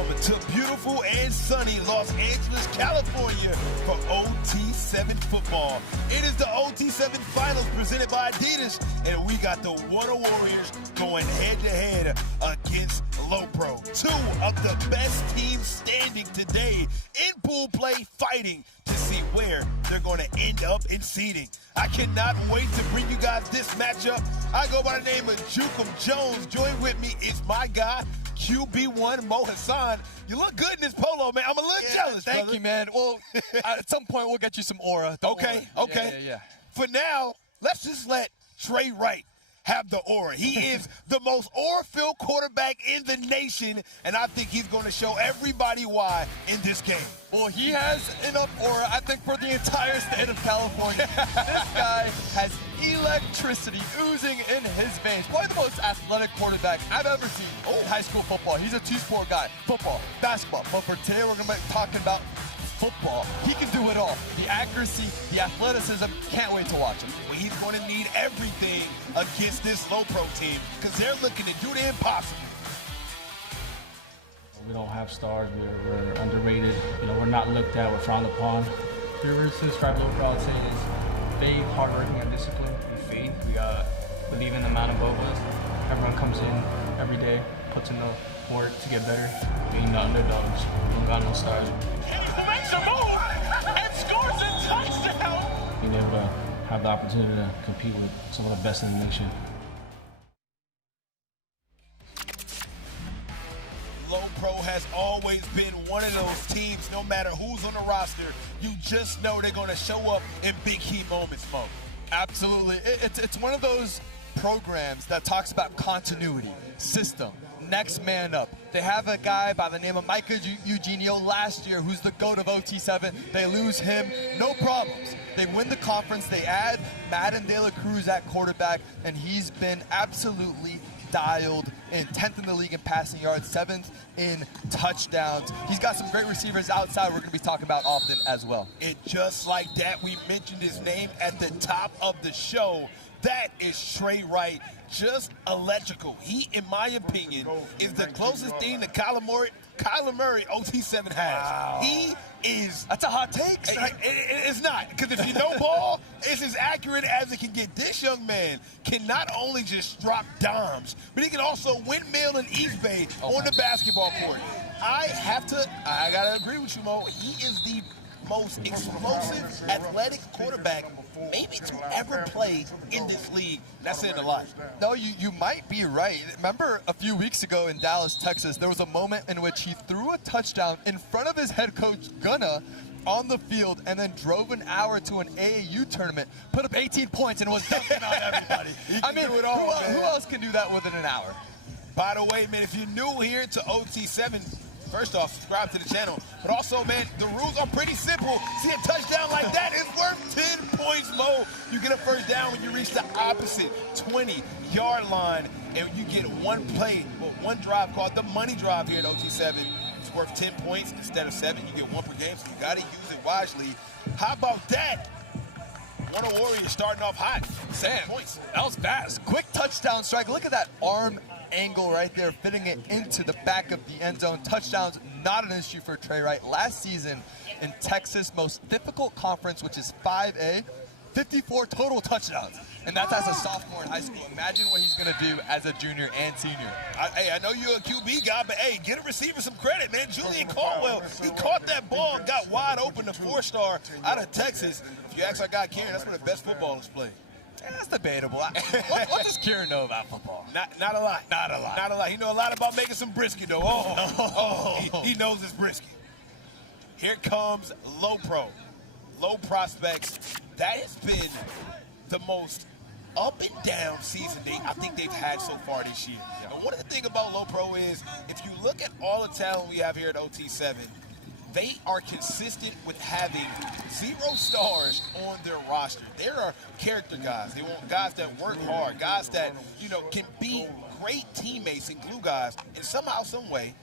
Welcome to beautiful and sunny Los Angeles, California for OT7 football. It is the OT7 finals presented by Adidas, and we got the Wunna Warriors going head-to-head against Lopro. Two of the best teams standing today in pool play, fighting to see where they're going to end up in seeding. I cannot wait to bring you guys this matchup. I go by the name of Jukum Jones. Join with me is my guy, QB1 Mo Hassan. You look good in this polo, man. I'm a little jealous, Thank brother. you, man. Well, at some point, we'll get you some aura. Okay. Yeah. For now, let's just let Trey Wright have the aura. He is the most aura-filled quarterback in the nation, and I think he's going to show everybody why in this game. Well, he has enough aura, I think, for the entire state of California. This guy has electricity oozing in his veins. Probably the most athletic quarterback I've ever seen in high school football. He's a two-sport guy, football, basketball. But for today, we're going to be talking about football. He can do it all. The accuracy, the athleticism, can't wait to watch him. Well, he's going to need everything against this Lopro team because they're looking to do the impossible. We don't have stars. We're underrated. We're not looked at. We're frowned upon. If you were to describe Lopro, I would say is faith, hardworking, and discipline. We faith. We believe in the man above us. Everyone comes in every day, puts in the work to get better. Being the underdogs. We don't got no stars. Makes a move and scores a touchdown. Being able to have the opportunity to compete with some of the best in the nation. Lopro has always been one of those teams, no matter who's on the roster, you just know they're going to show up in big key moments, Mo. Absolutely. It's one of those programs that talks about continuity, system, next man up. They have a guy by the name of Micah Eugenio last year who's the GOAT of OT7. They lose him, no problems. They win the conference. They add Madden De La Cruz at quarterback, and he's been absolutely dialed in. 10th in the league in passing yards, 7th in touchdowns. He's got some great receivers outside we're going to be talking about often as well. And just like that, we mentioned his name at the top of the show. That is Trey Wright, just electrical. He, in my opinion, is the closest thing to Kyler Murray OT7 has. Wow. He is... That's a hot take. It's not, because if you know ball, it's as accurate as it can get. This young man can not only just drop dimes, but he can also windmill in East Bay on the basketball court. I got to agree with you, Mo. He is the most explosive, athletic quarterback maybe to ever play in this league. That's saying a lot. No, you might be right. Remember a few weeks ago in Dallas, Texas, there was a moment in which he threw a touchdown in front of his head coach, Wunna, on the field, and then drove an hour to an AAU tournament, put up 18 points, and was dunking on everybody. I mean, who else can do that within an hour? By the way, man, if you're new here to OT7, first off, subscribe to the channel. But also, man, the rules are pretty simple. See a touchdown like that is worth 10 points, Mo. You get a first down when you reach the opposite 20-yard line, and you get one play, one drive called the money drive here at OT7. It's worth 10 points instead of 7. You get one per game, so you got to use it wisely. How about that? Wunna Warriors starting off hot. Sam, points. That was fast. Quick touchdown strike. Look at that arm angle right there, fitting it into the back of the end zone. Touchdowns, not an issue for Trey Wright. Last season in Texas' most difficult conference, which is 5A, 54 total touchdowns. And that's as a sophomore in high school. Imagine what he's going to do as a junior and senior. I know you're a QB guy, but hey, get a receiver some credit, man. Julian Caldwell, he caught that ball and got wide open, the 4-star out of Texas. If you ask our guy Kieran, that's one of the best footballers play. Yeah, that's debatable. What does Kieran know about football? Not a lot. Not a lot. Not a lot. He knows a lot about making some brisket, though. He knows his brisket. Here comes Lopro. Low prospects. That has been the most up and down season I think they've had so far this year. And one of the things about Lopro is, if you look at all the talent we have here at OT7, they are consistent with having 0 stars on their roster. There are character guys. They want guys that work hard, guys that, can be great teammates and glue guys. And somehow, some way,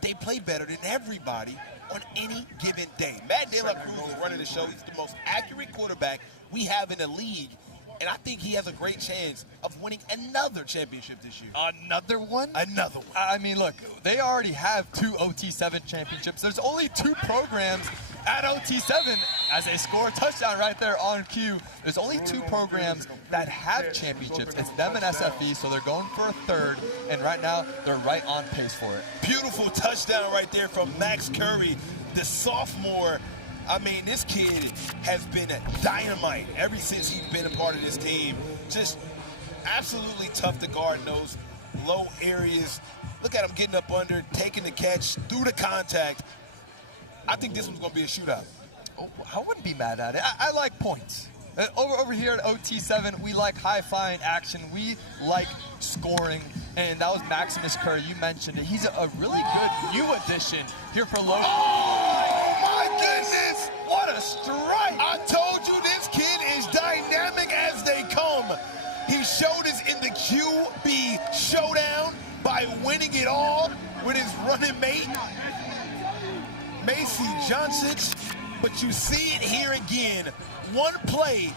they play better than everybody on any given day. Madden De La Cruz is running the show. He's the most accurate quarterback we have in the league. And I think he has a great chance of winning another championship this year. Another one? Another one. I mean, look, they already have 2 OT7 championships. There's only 2 programs at OT7 as they score a touchdown right there on cue. There's only 2 programs that have championships. It's them and SFE, so they're going for a third, and right now they're right on pace for it. Beautiful touchdown right there from Max Curry, the sophomore. I mean, this kid has been dynamite ever since he's been a part of this team. Just absolutely tough to guard in those low areas. Look at him getting up under, taking the catch through the contact. I think this one's going to be a shootout. Oh, I wouldn't be mad at it. I like points. Over here at OT7, we like high-flying action. We like scoring, and that was Maximus Curry. You mentioned it. He's a really good new addition here for Low. Oh, my goodness! What a strike! I told you this kid is dynamic as they come. He showed us in the QB showdown by winning it all with his running mate, Macy Johnson. But you see it here again. One play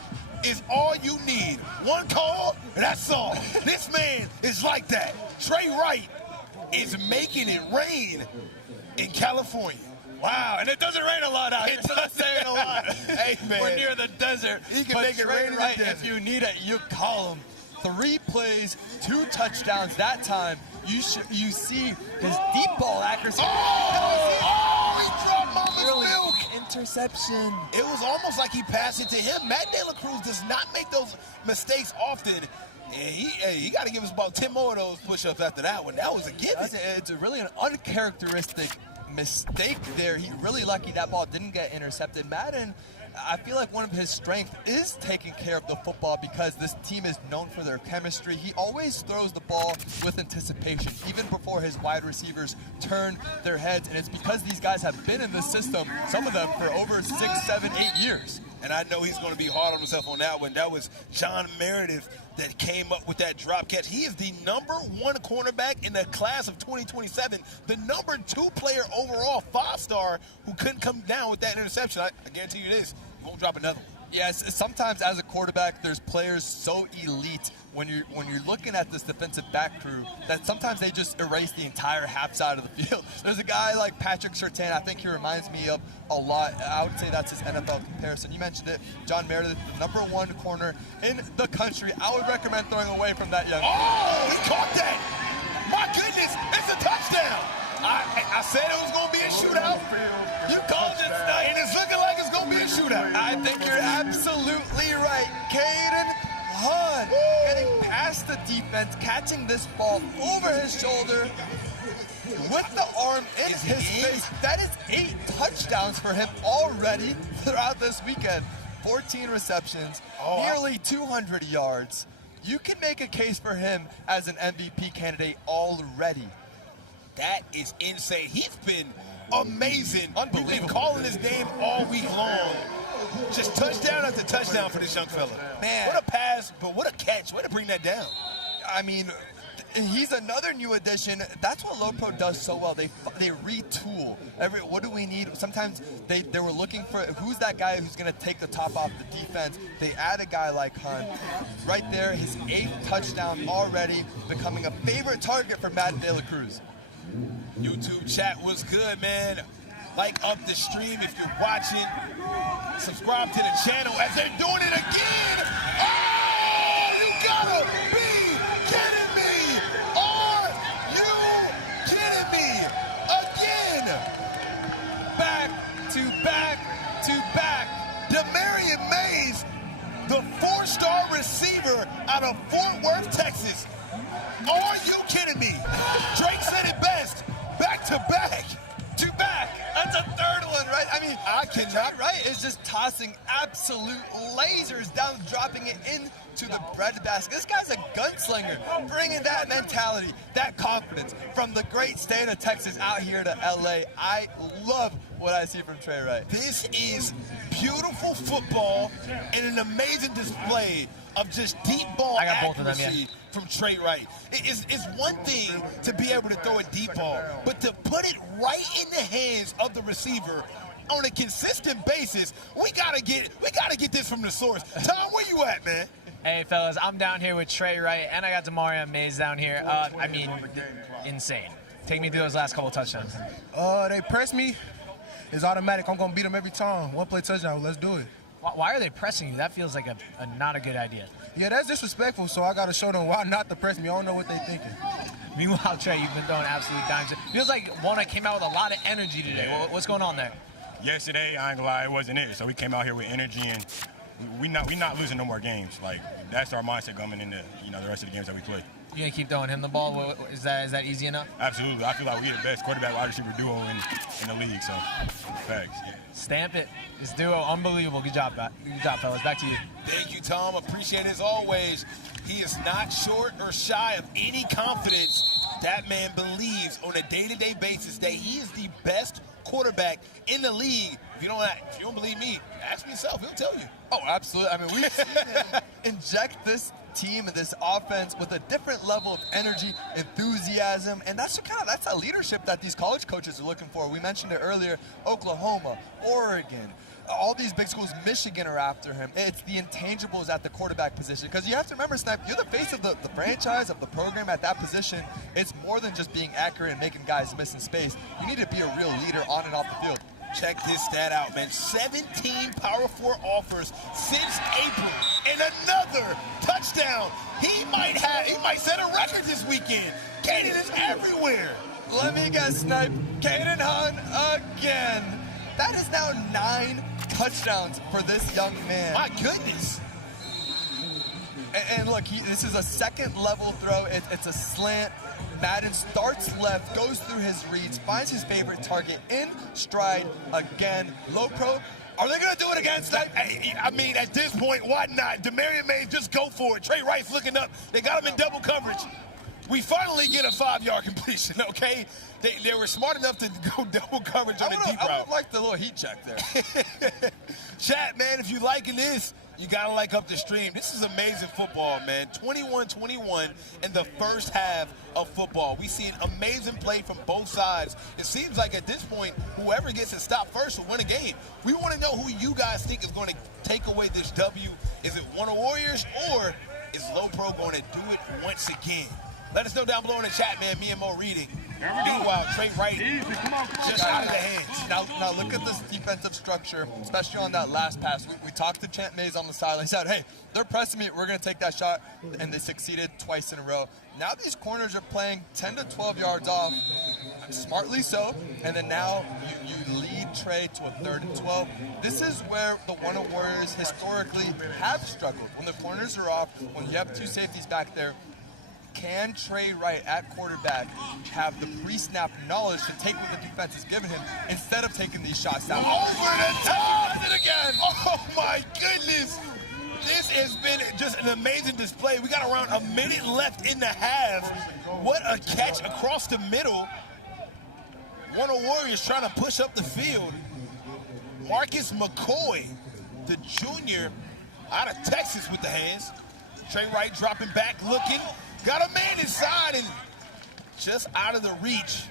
is all you need. One call, that's all. This man is like that. Trey Wright is making it rain in California. Wow, and it doesn't rain a lot out here, so that's saying a lot. Hey, man. We're near the desert. He can but make it Trey rain in Wright, the desert. if you need it, you call him. 3 plays, 2 touchdowns. That time, you see his deep ball accuracy. Oh, he dropped Mama's Early milk. interception. It was almost like he passed it to him. Matt De La Cruz does not make those mistakes often. And he got to give us about 10 more of those push-ups after that one. That was a given. It's really an uncharacteristic mistake there. He's really lucky that ball didn't get intercepted. Madden, I feel like one of his strengths is taking care of the football because this team is known for their chemistry. He always throws the ball with anticipation, even before his wide receivers turn their heads. And it's because these guys have been in the system, some of them for over 6, 7, 8 years. And I know he's going to be hard on himself on that one. That was John Meredith that came up with that drop catch. He is the #1 cornerback in the class of 2027, the #2 player overall, 5-star, who couldn't come down with that interception. I guarantee you this, he won't drop another one. Yes, sometimes as a quarterback, there's players so elite when you're looking at this defensive back crew that sometimes they just erase the entire half side of the field. There's a guy like Patrick Surtain. I think he reminds me of a lot. I would say that's his NFL comparison. You mentioned it, John Meredith, the #1 corner in the country. I would recommend throwing away from that young man. Oh, he caught that! My goodness, it's a touchdown! I said it was going to be a shootout. You called it tonight, and it's looking like it's going to be a shootout. I think you're absolutely right. Caden Hahn getting past the defense, catching this ball over his shoulder with the arm in his face. That is 8 touchdowns for him already throughout this weekend. 14 receptions, nearly 200 yards. You can make a case for him as an MVP candidate already. That is insane. He's been amazing. We've been calling his name all week long. Just touchdown after touchdown for this young fella. Man. What a pass, but what a catch. Way to bring that down. I mean, he's another new addition. That's what Low Pro does so well. They retool. What do we need? Sometimes they were looking for who's that guy who's going to take the top off the defense. They add a guy like Hunt. Right there, his 8th touchdown already, becoming a favorite target for Matt De La Cruz. YouTube chat was good, man. Like up the stream if you're watching. Subscribe to the channel as they're doing it again. Oh, you gotta be kidding me. Are you kidding me? Again. Back to back to back. Demarion Mays, the 4-star receiver out of Fort Worth, Texas. Are you kidding me? Drake said it best. Back to back. To back. That's a 3rd one, right? I mean, I cannot. Right is just tossing absolute lasers down, dropping it into the breadbasket. This guy's a gunslinger, bringing that mentality, that confidence from the great state of Texas out here to LA. I love what I see from Trey Wright. This is beautiful football and an amazing display of just deep ball accuracy from Trey Wright. It's one thing to be able to throw a deep ball, but to put it right in the hands of the receiver on a consistent basis, we gotta get this from the source. Tom, where you at, man? Hey, fellas, I'm down here with Trey Wright, and I got Demario Mays down here. I mean, insane. Take me through those last couple touchdowns. They press me. It's automatic. I'm going to beat them every time. One play touchdown. Let's do it. Why are they pressing you? That feels like a not a good idea. Yeah, that's disrespectful, so I got to show them why not to press me. I don't know what they're thinking. Meanwhile, Trey, you've been throwing absolute dimes. Feels like Wunna came out with a lot of energy today. What's going on there? Yesterday, I ain't gonna lie, it wasn't it. So we came out here with energy, and we not losing no more games. Like, that's our mindset coming into the rest of the games that we play. You gonna keep throwing him the ball? Is that easy enough? Absolutely. I feel like we're the best quarterback wide receiver duo in the league. So, facts. Yeah. Stamp it. This duo, unbelievable. Good job, fellas. Back to you. Thank you, Tom. Appreciate it as always. He is not short or shy of any confidence. That man believes on a day-to-day basis that he is the best quarterback in the league. If you don't believe me, ask me yourself. He'll tell you. Oh, absolutely. I mean, we've seen him inject this team and this offense with a different level of energy, enthusiasm, and that's a leadership that these college coaches are looking for. We mentioned it earlier, Oklahoma, Oregon, all these big schools, Michigan are after him. It's the intangibles at the quarterback position, because you have to remember, Snipe, you're the face of the franchise, of the program at that position. It's more than just being accurate and making guys miss in space. You need to be a real leader on and off the field. Check this stat out, man. 17 Power 4 offers since April, and another touchdown. He might set a record this weekend. Caden is everywhere. Let me guess, Snipe. Caden Hunt again. That is now 9 touchdowns for this young man. My goodness. And look, this is a second-level throw. It's a slant. Madden starts left, goes through his reads, finds his favorite target in stride again. Low pro. Are they going to do it again, Snipe? I mean, at this point, why not? Demario Mays, just go for it. Trey Wright's looking up. They got him in double coverage. We finally get a 5-yard completion, okay? They were smart enough to go double coverage on the deep route. I would like the little heat check there. Chat, man, if you liking this, you got to like up the stream. This is amazing football, man. 21-21 in the first half of football. We see an amazing play from both sides. It seems like at this point, whoever gets to stop first will win a game. We want to know who you guys think is going to take away this W. Is it Wunna Warriors, or is Low Pro going to do it once again? Let us know down below in the chat, man. Me and Mo reading. Meanwhile, Trey Wright just out of the hands. Now look at this defensive structure, especially on that last pass. We talked to Champ Mays on the sideline. He said, hey, they're pressing me. We're going to take that shot. And they succeeded twice in a row. Now these corners are playing 10 to 12 yards off, smartly so. And then now you lead Trey to a 3rd and 12. This is where the Wunna Warriors historically have struggled. When the corners are off, when you have 2 safeties back there, can Trey Wright at quarterback have the pre-snap knowledge to take what the defense is giving him instead of taking these shots down? Over the top! Again! Oh my goodness! This has been just an amazing display. We got around a minute left in the half. What a catch across the middle. Wunna Warriors trying to push up the field. Marcus McCoy, the junior out of Texas with the hands. Trey Wright dropping back, looking. Got a man inside and just out of the reach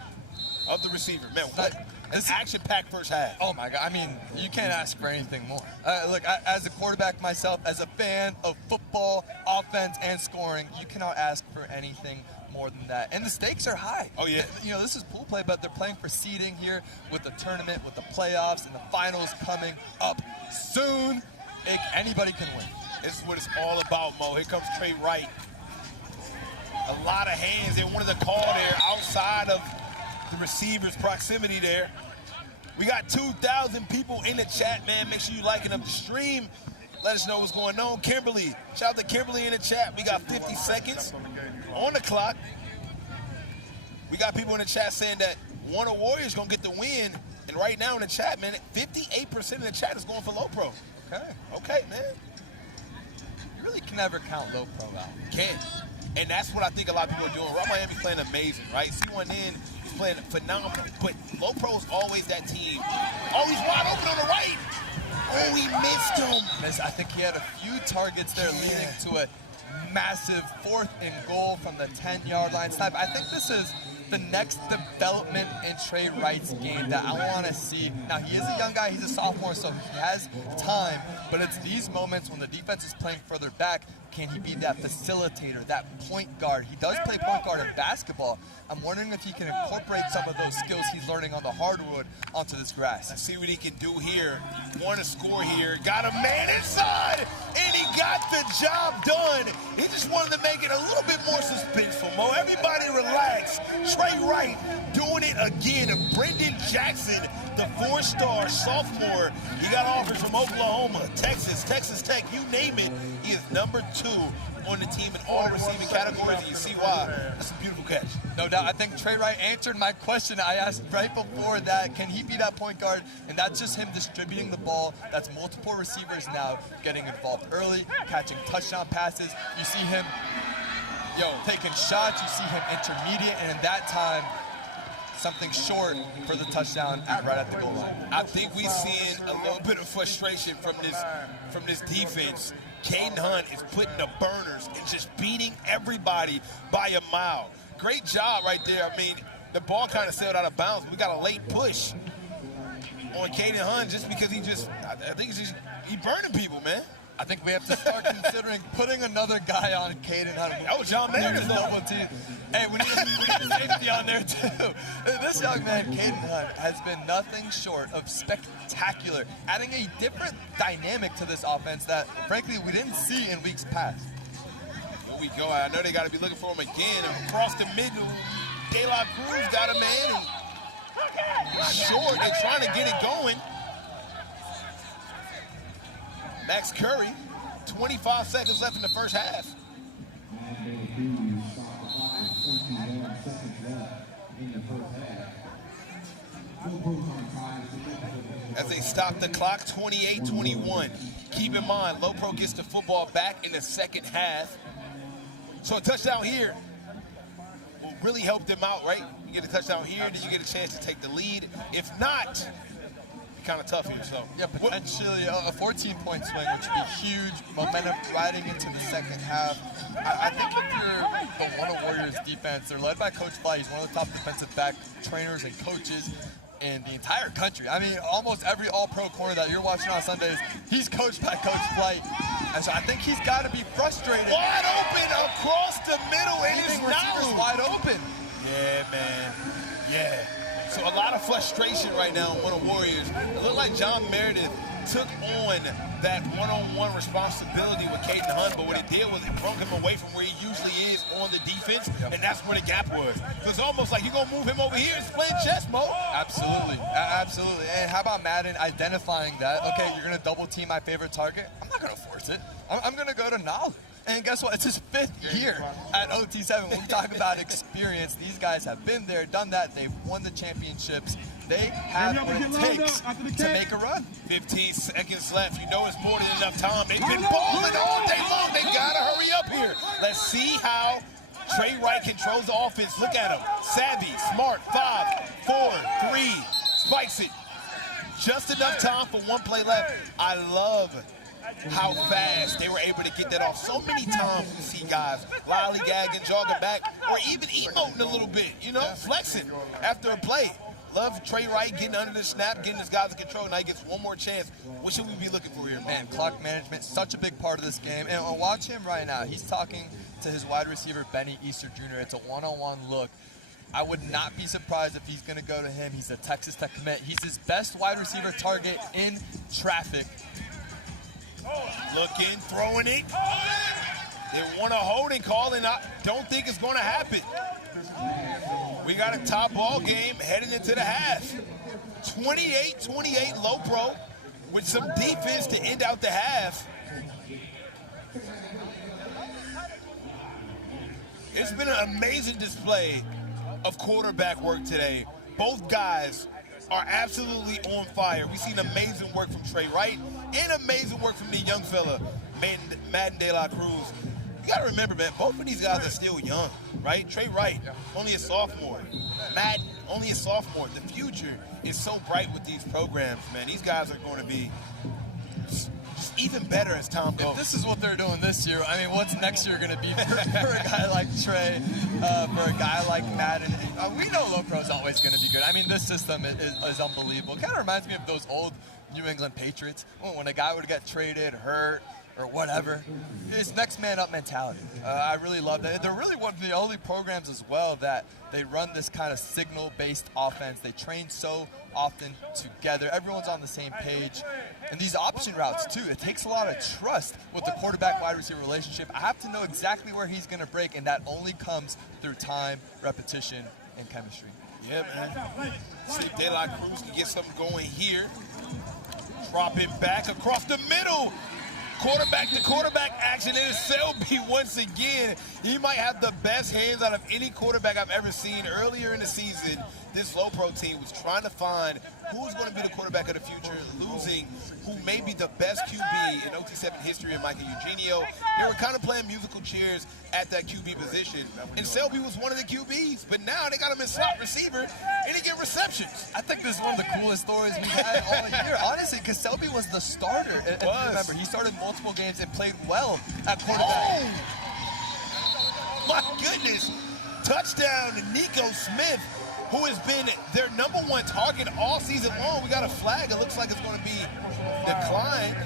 of the receiver. Man, what an action-packed first half. Oh, my God. I mean, you can't ask for anything more. Look, as a quarterback myself, as a fan of football, offense, and scoring, you cannot ask for anything more than that. And the stakes are high. Oh, yeah. This is pool play, but they're playing for seeding here with the tournament, with the playoffs, and the finals coming up soon. Anybody can win. This is what it's all about, Mo. Here comes Trey Wright. A lot of hands. They wanted to call there outside of the receiver's proximity there. We got 2,000 people in the chat, man. Make sure you liking up the stream. Let us know what's going on. Kimberly, shout out to Kimberly in the chat. We got 50 seconds on the clock. We got people in the chat saying that Wunna Warriors going to get the win. And right now in the chat, man, 58% of the chat is going for Low Pro. Okay, man. You really can never count Low Pro out. Can't. And that's what I think a lot of people are doing. Raw Miami's playing amazing, right? C1N is playing phenomenal. But Low Pro is always that team. Always wide open on the right. Oh, he missed him. I think he had a few targets there leading to a massive 4th and goal from the 10-yard line. Snipe, I think this is the next development in Trey Wright's game that I want to see. Now, he is a young guy. He's a sophomore, so he has time. But it's these moments when the defense is playing further back. Can he be that facilitator, that point guard? He does play point guard in basketball. I'm wondering if he can incorporate some of those skills he's learning on the hardwood onto this grass. Let's see what he can do here. Want to score here. Got a man inside, and he got the job done. He just wanted to make it a little bit more suspenseful, Mo. Everybody relax. Trey Wright doing it again. Brendan Jackson, the 4-star sophomore. He got offers from Oklahoma, Texas, Texas Tech, you name it. He is number 2 on the team in all receiving categories, and you see why. That's a beautiful catch. No doubt. I think Trey Wright answered my question I asked right before that. Can he be that point guard? And that's just him distributing the ball. That's multiple receivers now getting involved early, catching touchdown passes. You see him, taking shots. You see him intermediate, and in that time, something short for the touchdown right at the goal line. I think we've seen a little bit of frustration from this defense. Caden Hunt is putting the burners and just beating everybody by a mile. Great job right there. I mean, the ball kind of sailed out of bounds. We got a late push on Caden Hunt just because I think he burning people, man. I think we have to start considering putting another guy on Caden Hunt. Oh, John Meredith, double team. Hey, we need a safety on there, too. This young man, Caden Hunt, has been nothing short of spectacular, adding a different dynamic to this offense that, frankly, we didn't see in weeks past. Here we go. I know they got to be looking for him again. Across the middle, De La Cruz got a man. And short, they're trying to get it going. Max Curry, 25 seconds left in the first half. As they stop the clock, 28-21. Keep in mind, Low Pro gets the football back in the second half. So a touchdown here will really help them out, right? You get a touchdown here, then you get a chance to take the lead. If not, kind of tough here, so. Yeah, potentially a 14-point swing, which would be huge momentum riding into the second half. I think if you're the Wunna Warriors defense, they're led by Coach Fly. He's one of the top defensive back trainers and coaches in the entire country. I mean, almost every all-pro corner that you're watching on Sundays, he's coached by Coach Flight. And so I think he's got to be frustrated. Wide open across the middle, and Leaving receivers wide open. Yeah, man. Yeah. So a lot of frustration right now on Wunna Warriors. It looked like John Meredith took on that one-on-one responsibility with Caden Hunt, but what it did was it broke him away from where he usually is on the defense, and that's where the gap was. So it's almost like you're going to move him over here and playing chess, Mo. Absolutely. Absolutely. And how about Madden identifying that? Okay, you're going to double team my favorite target. I'm not going to force it. I'm going to go to knowledge. And guess what? It's his 5th year at OT7. When we talk about experience, these guys have been there, done that. They've won the championships. They have what it takes to make a run. 15 seconds left. You know it's more than enough time. They've been balling all day long. They got to hurry up here. Let's see how Trey Wright controls the offense. Look at him. Savvy, smart. 5, 4, 3. Spikes it. Just enough time for one play left. I love how fast they were able to get that off. So many times we see guys lollygagging, jogging back, or even emoting a little bit, flexing after a play. Love Trey Wright getting under the snap, getting his guys in control. Now he gets one more chance. What should we be looking for here, man? Clock management, such a big part of this game. And watch him right now. He's talking to his wide receiver, Benny Easter Jr. It's a one-on-one look. I would not be surprised if he's going to go to him. He's a Texas Tech commit. He's his best wide receiver target in traffic. Looking, throwing it. They want a holding call, and I don't think it's going to happen. We got a top ball game heading into the half. 28-28 Low Pro with some defense to end out the half. It's been an amazing display of quarterback work today. Both guys are absolutely on fire. We've seen amazing work from Trey Wright and amazing work from the young fella, Madden De La Cruz. You got to remember, man, both of these guys are still young, right? Trey Wright, only a sophomore. Madden, only a sophomore. The future is so bright with these programs, man. These guys are going to be just even better as time goes. If this is what they're doing this year, I mean, what's next year going to be for a guy like Trey, for a guy like Madden? We know low pro is always going to be good. I mean, this system is unbelievable. It kind of reminds me of those old New England Patriots when a guy would get traded, hurt, or whatever. It's next man up mentality. I really love that. They're really one of the only programs as well that they run this kind of signal-based offense. They train so often together. Everyone's on the same page. And these option routes, too, it takes a lot of trust with the quarterback-wide receiver relationship. I have to know exactly where he's going to break, and that only comes through time, repetition, and chemistry. Yeah, man. See if De La Cruz can get something going here. Dropping back across the middle. Quarterback to quarterback action. It is Selby once again. He might have the best hands out of any quarterback I've ever seen. Earlier in the season, this low pro team was trying to find who's going to be the quarterback of the future, losing who may be the best QB in OT7 history in Michael Eugenio. They were kind of playing musical chairs at that QB position, and Selby was one of the QBs, but now they got him in slot receiver, and he get receptions. I think this is one of the coolest stories we've had all year, honestly, because Selby was the starter. If you remember, he started multiple games and played well at quarterback. Oh, my goodness. Touchdown to Nico Smith, who has been their #1 target all season long. We got a flag. It looks like it's going to be declined.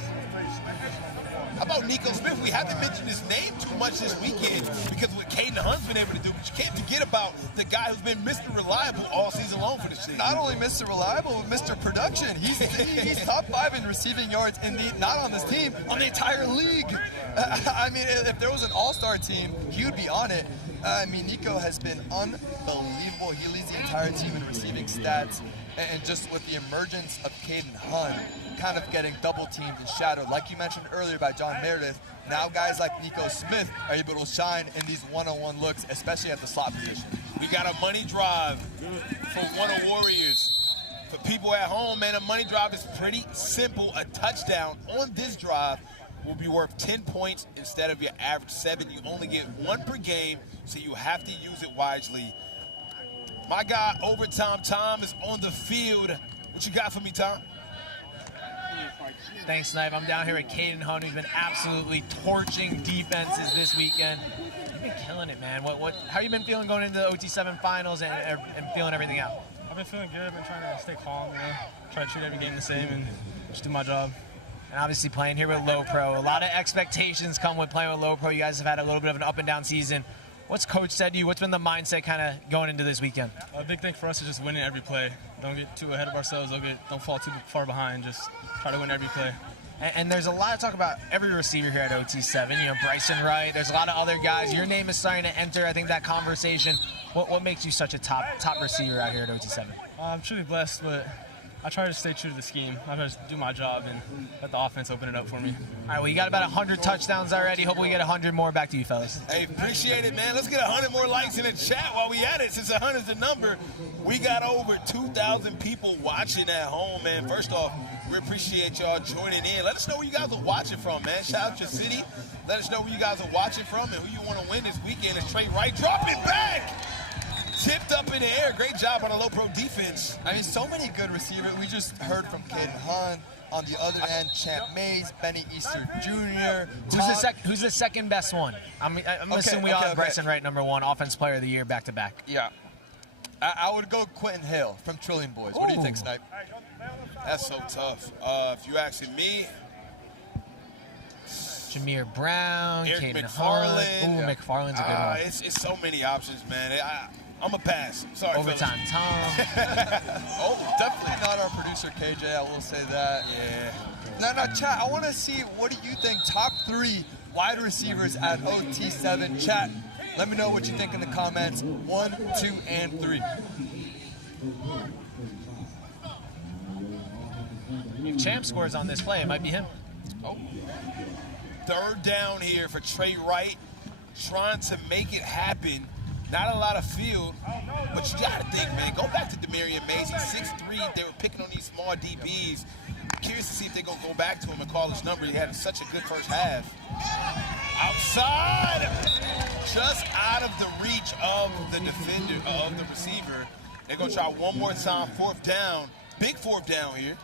How about Nico Smith? We haven't mentioned his name too much this weekend because of what Caden Hunt's been able to do. But you can't forget about the guy who's been Mr. Reliable all season long for this team. Not only Mr. Reliable, but Mr. Production. He's top 5 in receiving yards, not on this team, on the entire league. I mean, if there was an all-star team, he would be on it. I mean, Nico has been unbelievable. He leads the entire team in receiving stats. And just with the emergence of Caden Hunt, kind of getting double-teamed and shadowed, like you mentioned earlier by John Meredith, now guys like Nico Smith are able to shine in these one-on-one looks, especially at the slot position. We got a money drive for Wunna Warriors. For people at home, man, a money drive is pretty simple. A touchdown on this drive will be worth 10 points instead of your average 7. You only get 1 per game, so you have to use it wisely. My guy, Overtime Tom, is on the field. What you got for me, Tom? Thanks, Snipe. I'm down here with Caden Hunt, who's been absolutely torching defenses this weekend. You've been killing it, man. How you been feeling going into the OT7 finals and feeling everything out? I've been feeling good. I've been trying to stay calm, try to treat every game the same and just do my job. And obviously playing here with Low Pro. A lot of expectations come with playing with Low Pro. You guys have had a little bit of an up and down season. What's Coach said to you? What's been the mindset kind of going into this weekend? A big thing for us is just winning every play. Don't get too ahead of ourselves. Don't fall too far behind. Just try to win every play. And there's a lot of talk about every receiver here at OT7. You know, Bryson Wright. There's a lot of other guys. Your name is starting to enter, I think, that conversation. What makes you such a top receiver out here at OT7? I'm truly blessed, but I try to stay true to the scheme. I try to do my job and let the offense open it up for me. All right, well, you got about 100 touchdowns already. Hopefully we get 100 more. Back to you, fellas. Hey, appreciate it, man. Let's get 100 more likes in the chat while we at it. Since 100 is the number, we got over 2,000 people watching at home, man. First off, we appreciate y'all joining in. Let us know where you guys are watching from, man. Shout out your city. Let us know where you guys are watching from and who you want to win this weekend. It's Trey Wright. Drop it back. Tipped up in the air. Great job on the low pro defense. I mean, so many good receivers. We just heard from Caden Hunt. On the other end, Champ Mays, Benny Easter Jr. Who's the second best one? I'm assuming we all have Bryson Wright #1, Offense Player of the Year back-to-back. Yeah. I would go Quentin Hill from Trillion Boys. What do you think, Snipe? That's so tough. If you asking me, Jameer Brown, Eric Caden McFarland. Hunt. Ooh, McFarland's a good one. It's so many options, man. I'm a pass. Sorry, Overtime fellas. Tom. Oh, definitely not our producer, KJ. I will say that. Yeah. Now, chat, I want to see, what do you think? Top 3 wide receivers at OT7. Chat, let me know what you think in the comments. 1, 2, and 3. If Champ scores on this play, it might be him. Oh. Third down here for Trey Wright, trying to make it happen. Not a lot of field, but you got to think, man. Go back to Demarion Mays. He's 6'3". They were picking on these small DBs. Curious to see if they're going to go back to him and call his number. He had such a good first half. Outside! Just out of the reach of the defender, of the receiver. They're going to try one more time. 4th down. Big 4th down here.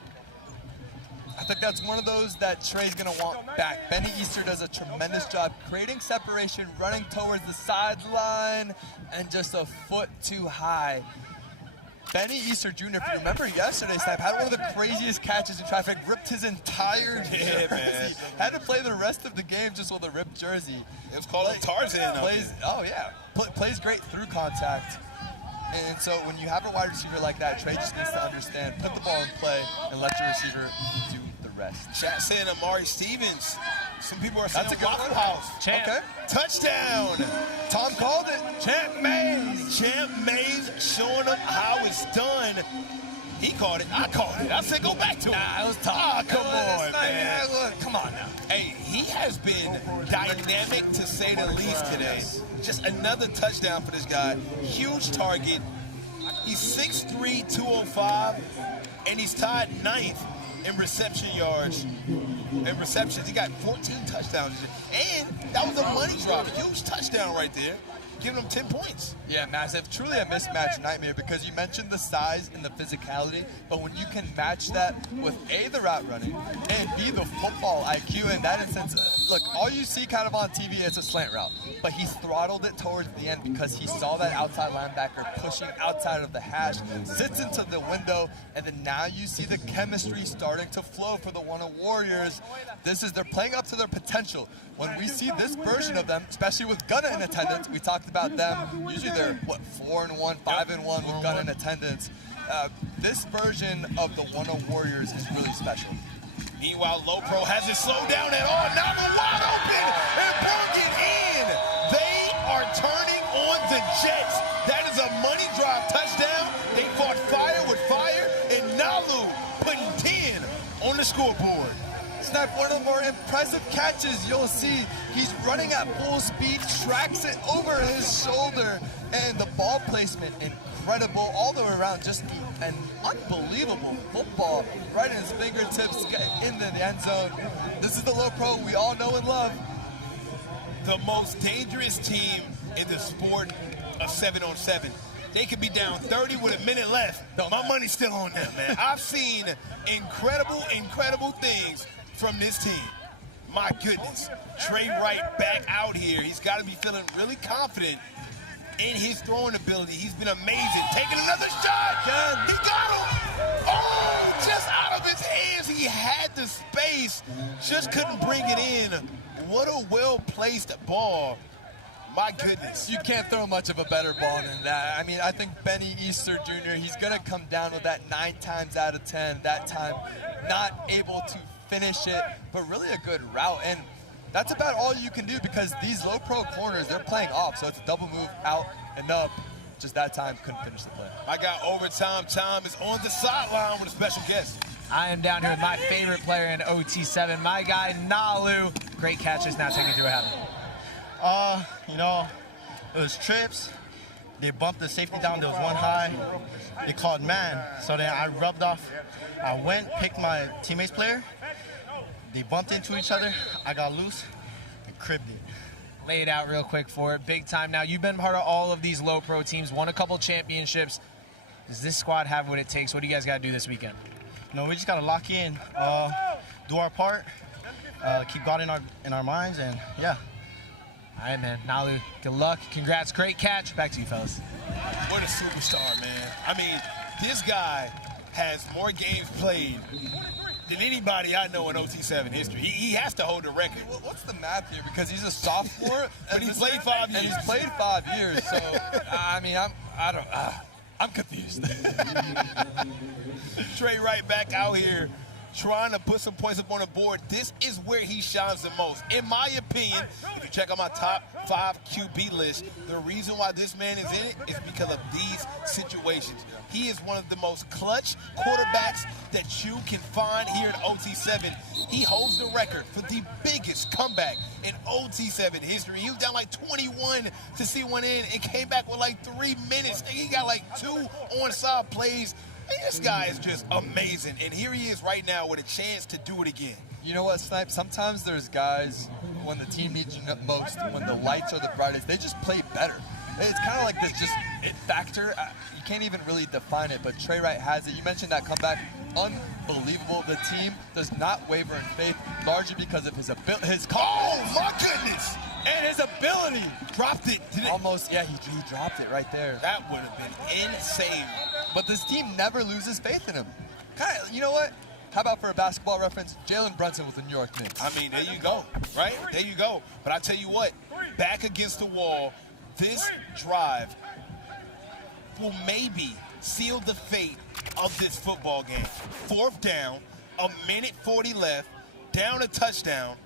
I think that's one of those that Trey's going to want back. Benny Easter does a tremendous job creating separation, running towards the sideline, and just a foot too high. Benny Easter Jr., if you remember yesterday, Snipe had one of the craziest catches in traffic, ripped his entire jersey. Man. Had to play the rest of the game just with a ripped jersey. It was called Tarzan. Plays great through contact. And so when you have a wide receiver like that, Trey just needs to understand, put the ball in play, and let your receiver do the rest. Chat saying Amari Stevens. Some people are saying That's a good Waffle one. House. Champ. Okay. Touchdown. Tom called it. Champ Mays. Champ Mays showing them how it's done. He called it. I called it. I said go back to it. Nah, it was tough. Ah, come on, man. Come on now. Hey, he has been dynamic to say the least today. Just another touchdown for this guy. Huge target. He's 6'3", 205, and he's tied 9th in reception yards and receptions. He got 14 touchdowns. And that was a money drop. Huge touchdown right there. Giving him 10 points. Yeah, massive. Truly a mismatch nightmare because you mentioned the size and the physicality, but when you can match that with A, the route running, and B, the football IQ in that instance, look, all you see kind of on TV is a slant route, but he throttled it towards the end because he saw that outside linebacker pushing outside of the hash, sits into the window, and then now you see the chemistry starting to flow for the Wunna Warriors. They're playing up to their potential. When we see this version of them, especially with Gunna in attendance, we talked about them. Usually they're, 4-1, 5-1 with Gunna in attendance. This version of the Wunna Warriors is really special. Meanwhile, Low Pro hasn't slowed down at all. Now they're wide open and banging in. They are turning on the Jets. That is a money drive touchdown. They fought fire with fire, and Nalu putting 10 on the scoreboard. Snipe, one of the more impressive catches you'll see. He's running at full speed, tracks it over his shoulder, and the ball placement, incredible all the way around. Just an unbelievable football right in his fingertips, into the end zone. This is the Low Pro we all know and love. The most dangerous team in the sport of 7-on-7. They could be down 30 with a minute left. My money's still on them, man. I've seen incredible things from this team. My goodness. Trey Wright back out here. He's got to be feeling really confident in his throwing ability. He's been amazing. Taking another shot. He got him. Oh, just out of his hands. He had the space. Just couldn't bring it in. What a well-placed ball. My goodness. You can't throw much of a better ball than that. I mean, I think Benny Easter Jr., he's going to come down with that 9 times out of 10. That time, not able to finish it, but really a good route. And that's about all you can do because these Low Pro corners, they're playing off. So it's a double move out and up. Just that time, couldn't finish the play. I got overtime. Time is on the sideline with a special guest. I am down here with my favorite player in OT7, my guy, Nalu. Great catches. Now take me through what happened. It was trips. They bumped the safety down. There was one high. They called man. So then I rubbed off. I went, picked my teammate's player. They bumped into each other. I got loose and cribbed it. Lay it out real quick for it. Big time now. You've been part of all of these Low Pro teams, won a couple championships. Does this squad have what it takes? What do you guys got to do this weekend? We just got to lock in, do our part, keep God in our minds, and yeah. All right, man. Nalu, good luck. Congrats. Great catch. Back to you, fellas. What a superstar, man. I mean, this guy has more games played than anybody I know in OT7 history. He has to hold the record. What's the math here? Because he's a sophomore, but he's played 5 years. And he's played 5 years. So I mean, I'm confused. Trey Wright back out here trying to put some points up on the board. This is where he shines the most. In my opinion, if you check out my top 5 QB list, the reason why this man is in it is because of these situations. He is one of the most clutch quarterbacks that you can find here in OT7. He holds the record for the biggest comeback in OT7 history. He was down like 21 to see one in and came back with like 3 minutes. He got like 2 onside plays. This guy is just amazing, and here he is right now with a chance to do it again. You know what, Snipe? Sometimes there's guys, when the team needs you most, when the lights are the brightest, they just play better. It's kind of like this just it factor. You can't even really define it, but Trey Wright has it. You mentioned that comeback. Unbelievable. The team does not waver in faith, largely because of his Oh, my goodness! and his ability. Dropped it. Almost, yeah, he dropped it right there. That would have been insane. But this team never loses faith in him. You know what? How about for a basketball reference, Jalen Brunson with the New York Knicks? I mean, there you go, right? There you go. But I tell you what, back against the wall, this drive will maybe seal the fate of this football game. 4th down, 1:40 left, down a touchdown,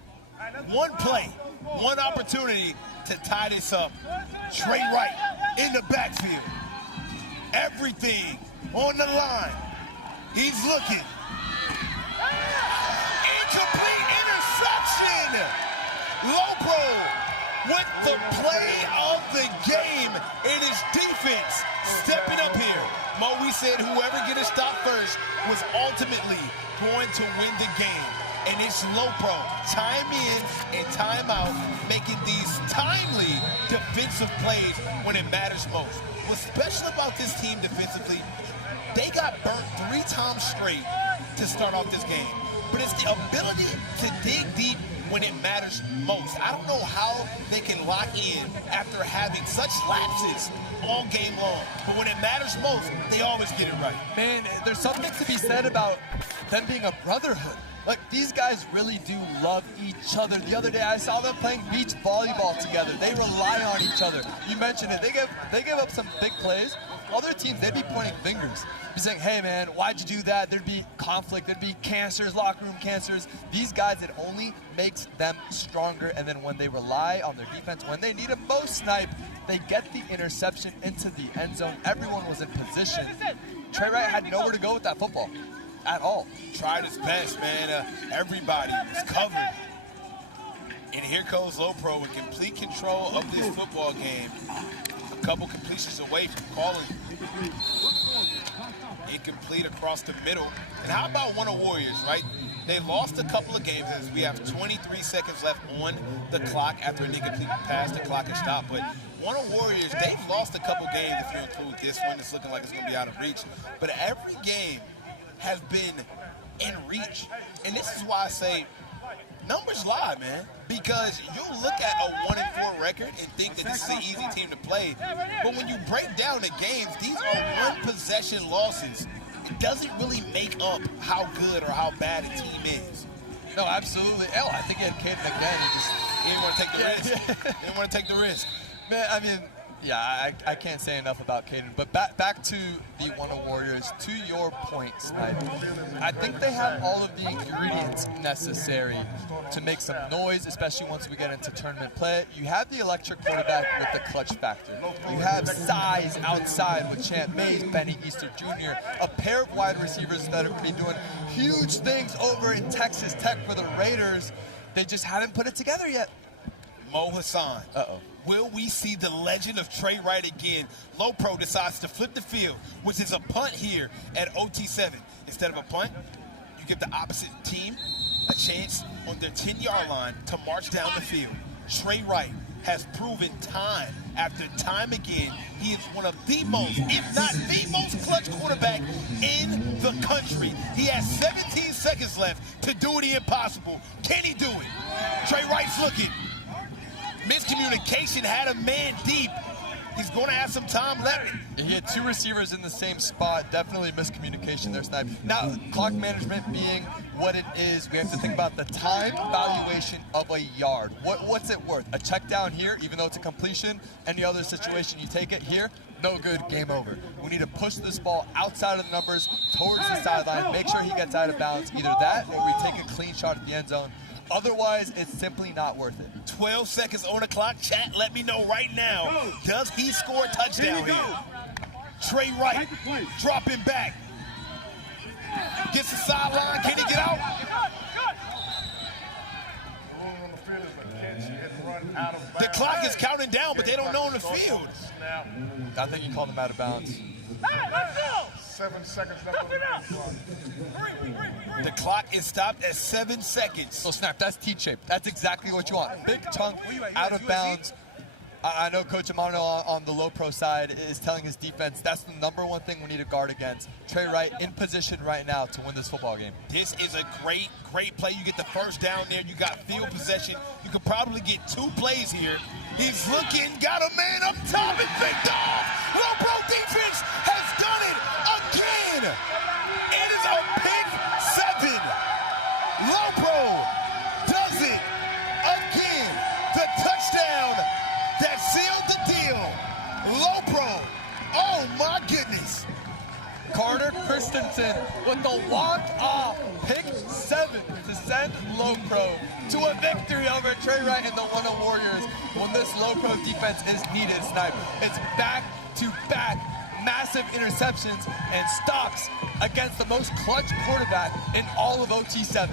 one play, one opportunity to tie this up. Trey Wright in the backfield. Everything on the line. He's looking. Incomplete interception. Lopro with the play of the game. It is defense stepping up here. Mo, we said whoever get a stop first was ultimately going to win the game. And it's Lopro, time in and time out, making these timely defensive plays when it matters most. What's special about this team defensively, they got burnt 3 times straight to start off this game. But it's the ability to dig deep when it matters most. I don't know how they can lock in after having such lapses all game long. But when it matters most, they always get it right. Man, there's something to be said about them being a brotherhood. Like, these guys really do love each other. The other day, I saw them playing beach volleyball together. They rely on each other. You mentioned it. They give up some big plays. Other teams, they'd be pointing fingers. Be saying, hey, man, why'd you do that? There'd be conflict. There'd be cancers, locker room cancers. These guys, it only makes them stronger. And then when they rely on their defense, when they need a most snipe, they get the interception into the end zone. Everyone was in position. Trey Wright had nowhere to go with that football at all. Tried his best, man. Everybody was covered. And here goes Lopro with complete control of this football game. A couple completions away from calling incomplete across the middle. And how about Wunna Warriors, right? They lost a couple of games as we have 23 seconds left on the clock after an incomplete pass. The clock is stopped. But Wunna Warriors, they've lost a couple games if you include this one. It's looking like it's going to be out of reach. But every game has been in reach. And this is why I say numbers lie, man. Because you look at a 1-4 record and think that this is an easy team to play. But when you break down the games, these are one-possession losses. It doesn't really make up how good or how bad a team is. No, absolutely. I think he had Caden again. He didn't want to take the risk. He didn't want to take the risk. Man, I mean, yeah, I can't say enough about Caden. But back to the Wunna Warriors, to your point, Snipe, I think they have all of the ingredients necessary to make some noise, especially once we get into tournament play. You have the electric quarterback with the clutch factor. You have size outside with Champ Mays, Benny Easter Jr., a pair of wide receivers that have been doing huge things over in Texas Tech for the Raiders. They just haven't put it together yet. Mo Hassan. Uh-oh. Will we see the legend of Trey Wright again? Lopro decides to flip the field, which is a punt here at OT7. Instead of a punt, you give the opposite team a chance on their 10-yard line to march down the field. Trey Wright has proven time after time again he is one of the most, if not the most clutch quarterback in the country. He has 17 seconds left to do the impossible. Can he do it? Trey Wright's looking. Miscommunication, had a man deep. He's going to have some time left. He had 2 receivers in the same spot. Definitely miscommunication there, Snipe. Now, clock management being what it is, we have to think about the time valuation of a yard. What's it worth? A check down here, even though it's a completion. Any other situation, you take it here, no good, game over. We need to push this ball outside of the numbers, towards the sideline, make sure he gets out of bounds. Either that or we take a clean shot at the end zone. Otherwise, it's simply not worth it. 12 seconds on the clock. Chat, let me know right now. Does he score a touchdown here? Trey Wright dropping back. Gets the sideline. Can he get out? The clock is counting down, but they don't know on the field. I think you called him out of bounds. 7 seconds left on the clock. The clock is stopped at 7 seconds. So, Snap, that's T-shape. That's exactly what you want. Big chunk, out of bounds. I know Coach Amano on the low pro side is telling his defense that's the #1 thing we need to guard against. Trey Wright in position right now to win this football game. This is a great play. You get the first down there. You got field possession. You could probably get 2 plays here. He's looking, got a man up top and picked off. Low pro defense has done it again. It is a pick 7. Low pro does it again. The touchdown that sealed the deal. Low pro. Oh my goodness. Carter Christensen with the walk-off pick 7 to send Low Pro to a victory over Trey Wright and the Wunna Warriors when this Low Pro defense is needed, Snipe. It's back-to-back massive interceptions and stops against the most clutch quarterback in all of OT7.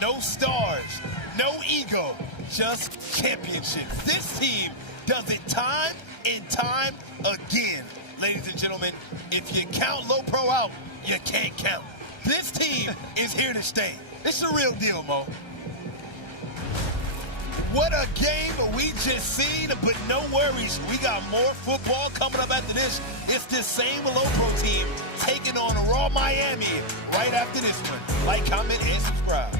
No stars, no ego, just championships. This team does it time and time again. Ladies and gentlemen, if you count Low Pro out, you can't count. This team is here to stay. It's the real deal, Mo. What a game we just seen, but no worries. We got more football coming up after this. It's this same Low Pro team taking on Raw Miami right after this one. Like, comment, and subscribe.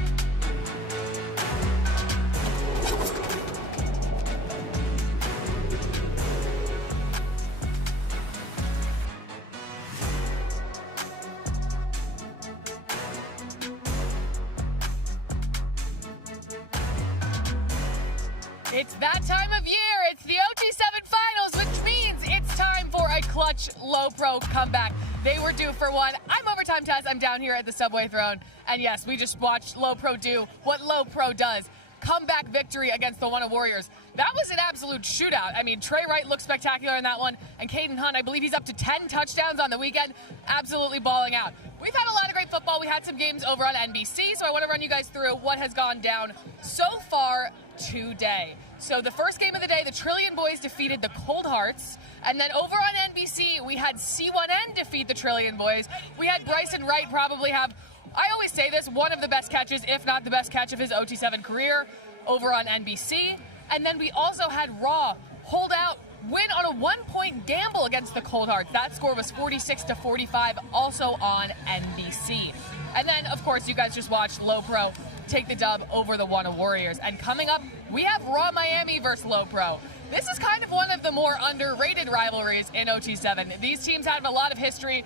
It's that time of year. It's the OT7 finals, which means it's time for a clutch Low Pro comeback. They were due for one. I'm Overtime Tess. I'm down here at the Subway Throne. And yes, we just watched Low Pro do what Low Pro does. Comeback victory against the Wunna Warriors. That was an absolute shootout. I mean, Trey Wright looked spectacular in that one. And Caden Hunt, I believe he's up to 10 touchdowns on the weekend. Absolutely balling out. We've had a lot of great football. We had some games over on NBC, so I want to run you guys through what has gone down so far today. So the first game of the day, the Trillion Boys defeated the Cold Hearts. And then over on NBC, we had C1N defeat the Trillion Boys. We had Bryson Wright probably have, I always say this, one of the best catches, if not the best catch of his OT7 career over on NBC. And then we also had Raw hold out, win on a 1-point gamble against the Cold Hearts. That score was 46-45, also on NBC. And then, of course, you guys just watched Low Pro take the dub over the Wunna Warriors. And coming up, we have Raw Miami versus Low Pro. This is kind of one of the more underrated rivalries in OT7. These teams have a lot of history.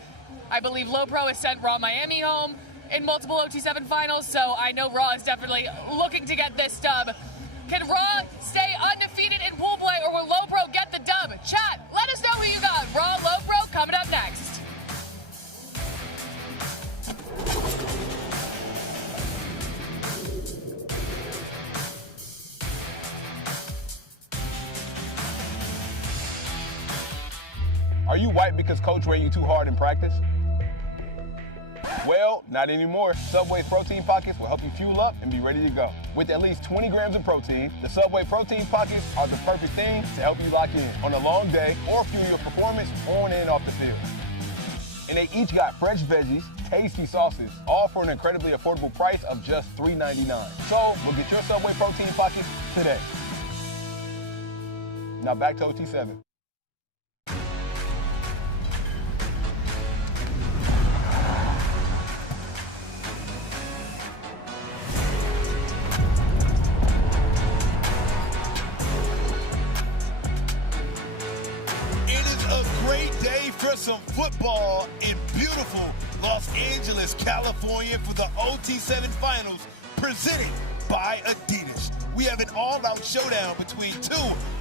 I believe Low Pro has sent Raw Miami home in multiple OT7 finals, so I know Raw is definitely looking to get this dub. Can Raw stay undefeated in pool play, or will Low Pro get the dub? Chat, let us know who you got. Raw, Low Pro, coming up next. Are you white because coach ran you too hard in practice? Well, not anymore. Subway's protein pockets will help you fuel up and be ready to go. With at least 20 grams of protein, the Subway protein pockets are the perfect thing to help you lock in on a long day or fuel your performance on and off the field. And they each got fresh veggies, tasty sauces, all for an incredibly affordable price of just $3.99. So, we'll get your Subway protein pockets today. Now back to OT7. For some football in beautiful Los Angeles, California for the OT7 finals presented by Adidas. We have an all-out showdown between two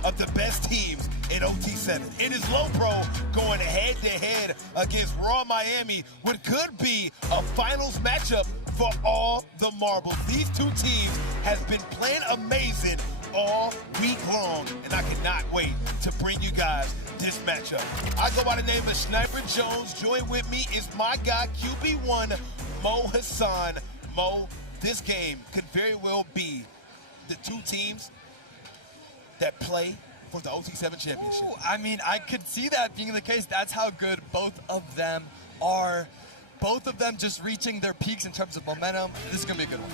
of the best teams in OT7. It is Low Pro going head-to-head against Raw Miami, what could be a finals matchup for all the marbles. These two teams have been playing amazing all week long, and I cannot wait to bring you guys this matchup. I go by the name of Sniper Jones. Join with me is my guy, QB1, Mo Hassan. Mo, this game could very well be the two teams that play for the OT7 championship. Ooh, I mean, I could see that being the case. That's how good both of them are. both of them just reaching their peaks in terms of momentum. This is going to be a good one.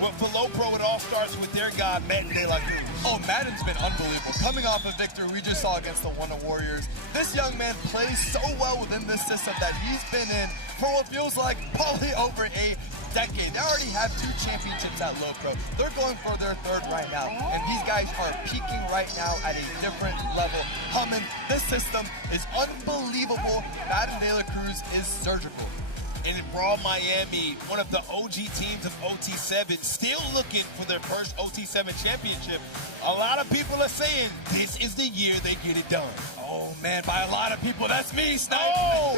Well, for Low Pro, it all starts with their guy, Madden De La Cruz. Oh, Madden's been unbelievable. Coming off a victory we just saw against the Wunna Warriors, this young man plays so well within this system that he's been in for what feels like probably over a decade. They already have 2 championships at Low Pro. They're going for their 3rd right now, and these guys are peaking right now at a different level. Humming, this system is unbelievable. Madden De La Cruz is surgical. And in Raw Miami, one of the OG teams of OT7, still looking for their first OT7 championship. A lot of people are saying this is the year they get it done. Oh man, by a lot of people, that's me, Snipe. Oh!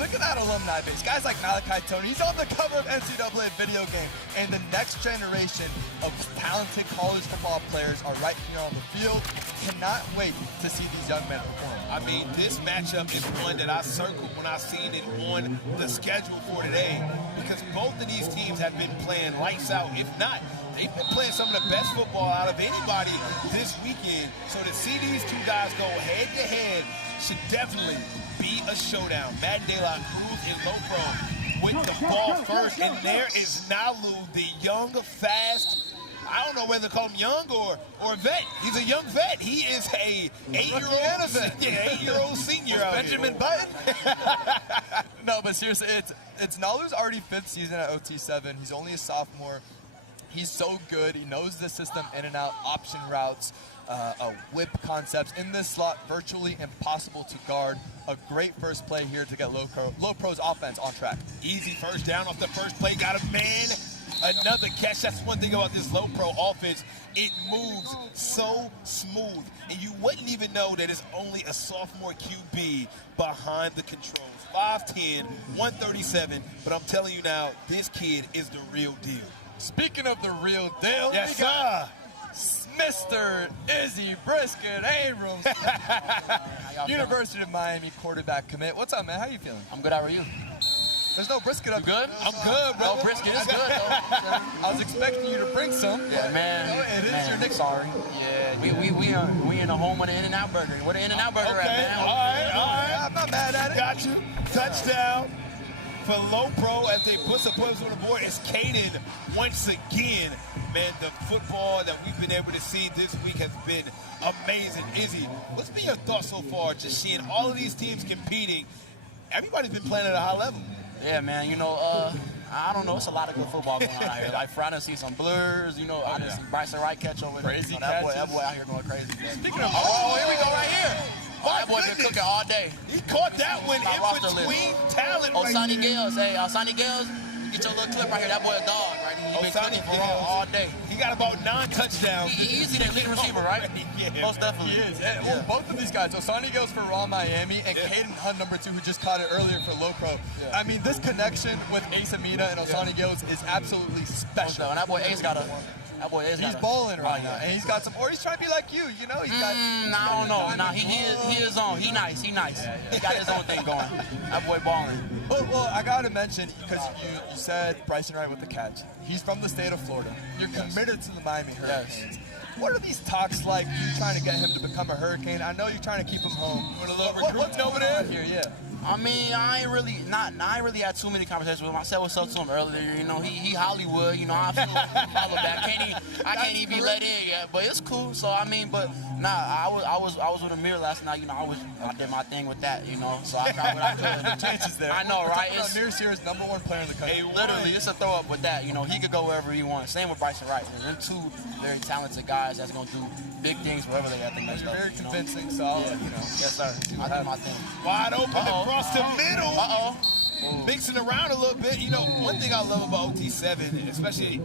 Look at that alumni base. Guys like Malachi Tony, he's on the cover of NCAA video game. And the next generation of talented college football players are right here on the field. Cannot wait to see these young men perform. I mean, this matchup is one that I circled when I seen it on the schedule for today, because both of these teams have been playing lights out. If not, they've been playing some of the best football out of anybody this weekend. So to see these 2 guys go head-to-head should definitely be a showdown. Madden De La Cruz and Low Pro with the ball first, and there is Nalu, the young, fast, I don't know whether to call him young or vet. He's a young vet. He is a 8-year-old senior out Benjamin here. Button. No, but seriously, it's Nalu's already 5th season at OT7. He's only a sophomore. He's so good. He knows the system in and out, option routes, whip concepts. In this slot, virtually impossible to guard. A great first play here to get Low Pro's offense on track. Easy first down off the first play. Got a man. Another catch. That's one thing about this Low Pro offense. It moves so smooth, and you wouldn't even know that it's only a sophomore QB behind the controls. 5'10", 137, but I'm telling you now, this kid is the real deal. Speaking of the real deal, yes, sir. Mr. Izzy Brisket Abrams, University of Miami quarterback commit. What's up, man? How you feeling? I'm good. How are you? There's no brisket up. You good? I'm good, bro. No, brisket is good, though. I was expecting you to bring some. Yeah, man. It is man, your nickname. Sorry. Yeah, we in the home of the In-N-Out Burger. Where the In-N-Out Burger Okay, at, man? all right. I'm not mad at it. Got you. Touchdown for Low Pro as they put some points on the board. It's Caden once again. Man, the football that we've been able to see this week has been amazing. Izzy, what's been your thoughts so far, just seeing all of these teams competing? Everybody's been playing at a high level. Yeah, man. You know, I don't know. It's a lot of good football going on out here. Like, I done see some blurs. You know, I done see Bryson Wright catch over there. Crazy you know, that boy out here going crazy. Speaking of, here we go right here. That boy been cooking all day. He caught that one My roster in between talent right Sonny here. Gales. Hey, Sonny Gales, get your little clip right here. That boy a dog, right? He been cooking for all day. He got about 9 touchdowns. He's the leading receiver, right? Yeah. Most definitely. He is. Well, both of these guys. Osani goes for Raw Miami, and Caden Hunt, number 2, who just caught it earlier for Low Pro. I mean, this connection with Ace Amina and Osani Gills is absolutely special. And that boy Ace got a... That boy Ace He's got a... balling right now, and he's got some. Or he's trying to be like you. You know, he's got. I don't know. Nah, he is on. He nice. He nice. He got his own thing going. That boy balling. Well, I gotta mention, because you said Bryson Wright with the catch. He's from the state of Florida. You're committed to the Miami Hurricanes. What are these talks like? You trying to get him to become a Hurricane? I know you're trying to keep him home. What's going on here? Yeah. I mean, I ain't really had too many conversations with him. I said what's up to him earlier. You know, he Hollywood. You know, I feel follow back. I can't even be let in yet, but it's cool. So I mean, but nah, I was with Amir last night. You know, I did my thing with that. You know, so I tried what I could. The chances there. I know, right? Amir's here is #1 player in the country. Literally, it's a throw up with that. You know, he could go wherever he wants. Same with Bryson Wright. They're 2 very talented guys that's gonna do big things wherever they at the next level. Very convincing, solid. You know. Yes, sir. I do my thing. Wide open across the middle. Uh-oh. Mixing around a little bit. You know, one thing I love about OT7, especially,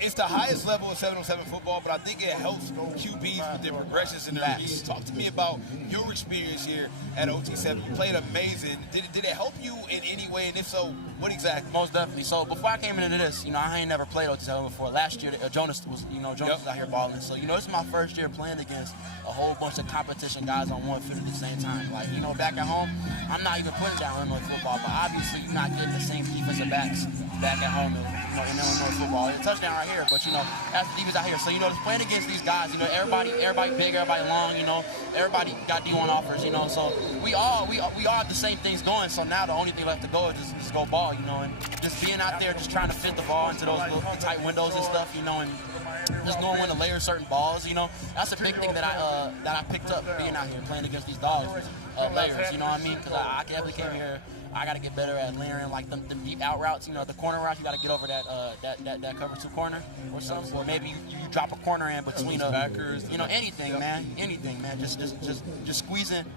it's the highest level of 7-on-7 football, but I think it helps QBs with their progressions in their reviews. Talk to me about your experience here at OT7. You played amazing. Did it help you in any way? And if so, what exactly? Most definitely. So before I came into this, you know, I ain't never played OT7 before. Last year, Jonas was out here balling. So, you know, it's my first year playing against a whole bunch of competition guys on one field at the same time. Like, you know, back at home, I'm not even putting down Illinois football, but obviously obviously you're not getting the same defensive backs back at home, in Illinois football. It's a touchdown right here, but that's the defense out here. So just playing against these guys, everybody big, everybody long, everybody got D1 offers, so we all have the same things going. So now the only thing left to go is just go ball, and just being out there, just trying to fit the ball into those little tight windows and stuff, and just knowing when to layer certain balls, that's a big thing that I picked up being out here playing against these dogs. Layers, you know what I mean? Because I definitely came here. I got to get better at layering like them deep out routes. The corner routes, you got to get over that cover 2 corner or something. Or maybe you drop a corner in between backers. Anything, man. Just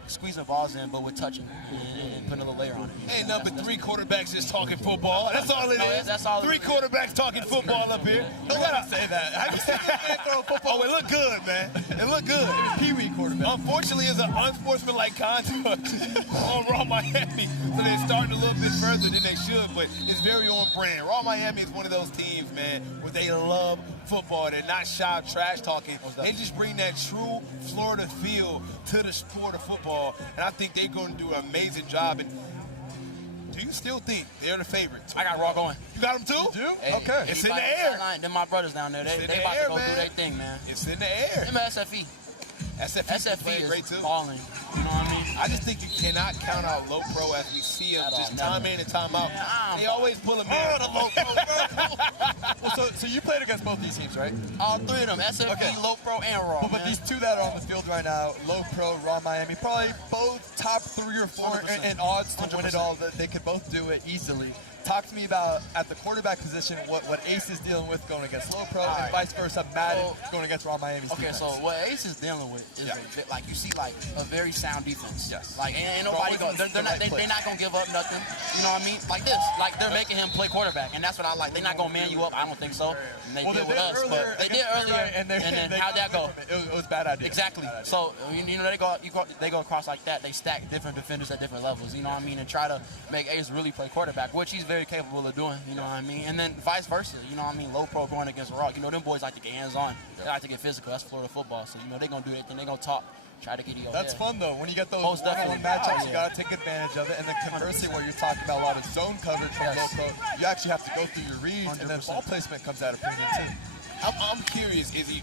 squeezing balls in, but with touching and putting a little layer on it. Ain't nothing but 3 quarterbacks just talking football. That's all it is. That's all. 3 quarterbacks talking football up here. Don't let us say that. How you say you can't throw a football? Oh, it looked good, man. It looked good. Pee-wee quarterback. Unfortunately, it's an unsportsmanlike conduct on Raw Miami, so they're starting a little bit further than they should, but it's very on brand. Raw Miami is one of those teams, man, where they love football. They're not shy of trash talking. They just bring that true Florida feel to the sport of football, and I think they're going to do an amazing job. And do you still think they're the favorites? I got Raw going. You got them too? Hey, okay. It's in the air. Then my brothers down there, they about to go do their thing, man. It's in the air. Them SFE. SFE is great too. balling. You know what I mean? I just think you cannot count out Low Pro as we see him just time in and time out. They always pull him out of Low Pro. Well, so you played against both these teams, right? All 3 of them, SFE, Low Pro, and Raw. But these 2 that are on the field right now, Low Pro, Raw Miami, probably both top 3 or 4 in odds to win it all. They could both do it easily. Talk to me about, at the quarterback position, what Ace is dealing with going against Low Pro and vice versa, Madden going against Raw Miami's defense. So what Ace is dealing with is you see a very sound defense. Yes. Like ain't nobody they're not gonna give up nothing. You know what I mean? Like this. Like they're making him play quarterback, and that's what I like. They're not gonna man you up. I don't think so. And they did with us, but they did earlier. And then how'd that go? It was a bad idea. Exactly. So they go across like that. They stack different defenders at different levels. You know what I mean? And try to make Ace really play quarterback, which he's very capable of doing. You know what I mean? And then vice versa. You know what I mean? Low Pro going against Raw. Them boys like to get hands on. They like to get physical. That's Florida football. So they're gonna do their thing. They're gonna talk. Try to get you over That's there. fun, though. When you get those one-on-one matchups, you got to take advantage of it. And then conversely, where you're talking about a lot of zone coverage from Low Pro, you actually have to go through your reads, 100%. And then ball placement comes out of premium, too. I'm curious, Izzy,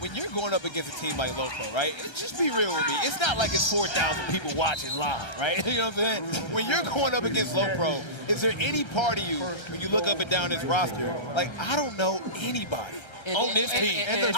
when you're going up against a team like Low Pro, right? Just be real with me. It's not like it's 4,000 people watching live, right? You know what I'm saying? When you're going up against Low Pro, is there any part of you, when you look up and down this roster, like, I don't know anybody on this team. And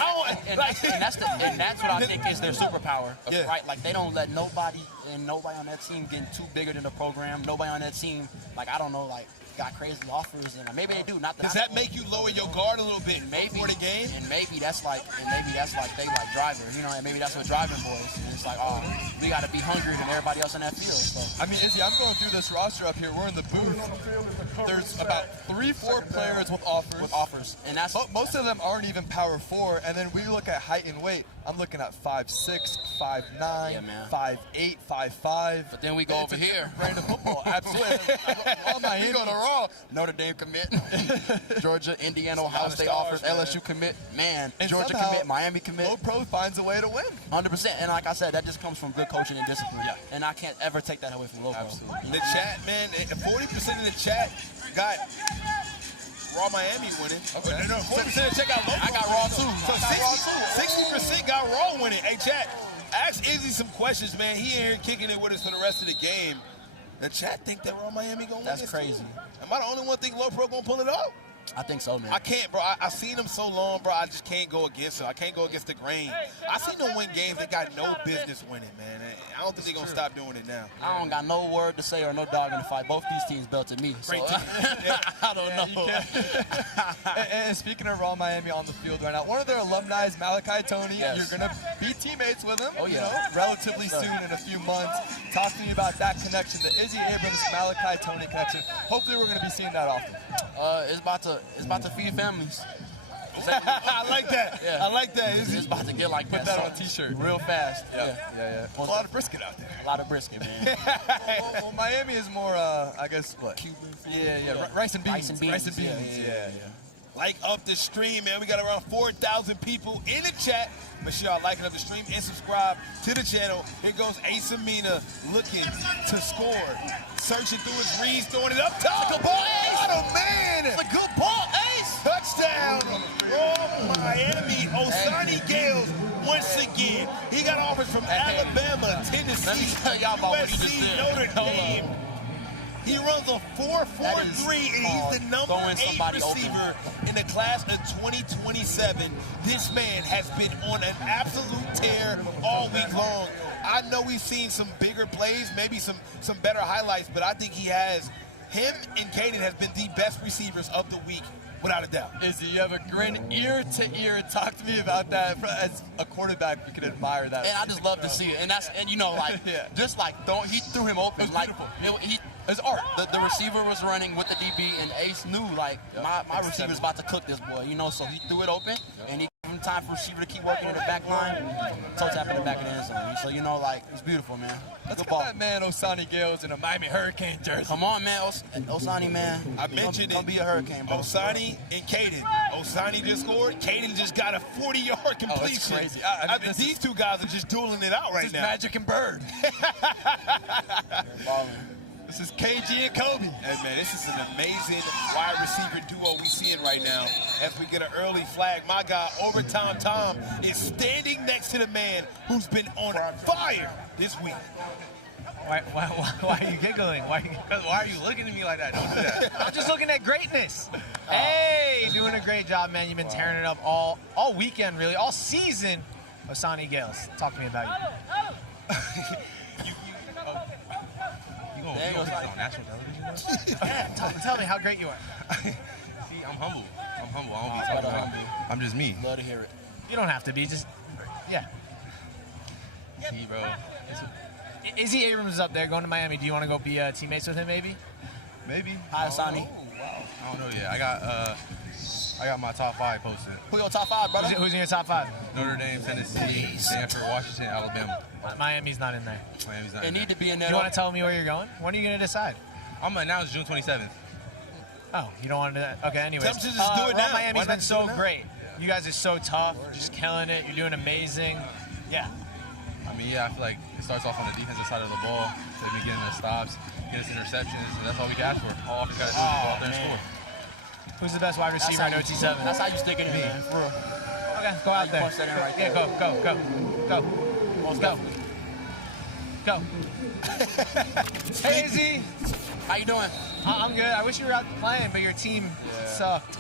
that's what I think is their superpower, right? Like, they don't let nobody on that team getting too bigger than the program. Nobody on that team, like, I don't know, like, got crazy offers, and maybe they do. Not that. Does that make you lower your guard a little bit before the game? And maybe that's like they like driver, and maybe that's what driving boys. And it's like, oh, we got to be hungrier than everybody else on that field. So. I mean, Izzy, I'm going through this roster up here. We're in the booth. There's about 3-4 players with offers. And that's most of them aren't even power 4. And then we look at height and weight. I'm looking at 5'6", 5'9", 5'8", 5'5". But then we go over here. Brand of football, absolutely. We go to Raw. Notre Dame commit. Georgia, Indiana, Ohio State offers. LSU commit. Man, and Georgia commit. Miami commit. Low Pro finds a way to win. 100%. And like I said, that just comes from good coaching and discipline. Yeah. And I can't ever take that away from Low Pro. Absolutely. The chat, man, 40% of the chat got Raw Miami winning. Okay. No, 40% of the chat got Low Pro. I got Raw too. So 60% got Raw winning. Hey, chat, ask Izzy some questions, man. He in here kicking it with us for the rest of the game. The chat think that Raw Miami gonna win. That's crazy. Am I the only one think Low Pro gonna pull it off? I think so, man. I can't, bro. I seen them so long, bro. I just can't go against them. I can't go against the grain. I seen them win games they got no business winning, man. I don't think they're going to stop doing it now. I don't got no word to say or no dog in the fight. Both these teams belted me. So I don't know. And speaking of Raw Miami on the field right now, one of their alumni is Malachi Tony. Yes. You're going to be teammates with him relatively Sure. soon in a few months. Talk to me about that connection, the Izzy Abrams, Malachi Tony connection. Hopefully we're going to be seeing that often. It's about to feed families. I like that. Yeah. I like that. It's about to get like Put that on a t-shirt. real fast. Yeah. A lot of brisket out there. A lot of brisket, man. well, Miami is more, I guess, what? Cuban. Yeah. Rice and beans. Rice and beans. Yeah. Like up the stream, man. We got around 4,000 people in the chat. Make sure y'all liking up the stream and subscribe to the channel. Here goes Ace Amina looking to score. Searching through his reads, throwing it up top. Good ball, oh man! It's a good ball, Ace. Touchdown! Oh, Miami. Osani Gales once again. He got offers from Alabama, Tennessee, Let me tell y'all about what he just USC, did. Notre Dame. He runs a 4.43, and he's the number 8 receiver in the class of 2027. This man has been on an absolute tear all week long. I know we've seen some bigger plays, maybe some better highlights, but I think him and Caden has been the best receivers of the week, without a doubt. Izzy, you have a grin ear to ear. Talk to me about that. As a quarterback, we can admire that. And I just love to see it. And you know, like, just like, he threw him open. It was beautiful. It's art. The receiver was running with the DB, and Ace knew, like, my receiver's about to cook this boy, you know, so he threw it open, and he gave him time for receiver to keep working in the back line, toe tap in the back of the end zone. So, you know, like, it's beautiful, man. Let's get that man Osani Gales in a Miami Hurricane jersey. Come on, man. Osani, man. I mentioned gonna be a Hurricane, bro. Osani and Caden. Osani just scored. Caden just got a 40-yard completion. Oh, it's crazy. I mean, these two guys are just dueling it out right now. Magic and Bird. This is KG and Kobe. Hey, man, this is an amazing wide receiver duo we seeing right now as we get an early flag. My guy, Overtime Tom, is standing next to the man who's been on fire this week. Why are you giggling? Why are you looking at me like that? Don't do that. I'm just looking at greatness. Hey, doing a great job, man. You've been tearing it up all weekend, really, all season. Osani Gales, talk to me about you. On national television. Yeah, tell me how great you are. See, I'm humble. I don't be talking about. I'm just me. Love to hear it. You don't have to be, just, yeah. See, bro. Izzy Abrams is up there going to Miami. Do you want to go be teammates with him, maybe? Maybe. Hi, Osani. I don't know yet. I got my top 5 posted. Who your top 5, brother? Who's in your top 5? Notre Dame, Tennessee, Stanford, Washington, Alabama. Miami's not in there. Miami's not They in need there. to be in there. You want to tell me where you're going? When are you going to decide? I'm going to announce June 27th. Oh, you don't want to? Okay, anyways. Tell them to just do it now. Miami's Why not been so do it now? great. You guys are so tough, just killing it. You're doing amazing. Yeah. I mean, yeah, I feel like it starts off on the defensive side of the ball. They've been getting the stops, get us interceptions, and that's all we can ask for. All we got to do is go out there and score. Who's the best wide receiver in OT7? That's how you stick it in, man. For real. Okay, go out there. punch that in right Yeah, go. Let's Go. Go. Hey, Izzy. How you doing? I'm good. I wish you were out playing, but your team sucked.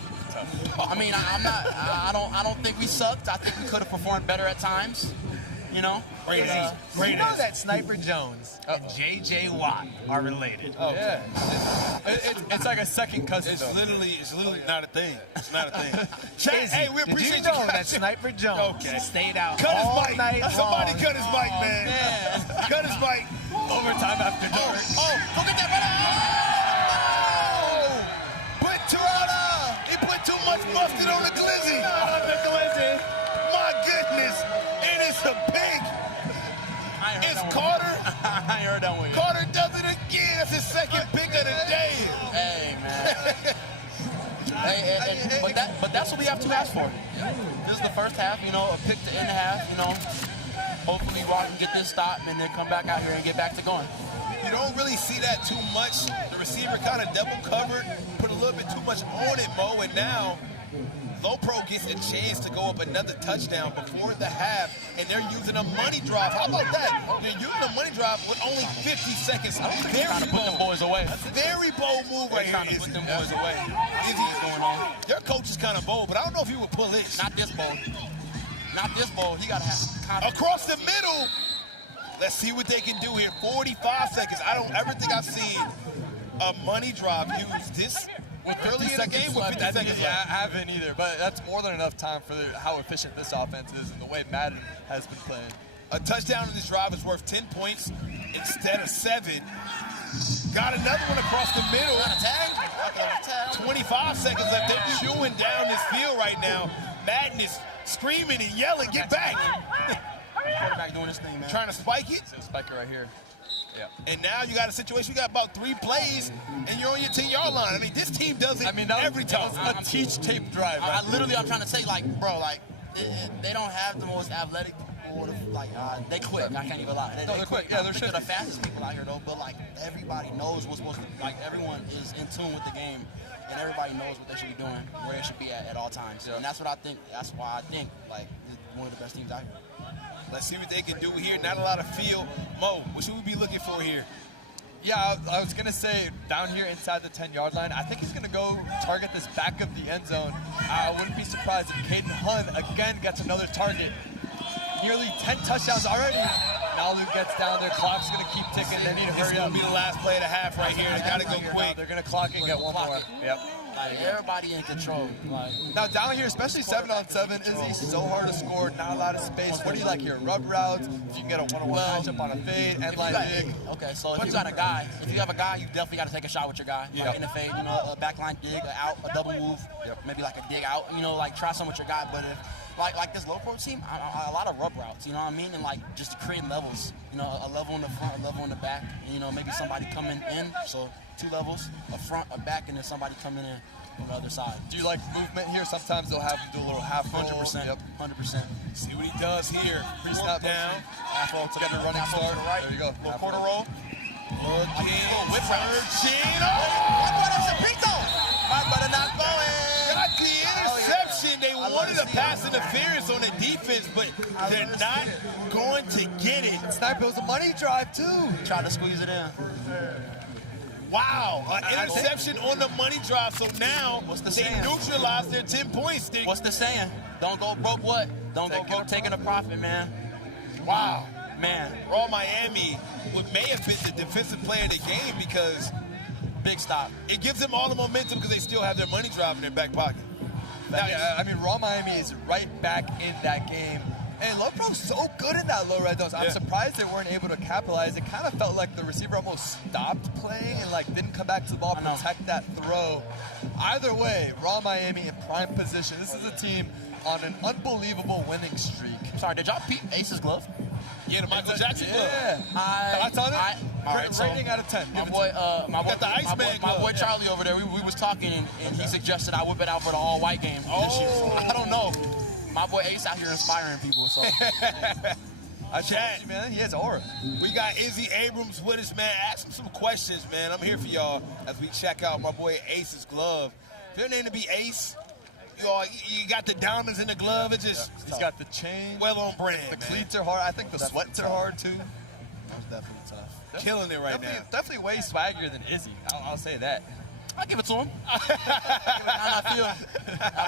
I mean, I don't think we sucked. I think we could have performed better at times. You know? Great Izzy, ace. do you know that Sniper Jones and J.J. Watt are related? Oh, yeah. It's like a second cousin. It's literally not a thing. It's not a thing. Chat, Izzy, hey, we did appreciate you know that guys. Sniper Jones Okay. stayed out Cut his all mic. night Somebody long? cut his mic, man. Cut his mic. Overtime after dark. Oh, look at that. Oh! Put Tirana. He put too much mustard on the glizzy. My goodness. It is a pig. It's Carter. I ain't heard that one yet. Carter does it again. That's his second pick of the day. Hey, man. But that's what we have to ask for. This is the first half, you know, a pick to end the half, you know. Hopefully Rock can get this stop and then come back out here and get back to going. You don't really see that too much. The receiver kind of double covered, put a little bit too much on it, Mo, and now Low Pro gets a chance to go up another touchdown before the half, and they're using a money drive. How about that? They're using a money drive with only 50 seconds. Very Trying to put them boys away. Very bold move right Trying here. to put them boys away. What's going on? Their coach is kind of bold, but I don't know if he would pull it. Not this bowl. Not this bowl. He got to have confidence. Across the middle. Let's see what they can do here. 45 seconds. I don't ever think I've seen a money drive use this early in the game with 50 seconds Yeah, left. I haven't either, but that's more than enough time for how efficient this offense is and the way Madden has been playing. A touchdown in this drive is worth 10 points instead of 7. Got another one across the middle. 25 seconds left. They're chewing down this field right now. Madden is screaming and yelling, get back. Back doing this thing, man. Trying to spike it. So spike it right here. Yeah. And now you got a situation, you got about 3 plays, and you're on your 10-yard line. I mean, this team does it every time. A teach tape drive. I'm trying to say, like, bro, like, they don't have the most athletic people. Like, they quick. I can't even lie. They're quick. Yeah, they're the fastest people out here, though. But, like, everybody knows what's supposed to, like, everyone is in tune with the game. And everybody knows what they should be doing, where it should be at all times. Yeah. And that's what I think. That's why I think, like, they're one of the best teams out here. Let's see what they can do here. Not a lot of field. Mo, what should we be looking for here? Yeah, I was going to say, down here inside the 10-yard line, I think he's going to go target this back of the end zone. I wouldn't be surprised if Caden Hunt again gets another target. Nearly 10 touchdowns already. Now Luke gets down there, clock's going to keep ticking. They need to hurry up. This will be the last play of the half right here. They got to go quick. They're going to clock and get one more. Yep. Like, everybody in control. Like, now down here, especially 7-on-7, Izzy, so hard to score, not a lot of space. What do you like here? Rub routes, if you can get a one-on-one matchup on a fade, and like big. Okay, so if you got a guy, if you have a guy, you definitely got to take a shot with your guy. Like in the fade, you know, a backline dig, a double move, maybe like a dig out, you know, like try some with your guy. But if, like this low pro team, a lot of rub routes, you know what I mean? And like just to create levels, you know, a level in the front, a level in the back, and, you know, maybe somebody coming in, so 2 levels, a front, a back, and then somebody coming in on the other side. Do you like movement here? Sometimes they'll have to do a little half roll. 100%. Yep. 100%. See what he does here. Pre-snap down. Half roll to get a running start. Right. There you go. Little quarter roll. Again. Whip route. My brother not going. Got the interception. They wanted a pass interference on the defense, but they're not going to get it. Sniper was a money drive, too. Try to squeeze it in. Wow, an interception on the money drive. So now they neutralize their 10-point stick. What's the saying? Don't go broke what? Don't go broke taking a profit, man. Wow. Man. Raw Miami may have been the defensive player of the game because big stop. It gives them all the momentum because they still have their money drive in their back pocket. Now, I mean, Raw Miami is right back in that game. And Low Pro's so good in that low red zone. I'm surprised they weren't able to capitalize. It kind of felt like the receiver almost stopped playing and like didn't come back to the ball, protect that throw. Either way, Raw Miami in prime position. This is a team on an unbelievable winning streak. Sorry, did y'all peep Ace's glove? Yeah, the Michael Jackson glove. Thoughts on it? Rating out of 10. My boy Charlie over there, we was talking and he suggested I whip it out for the all-white game this year. So I don't know. My boy Ace out here inspiring people, so. Chat, man, he has aura. We got Izzy Abrams with us, man. Ask him some questions, man. I'm here for y'all as we check out my boy Ace's glove. If your name to be Ace, you got the diamonds in the glove. It just he's got the chain. Well on brand. The cleats are hard. I think the sweats are hard too. That's definitely tough. Killing it right now. Definitely way swaggier than Izzy. I'll say that. I'll give it to him. Out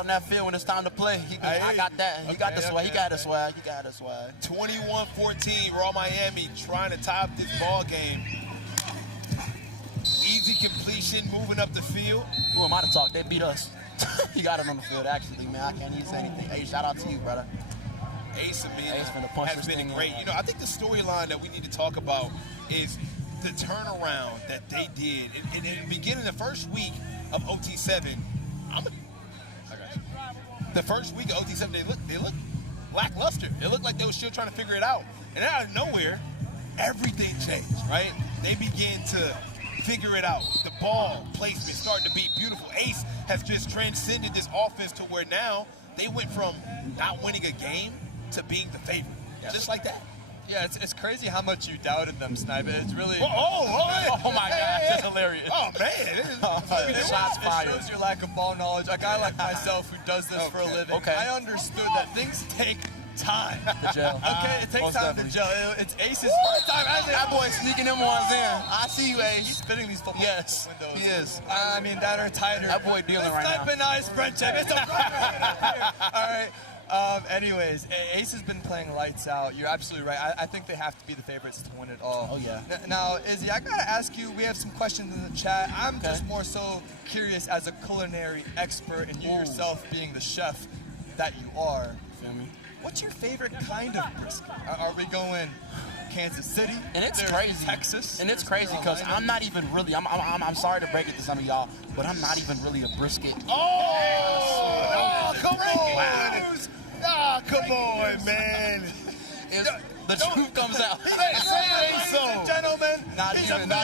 on that field when it's time to play. I got that. He got the swag. He got the swag. 21-14, Raw Miami trying to tie up this ball game. Easy completion, moving up the field. Who am I to talk? They beat us. He got it on the field, actually, man. I can't even say anything. Hey, shout out to you, brother. Ace, has been great. You know, I think the storyline that we need to talk about is the turnaround that they did. In the beginning, the first week of OT7, the first week of OT7, they looked lackluster. It looked like they were still trying to figure it out. And out of nowhere, everything changed, right? They began to figure it out. The ball placement starting to be beautiful. Ace has just transcended this offense to where now they went from not winning a game to being the favorite. Just like that. Yeah, it's crazy how much you doubted them, Sniper. It's really... Oh my gosh, that's hilarious. Oh, man. Shots fired. It shows your lack of ball knowledge. A guy like myself who does this for a living, I understood that things take time. The gel. Okay, it takes time to gel. It's Ace's first time. That boy sneaking them ones in. I see you, Ace. He's spinning these football windows. He is. I mean, that are tighter. That boy dealing right now. Sniper nice friendship. It's a all right. Anyways, Ace has been playing lights out. You're absolutely right. I think they have to be the favorites to win it all. Oh, yeah. Now, Izzy, I got to ask you, we have some questions in the chat. I'm just more so curious as a culinary expert and you yourself being the chef that you are. Feel me? What's your favorite kind of brisket? Are we going Kansas City? And it's crazy. Texas? And it's crazy because I'm not even really, I'm sorry to break it to some of y'all, but I'm not even really a brisket. Oh, come on. Oh, come on, man. The truth comes out. Say it ain't so. Gentlemen, Not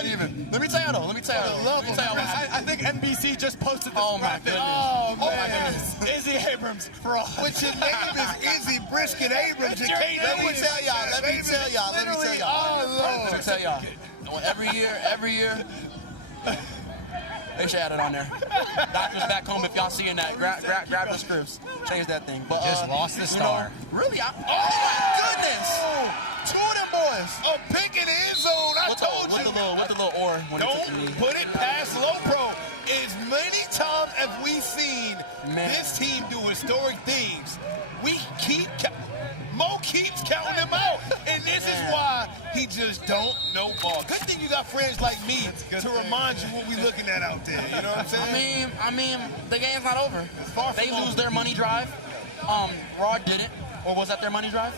even. Let me tell you though. I think NBC just posted this. Oh my graphic. goodness. Oh, Oh my man. goodness. Izzy Abrams, fraud. Which your name is Izzy Brisket Abrams. You can't Let me tell y'all. Every year, they should add it on there. Doctors back home, if y'all seeing that, grab the scripts, change that thing. But Just lost the star. Really? Oh my goodness! Two of them boys. A pick in the end zone. I told you. With the little oar. When Don't he took the knee. put it past Low Pro. As many times as we've seen Man. this team do historic things, Mo keeps counting them out. And this is why he just don't know ball. Good thing you got friends like me to remind you what we looking at out there. You know what I'm saying? I mean, the game's not over. They lose their money drive. Raw did it. Or was that their money drive?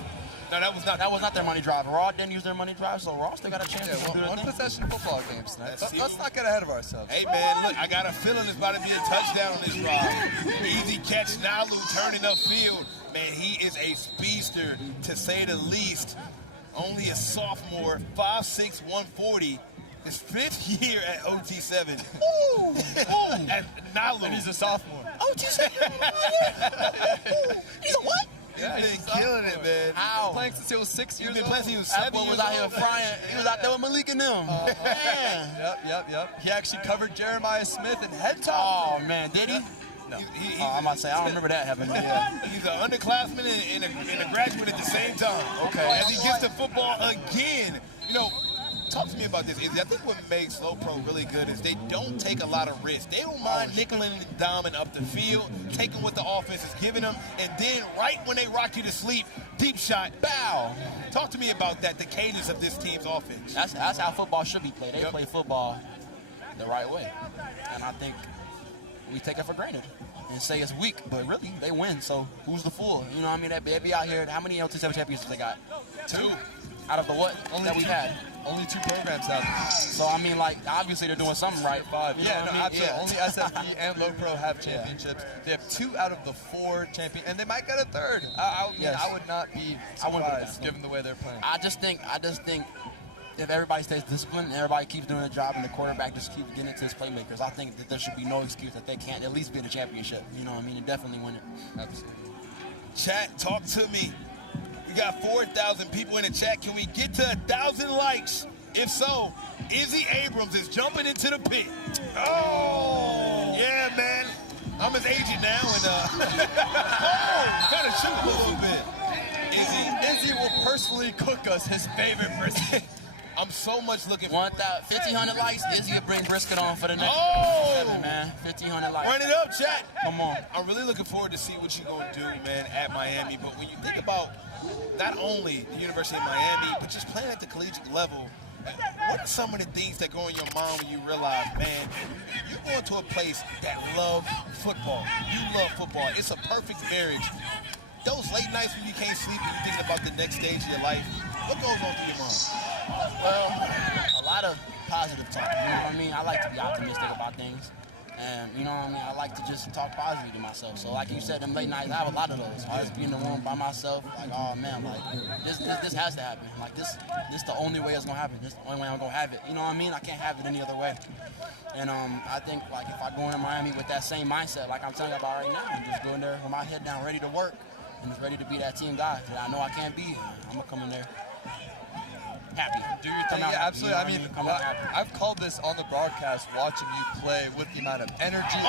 No, that was not. That was not their money drive. Raw didn't use their money drive, so Raw still got a chance to do their One thing. possession football games tonight. Let's Let's not get ahead of ourselves. Hey, man, look, I got a feeling it's about to be a touchdown on this drive. Easy catch, Nalu turning upfield. Man, he is a speedster, to say the least. Only a sophomore, 5'6", 140. His 5th year at OT7. Ooh. At Nalu. And he's a sophomore. OT7? He's a what? He's been killing it, man. How? Playing since he was 6 years He's been old. playing since he was That 7 boy years was out here old. frying. He was out there with Malik and them. Man. Yep. He actually covered Jeremiah Smith in head top. Oh, man. Did he? No. I'm about to say, I don't remember that happening. Yeah. He's an underclassman and a graduate at the same time. Okay. As he gets to football again. You know, talk to me about this, Izzy. I think what makes Low Pro really good is they don't take a lot of risks. They don't mind nickeling and diming up the field, taking what the offense is giving them, and then right when they rock you to sleep, deep shot, bow. Talk to me about that, the cadence of this team's offense. That's how football should be played. They play football the right way. And I think we take it for granted and say it's weak, but really, they win, so who's the fool? You know what I mean? They be out here. How many OT7 championships they got? 2. Out of the what that we've had? Only 2 programs out there. So, I mean, like, obviously they're doing something right. 5. You know Yeah, what no, I mean? absolutely. Yeah. Only SFP and Low Pro have championships. They have 2 out of the 4 champions, and they might get a 3rd. I would not be surprised given the way they're playing. I just think if everybody stays disciplined and everybody keeps doing their job and the quarterback just keeps getting into his playmakers, I think that there should be no excuse that they can't at least be in a championship. You know what I mean? And definitely win it. Absolutely. Chat, talk to me. We got 4,000 people in the chat. Can we get to 1,000 likes? If so, Izzy Abrams is jumping into the pit. Oh, yeah, man. I'm his agent now, and kind of shoot a little bit. Izzy will personally cook us his favorite brisket. I'm so much looking for 1,500 likes. Izzy will bring brisket on for the next 7, man. 1,500 likes. Run it up, chat. Come on. I'm really looking forward to see what you're going to do, man, at Miami. But when you think about not only the University of Miami, but just playing at the collegiate level, what are some of the things that go in your mind when you realize, man, you're going to a place that loves football. You love football. It's a perfect marriage. Those late nights when you can't sleep and you think about the next stage of your life, what goes on through your mind? Well, a lot of positive talk. You know what I mean? I like to be optimistic about things. And, you know what I mean? I like to just talk positively to myself. So, like you said, them late nights, I have a lot of those. I just be in the room by myself, like, oh, man, like, this has to happen. Like, this the only way it's going to happen. This the only way I'm going to have it. You know what I mean? I can't have it any other way. And I think, like, if I go into Miami with that same mindset, like I'm telling you about right now, I'm just going there with my head down, ready to work, and just ready to be that team guy that I know I can't be. I'm going to come in there happy. Do your thing. Yeah, absolutely. I mean, I've called this on the broadcast, watching you play with the amount of energy.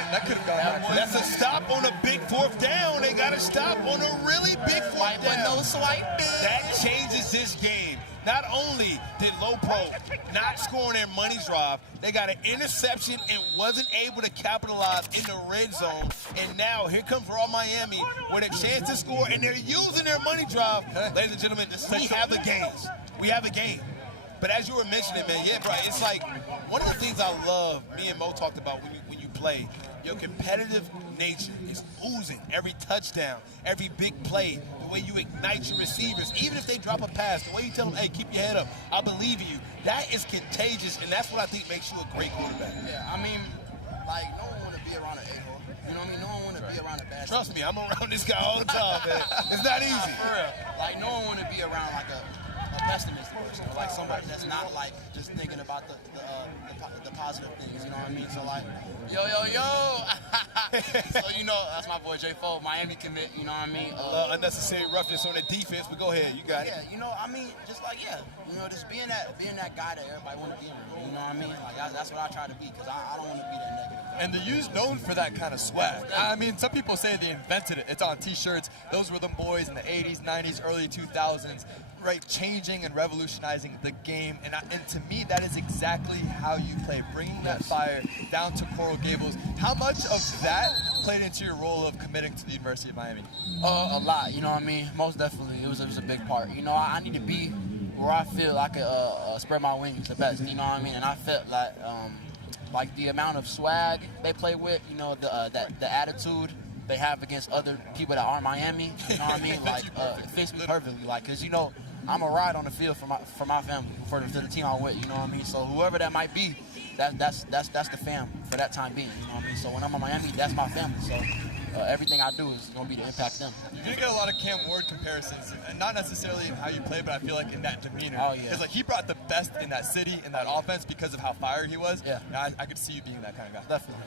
That could have gone. That's a stop on a big 4th down. They got to stop on a really big 4th down. No swipe. That changes this game. Not only did Low Pro not score on their money drive, they got an interception and wasn't able to capitalize in the red zone. And now here comes Raw Miami with a chance to score, and they're using their money drive. Ladies and gentlemen, we have a game. We have a game. But as you were mentioning, man, yeah, bro, it's like one of the things I love, me and Mo talked about when you play, your competitive nature is oozing. Every touchdown, every big play, the way you ignite your receivers, even if they drop a pass, the way you tell them, hey, keep your head up, I believe in you. That is contagious, and that's what I think makes you a great quarterback. Yeah, I mean, like, no one want to be around an a-hole. You know what I mean? No one want to be around a bad Trust me, I'm around this guy all the time, man. It's not easy. For real. Like, no one want to be around like a pessimist person, or like somebody that's not like just thinking about the positive things, you know what I mean? So like, yo. So you know, that's my boy J4, Miami commit, you know what I mean? Unnecessary roughness on the defense, but go ahead, you got it. Yeah, you know, I mean, just like, you know, just being that guy that everybody want to be around, you know what I mean? Like, that's what I try to be, because I don't want to be that negative. And the U's known for that kind of swag. I mean, some people say they invented it. It's on T-shirts. Those were them boys in the 80s, 90s, early 2000s, right? Changing and revolutionizing the game. And to me, that is exactly how you play, bringing that fire down to Coral Gables. How much of that played into your role of committing to the University of Miami? A lot, you know what I mean? Most definitely, it was a big part. You know, I need to be where I feel I could spread my wings the best, you know what I mean? And I felt like the amount of swag they play with, you know, the attitude they have against other people that aren't Miami, you know what I mean? Like, it fits me perfectly, like, because, you know, I'm a ride on the field for my family, for the team I'm with, you know what I mean? So whoever that might be, that's the fam for that time being, you know what I mean? So when I'm in Miami, that's my family, so everything I do is going to be to impact them. You're going to get a lot of Cam Ward comparisons, and not necessarily in how you play, but I feel like in that demeanor. Oh, yeah. Because, like, he brought the best in that city, in that offense, because of how fire he was. Yeah. And I could see you being that kind of guy. Definitely.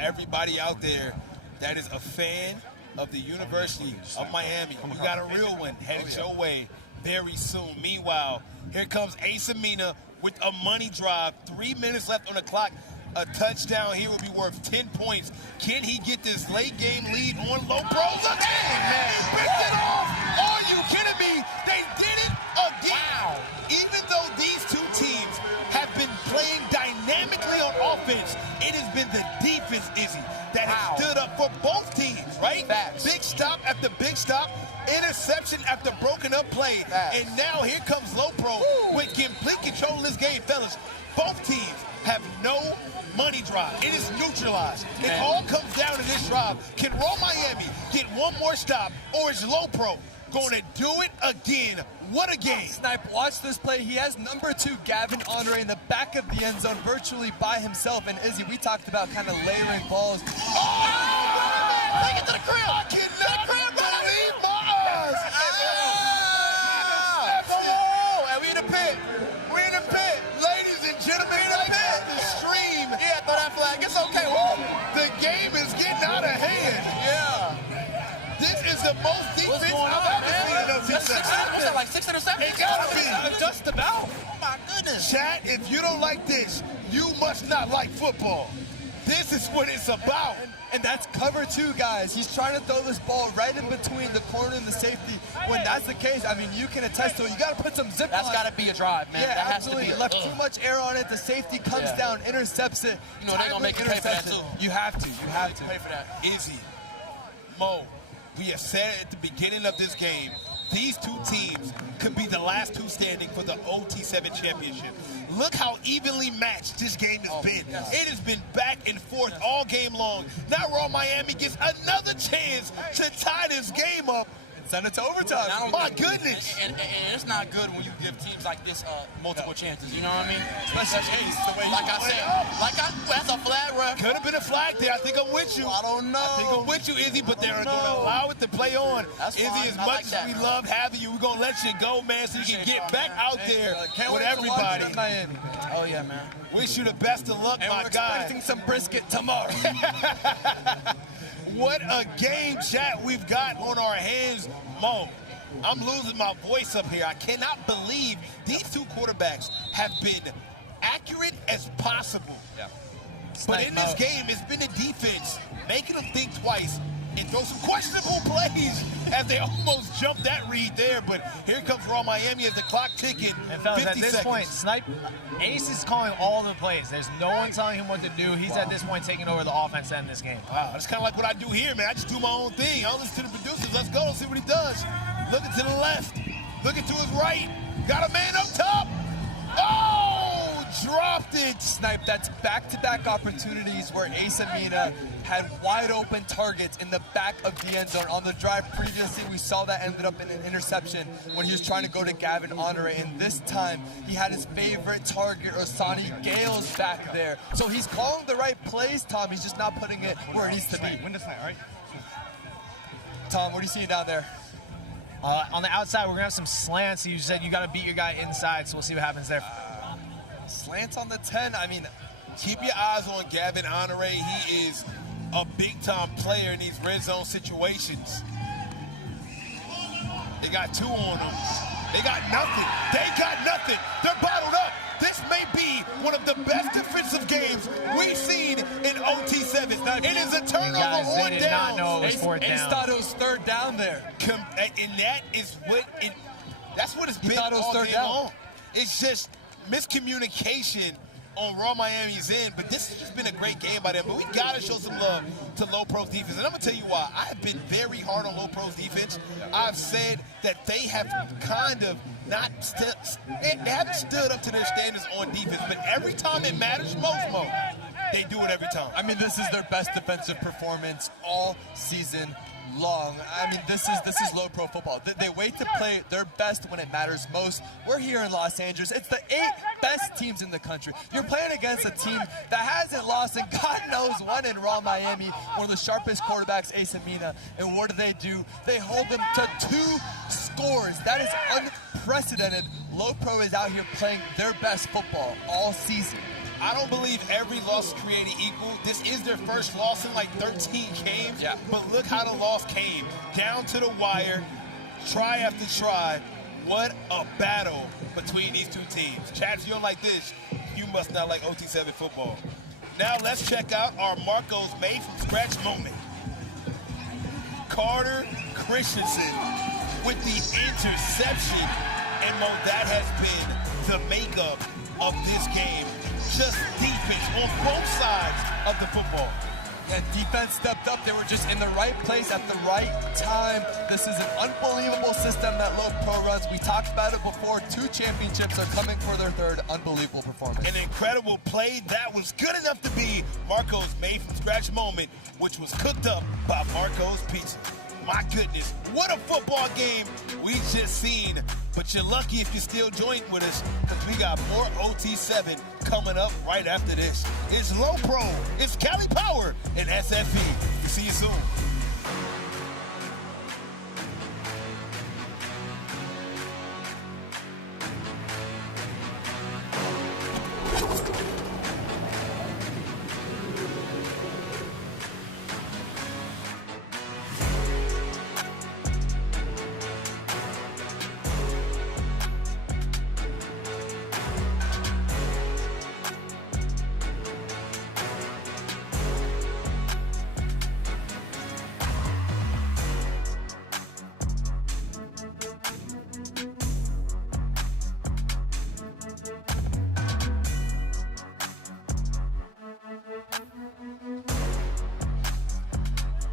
Everybody out there that is a fan of the University of Miami, we got a real one headed your way very soon. Meanwhile, here comes Asa Mina with a money drive. 3 minutes left on the clock. A touchdown here would be worth 10 points. Can he get this late game lead on low pros again? Man, picked it off. Are you kidding me? They did it again. Wow. Even though these two teams have been playing dynamically on offense, it has been the defense, Izzy, that has stood up for both teams, right? Facts. Big stop after big stop, interception after broken up play. Facts. And now here comes Low Pro with complete control of this game, fellas. Both teams have no money drive. It is neutralized. It all comes down to this drive. Can Raw Miami get one more stop, or is Low Pro going to do it again? What a game. Snipe, watch this play. He has number 2, Gavin Andre, in the back of the end zone, virtually by himself. And Izzy, we talked about kind of layering balls. Oh! Take it to the crib. I cannot believe my eyes. And we in the pit. We're in the pit. Ladies and gentlemen, the stream. Yeah, throw that flag. It's okay. Woo. The game is getting out of hand. Yeah. This is the most defense I've ever seen in those What's that, like 6 interceptions? It gotta be. Just about. Oh, my goodness. Chat, if you don't like this, you must not like football. This is what it's about. And that's cover 2, guys. He's trying to throw this ball right in between the corner and the safety. When that's the case, I mean, you can attest to it. You got to put some zip on. That's got to be a drive, man. Yeah, that absolutely. Has to be Left too much air on it. The safety comes down, intercepts it. You know, they're going to make you pay for that, too. You have to. You have to. Pay for that. Easy. Mo, we have said at the beginning of this game, these two teams could be the last two standing for the OT7 championship. Look how evenly matched this game has been. It has been back and forth all game long. Now Raw Miami gets another chance to tie this game up. Send it to overtime. My goodness. And it's not good when you give teams like this multiple chances, you know what I mean? Especially Ace, the way like I said, that's a flag ref. Could have been a flag there. I think I'm with you. I don't know. I think I'm with you, Izzy, but they're going to allow it to play on. That's Izzy, fine. as I much like that. as we love having you, we're going to let you go, man, so you can get back out there with everybody. Miami. Oh, yeah, man. Wish you the best of luck, And my we're guy. expecting some brisket tomorrow. What a game, chat, we've got on our hands. Mo, I'm losing my voice up here. I cannot believe these two quarterbacks have been accurate as possible. Yeah. But in this game, it's been the defense making them think twice and throw some questionable plays as they almost jumped that read there. But here comes Raw Miami as the clock ticking. And fellas, 50 at this seconds. point, Ace is calling all the plays. There's no one telling him what to do. He's at this point taking over the offense end this game. Wow, that's kind of like what I do here, man. I just do my own thing. I don't listen to the producers. Let's go. Let's see what he does. Looking to the left. Looking to his right. Got a man up top. Oh, dropped it. Snipe, that's back-to-back opportunities where Ace Amina had wide-open targets in the back of the end zone. On the drive previously, we saw that ended up in an interception when he was trying to go to Gavin Honore, and this time he had his favorite target, Osani Gales, back there. So he's calling the right plays, Tom. He's just not putting it where it needs to be. Win this night, all right? Tom, what are you seeing down there? On the outside, we're going to have some slants. You said you got to beat your guy inside, so we'll see what happens there. Slants on the 10. I mean, Keep your eyes on Gavin Honore. He is a big-time player in these red zone situations. They got 2 on them. They got nothing. They got nothing. They're bottled up. This may be one of the best defensive games we've seen in OT7. It is a turnover Guys, they on did down. not know it was fourth Ace down. thought it was 3rd down there. And that is what it. That's what it's been thought it was all 3rd game down. long. It's just miscommunication on Raw Miami's end, but this has just been a great game by them. But we gotta show some love to Low Pro's defense, and I'm gonna tell you why. I have been very hard on Low Pro's defense. I've said that they have kind of not they haven't stood up to their standards on defense, but every time it matters most, Mo, they do it every time. I mean, this is their best defensive performance all season long. I mean, this is Low Pro football. They wait to play their best when it matters most. We're here in Los Angeles. It's the 8 best teams in the country. You're playing against a team that hasn't lost in God knows when in Raw Miami, one of the sharpest quarterbacks, Ace Amina. And what do? They hold them to 2 scores. That is unprecedented. Low Pro is out here playing their best football all season. I don't believe every loss is created equal. This is their first loss in like 13 games. Yeah. But look how the loss came. Down to the wire, try after try. What a battle between these 2 teams. Chad, if you don't like this, you must not like OT7 football. Now let's check out our Marco's made from scratch moment. Carter Christensen with the interception. And Mo, that has been the makeup of this game. Just defense on both sides of the football. And defense stepped up. They were just in the right place at the right time. This is an unbelievable system that Low Pro runs. We talked about it before. 2 championships are coming for their 3rd. Unbelievable performance. An incredible play that was good enough to be Marco's made from scratch moment, which was cooked up by Marco's Pizza. My goodness, what a football game we just seen. But you're lucky if you still joined with us, because we got more OT7 coming up right after this. It's Low Pro, it's Cali Power, and SFE. We'll see you soon.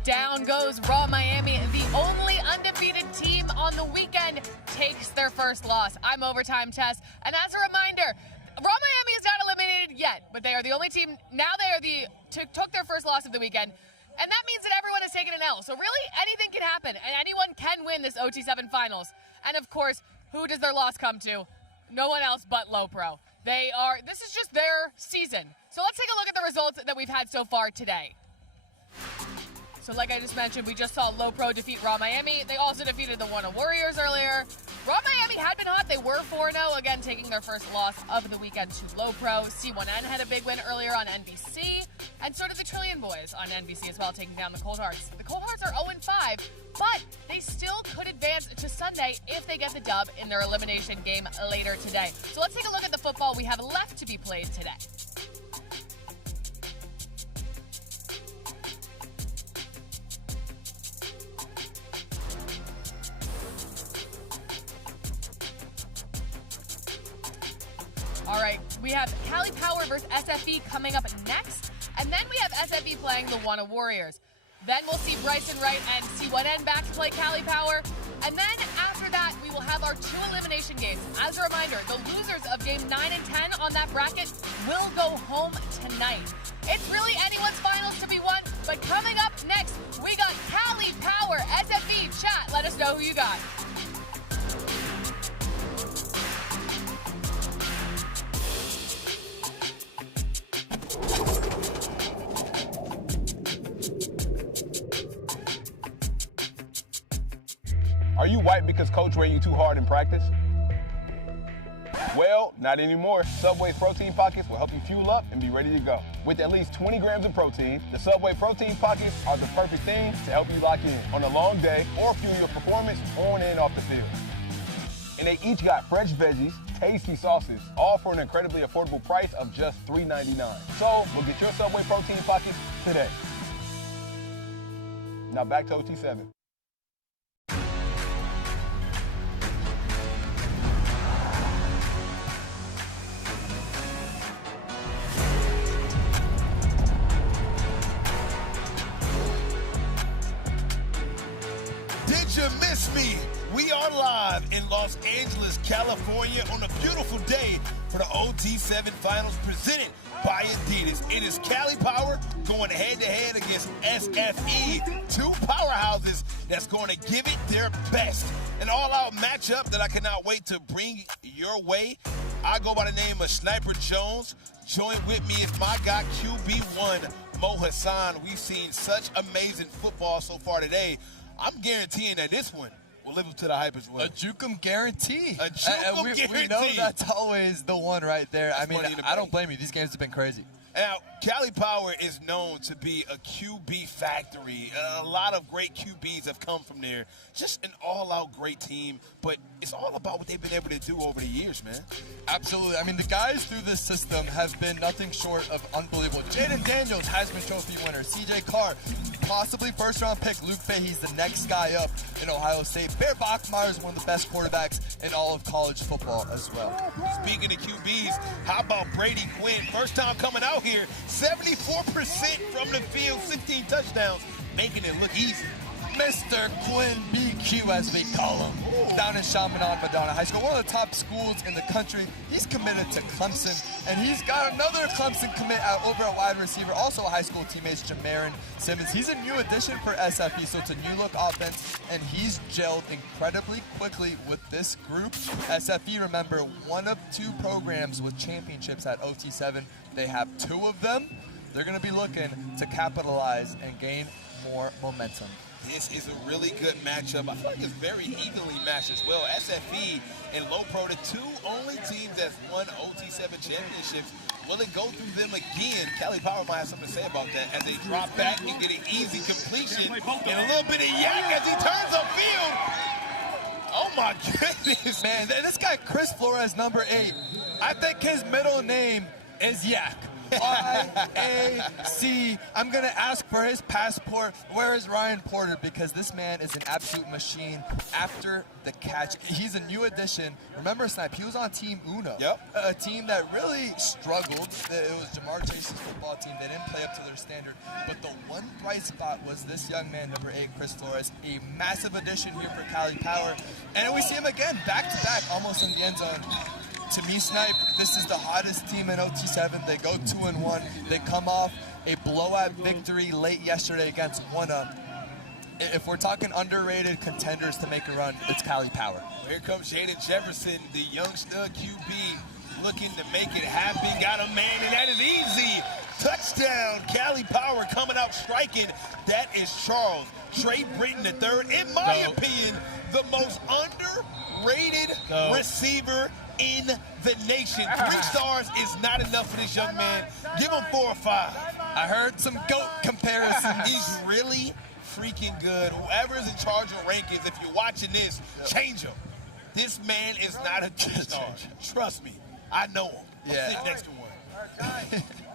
Down goes Raw Miami. The only undefeated team on the weekend takes their first loss. I'm Overtime Tess. And as a reminder, Raw Miami is not eliminated yet, but they are the only team. Now they are took their first loss of the weekend. And that means that everyone has taken an L. So really anything can happen, and anyone can win this OT7 finals. And of course, who does their loss come to? No one else but Low Pro. This is just their season. So let's take a look at the results that we've had so far today. So like I just mentioned, we just saw Low Pro defeat Raw Miami. They also defeated the Wunna Warriors earlier. Raw Miami had been hot. They were 4-0, again taking their first loss of the weekend to Low Pro. C1N had a big win earlier on NBC, and so did the Trillion Boys on NBC as well, taking down the Cold Hearts. The Cold Hearts are 0-5, but they still could advance to Sunday if they get the dub in their elimination game later today. So let's take a look at the football we have left to be played today. All right, we have Cali Power versus SFE coming up next, and then we have SFE playing the Wunna Warriors. Then we'll see Bryson Wright and C1N back to play Cali Power, and then after that, we will have our 2 elimination games. As a reminder, the losers of game 9 and 10 on that bracket will go home tonight. It's really anyone's finals to be won, but coming up next, we got Cali Power, SFE. Chat, let us know who you got. Are you white because coach ran you too hard in practice? Well, not anymore. Subway's protein pockets will help you fuel up and be ready to go. With at least 20 grams of protein, the Subway protein pockets are the perfect thing to help you lock in on a long day or fuel your performance on and off the field. And they each got fresh veggies, tasty sauces, all for an incredibly affordable price of just $3.99. So, we'll get your Subway protein pockets today. Now back to OT7. Did you miss me? We are live in Los Angeles, California on a beautiful day for the OT7 Finals presented by Adidas. It is Cali Power going head-to-head against SFE, two powerhouses that's going to give it their best. An all-out matchup that I cannot wait to bring your way. I go by the name of Sniper Jones. Join with me is my guy QB1, Mo Hassan. We've seen such amazing football so far today. I'm guaranteeing that this one will live up to the hype as well. A Jukum guarantee. A Jukum guarantee. We know that's always the one right there. That's I don't blame you. These games have been crazy. Now, Cali Power is known to be a QB factory. A lot of great QBs have come from there. Just an all-out great team, but it's all about what they've been able to do over the years, man. Absolutely. I mean, the guys through this system have been nothing short of unbelievable. Jaden Daniels, Heisman Trophy winner. CJ Carr, possibly first-round pick. Luke Fahey's the next guy up in Ohio State. Bear Bachmeier is one of the best quarterbacks in all of college football as well. Speaking of QBs, how about Brady Quinn? First time coming out here, 74% from the field, 16 touchdowns, making it look easy. Mr. Quinn BQ, as we call him, down in Chaminade Madonna High School, one of the top schools in the country. He's committed to Clemson, and he's got another Clemson commit over at wide receiver, also a high school teammate, Jamarin Simmons. He's a new addition for SFE, so it's a new look offense, and he's gelled incredibly quickly with this group. SFE, remember, one of two programs with championships at OT7. They have two of them. They're going to be looking to capitalize and gain more momentum. This is a really good matchup. I feel like it's very evenly matched as well. SFE and Low Pro, the two only teams that's won OT7 championships. Will it go through them again? Cali Power might have something to say about that as they drop back and get an easy completion and a little bit of yak as he turns upfield. Oh my goodness. Man, this guy, Chris Flores, number 8, I think his middle name is Yak. I-A-C. I'm going to ask for his passport. Where is Ryan Porter? Because this man is an absolute machine after the catch. He's a new addition. Remember, Snipe, he was on Team Uno. Yep. A team that really struggled. It was Jamar Chase's football team. They didn't play up to their standard. But the one bright spot was this young man, number 8, Chris Flores. A massive addition here for Cali Power. And we see him again, back-to-back, almost in the end zone. To me, Snipe, this is the hottest team in OT7. They go 2-1. They come off a blowout victory late yesterday against Wunna. If we're talking underrated contenders to make a run, it's Cali Power. Here comes Jaden Jefferson, the young stud QB, looking to make it happen. Got a man, and that is easy. Touchdown, Cali Power coming out striking. That is Charles Trey Britton III. In my opinion, the most underrated receiver in the nation. 3 stars is not enough for this young man. Give him 4 or 5. I heard some GOAT comparisons. He's really freaking good. Whoever is in charge of rankings, if you're watching this, change him. This man is not a 2-star. Trust me, I know him. I'm sitting next to one.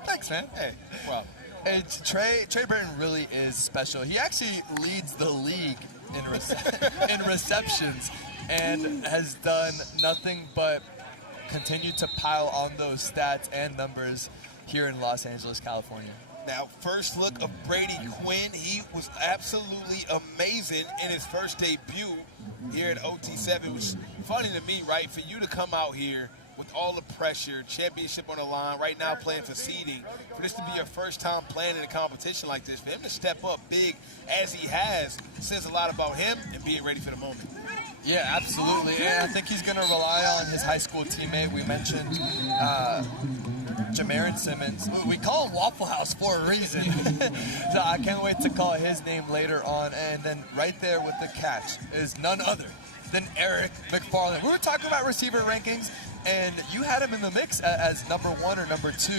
Thanks, man. Hey, well. Trey Britton really is special. He actually leads the league in receptions and has done nothing but continue to pile on those stats and numbers here in Los Angeles, California. Now, first look of Brady Quinn. He was absolutely amazing in his first debut here at OT7, which is funny to me, right? For you to come out here with all the pressure, championship on the line, right now playing for seeding, for this to be your first time playing in a competition like this, for him to step up big as he has, says a lot about him and being ready for the moment. Yeah, absolutely. And I think he's going to rely on his high school teammate. We mentioned Jamarin Simmons. We call him Waffle House for a reason. So I can't wait to call his name later on. And then right there with the catch is none other than Eric McFarland. We were talking about receiver rankings, and you had him in the mix as number 1 or number 2,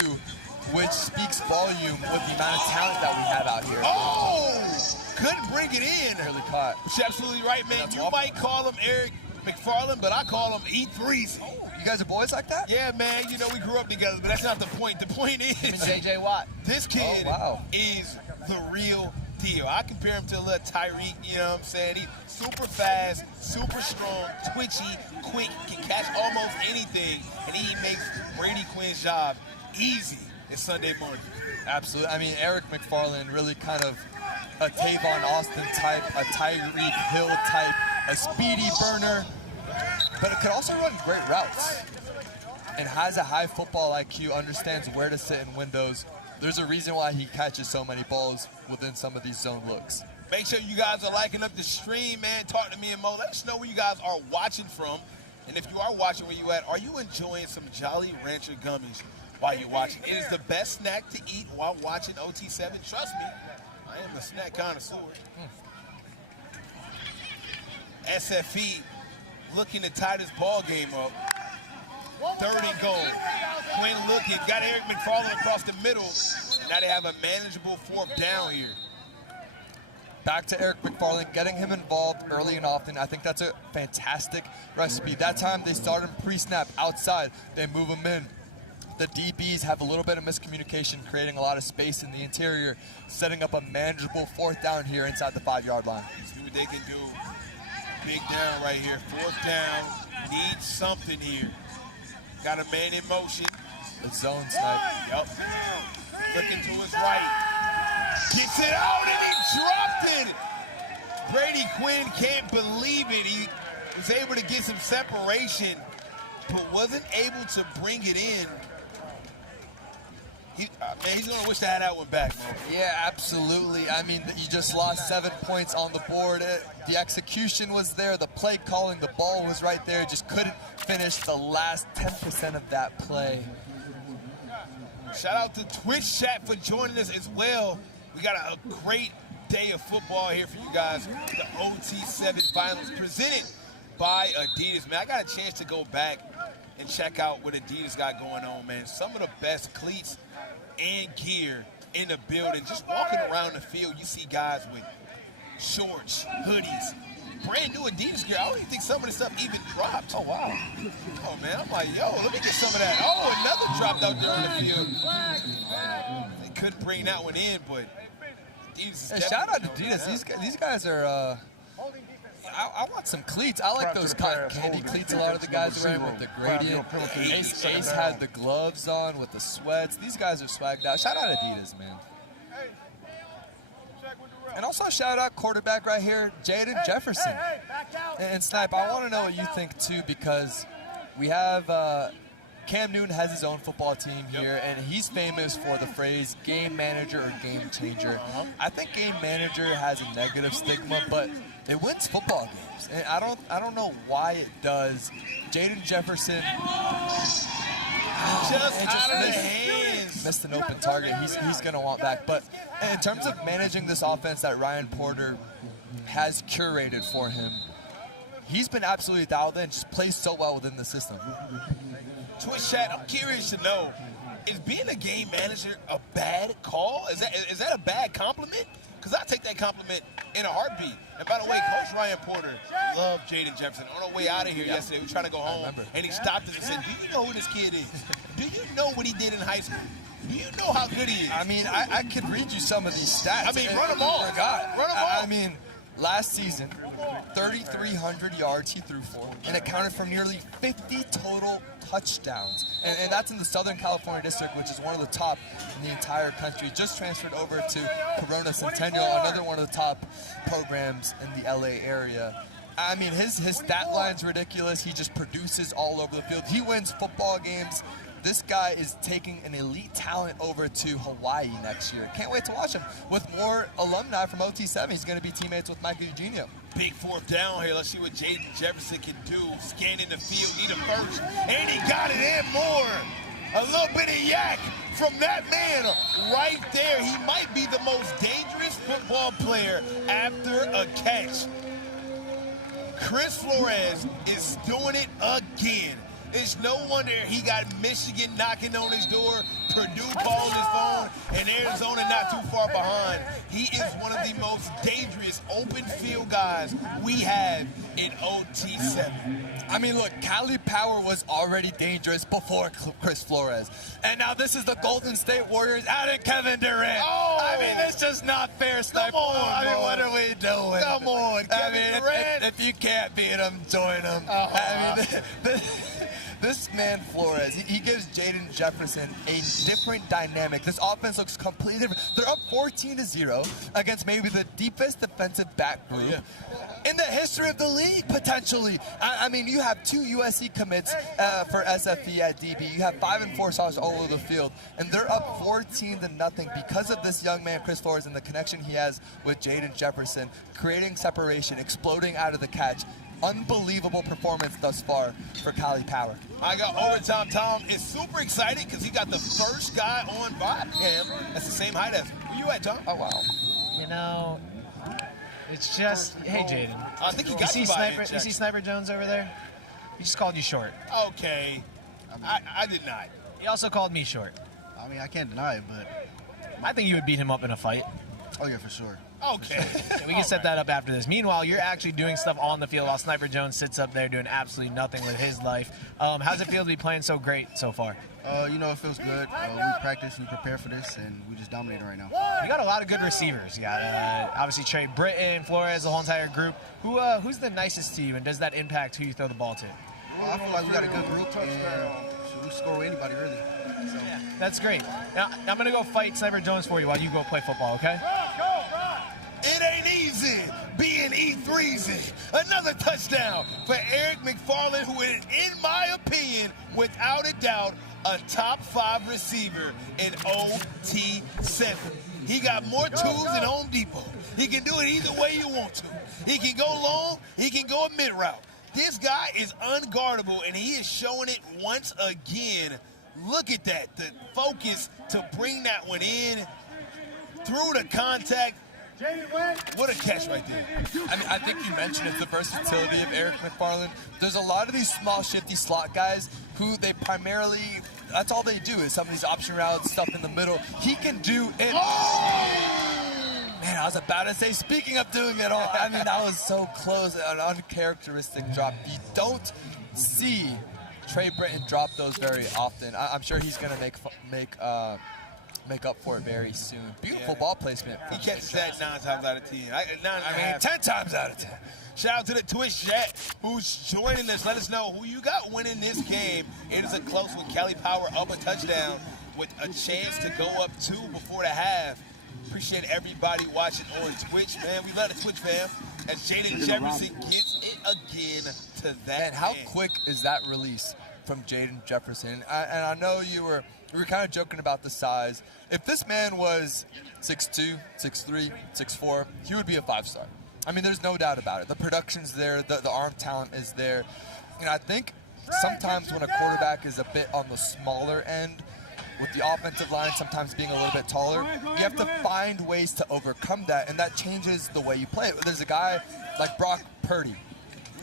which speaks volume with the amount of talent that we have out here. Oh! Couldn't bring it in. Really caught. You're absolutely right, man. You might call him Eric McFarland, but I call him E3. Oh, you guys are boys like that? Yeah, man. You know, we grew up together, but that's not the point. The point is, J.J. Watt. This kid is the real deal. I compare him to a little Tyreek, you know what I'm saying? He's super fast, super strong, twitchy, quick, can catch almost anything, and he makes Brady Quinn's job easy this Sunday morning. Absolutely. I mean, Eric McFarland really kind of a Tavon Austin type, a Tyreek Hill type, a speedy burner, but it could also run great routes and has a high football IQ, understands where to sit in windows. There's a reason why he catches so many balls within some of these zone looks. Make sure you guys are liking up the stream, man. Talk to me and Mo. Let us know where you guys are watching from. And if you are watching where you at, are you enjoying some Jolly Rancher gummies while you're watching? It is the best snack to eat while watching OT7. Trust me, I am a snack connoisseur. SFE looking to tie this ball game up. 3rd and goal. Quinn looking, got Eric McFarland across the middle. Now they have a manageable 4th down here. Back to Eric McFarland, getting him involved early and often. I think that's a fantastic recipe. That time they start him pre-snap outside. They move him in. The DBs have a little bit of miscommunication, creating a lot of space in the interior, setting up a manageable 4th down here inside the 5-yard line. See what they can do. Big down right here. 4th down. Needs something here. Got a man in motion. The zone snipe. Yep. Looking to his right. Gets it out and he dropped it. Brady Quinn can't believe it. He was able to get some separation, but wasn't able to bring it in. Man, he's going to wish to have that one back, man. Yeah, absolutely. I mean, you just lost 7 points on the board. The execution was there. The play calling, the ball was right there. Just couldn't finish the last 10% of that play. Shout out to Twitch chat for joining us as well. We got a great day of football here for you guys. The OT7 finals presented by Adidas. Man, I got a chance to go back and check out what Adidas got going on, man. Some of the best cleats and gear in the building. Just walking around the field, you see guys with shorts, hoodies, brand new Adidas gear. I don't even think some of this stuff even dropped. Oh, wow. Oh, man, I'm like, yo, let me get some of that. Oh, another dropped out there on the field. They couldn't bring that one in, but Adidas is shout out to Adidas. These guys are, I want some cleats. I like those cotton candy cleats a lot of the guys are wearing with the gradient. Ace had the gloves on with the sweats. These guys are swagged out. Shout out Adidas, man. And also shout out quarterback right here, Jaden Jefferson. And Snipe, I want to know what you think too, because we have Cam Newton has his own football team here, and he's famous for the phrase game manager or game changer. I think game manager has a negative stigma, but it wins football games. And I don't know why it does. Jaden Jefferson just out of the hands. Missed an open target. He's going to want back. But in terms of managing this offense that Ryan Porter has curated for him, he's been absolutely dialed in, just plays so well within the system. Twitch chat, I'm curious to know, is being a game manager a bad call? Is that a bad compliment? Because I take that compliment in a heartbeat. And by the way, Coach Ryan Porter loved Jaden Jefferson. On our way out of here yesterday, we were trying to go home, and he stopped us and said, do you know who this kid is? Do you know what he did in high school? Do you know how good he is? I mean, I could read you some of these stats. I mean, run them all. Run them all. I mean, last season, 3,300 yards he threw for, and accounted for nearly 50 total touchdowns. And that's in the Southern California district, which is one of the top in the entire country. Just transferred over to Corona Centennial, another one of the top programs in the LA area. I mean, his stat line's ridiculous. He just produces all over the field. He wins football games. This guy is taking an elite talent over to Hawaii next year. Can't wait to watch him with more alumni from OT7. He's going to be teammates with Michael Eugenio. Big 4th down here. Let's see what Jaden Jefferson can do. Scanning the field, need a first, and he got it and more. A little bit of yak from that man right there. He might be the most dangerous football player after a catch. Chris Flores is doing it again. It's no wonder he got Michigan knocking on his door, Purdue calling his phone, and Arizona not too far behind. He is one of the most dangerous open field guys we have in OT7. I mean, look, Cali Power was already dangerous before Chris Flores. And now this is the Golden State Warriors adding Kevin Durant. Oh! I mean, it's just not fair, Sniper. Come on, I mean, bro. what are we doing? Come on, Kevin Durant. If you can't beat him, join him. I mean, this man Flores, he gives Jaden Jefferson a different dynamic. This offense looks completely different. They're up 14-0 against maybe the deepest defensive back group in the history of the league, potentially. I mean, you have 2 USC commits for SFE at DB. You have 5 and 4 stars all over the field, and they're up 14-0 because of this young man, Chris Flores, and the connection he has with Jaden Jefferson, creating separation, exploding out of the catch. Unbelievable performance thus far for Cali Power. I got Overtime Tom is super excited because he got the first guy on by him that's the same height as him. Where you at, Tom? Oh, wow. You know, it's just, hey, Jaden. I think he got you you see by Sniper. inch, You see Sniper Jones over there? He just called you short. Okay. I did not. He also called me short. I mean, I can't deny it, but I think you would beat him up in a fight. oh yeah, for sure. Okay. We can set that up after this. Meanwhile, you're actually doing stuff on the field while Sniper Jones sits up there doing absolutely nothing with his life. How's it feel to be playing so great so far? You know, it feels good. We practice and prepare for this, and we just dominate right now. You got a lot of good receivers. You got obviously Trey Britton, Flores, the whole entire group. Who's the nicest to you, and does that impact who you throw the ball to? Well, I feel like we got a good group, and we score with anybody, really. So. That's great. Now, I'm going to go fight Sniper Jones for you while you go play football, okay? It ain't easy being E3's. Another touchdown for Eric McFarland, who is, in my opinion, without a doubt, a top 5 receiver in OT7. He got more tools than Home Depot. He can do it either way you want to. He can go long, he can go a mid-route. This guy is unguardable, and he is showing it once again. Look at that, the focus to bring that one in, through the contact. What a catch right there. I mean, I think you mentioned it's the versatility of Eric McFarland. There's a lot of these small, shifty slot guys who they primarily, that's all they do is some of these option routes, stuff in the middle. He can do it. Man, I was about to say, speaking of doing it all, I mean, that was so close, an uncharacteristic drop. You don't see Trey Britton drop those very often. I'm sure he's going to make up for it very soon. Beautiful ball placement. He catches that 9 times out of 10. 10 times out of 10. Shout out to the Twitch chat who's joining us. Let us know who you got winning this game. It is a close one. Cali Power up a touchdown with a chance to go up 2 before the half. Appreciate everybody watching on Twitch, man. We love the Twitch fam. As Jaden Jefferson gets it again to that. And how quick is that release from Jaden Jefferson? And I know we were kind of joking about the size. If this man was 6'2", 6'3", 6'4", he would be a 5-star. I mean, there's no doubt about it. The production's there. The arm talent is there. And I think sometimes when a quarterback is a bit on the smaller end, with the offensive line sometimes being a little bit taller, you have to find ways to overcome that, and that changes the way you play. There's a guy like Brock Purdy,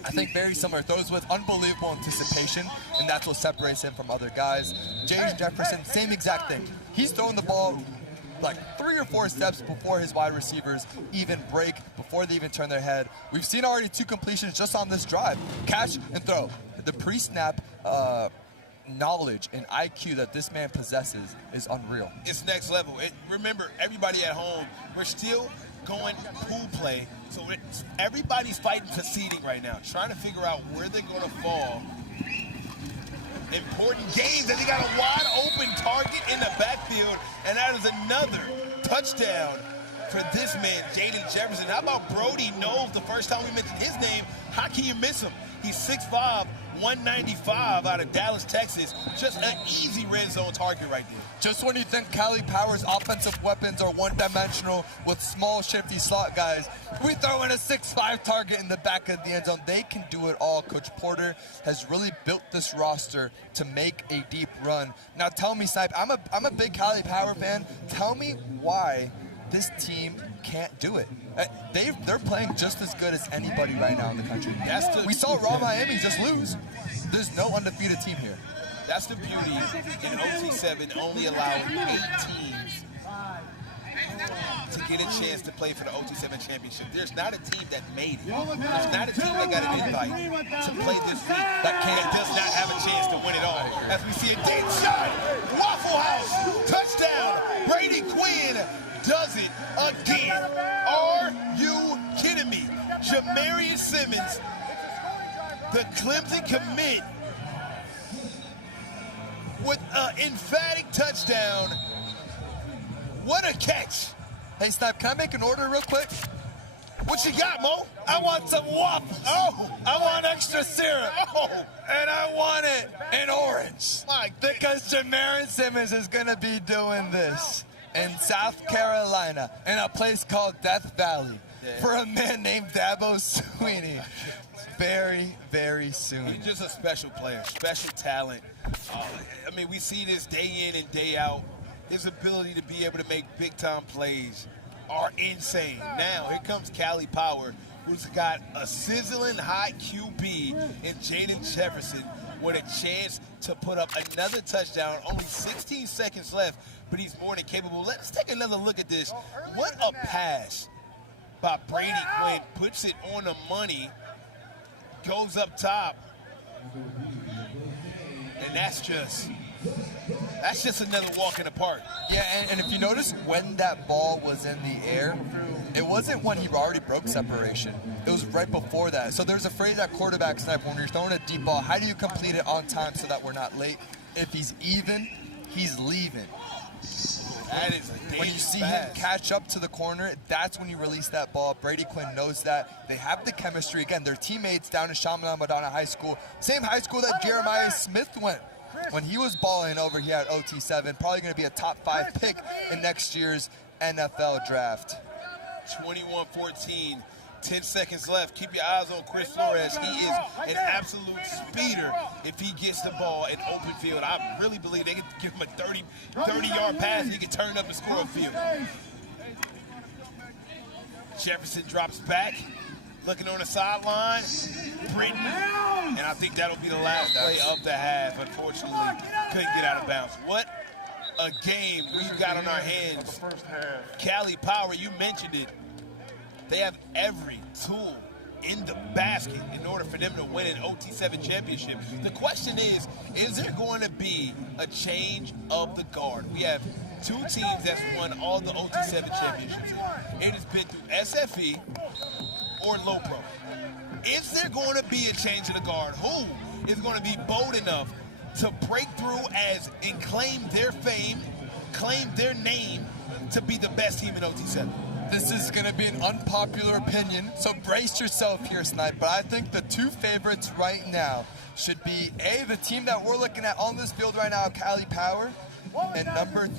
I think very similar, throws with unbelievable anticipation, and that's what separates him from other guys. Jaden Jefferson, same exact thing. He's throwing the ball like 3 or 4 steps before his wide receivers even break, before they even turn their head. We've seen already 2 completions just on this drive. Catch and throw. The pre-snap knowledge and IQ that this man possesses is unreal. It's next level. Remember, everybody at home, we're still going pool play, so everybody's fighting for seeding right now, trying to figure out where they're going to fall. Important games, and they got a wide open target in the backfield, and that is another touchdown for this man, Jaden Jefferson. How about Brody Knowles? The first time we mentioned his name, how can you miss him? He's 6'5", 195 out of Dallas, Texas. Just an easy red zone target right there. Just when you think Cali Power's offensive weapons are one-dimensional with small, shifty slot guys, we throw in a 6'5" target in the back of the end zone. They can do it all. Coach Porter has really built this roster to make a deep run. Now tell me, Snipe, I'm a big Cali Power fan. Tell me why this team can't do it. They're playing just as good as anybody right now in the country. We saw Raw Miami just lose. There's no undefeated team here. That's the beauty in OT7 only allowing 8 teams to get a chance to play for the OT7 championship. There's not a team that made it. There's not a team that got an invite to play this week that does not have a chance to win it all. As we see a dead shot, Waffle House, touchdown, Brady Quinn does it again. Are you kidding me? Jamarius Simmons, the Clemson commit, with an emphatic touchdown. What a catch. Hey, Snipe, can I make an order real quick? What you got, Mo? I want some waffles. Oh. I want extra syrup. Oh. And I want it in orange. My because Jamarius Simmons is going to be doing this in South Carolina in a place called Death Valley for a man named Dabo Sweeney. Very, very soon. He's just a special player, special talent. I mean, we see this day in and day out. His ability to be able to make big-time plays are insane. Now, here comes Cali Power, who's got a sizzling high QB in Jaden Jefferson with a chance to put up another touchdown. Only 16 seconds left, but he's more than capable. Let's take another look at this. What a pass by Brady Quinn. Puts it on the money, goes up top, and that's just another walk in the park. Yeah, and if you notice, when that ball was in the air, it wasn't when he already broke separation. It was right before that. So there's a phrase at quarterback Snipe, when you're throwing a deep ball, how do you complete it on time so that we're not late? If he's even, he's leaving. That is a dangerous When you see pass. him catch up to the corner, that's when you release that ball. Brady Quinn knows that. They have the chemistry. Again, they're teammates down in Chaminade Madonna High School. Same high school that Jeremiah Smith went when he was balling over here at OT7. Probably going to be a top 5 pick in next year's NFL draft. 21-14, 10 seconds left. Keep your eyes on Chris Flores. He is an absolute speeder if he gets the ball in open field. I really believe they can give him a 30-yard pass and he can turn up and score a field. Jefferson drops back, looking on the sideline. Britton, and I think that'll be the last play of the half. Unfortunately, couldn't get out of bounds. What a game we've got on our hands. Cali Power, you mentioned it. They have every tool in the basket in order for them to win an OT7 championship. The question is there going to be a change of the guard? We have 2 teams that's won all the OT7 championships. It has been through SFE or Low Pro. Is there going to be a change of the guard? Who is going to be bold enough to break through and claim their fame, claim their name to be the best team in OT7? This is going to be an unpopular opinion, so brace yourself here, Snipe. But I think the 2 favorites right now should be, A, the team that we're looking at on this field right now, Cali Power, and number 2,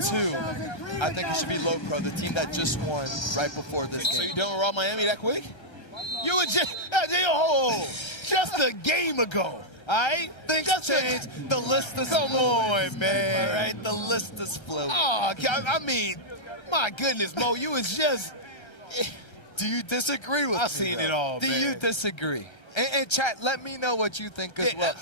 I think it should be Low Pro, the team that just won right before this game. So you done with Raw Miami that quick? You were just a game ago, all right? Things change. The list is Come on, man. All right, the list is flowing. Oh, I mean, my goodness, Mo, you was just... Do you disagree with me? I've seen it all, Do man. you disagree? And chat, let me know what you think as well.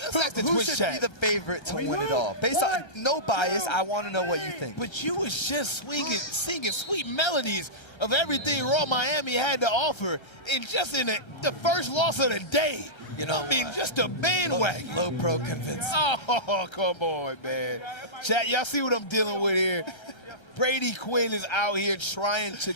Who should be the favorite to win it all? Based on no bias, I want to know what you think. But you was just singing sweet melodies of everything Raw Miami had to offer in the first loss of the day. You know, I mean, just a bandwagon. Low Pro convinced. Oh, come on, man. Chat, y'all see what I'm dealing with here? Brady Quinn is out here trying to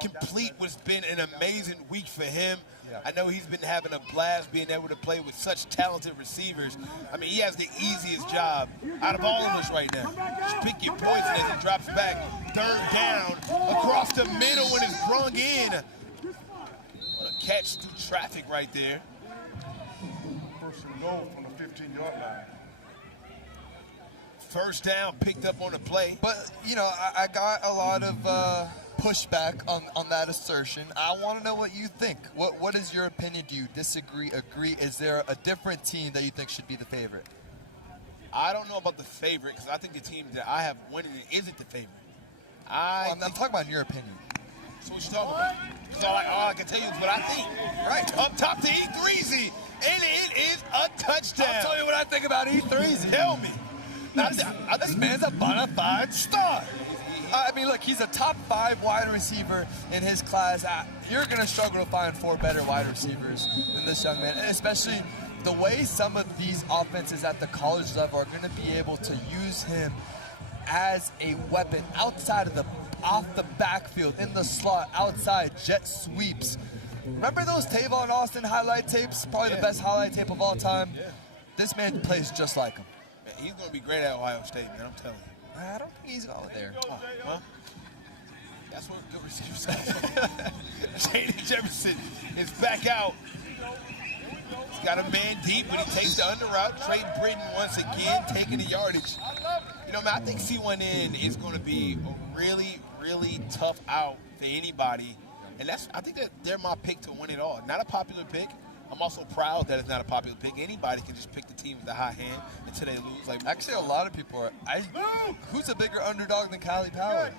complete what's been an amazing week for him. I know he's been having a blast being able to play with such talented receivers. I mean, he has the easiest job out of all of us right now. Just pick your poison as he drops back. Third down across the middle when it's brung in. What a catch through traffic right there. First and goal from the 15-yard line. First down picked up on the play. But, you know, I got a lot of pushback on that assertion. I want to know what you think. What is your opinion? Do you disagree, agree? Is there a different team that you think should be the favorite? I don't know about the favorite because I think the team that I have winning it isn't the favorite. I'm talking about your opinion. So what you talking about? Because all I can tell you is what I think. Right. Up top to E3Z, and it is a touchdown. I'll tell you what I think about E3Z. Tell me. This man's a bona fide star. I mean, look, he's a top 5 wide receiver in his class. You're going to struggle to find 4 better wide receivers than this young man, and especially the way some of these offenses at the college level are going to be able to use him as a weapon outside of off the backfield, in the slot, outside, jet sweeps. Remember those Tavon Austin highlight tapes? Probably the best highlight tape of all time. This man plays just like him. Man, he's going to be great at Ohio State, man, I'm telling you. I don't think he's going there. Well, that's what good receivers are. Jaden Jefferson is back out. He's got a man deep when he takes the under route. Trey Britton once again taking the yardage. You know, man, I think C1N is going to be a really, really tough out for anybody. And I think that they're my pick to win it all. Not a popular pick. I'm also proud that it's not a popular pick. Anybody can just pick the team with a high hand until they lose. Like, actually, a lot of people are. Who's a bigger underdog than Cali Power?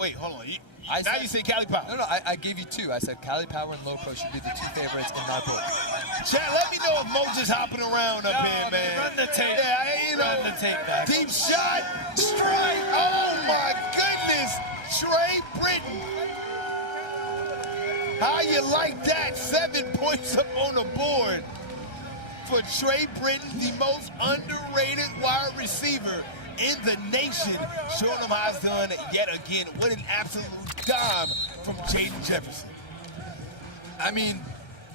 Wait, hold on. You say Cali Power. No, I gave you 2. I said Cali Power and Low Pro should be the 2 favorites in my book. Chat, let me know if Mo's hopping around up here, man. Run the tape. Yeah, you know, Run the tape back. Deep shot, strike. Oh, my goodness. Trey Britton. How you like that? 7 points up on the board for Trey Britton, the most underrated wide receiver in the nation. Showing them how it's done yet again. What an absolute dime from Jaden Jefferson. I mean,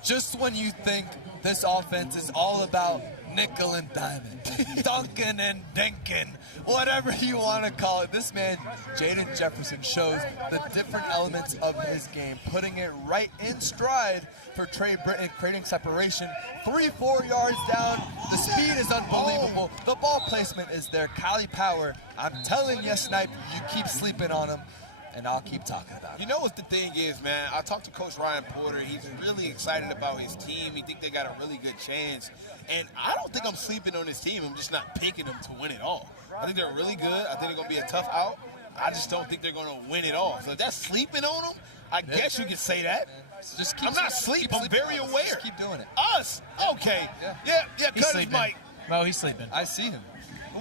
just when you think this offense is all about nickel and diamond, dunking and dinking, whatever you want to call it, this man, Jaden Jefferson, shows the different elements of his game, putting it right in stride for Trey Britton, creating separation. 3-4 yards down. The speed is unbelievable. The ball placement is there. Cali Power, I'm telling you, Snipe, you keep sleeping on him, and I'll keep talking about it. You know what the thing is, man? I talked to Coach Ryan Porter. He's really excited about his team. He thinks they got a really good chance. And I don't think I'm sleeping on this team. I'm just not picking them to win it all. I think they're really good. I think they're going to be a tough out. I just don't think they're going to win it all. So if that's sleeping on them, I guess you could say that. So just keep I'm not sleeping. I'm very aware. Just keep doing it. Us? Okay. Yeah, He's cut his sleeping. mic. No, he's sleeping. I see him.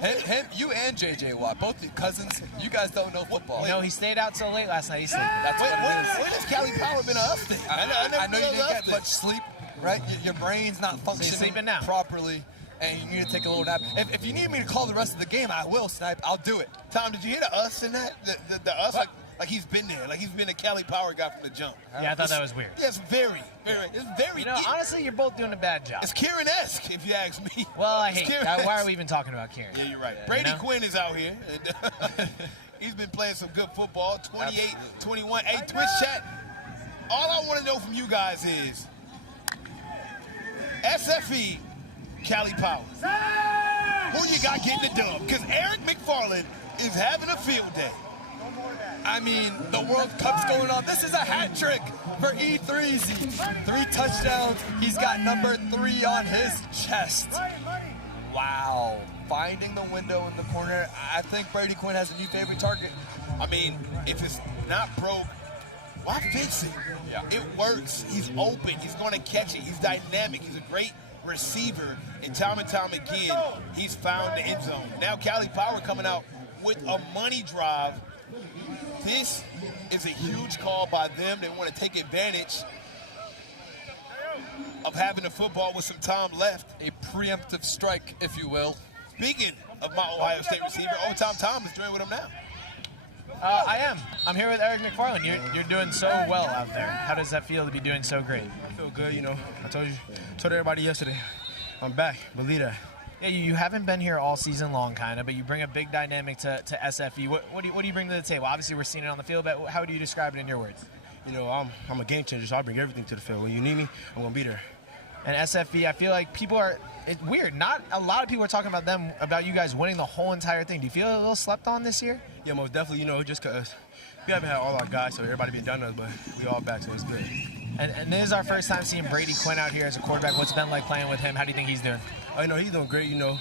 Him, you and JJ Watt, both the cousins, you guys don't know football. No, he stayed out so late last night. He's sleeping. That's what it is. When has Cali Power been an us thing? I know you didn't get much sleep, right? Your brain's not functioning sleeping now. properly, and you need to take a little nap. If you need me to call the rest of the game, I will, Snipe. I'll do it. Tom, did you hear the us in that? The us? Like he's been there. Like he's been a Cali Power guy from the jump. Yeah, I thought that was weird. Yes, very. It's very. You know, honestly, you're both doing a bad job. It's Kieran-esque, if you ask me. Well, I hate Kieran-esque. that. Why are we even talking about Kieran? Yeah, you're right. Brady Quinn is out here. And, he's been playing some good football. 28-21. Hey, Twitch chat. All I want to know from you guys is SFE, Cali Power. Who you got getting the dub? Because Eric McFarland is having a field day. I mean, the World Cup's going on. This is a hat trick for E3Z. 3 touchdowns. He's got number 3 on his chest. Wow. Finding the window in the corner. I think Brady Quinn has a new favorite target. I mean, if it's not broke, why fix it? Yeah. It works. He's open. He's going to catch it. He's dynamic. He's a great receiver. And time again, he's found the end zone. Now Cali Power coming out with a money drive. This is a huge call by them. They want to take advantage of having the football with some time left. A preemptive strike, if you will. Speaking of my Ohio State receiver, Tom is joining with him now. I am. I'm here with Eric McFarland. You're doing so well out there. How does that feel to be doing so great? I feel good, you know. I told everybody yesterday, I'm back. Believe that. Yeah, you haven't been here all season long, kind of, but you bring a big dynamic to SFE. What do you bring to the table? Obviously, we're seeing it on the field, but how do you describe it in your words? You know, I'm a game changer, so I bring everything to the field. When you need me, I'm gonna be there. And SFE, I feel like it's weird. Not a lot of people are talking about you guys winning the whole entire thing. Do you feel a little slept on this year? Yeah, most definitely. You know, just because we haven't had all our guys, so everybody been done us, but we all back, so it's good. And this is our first time seeing Brady Quinn out here as a quarterback. What's it been like playing with him? How do you think he's doing? You know, he's doing great. You know,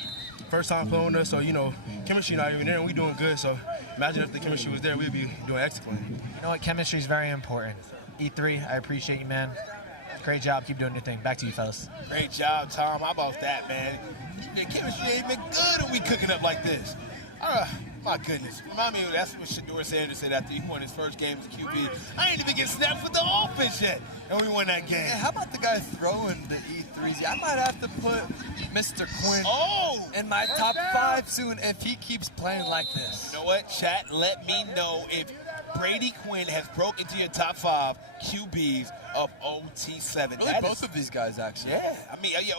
first time playing with us, so you know, chemistry not even there, and we doing good. So imagine if the chemistry was there, we'd be doing excellent. You know what? Chemistry is very important. E3, I appreciate you, man. Great job. Keep doing your thing. Back to you, fellas. Great job, Tom. How about that, man? The chemistry ain't been good when we cooking up like this. My goodness. Remind me, that's what Shedeur Sanders said after he won his first game as QB. I ain't even get snapped with the offense yet, and we won that game. Yeah, how about the guy throwing the E3s? I might have to put Mr. Quinn in my top 5 soon if he keeps playing like this. You know what, chat? Let me know if Brady Quinn has broke into your top 5 QBs of OT7. Really, both of these guys, actually. Yeah. I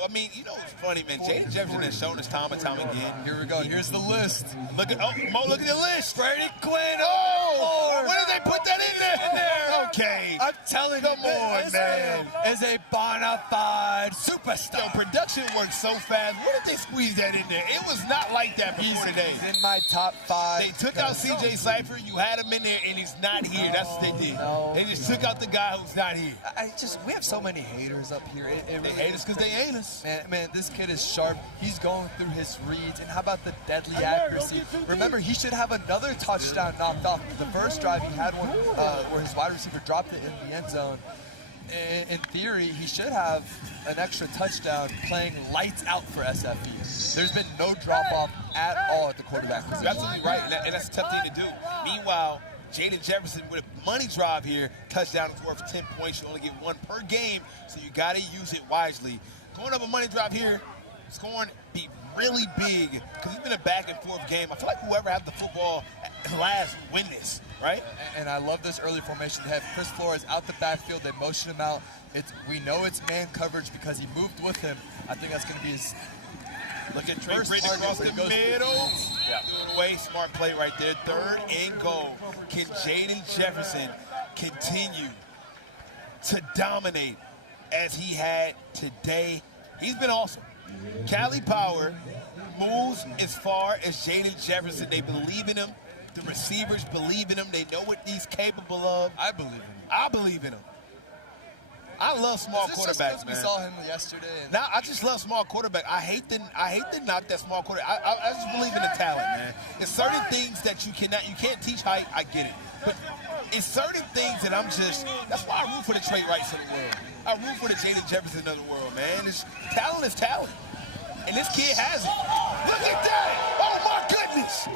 mean, you know what's funny, man? Jaden Jefferson has shown us time and time again. Here we go. Here's the list. Look at the list. Brady Quinn. Where did they put that in there? Okay. I'm telling you, this man is a bona fide superstar. Yo, production worked so fast. Where did they squeeze that in there? It was not like that before today. He's in my top 5. They took out CJ Cypher. You had him in there, and he's not here. That's what they did. No. They just took out the guy who's not here. We have so many haters up here. They hate us because they ain't us. Man, this kid is sharp. He's going through his reads. And how about the deadly accuracy? Remember, he should have another touchdown knocked off. The first drive, he had one where his wide receiver dropped it in the end zone. In theory, he should have an extra touchdown playing lights out for SFE. There's been no drop-off at all at the quarterback position. You're absolutely right, and that's a tough thing to do. Meanwhile, Jaden Jefferson with a money drive here, touchdown is worth 10 points. You only get 1 per game, so you got to use it wisely. Going up a money drive here, scoring be really big because it's been a back-and-forth game. I feel like whoever had the football last win this, right? And I love this early formation. They have Chris Flores out the backfield. They motion him out. We know it's man coverage because he moved with him. I think that's going to be his Look at Trey Britton across the middle. Yeah. Doing away, smart play right there. 3rd and goal. Can Jaden Jefferson continue to dominate as he had today? He's been awesome. Cali Power moves as far as Jaden Jefferson. They believe in him. The receivers believe in him. They know what he's capable of. I believe in him. I believe in him. I love small quarterbacks, man. We saw him yesterday. Now I just love small quarterback. I hate to knock that small quarterback. I just believe in the talent, man. There's certain things that you can't teach height. I get it, but it's certain things that that's why I root for the Trey Wrights of the world. I root for the Jaden Jefferson of the world, man. Talent is talent, and this kid has it. Look at that! Oh my goodness!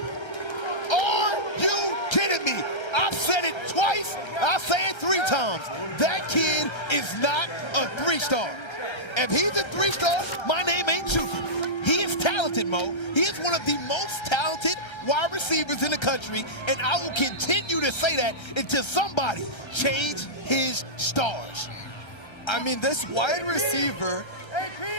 Are you kidding me? I've said it twice. I'll say it 3 times. That kid is not a 3-star. If he's a 3-star, my name ain't Chuka. He is talented, Mo. He is one of the most talented wide receivers in the country, and I will continue to say that until somebody change his stars. I mean, this wide receiver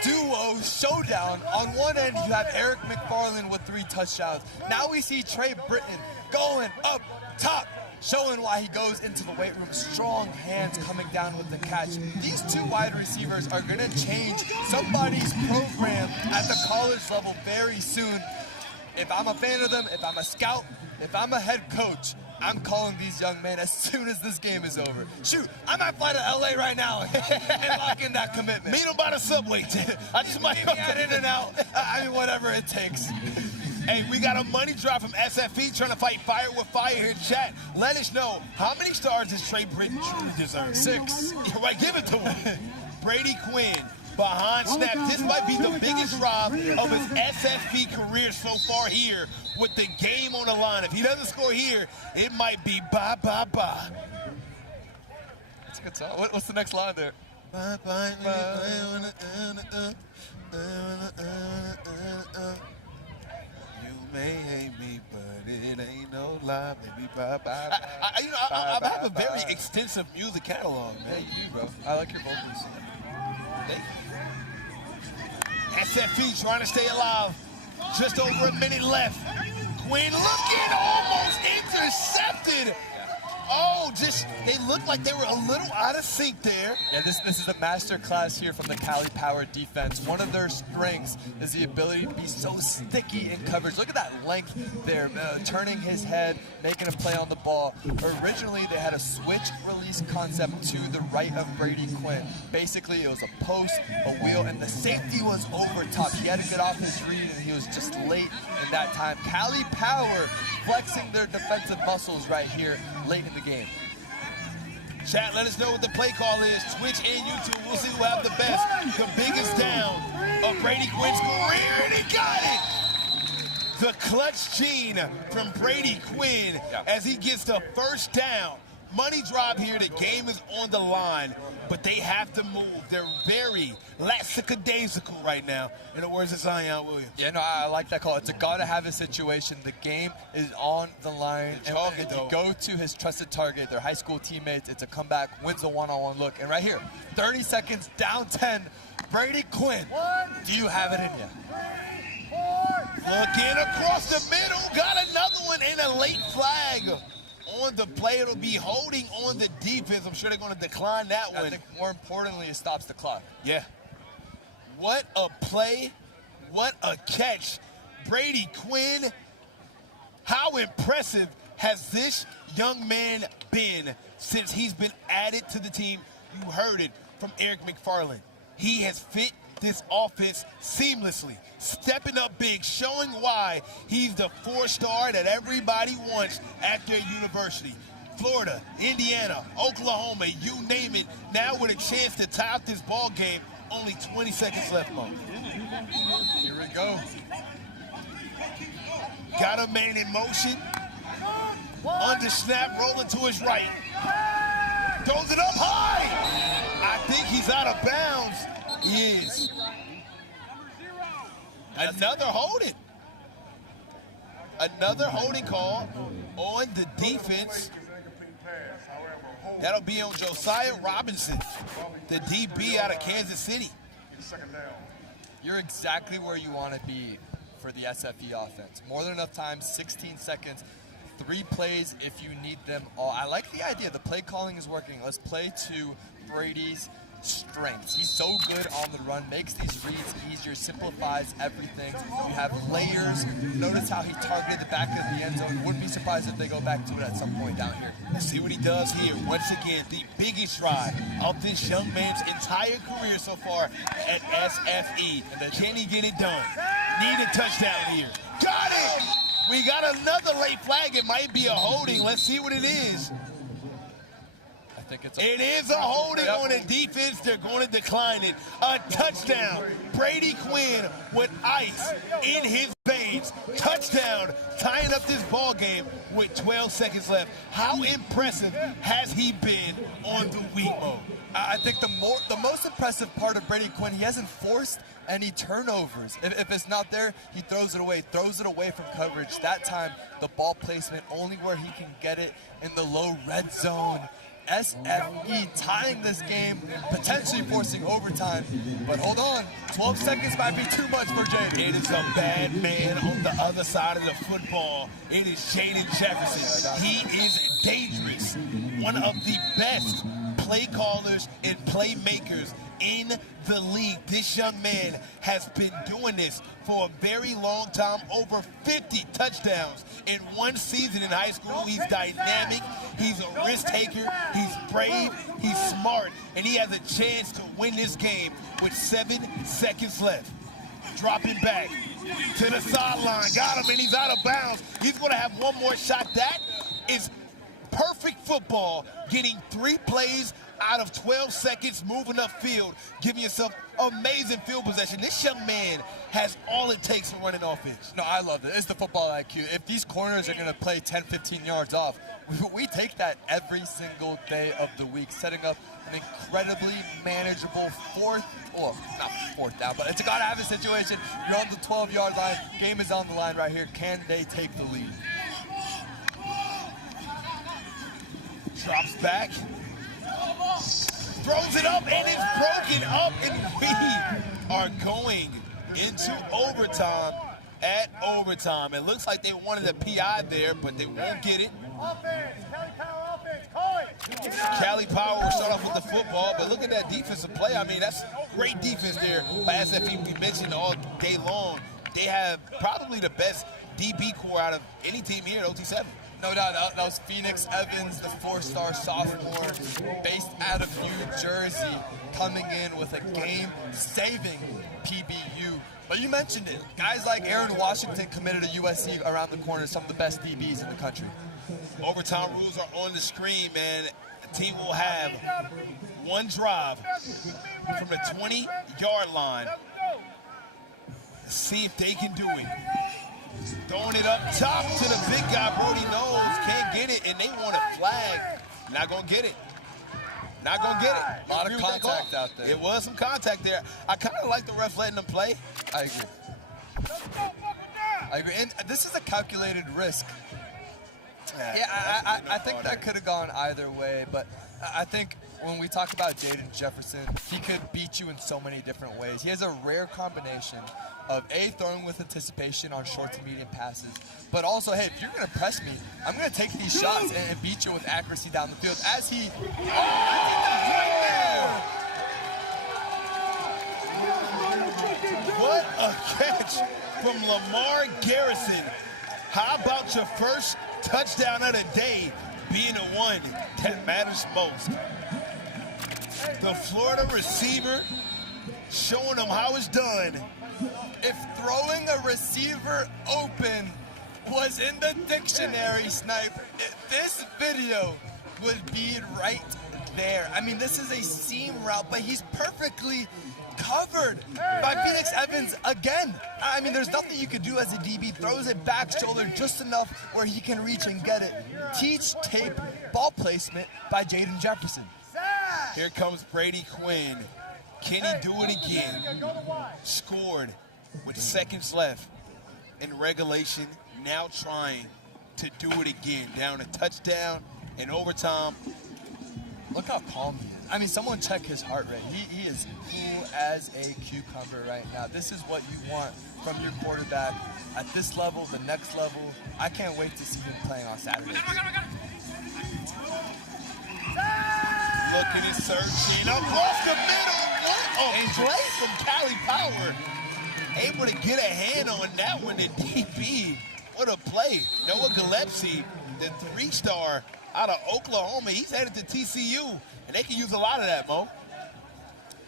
duo showdown. On one end, you have Eric McFarland with 3 touchdowns. Now we see Trey Britton going up top, showing why he goes into the weight room. Strong hands coming down with the catch. These 2 wide receivers are going to change somebody's program at the college level very soon. If I'm a fan of them, if I'm a scout, if I'm a head coach, I'm calling these young men as soon as this game is over. Shoot, I might fly to LA right now and lock in that commitment. Meet him by the subway. I just might get in and out. I mean, whatever it takes. Hey, we got a money drop from SFE trying to fight fire with fire here in chat. Let us know, how many stars does Trey Britton truly deserve? 6. Right, give it to him. Brady Quinn, behind snap. This might be the biggest drive of his SFE career so far here with the game on the line. If he doesn't score here, it might be bye, bye, bye. That's a good song. What's the next line there? Bye, bye, bye. You may hate me, but it ain't no lie. Maybe bye, bye, bye. I have a very extensive music catalog, man. Yeah, you do, bro. I like your vocals. Thank you. SFE trying to stay alive. Just over a minute left. Quinn looking, almost intercepted. Oh, they looked like they were a little out of sync there. Yeah, this is a master class here from the Cali Power defense. One of their strengths is the ability to be so sticky in coverage. Look at that length there, turning his head, making a play on the ball. Originally, they had a switch release concept to the right of Brady Quinn. Basically, it was a post, a wheel, and the safety was over top. He had to get off his read, and he was just late in that time. Cali Power flexing their defensive muscles right here late in the game. Chat, let us know what the play call is. Twitch and YouTube, we'll see who have the best. The biggest down of Brady Quinn's career, and he got it! The clutch gene from Brady Quinn as he gets the first down. Money drop here, the game is on the line, but they have to move. They're very lackadaisical right now, in the words of Zion Williams. Yeah, no, I like that call. It's a gotta-have-it situation. The game is on the line. And you go to his trusted target, their high school teammates. It's a comeback, wins a one-on-one look. And right here, 30 seconds, down 10, Brady Quinn. Do you have it in you? Looking across the middle, got another one in a late flag. On the play, it'll be holding on the defense. I'm sure they're going to decline that one. I think more importantly, it stops the clock. Yeah. What a play. What a catch. Brady Quinn, how impressive has this young man been since he's been added to the team? You heard it from Eric McFarland. He has fit this offense seamlessly, stepping up big, showing why he's the 4-star that everybody wants at their university. Florida, Indiana, Oklahoma, you name it, now with a chance to tie up this ball game. Only 20 seconds left, Mo. Here we go. Got a man in motion. Under snap, rolling to his right. Throws it up high. I think he's out of bounds. He is. Another holding. Another holding call on the defense. That'll be on Josiah Robinson, the DB out of Kansas City. You're exactly where you want to be for the SFE offense. More than enough time, 16 seconds, 3 plays if you need them all. I like the idea. The play calling is working. Let's play to Brady's strengths. He's so good on the run, makes these reads easier, simplifies everything. You have layers. Notice how he targeted the back of the end zone. Wouldn't be surprised if they go back to it at some point down here. Let's see what he does here. Once again, the biggest stride of this young man's entire career so far at SFE. Can he get it done? Need a touchdown here. Got it! We got another late flag. It might be a holding. Let's see what it is. It is a holding on the defense. They're going to decline it. A touchdown. Brady Quinn with ice in his veins. Touchdown, tying up this ball game with 12 seconds left. How impressive has he been on the week, Mo? I think the most impressive part of Brady Quinn, he hasn't forced any turnovers. If it's not there, he throws it away from coverage. That time, the ball placement only where he can get it in the low red zone. SFE tying this game, potentially forcing overtime. But hold on, 12 seconds might be too much for Jaden. It is a bad man on the other side of the football. It is Jaden Jefferson. He is dangerous. One of the best play callers and playmakers in the league. This young man has been doing this for a very long time, over 50 touchdowns in one season in high school. He's dynamic, he's a risk taker, he's brave, he's smart, and he has a chance to win this game with 7 seconds left. Dropping back to the sideline, got him, and he's out of bounds. He's gonna have one more shot. That is perfect football, getting 3 plays out of 12 seconds, moving upfield, giving yourself amazing field possession. This young man has all it takes for running offense. No, I love it. It's the football IQ. If these corners are going to play 10, 15 yards off, we take that every single day of the week, setting up an incredibly manageable not fourth down, but it's got to have a situation. You're on the 12-yard line. Game is on the line right here. Can they take the lead? Drops back. Throws it up, and it's broken up, and we are going into overtime at overtime. It looks like they wanted a PI there, but they won't get it. Cali Power will start off with the football, but look at that defensive play. I mean, that's great defense there by SFE. We mentioned all day long, they have probably the best DB core out of any team here at OT7. No doubt, that was Phoenix Evans, the 4-star sophomore based out of New Jersey, coming in with a game-saving PBU. But you mentioned it. Guys like Aaron Washington committed to USC around the corner, some of the best DBs in the country. Overtime rules are on the screen, man. The team will have one drive from the 20-yard line. Let's see if they can do it. Throwing it up top to the big guy, Brody knows, can't get it, and they want a flag. Not gonna get it. Not gonna get it. A lot of contact out there. It was some contact there. I kind of like the ref letting them play. I agree. And this is a calculated risk. Yeah, I think that could have gone either way, but I think when we talk about Jaden Jefferson, he could beat you in so many different ways. He has a rare combination of throwing with anticipation on short to medium passes, but also, hey, if you're going to press me, I'm going to take these shots and beat you with accuracy down the field. As he, what a catch from Lamar Garrison. How about your first touchdown of the day being the one that matters most? The Florida receiver showing them how it's done. If throwing a receiver open was in the dictionary, Snipe, this video would be right there. I mean, this is a seam route, but he's perfectly covered by Phoenix Evans again. I mean, there's nothing you could do as a DB. Throws it back shoulder just enough where he can reach and get it. Teach tape ball placement by Jaden Jefferson. Here comes Brady Quinn. Can he do it again? Scored with seconds left in regulation. Now trying to do it again. Down a touchdown in overtime. Look how calm he is. I mean, someone check his heart rate. He is cool as a cucumber right now. This is what you want from your quarterback at this level, the next level. I can't wait to see him playing on Saturday. Looking and searching across the middle. What a play from Cali Power. Able to get a hand on that one, the DB. What a play. Noah Gillespie, the 3-star out of Oklahoma. He's headed to TCU, and they can use a lot of that, Mo.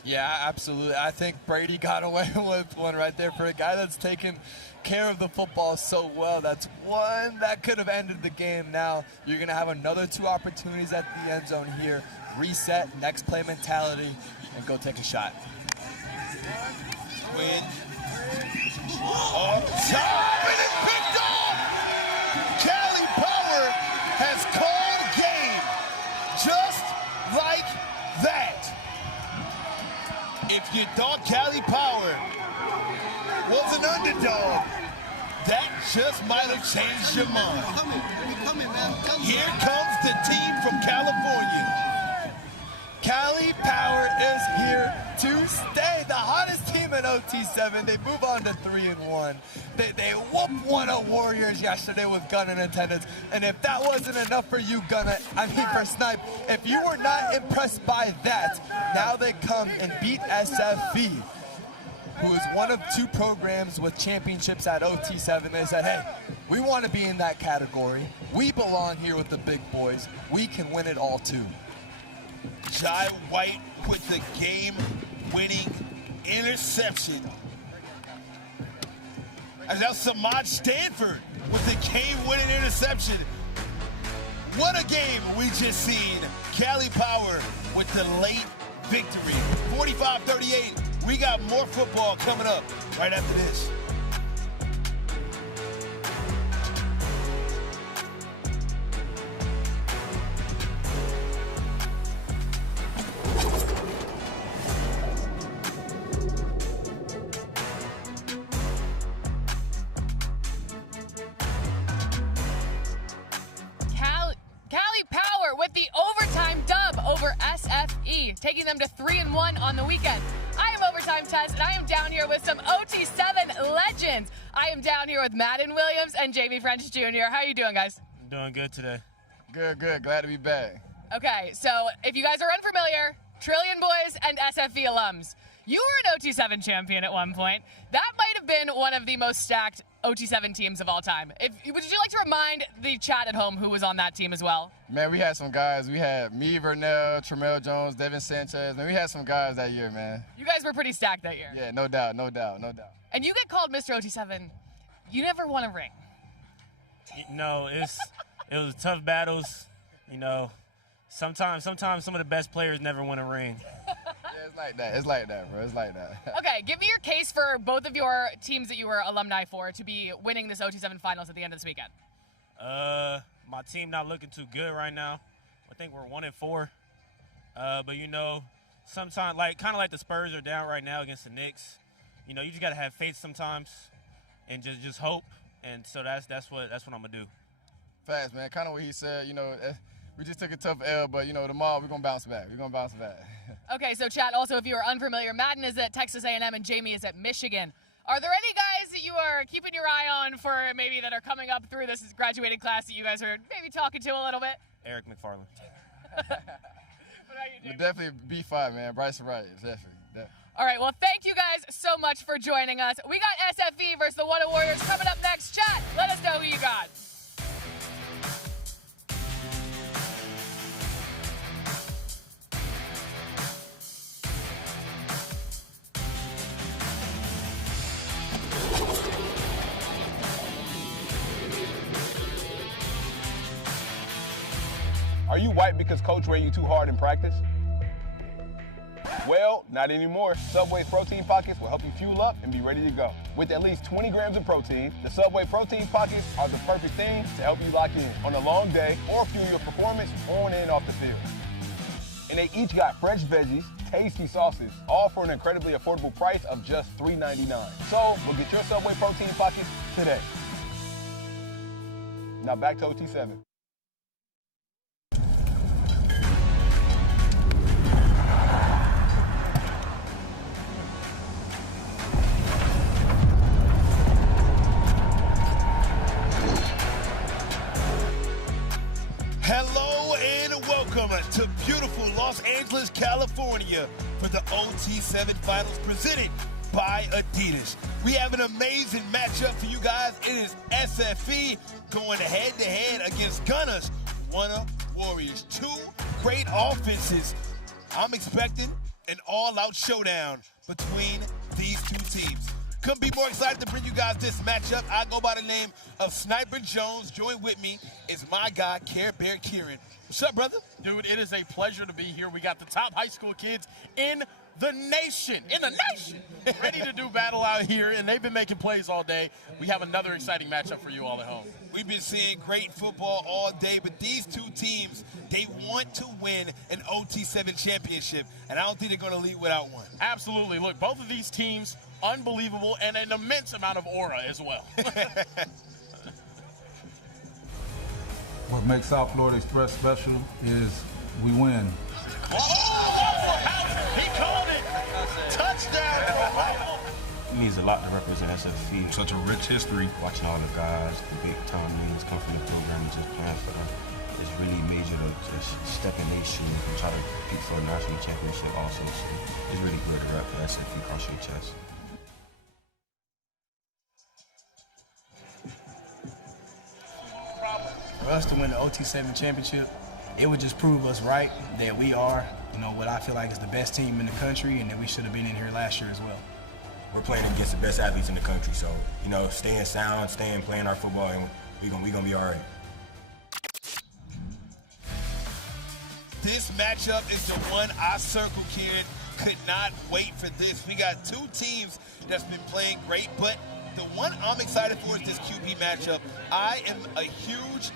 Yeah, absolutely. I think Brady got away with one right there for a guy that's taken care of the football so well. That's one that could have ended the game. Now you're going to have another 2 opportunities at the end zone here. Reset, next play mentality, and go take a shot. Quinn. Up top, and it's picked off! Cali Power has called game just like that. If you thought Cali Power was an underdog, that just might have changed your mind. Here comes the team from California. Cali Power is here to stay. The hottest team in OT7. They move on to 3-1. They whoop Wunna Warriors yesterday with Gunna in attendance. And if that wasn't enough for you, for Snipe, if you were not impressed by that, now they come and beat SFE, who is one of 2 programs with championships at OT7. They said, hey, we want to be in that category. We belong here with the big boys. We can win it all too. Jai White with the game-winning interception. And now Samaj Stanford with the game-winning interception. What a game we just seen. Cali Power with the late victory. 45-38. We got more football coming up right after this. Cali Power with the overtime dub over SFE, taking them to 3-1 on the weekend. I am Overtime Tess, and I am down here with some OT7 legends. I am down here with Madden Williams and Jamie French Jr. How are you doing, guys? I'm doing good today. Good. Glad to be back. Okay, so if you guys are unfamiliar, Trillion Boys and SFE alums. You were an OT7 champion at one point. That might have been one of the most stacked OT7 teams of all time. Would you like to remind the chat at home who was on that team as well? Man, we had some guys. We had me, Vernell, Tremel Jones, Devin Sanchez. Man, we had some guys that year, man. You guys were pretty stacked that year. Yeah, no doubt. And you get called Mr. OT7. You never won a ring. No, it was tough battles. You know, sometimes some of the best players never win a ring. Yeah, it's like that, bro. It's like that. Okay, give me your case for both of your teams that you were alumni for to be winning this OT7 finals at the end of this weekend. My team not looking too good right now. I think we're 1-4. But you know, sometimes kind of like the Spurs are down right now against the Knicks. You know, you just gotta have faith sometimes, and just hope. And so that's what I'm gonna do. Facts, man. Kind of what he said. You know, we just took a tough L, but you know, tomorrow we're gonna bounce back. Okay, so chat, also if you are unfamiliar, Madden is at Texas A&M and Jamie is at Michigan. Are there any guys that you are keeping your eye on for maybe that are coming up through this graduating class that you guys are maybe talking to a little bit? Eric McFarland. What about you, Jamie? Definitely B5, man. Bryson Wright, definitely. All right, well, thank you guys so much for joining us. We got SFE versus the Wunna Warriors coming up next. Chat, let us know who you got. Are you white because coach ran you too hard in practice? Well, not anymore. Subway's protein pockets will help you fuel up and be ready to go. With at least 20 grams of protein, the Subway protein pockets are the perfect thing to help you lock in on a long day or fuel your performance on and off the field. And they each got fresh veggies, tasty sauces, all for an incredibly affordable price of just $3.99. So, we'll get your Subway protein pockets today. Now back to OT7. Hello and welcome to beautiful Los Angeles, California for the OT7 Finals presented by Adidas. We have an amazing matchup for you guys. It is SFE going head-to-head against Gunna's Wunna Warriors. Two great offenses. I'm expecting an all-out showdown between these two teams. Couldn't be more excited to bring you guys this matchup. I go by the name of Sniper Jones. Join with me is my guy, Care Bear Kieran. What's up, brother? Dude, it is a pleasure to be here. We got the top high school kids in the nation, ready to do battle out here, and they've been making plays all day. We have another exciting matchup for you all at home. We've been seeing great football all day, but these two teams, they want to win an OT7 championship, and I don't think they're going to leave without one. Absolutely. Look, both of these teams, unbelievable, and an immense amount of aura as well. What makes South Florida Express special is we win. He called it. Touchdown. It means a lot to represent SFE. Such a rich history. Watching all the guys, the big time names come from the program and just playing for them. It's really major to just step in their shoes and try to compete for a national championship also. So it's really good to rep the SFE across your chest. For us to win the OT7 championship, it would just prove us right that we are, what I feel like is the best team in the country, and that we should have been in here last year as well. We're playing against the best athletes in the country, so, staying sound, playing our football, and we're gonna be all right. This matchup is the one I circled, Kieran. Could not wait for this. We got two teams that's been playing great, but the one I'm excited for is this QB matchup. I am a huge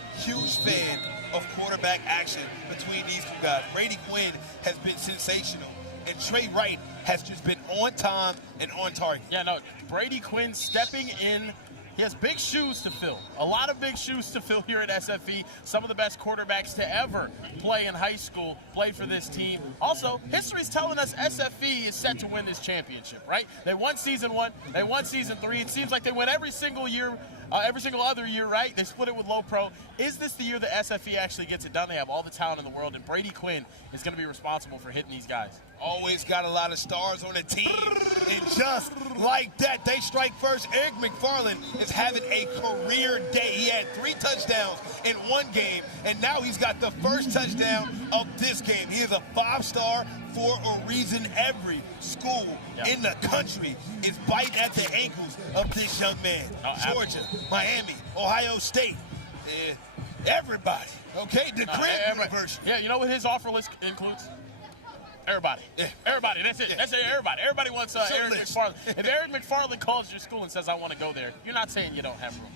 fan of quarterback action between these two guys. Brady Quinn has been sensational, and Trey Wright has just been on time and on target. Yeah, no, Brady Quinn stepping in. He has big shoes to fill. A lot of big shoes to fill here at SFE. Some of the best quarterbacks to ever play in high school play for this team. Also, history's telling us SFE is set to win this championship, right? They won season 1. They won season 3. It seems like they win every single year, every single other year, right? They split it with Low Pro. Is this the year that SFE actually gets it done? They have all the talent in the world, and Brady Quinn is going to be responsible for hitting these guys. Always got a lot of stars on the team, and just like that, they strike first. Eric McFarland is having a career day. He had 3 touchdowns in one game, and now he's got the first touchdown of this game. He is a 5-star for a reason. Every school in the country is biting at the ankles of this young man. Georgia, Miami, Ohio State, everybody. Okay, the Crit University. Yeah, you know what his offer list includes? Everybody. Yeah. Everybody. That's it. Yeah. That's it. Everybody. Everybody wants Eric McFarland. If Eric McFarland calls your school and says, I want to go there, you're not saying you don't have room.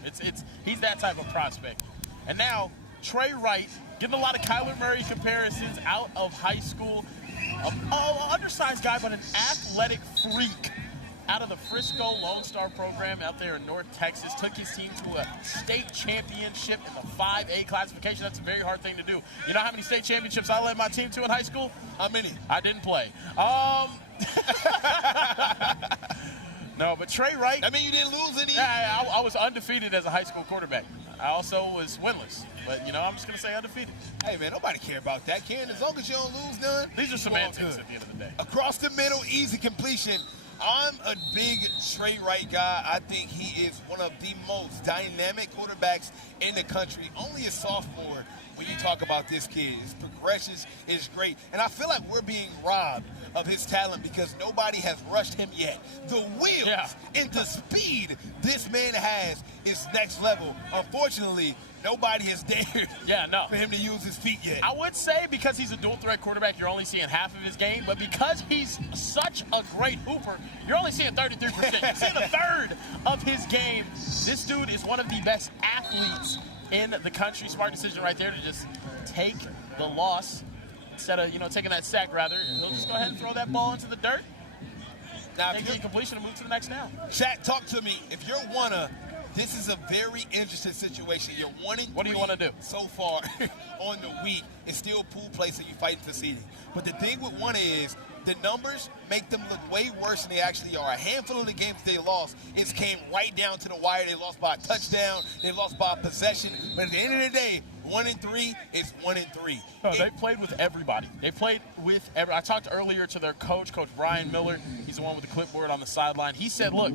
He's that type of prospect. And now, Trey Wright, getting a lot of Kyler Murray comparisons out of high school. An undersized guy, but an athletic freak. Out of the Frisco Lone Star program out there in North Texas, took his team to a state championship in the 5A classification. That's a very hard thing to do. You know how many state championships I led my team to in high school? How many? I didn't play. No, but Trey Wright. I mean, you didn't lose any. Yeah, I was undefeated as a high school quarterback. I also was winless. But, you know, I'm just going to say undefeated. Hey, man, nobody care about that, Ken. As long as you don't lose none. These are semantics at the end of the day. Across the middle, easy completion. I'm a big Trey Wright guy. I think he is one of the most dynamic quarterbacks in the country. Only a sophomore when you talk about this kid. His progressions is great. And I feel like we're being robbed of his talent because nobody has rushed him yet. The wheels and the speed this man has is next level. Unfortunately, nobody has dared for him to use his feet yet. I would say because he's a dual-threat quarterback, you're only seeing half of his game. But because he's such a great hooper, you're only seeing 33%. You're seeing a third of his game. This dude is one of the best athletes in the country. Smart decision right there to just take the loss instead of, taking that sack, rather. He'll just go ahead and throw that ball into the dirt. Now, take the completion and move to the next down. Shaq, talk to me. If you're Wunna, this is a very interesting situation. You're 1-3. What do you want to do? So far on the week, it's still pool place and you fighting for seeding. But the thing with Wunna is the numbers make them look way worse than they actually are. A handful of the games they lost, it came right down to the wire. They lost by a touchdown. They lost by a possession. But at the end of the day, 1-3 is 1-3. No, they played with everybody. They played with I talked earlier to their coach, Coach Brian Miller. He's the one with the clipboard on the sideline. He said, look,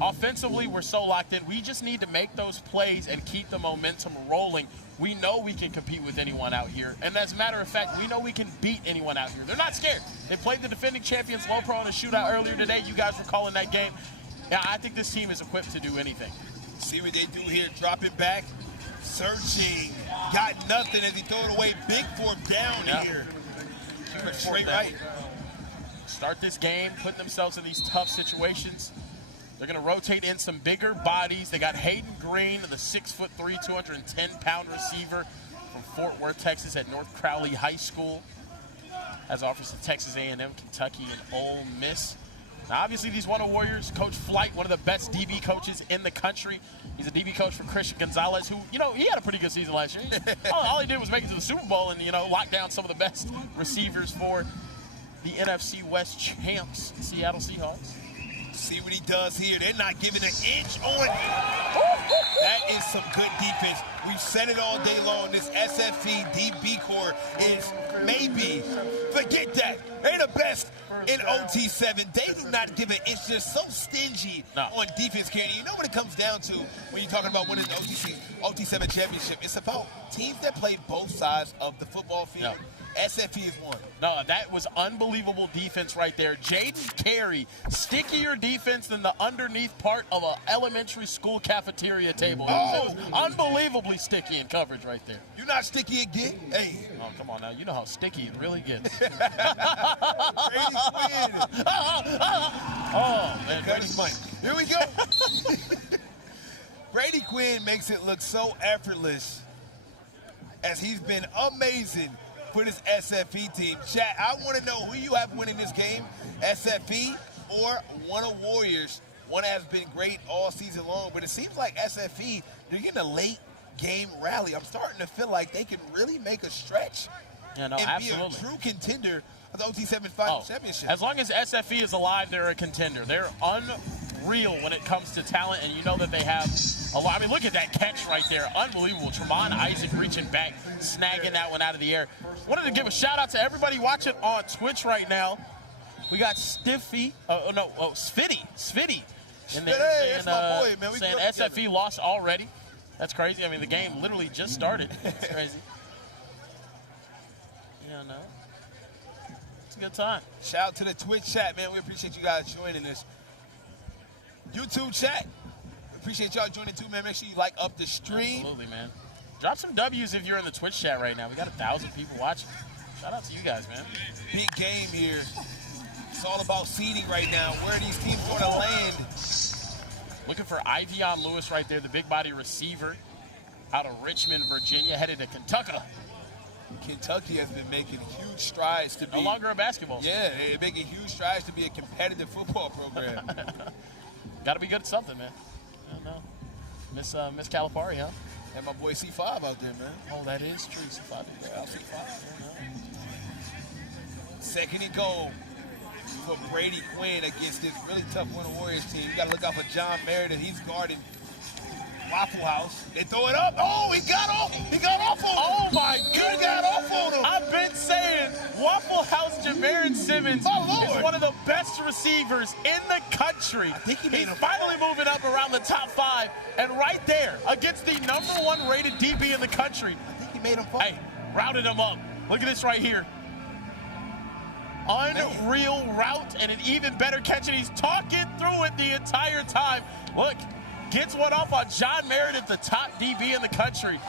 offensively, we're so locked in. We just need to make those plays and keep the momentum rolling. We know we can compete with anyone out here. And as a matter of fact, we know we can beat anyone out here. They're not scared. They played the defending champions Low Pro in a shootout earlier today. You guys were calling that game. Yeah, I think this team is equipped to do anything. See what they do here, dropping back, searching, got nothing as he throw it away. Big 4th down here. Straight right. Start this game, putting themselves in these tough situations. They're going to rotate in some bigger bodies. They got Hayden Green, the 6'3", 210-pound receiver from Fort Worth, Texas at North Crowley High School. Has offers to Texas A&M, Kentucky, and Ole Miss. Now, obviously, these Wunna Warriors, Coach Flight, one of the best DB coaches in the country. He's a DB coach for Christian Gonzalez, who, he had a pretty good season last year. All he did was make it to the Super Bowl and, lock down some of the best receivers for the NFC West champs, Seattle Seahawks. See what he does here. They're not giving an inch on him. That is some good defense. We've said it all day long. This SFE DB core is maybe, forget that. They're the best in OT7. They do not give an inch. They're so stingy on defense, Kenny. You know what it comes down to when you're talking about winning the OT7 championship? It's about teams that play both sides of the football field. SFE is one. No, that was unbelievable defense right there. Jaden Carey, stickier defense than the underneath part of an elementary school cafeteria table. Oh. It was unbelievably sticky in coverage right there. You're not sticky again? Hey. Oh, come on now. You know how sticky it really gets. Brady Quinn. Oh, man. Cut his mic. Here we go. Brady Quinn makes it look so effortless as he's been amazing for this SFE team. Chat, I want to know who you have winning this game, SFE or Wunna Warriors. Wunna has been great all season long, but it seems like SFE, they're getting a late game rally. I'm starting to feel like they can really make a stretch and be a true contender of the OT7 Final Championship. As long as SFE is alive, they're a contender. They're unreal when it comes to talent, and you know that they have a lot. I mean, look at that catch right there. Unbelievable. Tremont Isaac reaching back, snagging that one out of the air. Wanted to give a shout out to everybody watching on Twitch right now. We got Sfitty in there Hey, that's my boy, man. We saying grew up SFE together. lost already. That's crazy. I mean, the game literally just started. It's crazy. Yeah, no. It's a good time. Shout out to the Twitch chat, man. We appreciate you guys joining us. YouTube chat, we appreciate y'all joining too, man. Make sure you like up the stream. Absolutely, man. Drop some W's if you're in the Twitch chat right now. We got 1,000 people watching. Shout out to you guys, man. Big game here. It's all about seeding right now. Where are these teams going to land? Looking for Ivion Lewis right there, the big body receiver out of Richmond, Virginia, headed to Kentucky. Kentucky has been making huge strides to be... No longer a basketball school. Yeah, they're making huge strides to be a competitive football program. Got to be good at something, man. I don't know. Miss Cali Power, huh? And my boy C5 out there, man. Oh, that is true, C5. Yeah, C5. Second and goal for Brady Quinn against this really tough Wunna Warriors team. You got to look out for John Meredith. He's guarding Waffle House. They throw it up. Oh, he got off. He got off on him. Oh, my goodness. He got off on him. I've been saying Waffle House Jamarin Simmons is one of the best receivers in the country. I think He's finally moving up around the top 5. And right there, against the #1 rated DB in the country. I think he made him fall. Hey, routed him up. Look at this right here. Unreal route and an even better catch, and he's talking through it the entire time. Look, gets one off on John Meredith, the top DB in the country.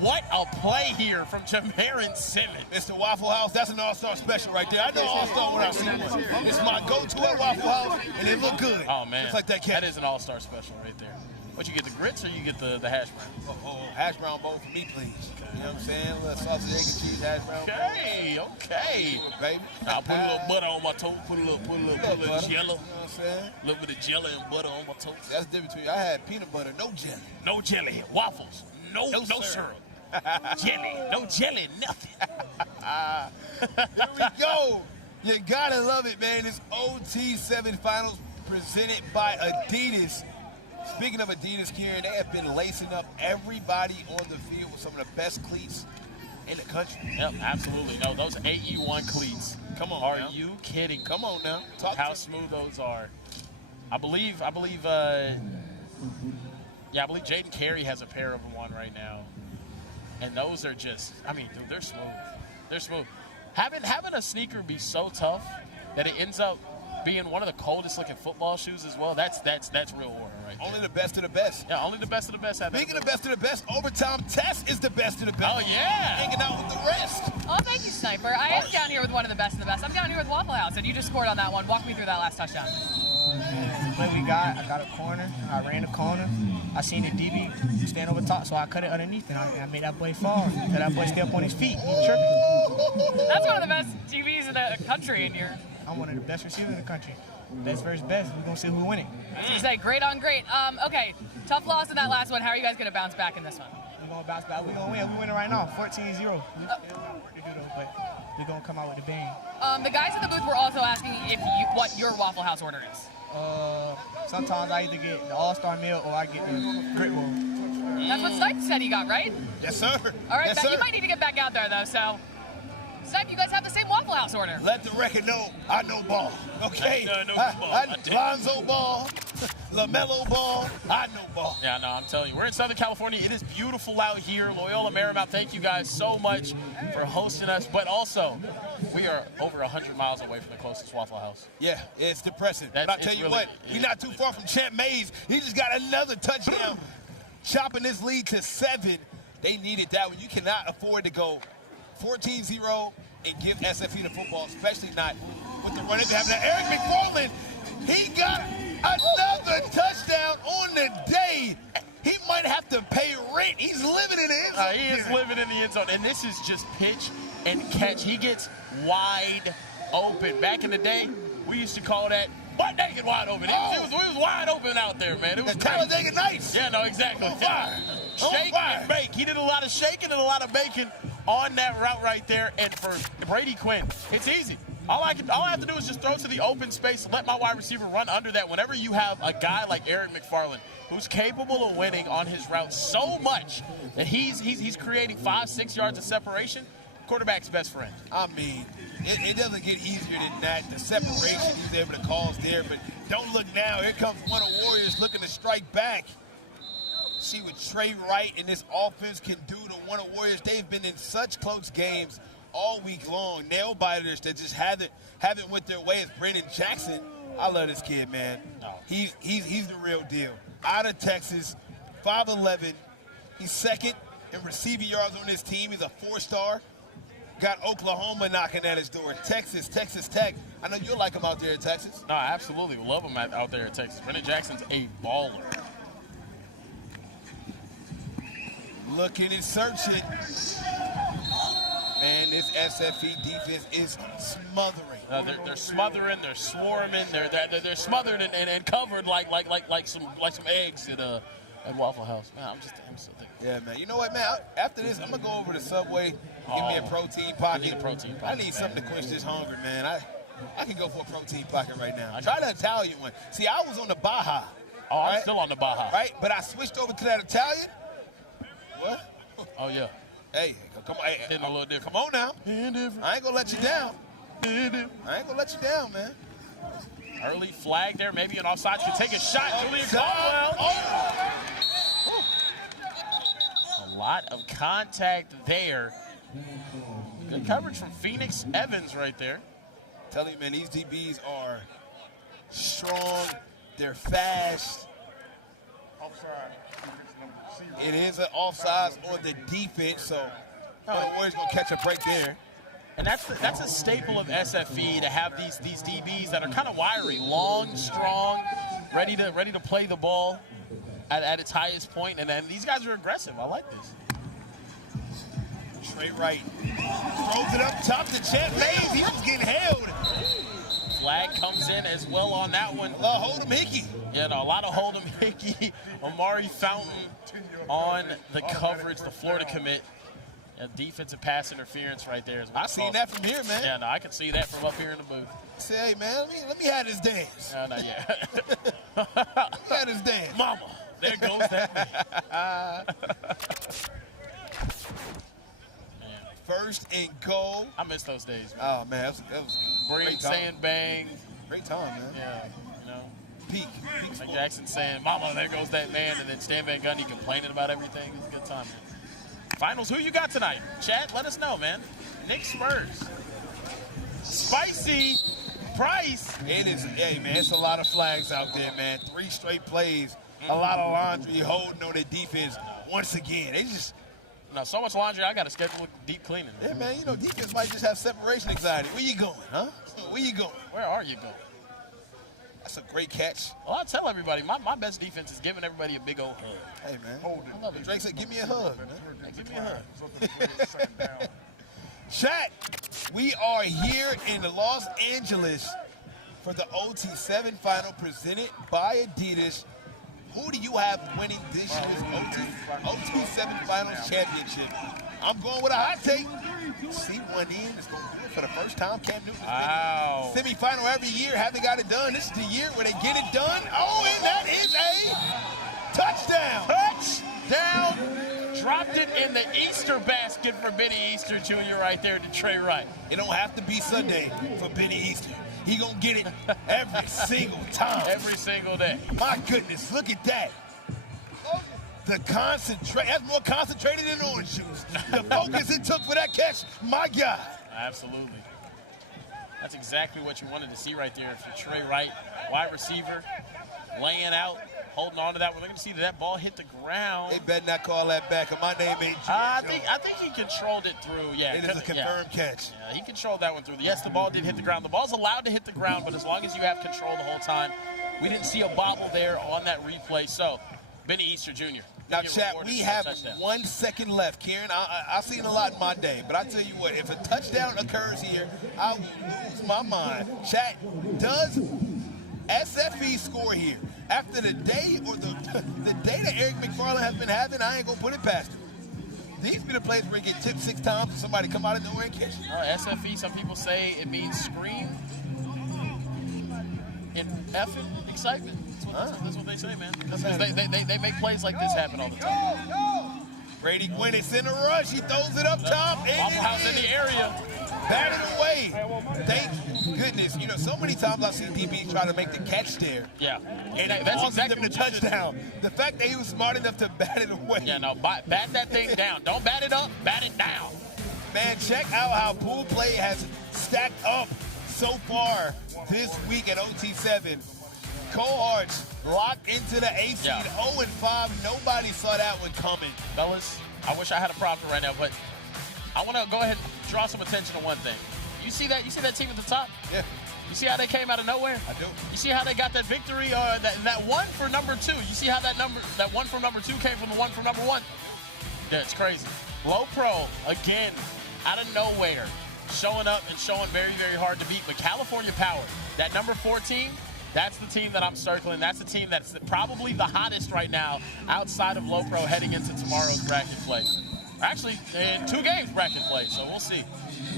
What a play here from Jamarin Simmons. Mr. Waffle House, that's an all-star special right there. I know all-star when I see one. It's my go-to at Waffle House, and it look good. Oh, man. Just like that catch. That is an all-star special right there. What, you get the grits or you get the hash brown? Hash brown bowl for me, please. You know what I'm saying? A little sausage, egg, and cheese hash brown bowl. Okay. Baby. I'll put a little butter on my toast, put a little jello. You know what I'm saying? A little bit of jelly and butter on my toast. That's the difference between I had peanut butter, no jelly. No jelly. Waffles. No syrup. Jelly. No jelly, nothing. Here we go. You gotta love it, man. This OT7 Finals presented by Adidas. Speaking of Adidas, Kieran, they have been lacing up everybody on the field with some of the best cleats in the country. Yep, absolutely. No, those AE1 cleats. Come on, Are now. you kidding? Come on now. Talk how to smooth those are. I believe Jaden Carey has a pair of one right now. And those are just, I mean, dude, they're smooth. They're smooth. Having a sneaker be so tough that it ends up being one of the coldest looking football shoes as well, that's real order right there. Only the best of the best. Yeah, only the best of the best have that. Speaking of best of the best, Overtime Test is the best of the best. Oh, yeah. Hanging out with the rest. Oh, thank you, Sniper. I am down here with one of the best of the best. I'm down here with Waffle House, and you just scored on that one. Walk me through that last touchdown. The play we got, I got a corner. I ran the corner. I seen the DB stand over top, so I cut it underneath, and I made that boy fall. Until that boy stay up on his feet. He tripping. That's one of the best DBs in the country in here. I'm one of the best receivers in the country. Best versus best. We're going to see who's winning. You say great on great. Okay, tough loss in that last one. How are you guys going to bounce back in this one? We're going to bounce back. We're going to win. We're winning right now, 14-0. But we're going to come out with a bang. The guys in the booth were also asking what your Waffle House order is. Sometimes I either get the All-Star meal or I get the grit roll. That's what Snipe said he got, right? Yes, sir. All right, yes, sir. You might need to get back out there, though, so... Snipe, you guys have the same Waffle House order. Let the record know I know ball, okay? I know ball. Lonzo Ball. LaMelo Ball, I know ball. Yeah, no, I'm telling you, we're in Southern California. It is beautiful out here. Loyola Marymount, thank you guys so much for hosting us. But also, we are over 100 miles away from the closest Waffle House. Yeah, it's depressing. But I'll tell you what, he's not too far from Champ Mays. He just got another touchdown, chopping this lead to 7. They needed that one. You cannot afford to go 14-0 and give SFE the football, especially not with the running they have. Now, Eric McFarland, he got another touchdown on the day. He might have to pay rent. He's living in the end zone. He is living in the end zone. And this is just pitch and catch. He gets wide open. Back in the day, we used to call that butt naked wide open. It was wide open out there, man. It was Talladega Nights. Yeah, no, exactly. Shake and bake. He did a lot of shaking and a lot of baking on that route right there. And for Brady Quinn, it's easy. All I have to do is just throw to the open space, let my wide receiver run under that. Whenever you have a guy like Eric McFarland, who's capable of winning on his route so much that he's creating 5-6 yards of separation, quarterback's best friend. I mean, it doesn't get easier than that. The separation he's able to cause there, but don't look now. Here comes Wunna Warriors looking to strike back. See what Trey Wright and this offense can do to Wunna Warriors. They've been in such close games all week long. Nail biters that just haven't went their way. As Brandon Jackson, I love this kid, man. He's the real deal. Out of Texas, 5'11". He's second in receiving yards on this team. He's a 4-star. Got Oklahoma knocking at his door. Texas Tech. I know you'll like him out there in Texas. No, absolutely. We love him out there in Texas. Brandon Jackson's a baller. Looking and searching. Man, this SFE defense is smothering. They're smothering. They're swarming. They're smothered and covered like some eggs at Waffle House. Man, I'm so thinking. Yeah, man. You know what, man? After this, I'm gonna go over to Subway, give me a protein pocket. I need something to quench this hunger, man. I can go for a protein pocket right now. Try the Italian one. See, I was on the Baja. Oh, I'm still on the Baja. Right, but I switched over to that Italian. What? Oh yeah. Hey, come on. Hey, hitting a little different. Come on now. I ain't gonna let you down. I ain't gonna let you down, man. Early flag there, maybe an offside. You take a shot, Julian Caldwell. A lot of contact there. Good coverage from Phoenix Evans right there. Tell you, man, these DBs are strong. They're fast. It is an offsides on the defense, so the Warriors gonna catch a break there. And that's a staple of SFE to have these DBs that are kind of wiry, long, strong, ready to play the ball at its highest point. And then these guys are aggressive. I like this. Trey Wright throws it up top to Champ Mays. He was getting held. Flag comes in as well on that one. Hold him Hickey. Yeah, no, a lot of hold him Hickey. Amari Fountain on the coverage, the Florida commit. Defensive pass interference right there. I seen that from here, man. Yeah, no, I can see that from up here in the booth. Say, hey, man, let me have this dance. No, not yet. Let me have this dance. Mama, there goes that man. First and goal. I miss those days, man. Oh, man, that was Bring sandbang. Great time, man. Yeah, you know. Peak. Like Jackson saying, Mama, there goes that man, and then Stan Van Gundy complaining about everything. It was a good time, man. Finals, who you got tonight? Chat, let us know, man. Knicks Spurs. Spicy Price. It is, hey, man, it's a lot of flags out there, man. 3 straight plays, a lot of laundry holding on their defense once again. They just... No, so much laundry, I got to schedule deep cleaning. Yeah, man, you know, defense might just have separation anxiety. Where you going, huh? Where you going? Where are you going? That's a great catch. Well, I tell everybody, my best defense is giving everybody a big old hug. Hey, man. I love it. Drake said, give me a hug, man. Give me a hug. Chat, we are here in Los Angeles for the OT7 final presented by Adidas. Who do you have winning this year's OT7 Finals Championship? I'm going with a hot take. C1 in is going to do it for the first time. Cam Newton. Wow. Semi-final every year. Haven't got it done. This is the year where they get it done. Oh, and that is a touchdown. Touchdown. Dropped it in the Easter basket for Benny Easter Jr. right there to Trey Wright. It don't have to be Sunday for Benny Easter. He gonna get it every single time. Every single day. My goodness, look at that. The concentrate, that's more concentrated than orange juice. The focus it took for that catch, my God. Absolutely. That's exactly what you wanted to see right there for Trey Wright, wide receiver, laying out, holding on to that. We're looking to see that ball hit the ground. They better not call that back, and my name ain't I think he controlled it through, yeah. It is a confirmed catch. Yeah, he controlled that one through. Yes, the ball did hit the ground. The ball's allowed to hit the ground, but as long as you have control the whole time, we didn't see a bobble there on that replay. So, Benny Easter Jr. Now, chat, we have 1 second left. Karen, I've seen a lot in my day, but I tell you what, if a touchdown occurs here, I will lose my mind. Chat, does SFE score here? After the day or the day that Eric McFarland has been having, I ain't going to put it past him. These be the plays where you get tipped 6 times and somebody come out of nowhere and catch it. SFE, some people say it means scream in effing excitement. That's what they say, man. They make plays like this happen all the time. Brady Quinn is in a rush. He throws it up top. Waffle House in the area. Batted away. Thank goodness. You know, so many times I've seen DBs try to make the catch there. Yeah. And that's exactly the touchdown. The fact that he was smart enough to bat it away. Yeah, no, bat that thing down. Don't bat it up, bat it down. Man, check out how pool play has stacked up so far this week at OT7. Cohorts locked into the A seed, 0-5. Nobody saw that one coming. Fellas, I wish I had a prop right now, but I want to go ahead and draw some attention to one thing. You see that team at the top? Yeah. You see how they came out of nowhere? I do. You see how they got that victory, that one for number 2? You see how that one from number 2 came from the one from number 1? Yeah, it's crazy. Low Pro, again, out of nowhere, showing up and showing very, very hard to beat. But California Power, that number 14, that's the team that I'm circling. That's the team that's probably the hottest right now outside of Low Pro heading into tomorrow's bracket play. Actually, in 2 games bracket play, so we'll see.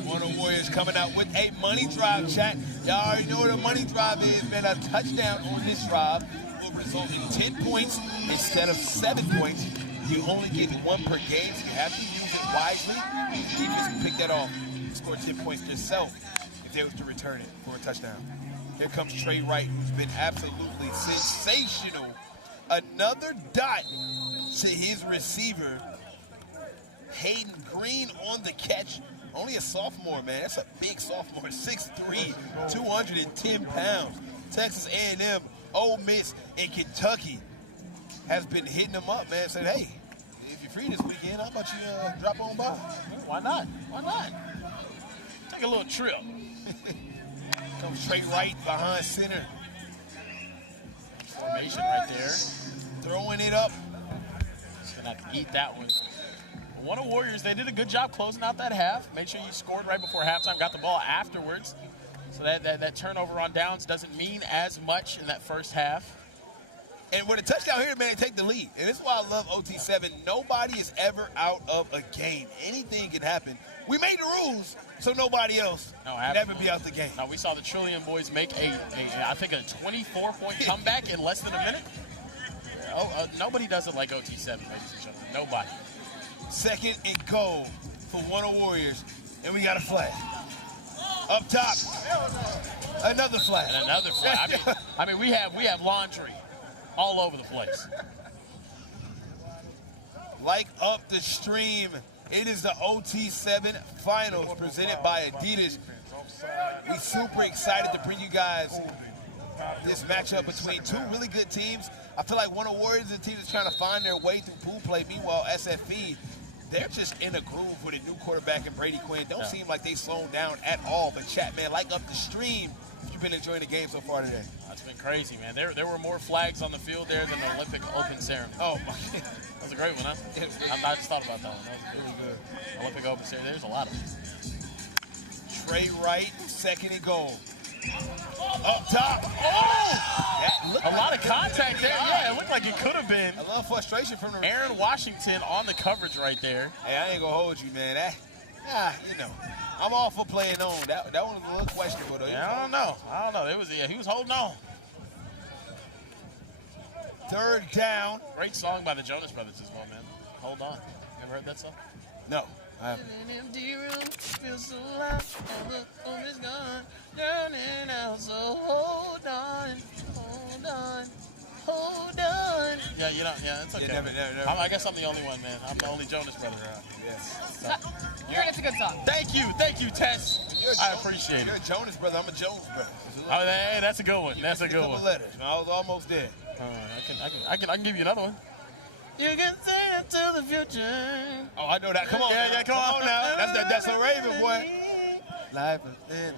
Wunna Warriors coming out with a money drive, chat. Y'all already know what a money drive is, man. A touchdown on this drive will result in 10 points instead of 7 points. You only get 1 per game, so you have to use it wisely. The defense can pick that off. Score 10 points themselves if they was to return it for a touchdown. Here comes Trey Wright, who's been absolutely sensational. Another dot to his receiver. Hayden Green on the catch. Only a sophomore, man. That's a big sophomore. 6'3", 210 pounds. Texas A&M, Ole Miss, and Kentucky has been hitting them up, man. Said, hey, if you're free this weekend, how about you drop on by? Why not? Why not? Take a little trip. Comes Trey Wright behind center. Formation right there. Throwing it up. Just gonna have to eat that one. Wunna Warriors, they did a good job closing out that half. Made sure you scored right before halftime, got the ball afterwards. So that turnover on downs doesn't mean as much in that first half. And with a touchdown here, man, they take the lead. And this is why I love OT7. Nobody is ever out of a game. Anything can happen. We made the rules, so nobody else can ever be out the game. Now, we saw the Trillion boys make I think a 24-point comeback in less than a minute. Nobody does it like OT7, ladies and gentlemen. Nobody. Second and goal for Wunna Warriors. And we got a flag. Up top, another flag. And another flag. I mean, we have laundry all over the place. Like up the stream, it is the OT7 Finals presented by Adidas. We super excited to bring you guys this matchup between 2 really good teams. I feel like Wunna Warriors is a team that's trying to find their way through pool play. Meanwhile, SFE, they're just in a groove with a new quarterback in Brady Quinn. Don't seem like they slowed down at all. But chat, man, like up the stream, you've been enjoying the game so far today. That's been crazy, man. There were more flags on the field there than the Olympic Open ceremony. Oh, my. That was a great one, huh? I just thought about that one. That was really good. Olympic Open ceremony. There's a lot of them. Trey Wright, second and goal. Up top. Oh! A lot of contact there. Yeah, it looked like it could have been. A little frustration from the Aaron Washington on the coverage right there. Hey, I ain't going to hold you, man. You know, I'm all for playing on. That one was a little questionable, though. Yeah, I don't know. He was holding on. Third down. Great song by the Jonas Brothers as well, man. Hold on. ever heard that song? No, I haven't. An empty room feels so loud. All the home is gone, drowning out. So hold on, hold on, hold on. Yeah, you know, yeah, it's okay. Yeah, never. I guess I'm the only one, man. I'm the only Jonas brother around. Yes. You heard it's a good song. Thank you, Tess. I appreciate it. You're a Jonas brother. I'm a Jones brother. Oh, hey, that's a good one. That's a good one. Letters. I was almost there. I can give you another one. You can see into the future. Oh, I know that. Come on. Yeah, come on now. That's a Raven, boy. Life is in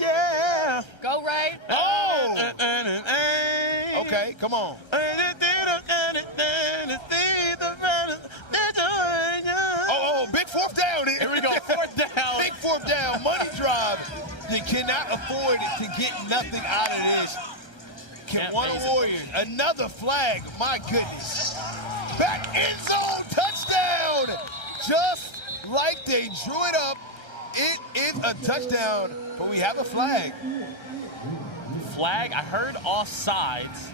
Yeah. Go right. Oh! Okay, come on. Oh, big fourth down. Here we go, fourth down. Big fourth down, money drive. They cannot afford to get nothing out of this. Wunna Warriors, another flag, my goodness. Back end zone, touchdown. Just like they drew it up, it is a touchdown, but we have a flag. Flag, I heard offsides.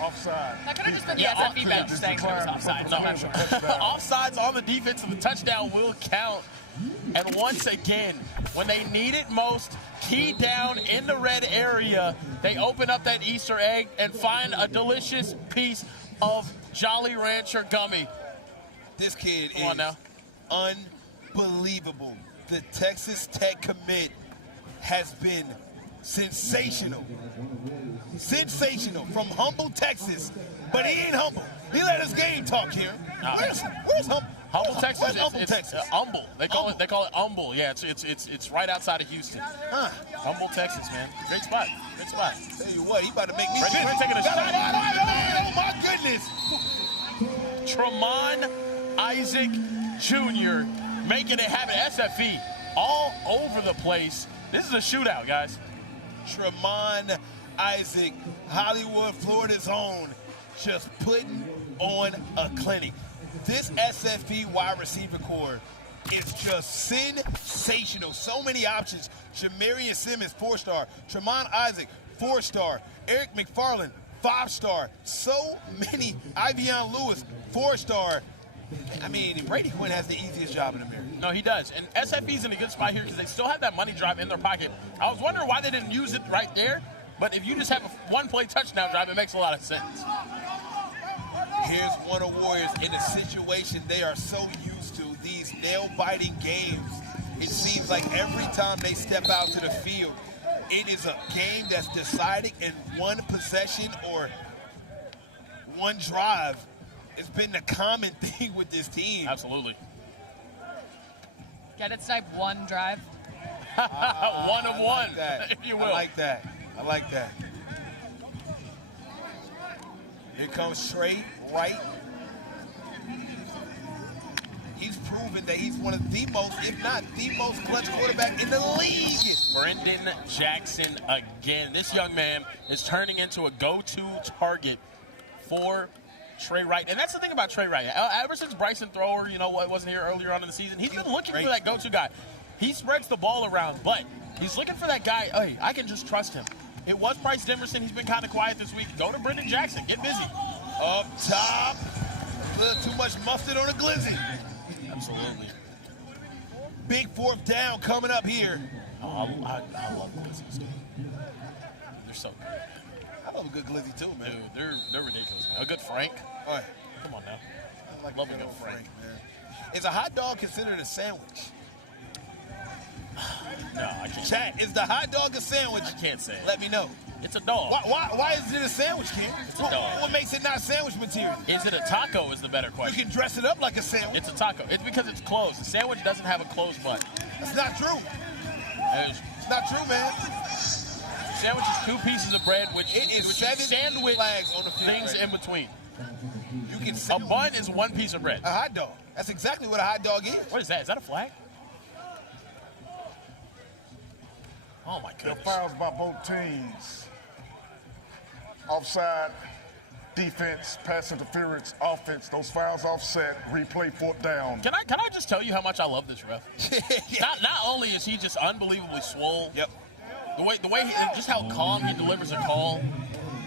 Offside. That could have just been the SFE bench saying there was offside. So I'm not sure. Offsides on the defense of the touchdown will count. And once again, when they need it most, key down in the red area, they open up that Easter egg and find a delicious piece of Jolly Rancher gummy. This kid Come on now. Unbelievable. The Texas Tech commit has been sensational. Sensational from humble Texas. But he ain't humble. He let his game talk here. Where's humble? Humble Texas. Where's humble Texas? Humble. They call it humble. Yeah, it's right outside of Houston. Huh. Humble Texas, man. Great spot. Great spot. Tell you what, he about to make me Ready, we're taking a shot. Oh my goodness. Tremont Isaac Jr. making it happen. SFE all over the place. This is a shootout, guys. Tremont Isaac, Hollywood, Florida's own, just putting on a clinic. This SFE wide receiver core is just sensational. So many options. Jamarian Simmons, 4-star. Tremont Isaac, 4-star. Eric McFarland, 5-star. So many. Ivion Lewis, 4-star. I mean, Brady Quinn has the easiest job in America. No, he does. And SFE's in a good spot here because they still have that money drive in their pocket. I was wondering why they didn't use it right there. But if you just have a one-play touchdown drive, it makes a lot of sense. Here's Wunna Warriors in a situation they are so used to, these nail-biting games. It seems like every time they step out to the field, it is a game that's decided in one possession or one drive. It's been the common thing with this team. Absolutely. Get it, Snipe, one drive. One of one, if you will. I like that. I like that. Here comes Trey Wright. He's proven that he's one of the most, if not the most clutch quarterback in the league. Brendan Jackson again. This young man is turning into a go-to target for Trey Wright. And that's the thing about Trey Wright. Ever since Bryson Thrower, wasn't here earlier on in the season, he's been looking for that go-to guy. He spreads the ball around, but he's looking for that guy, hey, I can just trust him. It was Bryce Demerson. He's been kind of quiet this week. Go to Brendan Jackson. Get busy. Up top. A little too much mustard on a glizzy. Absolutely. Big fourth down coming up here. Oh, I love glizzies. They're so good. I love a good glizzy too, man. Dude, they're ridiculous, man. A good Frank. All right. Come on now. I like love a good good Frank. man. Is a hot dog considered a sandwich? No, I can't. Chat, is the hot dog a sandwich? I can't say it. Let me know. It's a dog. Why is it a sandwich, Ken? It's a dog. What makes it not sandwich material? Is it a taco is the better question. You can dress it up like a sandwich. It's a taco. It's because it's closed. The sandwich doesn't have a closed butt. That's not true. It's not true, man. Sandwich is 2 pieces of bread, which it is 7 sandwich flags on the field. Things in between. You can a bun is 1 piece of bread. A hot dog. That's exactly what a hot dog is. What is that? Is that a flag? Oh my goodness. Fouls by both teams. Offside, defense, pass interference, offense. Those fouls offset. Replay, fourth down. Can I just tell you how much I love this ref? Not only is he just unbelievably swole. Yep. The way just how calm he delivers a call.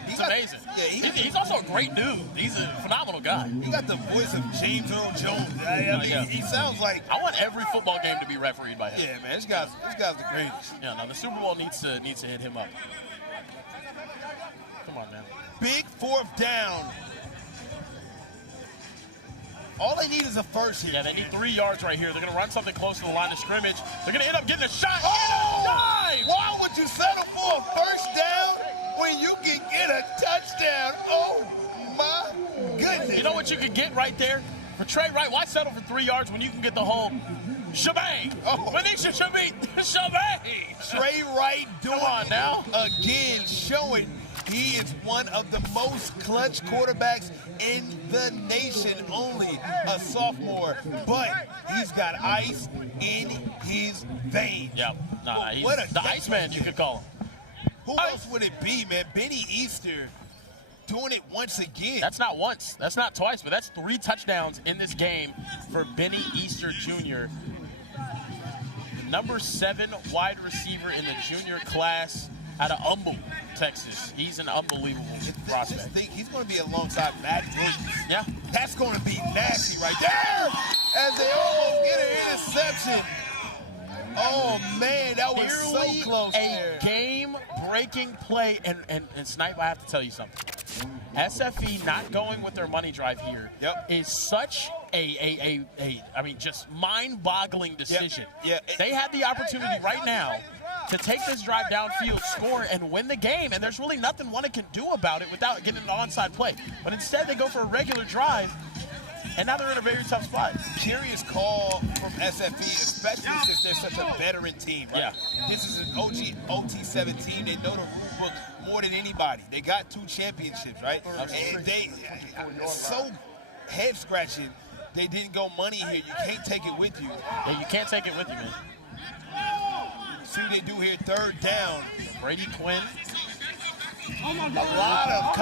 It's amazing. Yeah, he's also a great dude. He's a phenomenal guy. He got the voice of James Earl Jones. I mean, he sounds like. I want every football game to be refereed by him. Yeah, man, this guy's the greatest. Yeah, no, the Super Bowl needs to hit him up. Come on, man. Big fourth down. All they need is a first here. Yeah, they need 3 yards right here. They're going to run something close to the line of scrimmage. They're going to end up getting a shot. Why would you settle for a first down when you can get a touchdown? Oh, my goodness. You know what you could get right there? For Trey Wright, why settle for 3 yards when you can get the whole shebang? Manisha shebang. Trey Wright doing Come on now. Again, showing he is one of the most clutch quarterbacks in the nation, only a sophomore, but he's got ice in his veins. Yep. He's What a the Iceman, you could call him. Who else would it be, man? Benny Easter doing it once again. That's not once. That's not twice, but that's 3 touchdowns in this game for Benny Easter Jr., number 7 wide receiver in the junior class out of Humble, Texas. He's an unbelievable prospect. Just think he's going to be alongside Matt Williams. Yeah. That's going to be nasty right there. As they almost get an interception. Oh, man, that was so close there. A game-breaking play. And Snipe, I have to tell you something. SFE not going with their money drive here is such I mean, just mind-boggling decision. Yeah. They had the opportunity right now to take this drive downfield, score, and win the game, and there's really nothing Wunna can do about it without getting an onside play. But instead, they go for a regular drive, and now they're in a very tough spot. Curious call from SFE, especially since they're such a veteran team, right? Yeah. This is an OT7 team. They know the rule book more than anybody. They got 2 championships, right? And they so head-scratching, they didn't go money here. You can't take it with you. Yeah, you can't take it with you, man. See what they do here, 3rd down. Brady Quinn. A lot of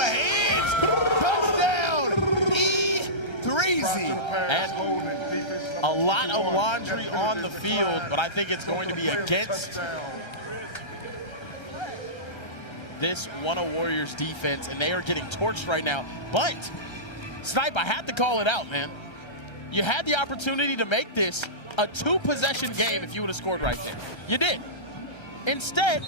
hands. Touchdown. E3Z. And a lot of laundry on the field, but I think it's going to be against this Wunna Warriors defense, and they are getting torched right now. But, Snipe, I had to call it out, man. You had the opportunity to make this a 2-possession game if you would have scored right there. You did. Instead,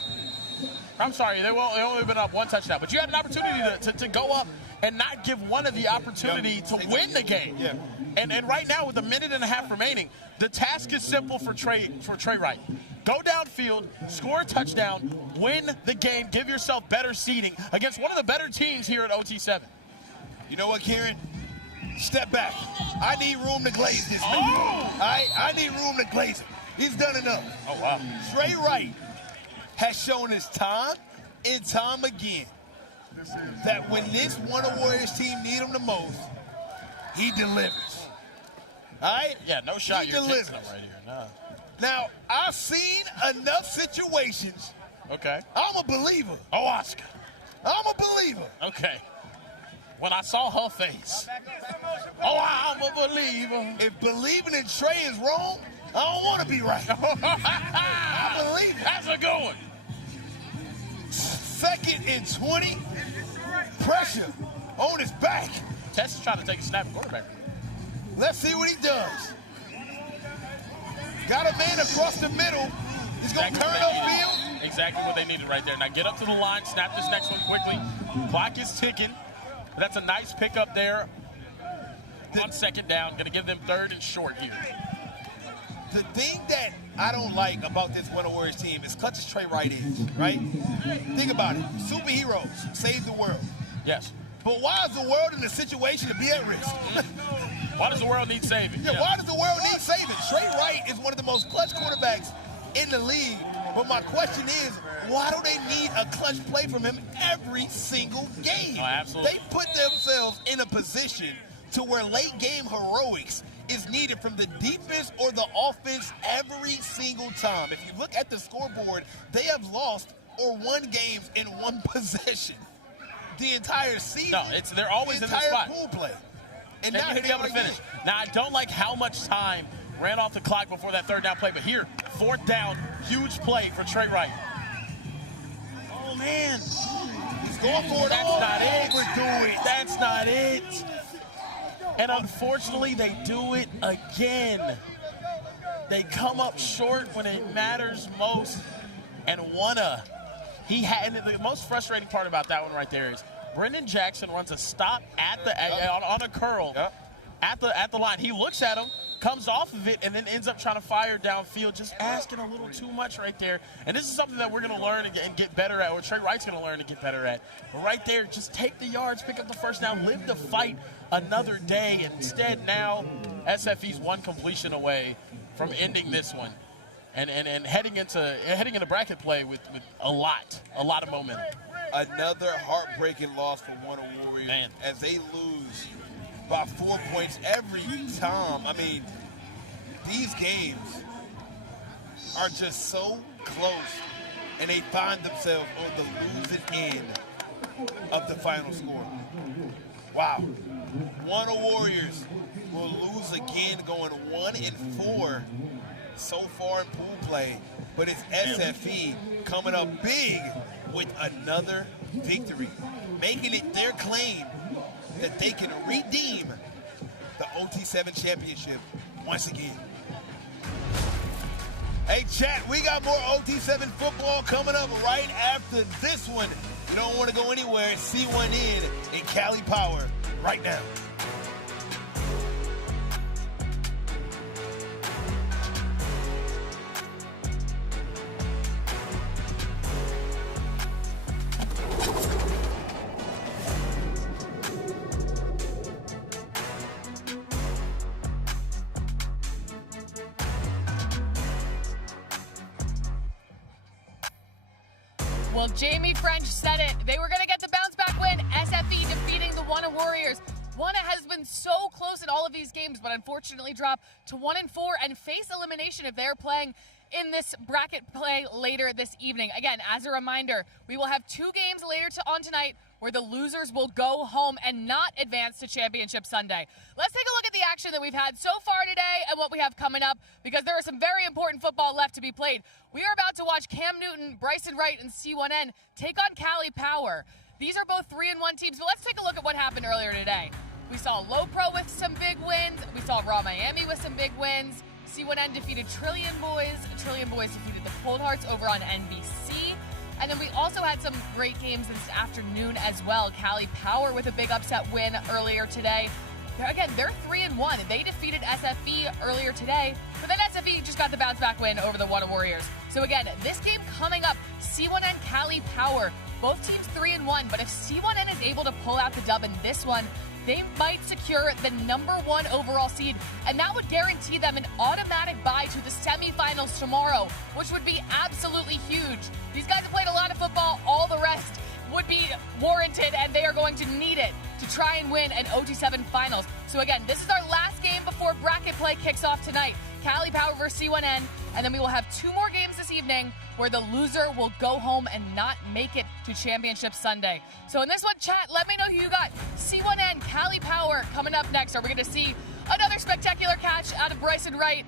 I'm sorry, they only been up 1 touchdown, but you had an opportunity to go up and not give Wunna the opportunity to win the game. Yeah. And right now, with 1.5 minutes remaining, the task is simple for Trey Wright. Go downfield, score a touchdown, win the game, give yourself better seeding against one of the better teams here at OT7. You know what, Kieran? Step back. I need room to glaze this man. I need room to glaze it. He's done enough. Oh, wow. Trey Wright has shown his time and time again that when this Wunna Warriors team need him the most, he delivers. All right? Yeah, no shot. He You're delivers. right here. No. Now, I've seen enough situations. Okay. I'm a believer. Oh, Oscar. I'm a believer. Okay. When I saw her face. Oh, I'm a believer. If believing in Trey is wrong, I don't want to be right. I believe it. That's a good one. 2nd and 20. Pressure on his back. Tess is trying to take a snap at quarterback. Let's see what he does. Got a man across the middle. He's going to turn upfield. Exactly what they needed right there. Now get up to the line, snap this next one quickly. Clock is ticking. That's a nice pickup there on 2nd down. Going to give them 3rd and short here. The thing that I don't like about this Wunna Warriors team is clutch as Trey Wright is, right? Think about it. Superheroes save the world. Yes. But why is the world in a situation to be at risk? Why does the world need saving? Yeah, why does the world need saving? Trey Wright is one of the most clutch quarterbacks in the league. But my question is, why do they need a clutch play from him every single game? Oh, absolutely. They put themselves in a position to where late game heroics is needed from the defense or the offense every single time. If you look at the scoreboard, they have lost or won games in 1 possession the entire season. No, they're always in the spot. Entire pool play. And now he'll be able to finish. Now, I don't like how much time ran off the clock before that 3rd down play, but here, 4th down, huge play for Trey Wright. Oh, man. He's Going for it. That's not it. Overdo it. That's not it. And unfortunately, they do it again. They come up short when it matters most. And Wunna, and the most frustrating part about that one right there is Brendan Jackson runs a stop at the on a curl at the line. He looks at him, comes off of it, and then ends up trying to fire downfield, just asking a little too much right there. And this is something that we're going to learn and get better at, or Trey Wright's going to learn to get better at. But right there, just take the yards, pick up the first down, live the fight another day. Instead, now SFE's one completion away from ending this one and heading into bracket play with a lot of momentum. Another heartbreaking loss for Wunna Warriors as they lose by 4 points every time. I mean, these games are just so close, and they find themselves on the losing end of the final score. Wow. Wunna Warriors will lose again, going 1-4 so far in pool play, but it's SFE coming up big with another victory, making it their claim that they can redeem the OT7 championship once again. Hey, chat, we got more OT7 football coming up right after this one. You don't want to go anywhere. C1 in Cali Power right now. Well, Jamie French said it. They were going to get the bounce-back win. SFE defeating the Wunna Warriors. Wunna has been so close in all of these games, but unfortunately dropped to 1-4 and face elimination if they're playing in this bracket play later this evening. Again, as a reminder, we will have 2 games later on tonight where the losers will go home and not advance to Championship Sunday. Let's take a look at the action that we've had so far today and what we have coming up, because there is some very important football left to be played. We are about to watch Cam Newton, Bryson Wright, and C1N take on Cali Power. These are both 3-1 teams, but let's take a look at what happened earlier today. We saw Low Pro with some big wins. We saw Raw Miami with some big wins. C1N defeated Trillion Boys. Trillion Boys defeated the Cold Hearts over on NBC. And then we also had some great games this afternoon as well. Cali Power with a big upset win earlier today. They're 3-1. They defeated SFE earlier today, but then SFE just got the bounce-back win over the Wunna Warriors. So again, this game coming up, C1N Cali Power, both teams 3-1, but if C1N is able to pull out the dub in this one, they might secure the #1 overall seed, and that would guarantee them an automatic bye to the semifinals tomorrow, which would be absolutely huge. These guys have played a lot of football. All the rest would be warranted, and they are going to need it to try and win an OT7 finals. So again, this is our last game before bracket play kicks off tonight. Cali Power versus C1N, and then we will have 2 more games this evening where the loser will go home and not make it to Championship Sunday. So in this one, chat, let me know who you got. C1N, Cali Power coming up next. Are we going to see another spectacular catch out of Bryson Wright?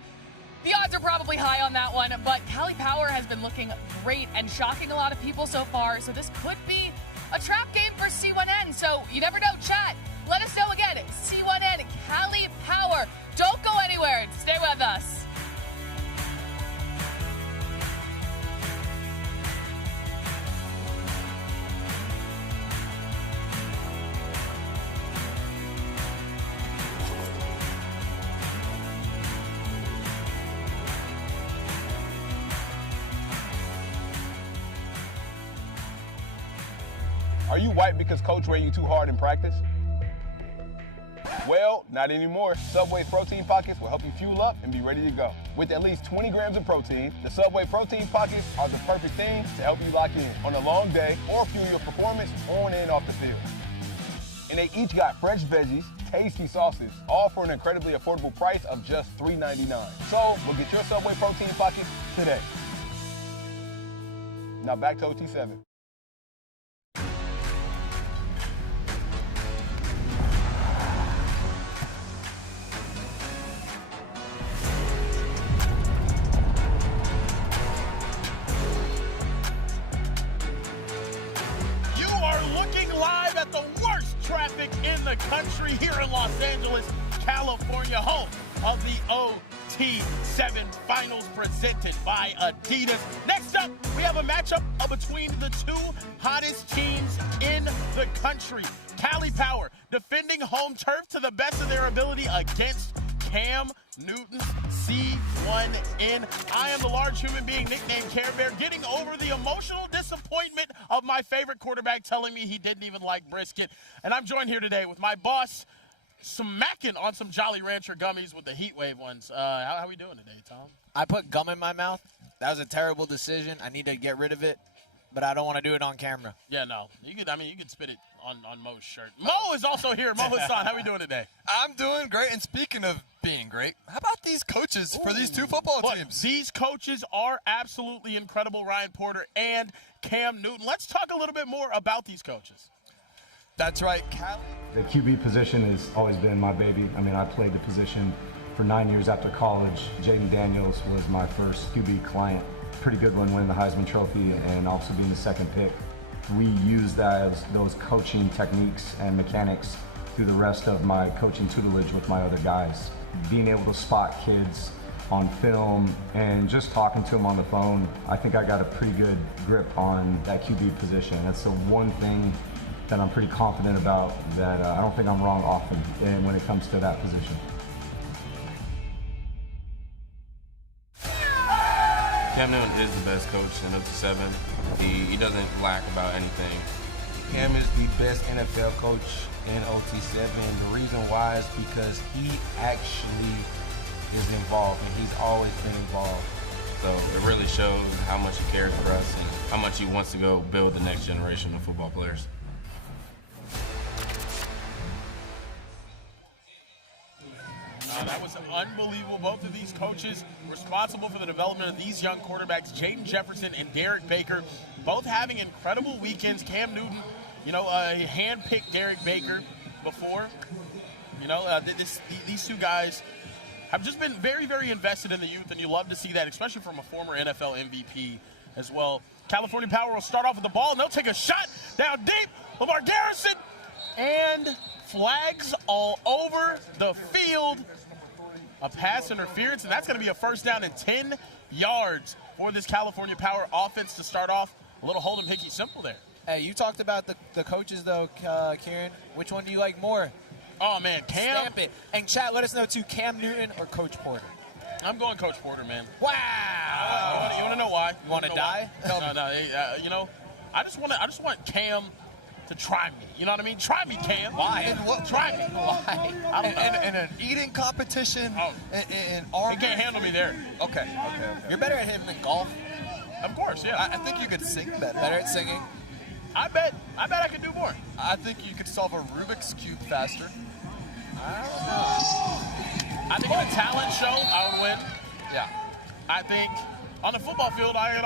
The odds are probably high on that one, but Cali Power has been looking great and shocking a lot of people so far, so this could be a trap game for C1N, so you never know, chat. Let us know again, C1N, Cali Power. Don't go anywhere, stay with us. Are you white because coach ran you too hard in practice? Well, not anymore. Subway's protein pockets will help you fuel up and be ready to go. With at least 20 grams of protein, the Subway protein pockets are the perfect thing to help you lock in on a long day or fuel your performance on and off the field. And they each got fresh veggies, tasty sauces, all for an incredibly affordable price of just $3.99. So, we'll get your Subway protein pockets today. Now back to OT7. the country here in Los Angeles, California, home of the OT7 Finals presented by Adidas. Next up, we have a matchup between the two hottest teams in the country. Cali Power defending home turf to the best of their ability against Cam Newton's C1N. I am the large human being nicknamed Care Bear, getting over the emotional disappointment of my favorite quarterback telling me he didn't even like brisket. And I'm joined here today with my boss, smacking on some Jolly Rancher gummies with the heat wave ones. How are we doing today, Tom? I put gum in my mouth. That was a terrible decision. I need to get rid of it, but I don't want to do it on camera. Yeah, no. You could spit it on Mo's shirt. Mo is also here. Mo Hassan, how are we doing today? I'm doing great. And speaking of being great, how about these coaches for these two football teams? These coaches are absolutely incredible, Ryan Porter and Cam Newton. Let's talk a little bit more about these coaches. That's right, Cali. The QB position has always been my baby. I mean, I played the position for 9 years after college. Jaden Daniels was my first QB client. Pretty good one, winning the Heisman Trophy and also being the second pick. We use those coaching techniques and mechanics through the rest of my coaching tutelage with my other guys. Being able to spot kids on film and just talking to them on the phone, I think I got a pretty good grip on that QB position. That's the one thing that I'm pretty confident about, that I don't think I'm wrong often when it comes to that position. Cam Newton is the best coach in OT7. He doesn't lack about anything. Cam is the best NFL coach in OT7. The reason why is because he actually is involved, and he's always been involved. So it really shows how much he cares for us and how much he wants to go build the next generation of football players. That was unbelievable. Both of these coaches responsible for the development of these young quarterbacks, Jaden Jefferson and Derek Baker, both having incredible weekends. Cam Newton, he handpicked Derek Baker before. These two guys have just been very, very invested in the youth, and you love to see that, especially from a former NFL MVP as well. California Power will start off with the ball, and they'll take a shot down deep. Lamar Garrison, and flags all over the field. A pass interference, and that's going to be a first down and 10 yards for this California Power offense to start off. A little hold 'em hickey simple there. Hey, you talked about the coaches, though, Kieran. Which one do you like more? Oh, man, Cam. Stamp it. And chat, let us know, too, Cam Newton or Coach Porter? I'm going Coach Porter, man. Wow. You want to know why? You want to die? No. I just want Cam to try me. You know what I mean? Try me, Cam. Why? Try me. Why? In an eating competition? In army? He can't handle me there. Okay. You're better at hitting than golf. Of course, yeah. I think you could sing better. Better at singing? I bet I could do more. I think you could solve a Rubik's Cube faster. I don't know. I think in a talent show, I would win. Yeah. I think on the football field, I could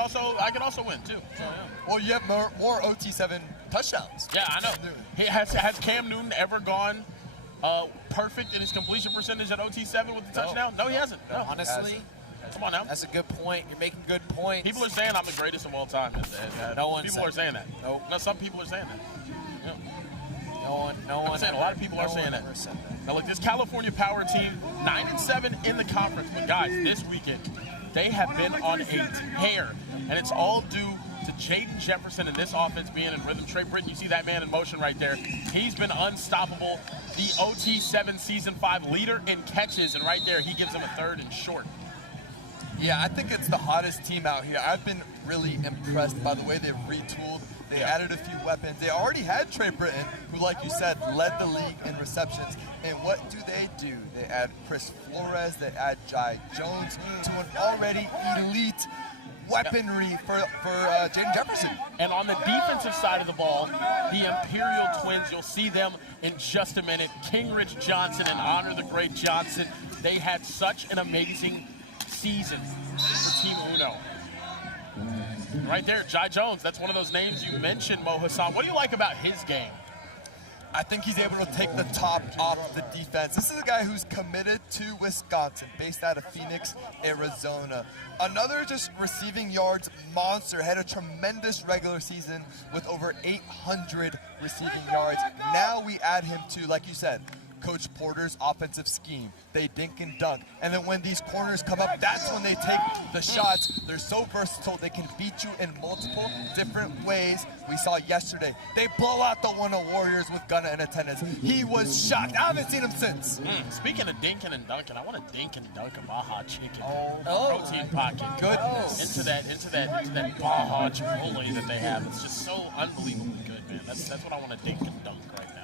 also win too. So, yeah. Well, you have more OT7 touchdowns. Yeah, I know. Has Cam Newton ever gone perfect in his completion percentage at OT7 with the touchdown? No, he hasn't. No. Honestly, come on now. That's a good point. You're making good points. People are saying I'm the greatest of all time. No one. People are saying that. Nope. No, some people are saying that. Yeah. No one. I'm saying a lot of people are saying that. Now look, this California Power team, 9-7 in the conference, but guys, this weekend they have been on a tear, and it's all due to Jaden Jefferson and this offense being in rhythm. Trey Britton, you see that man in motion right there. He's been unstoppable. The OT7 Season 5 leader in catches, and right there he gives them a third and short. Yeah, I think it's the hottest team out here. I've been really impressed by the way they've retooled. They added a few weapons. They already had Trey Britton, who, like you said, led the league in receptions. And what do? They add Chris Flores. They add Jai Jones to an already elite weaponry for Jaden Jefferson. And on the defensive side of the ball, the Imperial Twins, you'll see them in just a minute. Kingridge Johnson and Honor the Great Johnson. They had such an amazing season for Team Uno. Right there, Jai Jones. That's one of those names you mentioned, Mo Hassan. What do you like about his game? I think he's able to take the top off the defense. This is a guy who's committed to Wisconsin, based out of Phoenix, Arizona. Another just receiving yards monster. Had a tremendous regular season with over 800 receiving yards. Now we add him to, like you said, Coach Porter's offensive scheme. They dink and dunk. And then when these corners come up, that's when they take the shots. They're so versatile. They can beat you in multiple different ways. We saw yesterday. They blow out the Wunna Warriors with Gunna in attendance. He was shocked. I haven't seen him since. Speaking of dinking and dunking, I want to dink and dunk a Baja chicken. Protein pocket. Goodness. Into that Baja Chipotle that they have. It's just so unbelievably good, man. That's what I want to dink and dunk right now.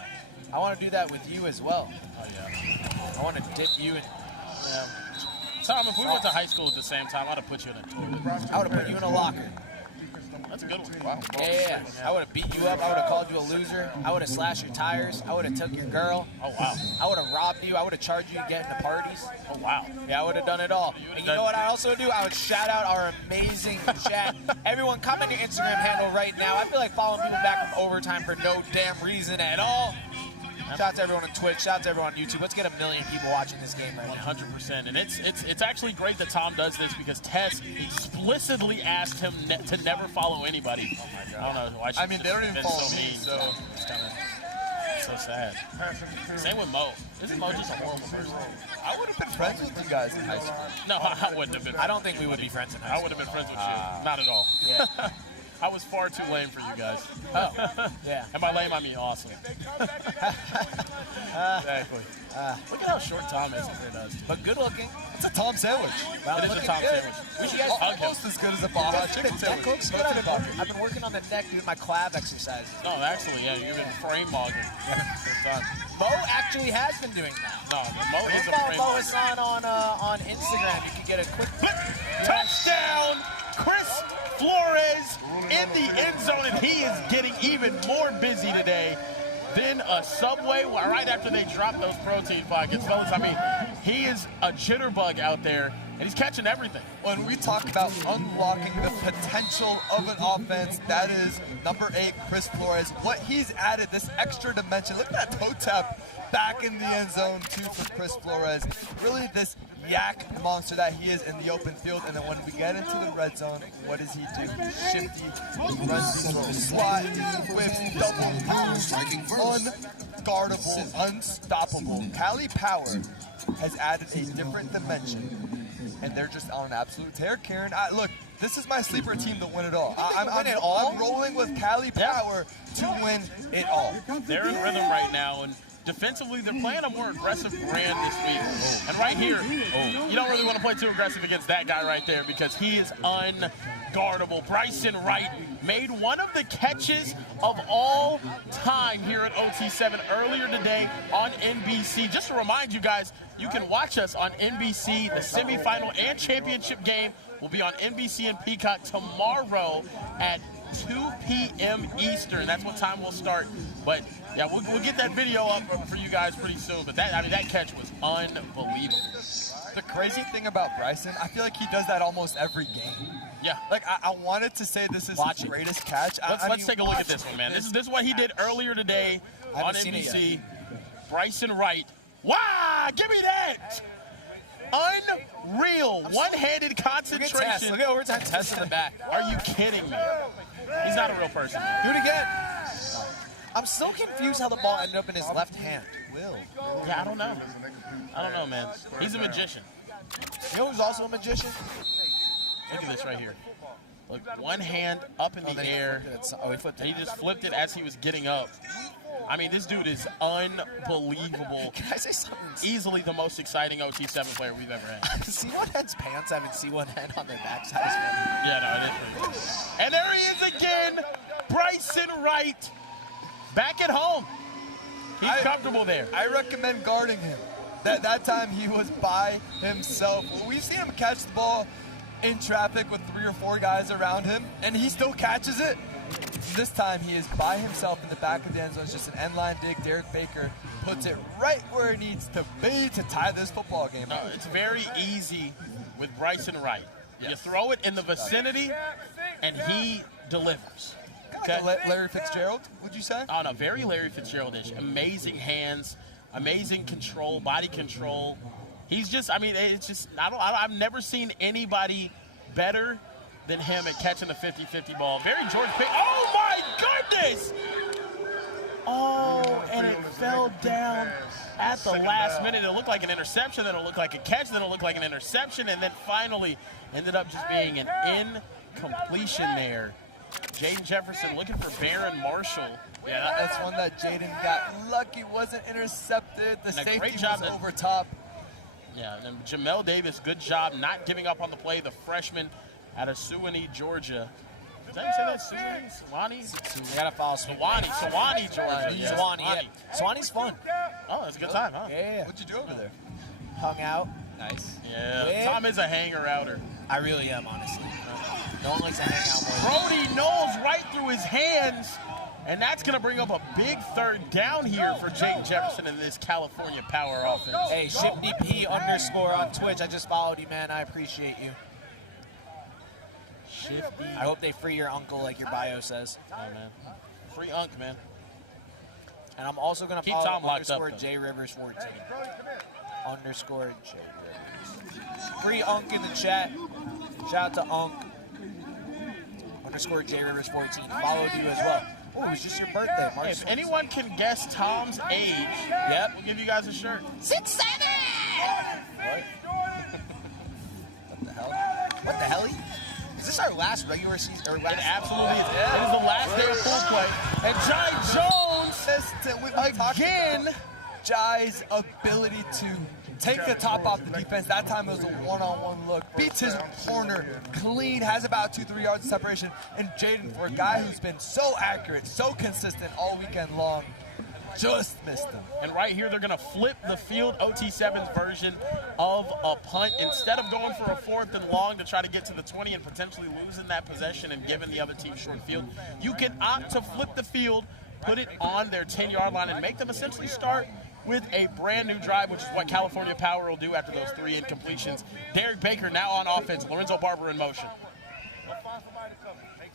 I want to do that with you as well. Oh, yeah. I want to dip you in. Tom, if we went to high school at the same time, I'd have put you in a toilet. I would have put you in a locker. That's a good one. Wow. Yeah. I would have beat you up. I would have called you a loser. I would have slashed your tires. I would have took your girl. Oh, wow. I would have robbed you. I would have charged you to get into parties. Oh, wow. Yeah, I would have done it all. And you know what I also do? I would shout out our amazing chat. Everyone, comment your Instagram handle right now. I feel like following people back from overtime for no damn reason at all. Shout out to everyone on Twitch. Shout out to everyone on YouTube. Let's get 1 million people watching this game right now. 100%. And it's actually great that Tom does this because Tess explicitly asked him to never follow anybody. Oh my God. I don't know why. I mean, they don't even follow me, so it's kind of so sad. Same with Mo. Isn't Mo just a horrible person? I would have been friends with you guys in high school. No, I wouldn't have been. I don't think we would be friends in high school. I would have been friends with you. Not at all. Yeah. I was far too lame for you guys. Oh, yeah. And by lame, I mean awesome. Exactly. Look at how short Tom is compared to us. But good looking. It's a Tom sandwich. Well, It is a Tom sandwich. We should guys almost as good as a Baja chicken sandwich. looks good. I've been working on the neck, doing my clav exercises. No, actually, yeah, you've been frame mogging. Mo actually has been doing that. No, Mo is a Follow frame Mo mogger. Hassan on Instagram. You can get a quick Touchdown! Chris Flores in the end zone, and he is getting even more busy today than a Subway right after they drop those protein pockets. Fellas, I mean, he is a jitterbug out there, and he's catching everything. When we talk about unlocking the potential of an offense, that is number 8, Chris Flores. What he's added, this extra dimension. Look at that toe tap back in the end zone, too, for Chris Flores. Really this yak monster that he is in the open field. And then when we get into the red zone, what does he do? Shifty, runs control, slot, whips, double moves, unguardable, unstoppable. Cali Power has added a different dimension, and they're just on an absolute tear. Karen, look, this is my sleeper team to win it all. I'm rolling with Cali Power to win it all. They're in rhythm right now, and defensively, they're playing a more aggressive brand this week. And right here, you don't really want to play too aggressive against that guy right there because he is unguardable. Bryson Wright made one of the catches of all time here at OT7 earlier today on NBC. Just to remind you guys, you can watch us on NBC. The semifinal and championship game will be on NBC and Peacock tomorrow at 2 p.m. Eastern. That's what time we'll start. But yeah, we'll get that video up for you guys pretty soon. But that catch was unbelievable. The crazy thing about Bryson, I feel like he does that almost every game. Yeah. Like I wanted to say this is his greatest catch. Let's take a look at this one, man. This is what he did earlier today on NBC. Bryson Wright. Wow! Give me that! Unreal. One-handed concentration. Look at overtime Tess in the back. Are you kidding me? He's not a real person, man. Do it again. I'm still confused how the ball ended up in his left hand. Yeah, I don't know. I don't know, man. He's a magician. You know who's also a magician? Look at this right here. Look, one hand up in the air. He flipped it. He just flipped it as he was getting up. I mean, this dude is unbelievable. Can I say something? Easily the most exciting OT7 player we've ever had. C1N's pants having C1N on their backside is funny. Yeah, no, it is pretty cool. And there he is again, Bryson Wright, back at home. He's comfortable there. I recommend guarding him. That time he was by himself. We've seen him catch the ball in traffic with 3 or 4 guys around him, and he still catches it. This time he is by himself in the back of the end zone. It's just an end line dig. Derek Baker puts it right where it needs to be to tie this football game. No, it's very easy with Bryson Wright. You throw it in the vicinity, and he delivers. Kind of Larry Fitzgerald, would you say? Oh, no, very Larry Fitzgerald-ish. Amazing hands, amazing control, body control. He's just, I mean, it's just, I've never seen anybody better than him at catching the 50-50 ball. Very George Pitt. Oh, my goodness! Oh, and it fell down at the last minute. It looked like an interception, then it looked like a catch, then it looked like an interception, and then finally ended up just being an incompletion there. Jaden Jefferson looking for Barron Marshall. Yeah, that's one that Jaden got lucky, wasn't intercepted. The safety great job was over top. Yeah, and Jamel Davis, good job not giving up on the play. The freshman out of Sewanee, Georgia. Did I say that? Sewanee? You gotta follow Sewanee, Georgia. Yeah. Sewanee, yeah. Sewanee's fun. Oh, that's a good time, huh? Yeah. What'd you do over there? Hung out. Nice. Yeah, Tom is a hanger-outer. I really am, honestly. No one likes to hang out more. Brody Knowles right through his hands, and that's going to bring up a big third down here for Jaden Jefferson in this California Power offense. Hey, ShipneyP_ on Twitch. I just followed you, man. I appreciate you. Shifty. I hope they free your uncle like your bio says. Oh, man. Free Unk, man. And I'm also going to Keep follow Tom locked up, @JRivers14. _JRivers. Free Unk in the chat. Shout out to Unk. _JRivers14. Followed you as well. Oh, it was just your birthday, March. Hey, if anyone can guess Tom's age, yep, we'll give you guys a shirt. 6'7". What? What the hell? What the hell? Is this our last regular season? Or last? It absolutely is. It is the last day of full play. And Jai Jones, again, Jai's ability to take the top off the defense. That time it was a one-on-one look. Beats his corner clean, has about 2-3 yards of separation. And Jaden, for a guy who's been so accurate, so consistent all weekend long, just missed him. And right here, they're going to flip the field, OT7's version of a punt. Instead of going for a 4th and long to try to get to the 20 and potentially losing that possession and giving the other team short field, you can opt to flip the field, put it on their 10-yard line, and make them essentially start with a brand new drive, which is what California Power will do after those 3 incompletions. Derek Baker now on offense. Lorenzo Barber in motion.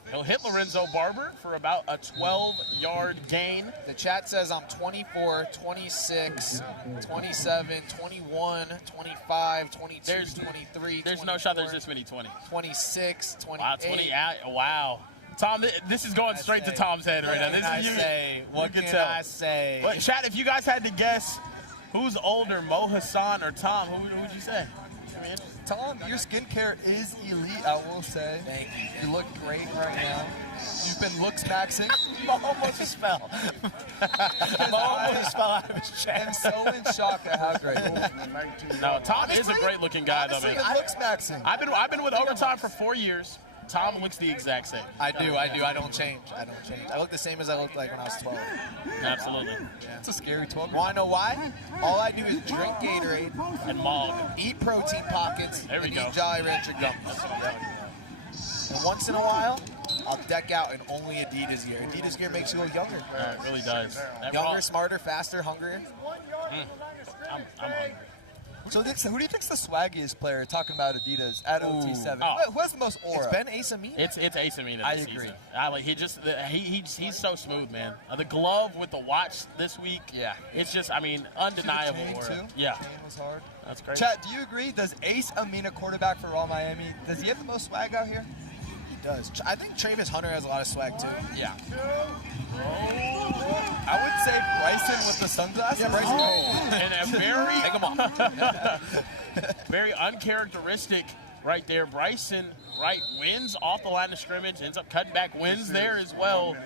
He'll hit Lorenzo Barber for about a 12-yard gain. The chat says I'm 24, 26, 27, 21, 25, 22, 23. There's no shot there's this many 20. 26, 28. Wow, 20 out. Wow. Tom, this is going straight to Tom's head right now. What can I say? But chat, if you guys had to guess who's older, Mo Hassan or Tom, who would you say? Tom, your skincare is elite, I will say. Thank you. You look great right now. You've been looks maxing. Mo almost just fell. Mo almost just fell out of his chair. I'm so in shock at how great. No, Tom is a great looking guy, though, man. Looks maxing. I've been with Overtime for 4 years. Tom looks the exact same. I do. I don't change. I look the same as I looked like when I was 12. Absolutely. Yeah. It's a scary 12. Want to know why? All I do is drink Gatorade and Mog, eat protein pockets, there we and go. eat Jolly Rancher gummies. And once in a while, I'll deck out in only Adidas gear. Adidas gear makes you look younger. Yeah, it really does. Younger, smarter, faster, hungrier. I'm hungry. So who do you think's the swaggiest player talking about Adidas at OT7? Oh. Who has the most aura? It's been Ace Amin. It's Ace Amin. I agree. He's so smooth, man. The glove with the watch this week. Yeah. It's just, I mean, undeniable Chain aura. too? Yeah. Chain was hard. That's great. Chat, do you agree? Does Ace Amin, a quarterback for Raw Miami, does he have the most swag out here? He does. I think Travis Hunter has a lot of swag too. Yeah. I would say Bryson with the sunglasses. And a very uncharacteristic right there. Bryson wins off the line of scrimmage, ends up cutting back, wins there as well.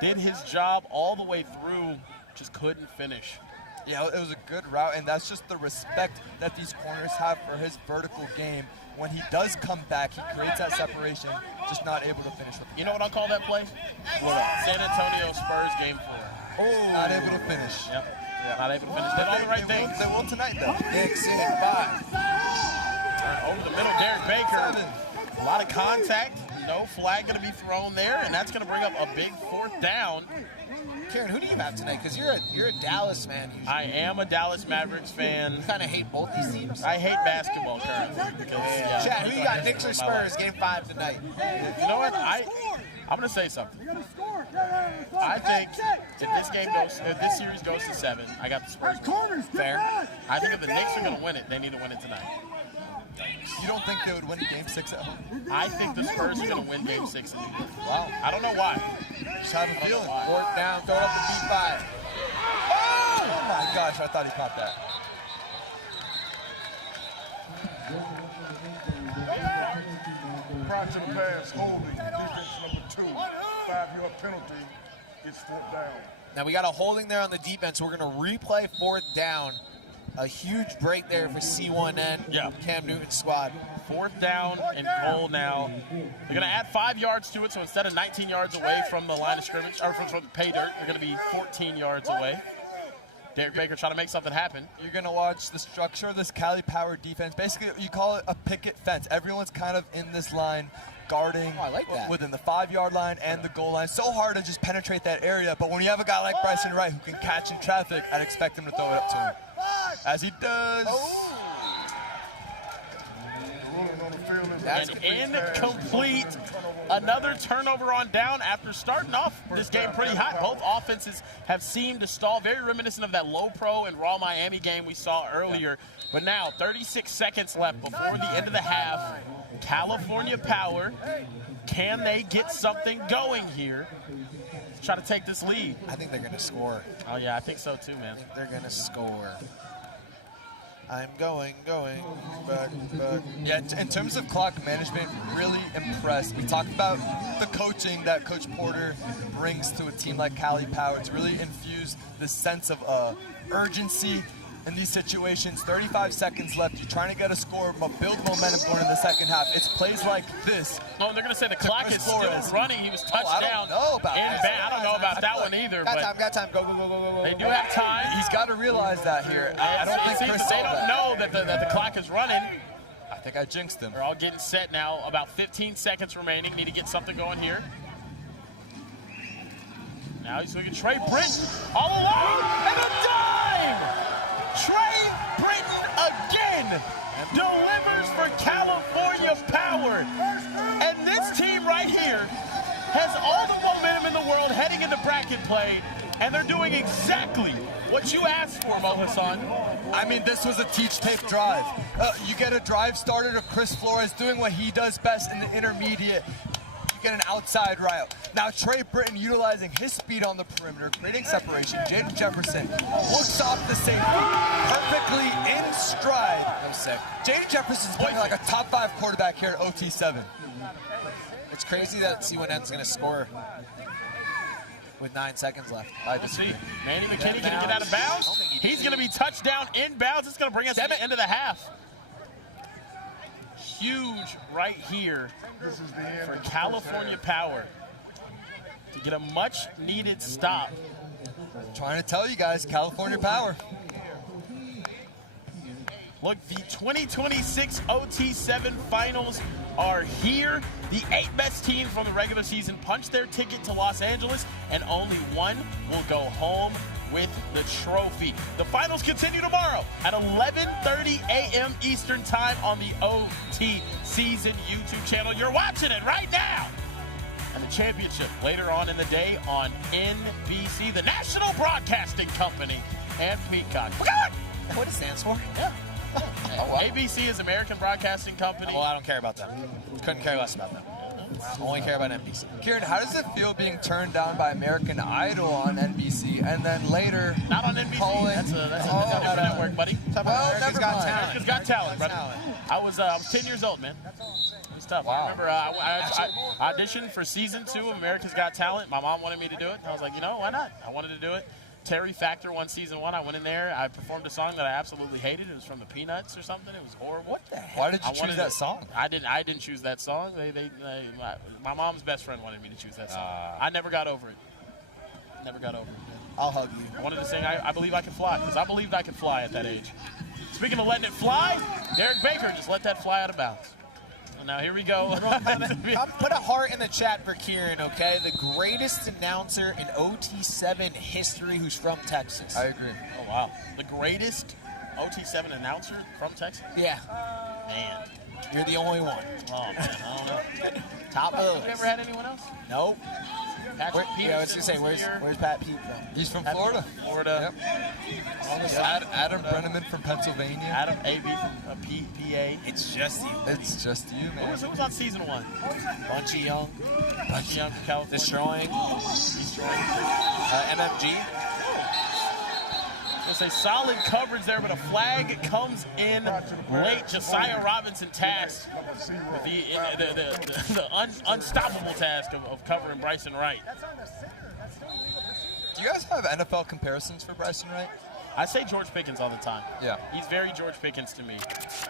Did his job all the way through, just couldn't finish. Yeah, it was a good route, and that's just the respect that these corners have for his vertical game. When he does come back, he creates that separation, just not able to finish with it. You know what I'll call that play? What up? San Antonio Spurs game 4. Oh, not able to finish. Yep. Yeah. Not able to finish. Did all the right things. They will tonight, though. Big San 5. Over the middle, Derek Baker. A lot of contact. No flag going to be thrown there, and that's going to bring up a big 4th down. Karen, who do you have tonight? Because you're a Dallas fan usually. I am a Dallas Mavericks fan. You kind of hate both these teams. I hate basketball currently. Chad, who you got? Knicks or Spurs? Game 5 tonight. You know what? I'm going to say something. I think if this series goes to 7, I got the Spurs. Fair. I think if the Knicks are going to win it, they need to win it tonight. You don't think they would win Game 6 at home? I think the Spurs are going to win Game 6 in New York. Wow. I don't know why. Just have a feeling. 4th down, throw up the B5. Oh my gosh, I thought he caught that. Prior to the pass, holding, defense number 2, 5-yard penalty, it's 4th down. Now we got a holding there on the defense. We're going to replay 4th down. A huge break there for C1N, Cam Newton's squad. 4th down and goal now. They're going to add 5 yards to it, so instead of 19 yards away from the line of scrimmage, or from the pay dirt, they're going to be 14 yards away. Derek Baker trying to make something happen. You're going to watch the structure of this Cali Power defense. Basically, you call it a picket fence. Everyone's kind of in this line guarding within the 5-yard line and the goal line. So hard to just penetrate that area, but when you have a guy like Bryson Wright who can catch in traffic, I'd expect him to throw it up to him. As he does. An incomplete. Another turnover on down after starting off this game pretty hot. Both offenses have seemed to stall, very reminiscent of that low pro and raw Miami game we saw earlier. But now 36 seconds left before the end of the half. California Power, can they get something going here? Try to take this lead. I think they're going to score. Oh, yeah, I think so too, man. I think they're going to score. I'm going, back. Yeah, in terms of clock management, really impressed. We talked about the coaching that Coach Porter brings to a team like Cali Power to really infuse this sense of urgency in these situations. 35 seconds left. You're trying to get a score, but build momentum going in the second half. It's plays like this. Oh, they're going to say the clock is still running. He was touched I down. don't know about that. I don't know about that one either. Got time. Go. They do have time. He's got to realize that here. I don't think Chris they don't know that the clock is running. I think I jinxed him. They're all getting set now. About 15 seconds remaining. Need to get something going here. Now he's looking Trey Britton all alone and a dime. Trey Britton again delivers for California Power. And this team right here has all the momentum in the world heading into bracket play, and they're doing exactly what you asked for, Mo Hassan. I mean, this was a teach-tape drive. You get a drive started of Chris Flores doing what he does best in the intermediate. You get an outside route. Now Trey Britton utilizing his speed on the perimeter, creating separation. Jaden Jefferson looks off the safety, perfectly in stride. I'm sick. Jaden Jefferson's playing like a top 5 quarterback here at OT7. It's crazy that C1N's going to score with 9 seconds left. I disagree. Manny McKinney going to get out of bounds. He's going to be touchdown inbounds. It's going to bring us to the end of the half. Huge right here for California Power to get a much-needed stop. Trying to tell you guys, California Power. Look, the 2026 OT7 finals are here. The 8 best teams from the regular season punch their ticket to Los Angeles, and only one will go home with the trophy. The finals continue tomorrow at 11:30 a.m. Eastern Time on the OT Season YouTube channel. You're watching it right now. And the championship later on in the day on NBC, the National Broadcasting Company, and Peacock. What it stands for? Yeah. ABC is American Broadcasting Company. Well, I don't care about that. Couldn't care less about that. Only care about NBC. Kieran, how does it feel being turned down by American Idol on NBC and then later not on NBC? That's a different network, buddy. America's Got Talent. America's Got Talent, brother. I was 10 years old, man. It was tough. Wow. I remember I auditioned for season 2 of America's Got Talent. My mom wanted me to do it. I was like, you know, why not? I wanted to do it. Terry Factor won season 1. I went in there. I performed a song that I absolutely hated. It was from the Peanuts or something. It was horrible. What the heck? Why did you choose that song? I didn't choose that song. My mom's best friend wanted me to choose that song. I never got over it. Never got over it. I'll hug you. I wanted to sing I Believe I Can Fly, because I believed I could fly at that age. Speaking of letting it fly, Derek Baker just let that fly out of bounds. And now here we go. Put a heart in the chat for Kieran, okay? The greatest announcer in OT7 history who's from Texas. I agree. Oh, wow. The greatest OT7 announcer from Texas? Yeah. Man. You're the only one. Oh, man, I don't know. Top of the You list. ever had anyone else? Nope. Patrick Yeah, I was gonna say, where's Pat Pete from? He's from Florida. Florida. Adam Brenneman from Pennsylvania. Adam AB from PA. It's just you. It's just you, Who man. was on season 1? Bunchy Young. Bunchy Young from California. Destroying. MMG. Let's say solid coverage there, but a flag comes in late. Josiah Robinson tasked with the unstoppable task of covering Bryson Wright. Do you guys have NFL comparisons for Bryson Wright? I say George Pickens all the time. Yeah. He's very George Pickens to me.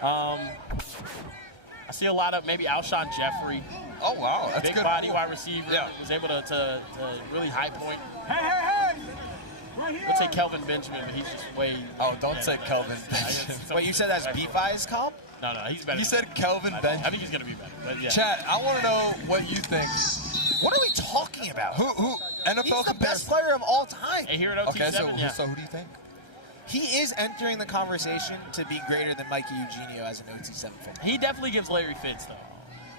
I see a lot of maybe Alshon Jeffrey. Oh, wow. That's Big good. body wide receiver. Yeah. Was able to really high point. Let's say Kelvin Benjamin, but he's just way. Oh, don't say Kelvin Benjamin. Wait, you said that's B5's comp? No, he's better. You said Kelvin Benjamin. I think he's going to be better. But yeah. Chat, I want to know what you think. What are we talking about? Who NFL He's the comparison? best player of all time. Hey, here at OT7, Okay, so who do you think? He is entering the conversation to be greater than Mikey Eugenio as an OT7 fan. He definitely gives Larry Fitz, though.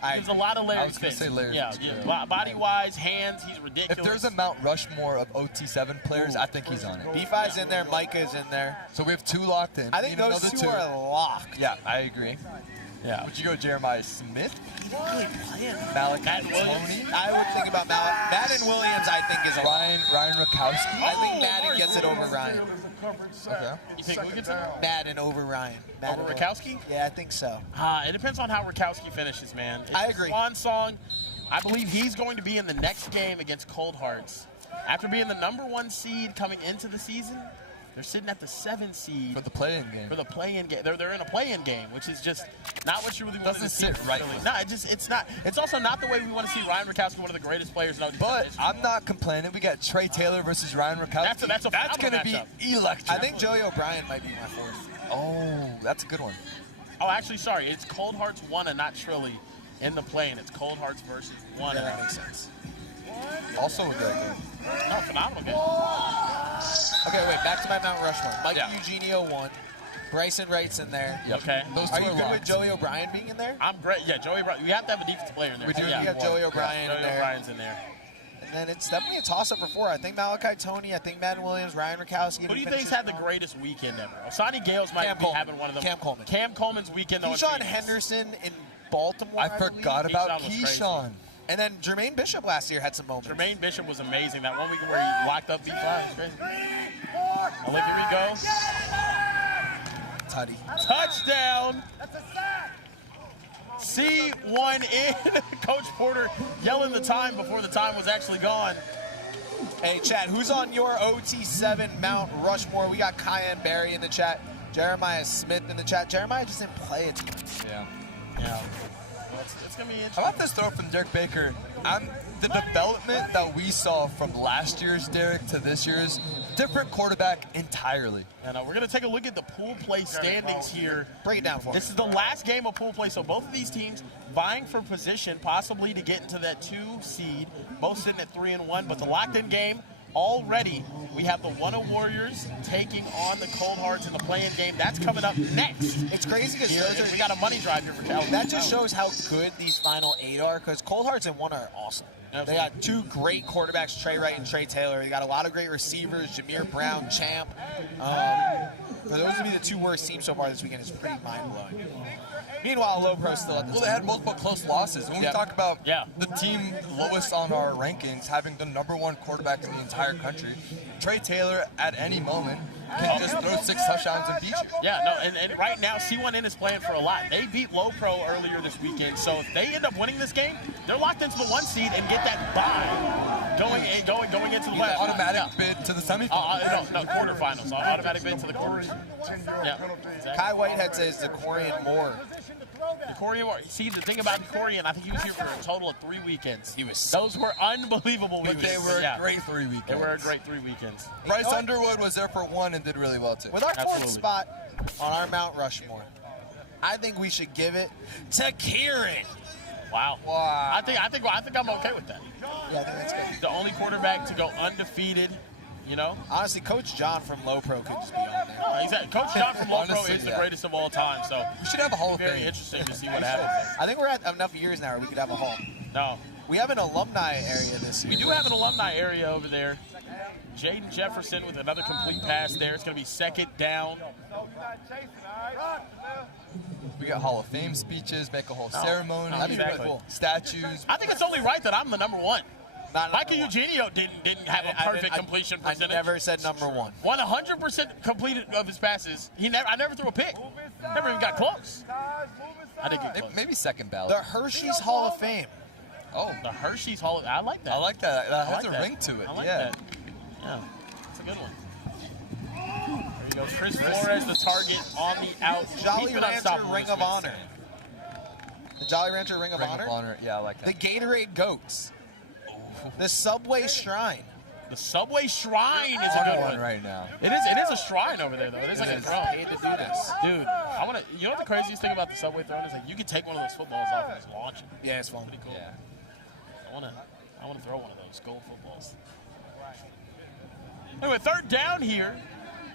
I Gives a lot of Larry I was gonna Fitz. say Larry Yeah, Fitz, yeah. yeah. Body-wise, hands, he's ridiculous. If there's a Mount Rushmore of OT7 players, I think he's on it. B5's in there, Micah's in there. So we have 2 locked in. I think Need those another 2 are locked. Yeah, I agree. Yeah. Would you go Jeremiah Smith? Really playing. Malachi Madden Williams. Tony? I would think about Madden Williams, I think, is a Ryan Rakowski? I think Madden gets it over Ryan. Okay. You think who gets it? Madden over Ryan. Madden Over Rakowski? Yeah, I think so. It depends on how Rakowski finishes, man. It's I a agree. Swan song. I believe he's going to be in the next game against Cold Hearts. After being the #1 seed coming into the season, they're sitting at the 7 seed. For the play-in game. For the play-in game. They're in a play-in game, which is just not what you really want to see. Doesn't sit right Philly. with No, it's not. It's also not the way we want to see Ryan Rakowski, one of the greatest players in OT7 But history. I'm not complaining. We got Trey Taylor versus Ryan Rakowski. That's a going to phenomenal be matchup. electric. I think Joey O'Brien might be my 4th. Oh, that's a good one. Oh, actually, sorry. It's Cold Hearts Wunna, not Trilly, in the play-in. It's Cold Hearts versus Wunna. Yeah, that makes sense. Also a good game. No, phenomenal game. Okay, wait, back to my Mount Rushmore. Mikey Eugenio 1. Bryson Wright's in there. Okay. Those Are two you are good with locked. Joey O'Brien being in there? I'm great. Yeah, Joey O'Brien. We have to have a defensive player in there. We do. Yeah. You got Joey O'Brien in Joey there. O'Brien's in there. And then it's definitely a toss-up for 4. I think Malachi Tony, I think Madden Williams, Ryan Rakowski. Who do you think's had the greatest weekend ever? Osani Gales might Cam be Coleman. having one of them. Cam Coleman. Cam Coleman's weekend, though. in Keyshawn Phoenix. Henderson in Baltimore, I forgot about Keyshawn was crazy. Keyshawn. And then Jermaine Bishop last year had some moments. Jermaine Bishop was amazing. That one weekend where he locked up B5 was crazy. Oh, look, here we go. Tutty. Touchdown. C1 in. Coach Porter yelling the time before the time was actually gone. Hey, Chad, who's on your OT7 Mount Rushmore? We got Kyan Barry in the chat. Jeremiah Smith in the chat. Jeremiah just didn't play it too much. Yeah. Yeah. Well, it's going to be interesting. How about this throw from Derek Baker? The development that we saw from last year's Derek to this year's, different quarterback entirely. And we're going to take a look at the pool play standings here. Break it down for This us. is the last game of pool play, so both of these teams vying for position, possibly to get into that 2 seed. Both sitting at 3-1, but the locked-in game already. We have the Wunna Warriors taking on the Cold Hearts in the play-in game. That's coming up next. It's crazy because we got a money drive here for Cali. that just shows how good these final 8 are, because Cold Hearts and Wunna are awesome. They got 2 great quarterbacks, Trey Wright and Trey Taylor. They got a lot of great receivers, Jameer Brown, Champ. For those to be the 2 worst teams so far this weekend is pretty mind-blowing. Meanwhile, Low Pro still at the Well, they had multiple close losses. When we talk about Yeah. the team lowest on our rankings having the #1 quarterback in the entire country, Trey Taylor at any moment can just throw 6 touchdowns and beat you. Yeah, no, and right now, C1N is playing for a lot. They beat Low Pro earlier this weekend, so if they end up winning this game, they're locked into the 1 seed and get that bye going into the playoffs. Automatic bid to the semifinals. No, quarterfinals. Automatic bid to the quarters. Yeah. Kai Whitehead says Decorian Moore. Decorian Moore. See, the thing about Decorian, I think he was here for a total of 3 weekends. Those were unbelievable But weekends. they were a great 3 weekends. They were a great 3 weekends. Bryce Underwood was there for 1 and did really well too. With our 4th Absolutely. spot on our Mount Rushmore, I think we should give it to Kieran. Wow. I think I'm okay with that. Yeah, I think that's good. The only quarterback to go undefeated, you know? Honestly, Coach John from Low Pro could just be on there. Oh, exactly. Coach John from Low Pro Honestly, is the yeah. greatest of all time, so We should have a Hall of very Fame. interesting to see what happens. I think we're at enough years now where we could have a hall. No. We have an alumni area this year. We do have an alumni area over there. Jaden Jefferson with another complete pass there. It's going to be second down. We got Hall of Fame speeches, make a whole ceremony. No, That'd be exactly. really cool. Statues. I think it's only right that I'm the number one. Michael Eugenio didn't have a perfect completion percentage. I never said number one. 100% completed of his passes. I never threw a pick. Never even got close. I did get close. Maybe second ballot. The Hershey's Hall of Fame. Oh, the Hershey's Hall of Fame. I like that. I like that. That has like a that. ring to it. I like yeah. that. Yeah, it's a good one. There you go. Chris Flores, the target on the out. Jolly Rancher Ring of Honor. The Jolly Rancher Ring of Honor? Yeah, I like that. The Gatorade Goats. The Subway Shrine. The Subway Shrine is a good one right now. It is a shrine over there, though. It is like a throne. Paid to do this. Dude, you know what the craziest thing about the Subway throne is? Like, you can take one of those footballs off and just launch it. Yeah, it's fun. Pretty cool. Yeah. I want to throw one of those gold footballs. Anyway, third down here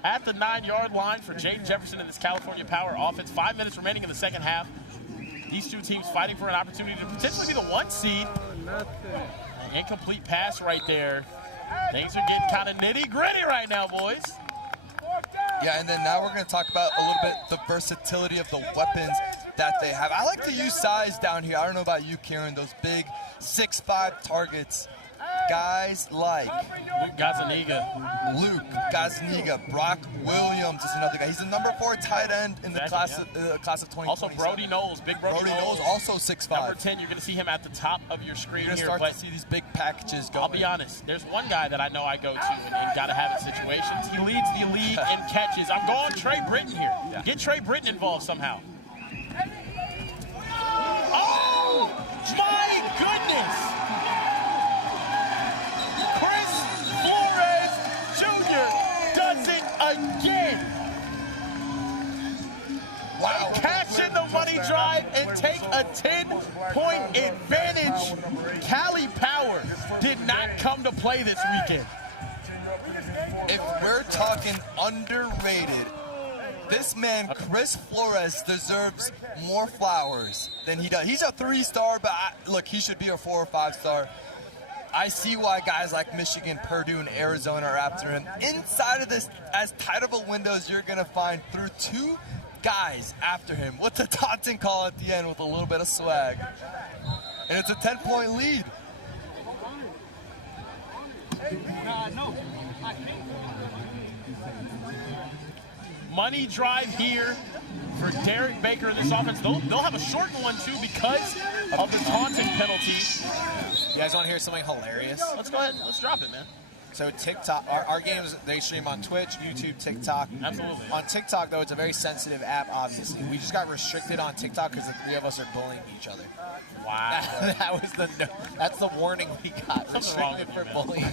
at the 9-yard line for Jaden Jefferson and this California Power offense. 5 minutes remaining in the second half. These two teams fighting for an opportunity to potentially be the 1 seed. An incomplete pass right there. Things are getting kind of nitty-gritty right now, boys. Yeah, and then now we're going to talk about a little bit the versatility of the weapons that they have. I like to use size down here. I don't know about you, Kieran. Those big 6'5" targets. Guys like Luke Gazaniga, Brock Williams is another guy. He's the number 4 tight end in the class of 2020. Also Brody Knowles, big Brody Knowles. Also 6'5". Number 10, you're going to see him at the top of your screen You're here. going to But start to see these big packages going. I'll be honest, there's one guy that I know I go to and got to have in situations. He leads the league in catches. I'm going Trey Britton here. Yeah. Get Trey Britton involved somehow. Oh, my goodness. Does it again. Wow. Cash in the money drive and take a 10-point advantage. Cali Power did not come to play this weekend. If we're talking underrated, this man, Chris Flores, deserves more flowers than he does. He's a 3-star, but look, he should be a 4 or 5-star. I see why guys like Michigan, Purdue, and Arizona are after him. Inside of this, as tight of a window as you're going to find through 2 guys after him with the taunting call at the end with a little bit of swag. And it's a 10-point lead. Money drive here for Derek Baker in this offense. They'll have a shortened one, too, because of the taunting penalty. You guys want to hear something hilarious? Let's go ahead. Let's drop it, man. So TikTok, our games, they stream on Twitch, YouTube, TikTok. Absolutely. On TikTok, though, it's a very sensitive app, obviously. We just got restricted on TikTok because the 3 of us are bullying each other. Wow. That's the warning we got. Something wrong Restricted with you, for bullying.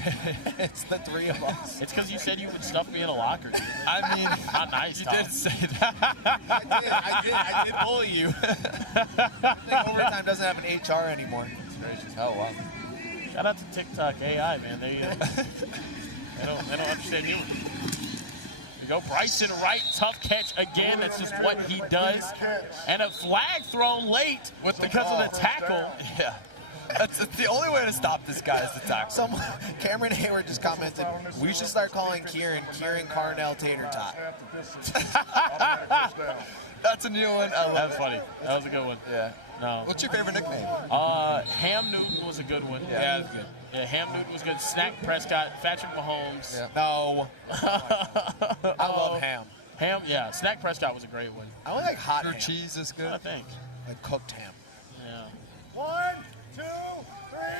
It's the 3 of us. It's because you said you would stuff me in a locker. I mean, not nice, you Tom. did say that. I did bully you. I think Overtime doesn't have an HR anymore. Oh, wow. Shout out to TikTok AI, man. They don't understand humor. There you go, Bryson Wright, tough catch again. That's just what he does. And a flag thrown late because of the tackle. Yeah. That's the only way to stop this guy is to tackle. Cameron Hayward just commented, we should start calling Kieran Carnell Tater Tot. That's a new one. That was funny. That was a good one. Yeah. No. What's your favorite nickname? Ham Newton was a good one. Yeah, that was good. Yeah, Ham Newton was good. Snack Prescott, Patrick Mahomes. Yeah. No. I love ham. Ham, yeah. Snack Prescott was a great one. I only like hot Blue ham. cheese is good. I think. Like cooked ham. Yeah. 1, 2,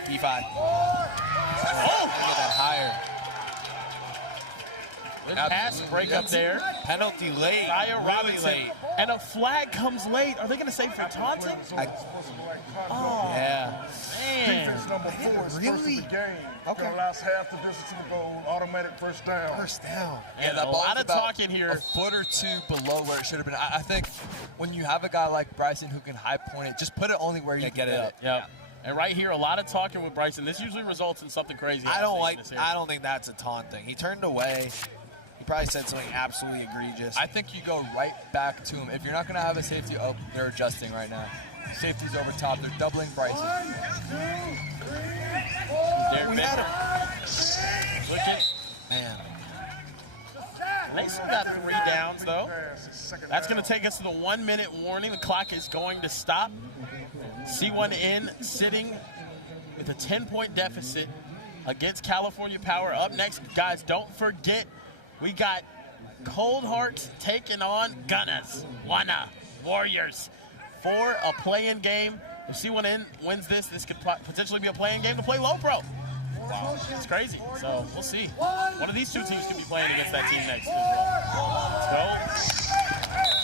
3. D5. Oh! Get that higher. Good pass break up there. Penalty late. Ryan Really Robinson. late. And a flag comes late. Are they going to say for taunting? Oh. Yeah. Man. Defense number 4 is Really? first in the game. Okay. Last half the distance to the goal, automatic first down. First down. Yeah, And that a ball's lot of about talking here. a foot or 2 below where it should have been. I think when you have a guy like Bryson who can high point it, just put it only where you can get it up. Yeah. And right here, a lot of talking with Bryson. This usually results in something crazy. I don't think that's a taunt thing. He turned away. He probably said something absolutely egregious. I think you go right back to him. If you're not going to have a safety, oh, they're adjusting right now. Safety's over top. They're doubling Bryson. We had him. Look at, man. They still got 3 downs, though. That's going to take us to the 1-minute warning. The clock is going to stop. C1N sitting with a 10-point deficit against California Power. Up next, guys, don't forget, we got Cold Hearts taking on Gunners, Wunna Warriors for a play-in game. If C1N wins this could potentially be a play-in game to play low pro. Wow, it's crazy. So we'll see. One of these two teams could be playing against that team next as well. Let's go.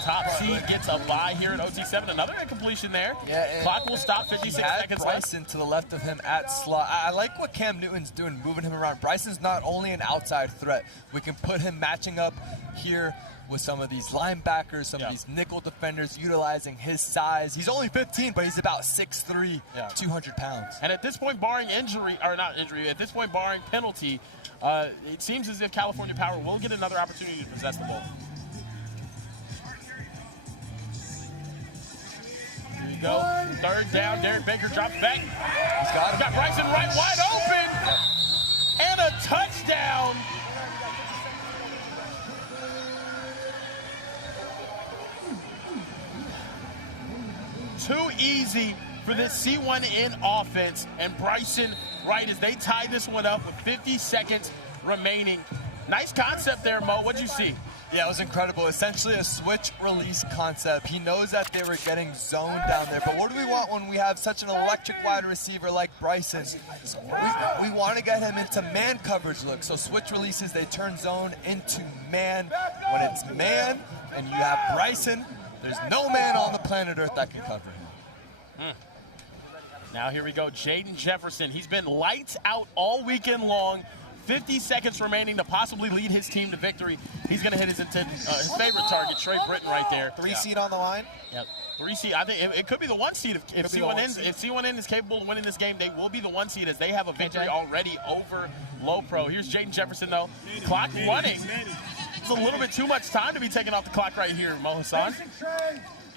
Top seed gets a bye here at OT7. Another incompletion there. Yeah, clock will stop. 56 seconds Bryson left. to the left of him at slot. I like what Cam Newton's doing, moving him around. Bryson's not only an outside threat. We can put him matching up here with some of these linebackers, some of these nickel defenders, utilizing his size. He's only 15, but he's about 6'3", 200 pounds. And at this point, barring injury, or not injury, at this point, barring penalty, it seems as if California Power will get another opportunity to possess the ball. Here you go. 3rd down. Derek Baker drops back. He's got him. Got Bryson right wide open. And a touchdown. Too easy for this C1N offense, and Bryson Wright as they tie this one up with 50 seconds remaining. Nice concept there, Mo. What'd you see? Yeah, it was incredible. Essentially a switch release concept. He knows that they were getting zoned down there, but what do we want when we have such an electric wide receiver like Bryson? So we want to get him into man coverage look. So switch releases, they turn zone into man. When it's man and you have Bryson, there's no man on the planet Earth that can cover him. Now here we go, Jaden Jefferson. He's been lights out all weekend long. 50 seconds remaining to possibly lead his team to victory. He's going to hit his favorite target, Trey Britton, right there. 3 seed on the line? Yep. 3 seed. I think it could be the 1 seed. If C1N is capable of winning this game, they will be the 1 seed as they have a victory already over Low Pro. Here's Jaden Jefferson, though. Clock running. It's a little bit too much time to be taking off the clock right here, Mo Hassan.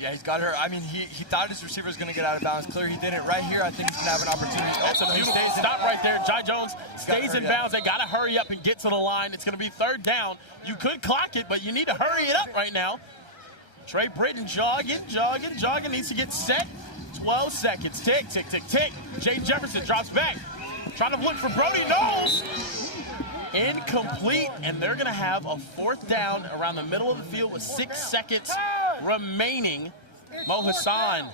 Yeah, he's got her. I mean, he thought his receiver was going to get out of bounds. Clear he didn't. Right here, I think he's going to have an opportunity. That's a beautiful stop right there. Jai Jones stays in bounds. They got to hurry up and get to the line. It's going to be 3rd down. You could clock it, but you need to hurry it up right now. Trey Britton jogging, needs to get set. 12 seconds. Tick, tick, tick, tick. Jaden Jefferson drops back. Trying to look for Brody Knowles. Incomplete, and they're going to have a 4th down around the middle of the field with 6 seconds remaining. Mo Hassan,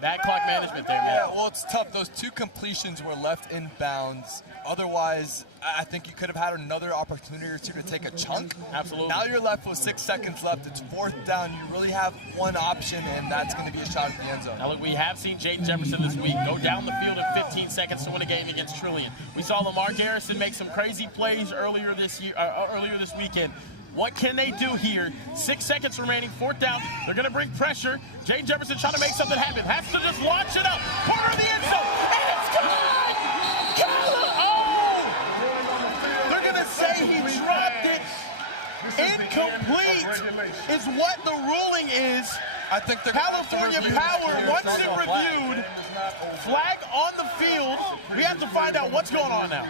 bad clock management there, man. Yeah, well, it's tough. Those 2 completions were left in bounds. Otherwise, I think you could have had another opportunity or 2 to take a chunk. Absolutely. Now you're left with 6 seconds left. It's 4th down. You really have one option, and that's going to be a shot at the end zone. Now, look, we have seen Jaden Jefferson this week go down the field in 15 seconds to win a game against Trillion. We saw Lamar Garrison make some crazy plays earlier this weekend. What can they do here? 6 seconds remaining, 4th down. They're going to bring pressure. Jaden Jefferson trying to make something happen. Has to just launch it up. Corner of the end zone. And it's gone! They're going to say he dropped it. Incomplete is what the ruling is. I think California Power, once it reviewed, flag on the field. We have to find out what's going on now.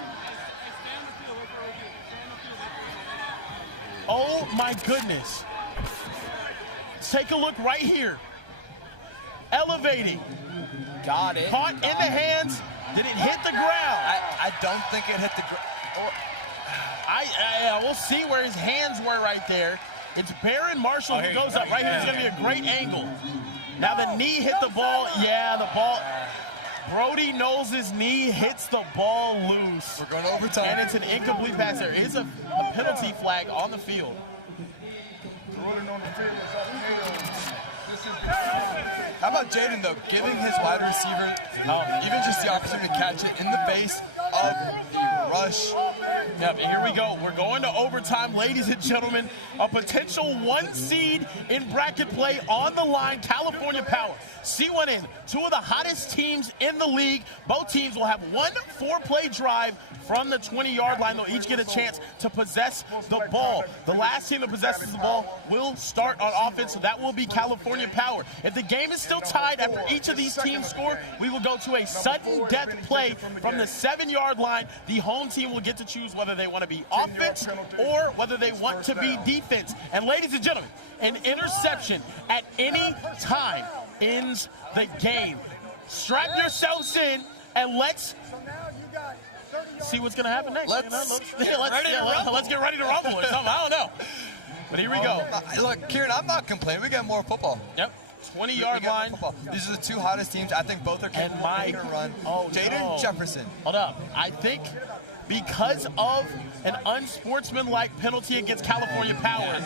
Oh my goodness. Take a look right here. Elevating. Got it. Caught in the hands. Did it hit the ground? I don't think it hit the ground. We'll see where his hands were right there. It's Baron Marshall who goes up right here. It's going to be a great angle. Now the knee hit the ball. Yeah, the ball. Brody Knowles' knee hits the ball loose. We're going overtime. And it's an incomplete pass. There is a penalty flag on the field. How about Jaden, though, giving his wide receiver even just the opportunity to catch it in the face of the rush Yep, and here we go. We're going to overtime, ladies and gentlemen. A potential 1 seed in bracket play on the line. California Power, C1N, two of the hottest teams in the league. Both teams will have 1 4-play drive from the 20-yard line. They'll each get a chance to possess the ball. The last team that possesses the ball will start on offense, so that will be California Power. If the game is still tied after each of these teams score, we will go to a sudden death play from the 7-yard line. The home team will get to choose whether they want to be offense or whether they want to be defense. And ladies and gentlemen, an interception at any time ends the game. Strap yourselves in and let's see what's going to happen next. Let's get ready to rumble or something. I don't know. But here we go. Look, Kieran, I'm not complaining. We get more football. Yep. 20-yard line. These are the 2 hottest teams. I think both are capable of making a run. Jaden Jefferson. Hold up. I think because of an unsportsmanlike penalty against California Power,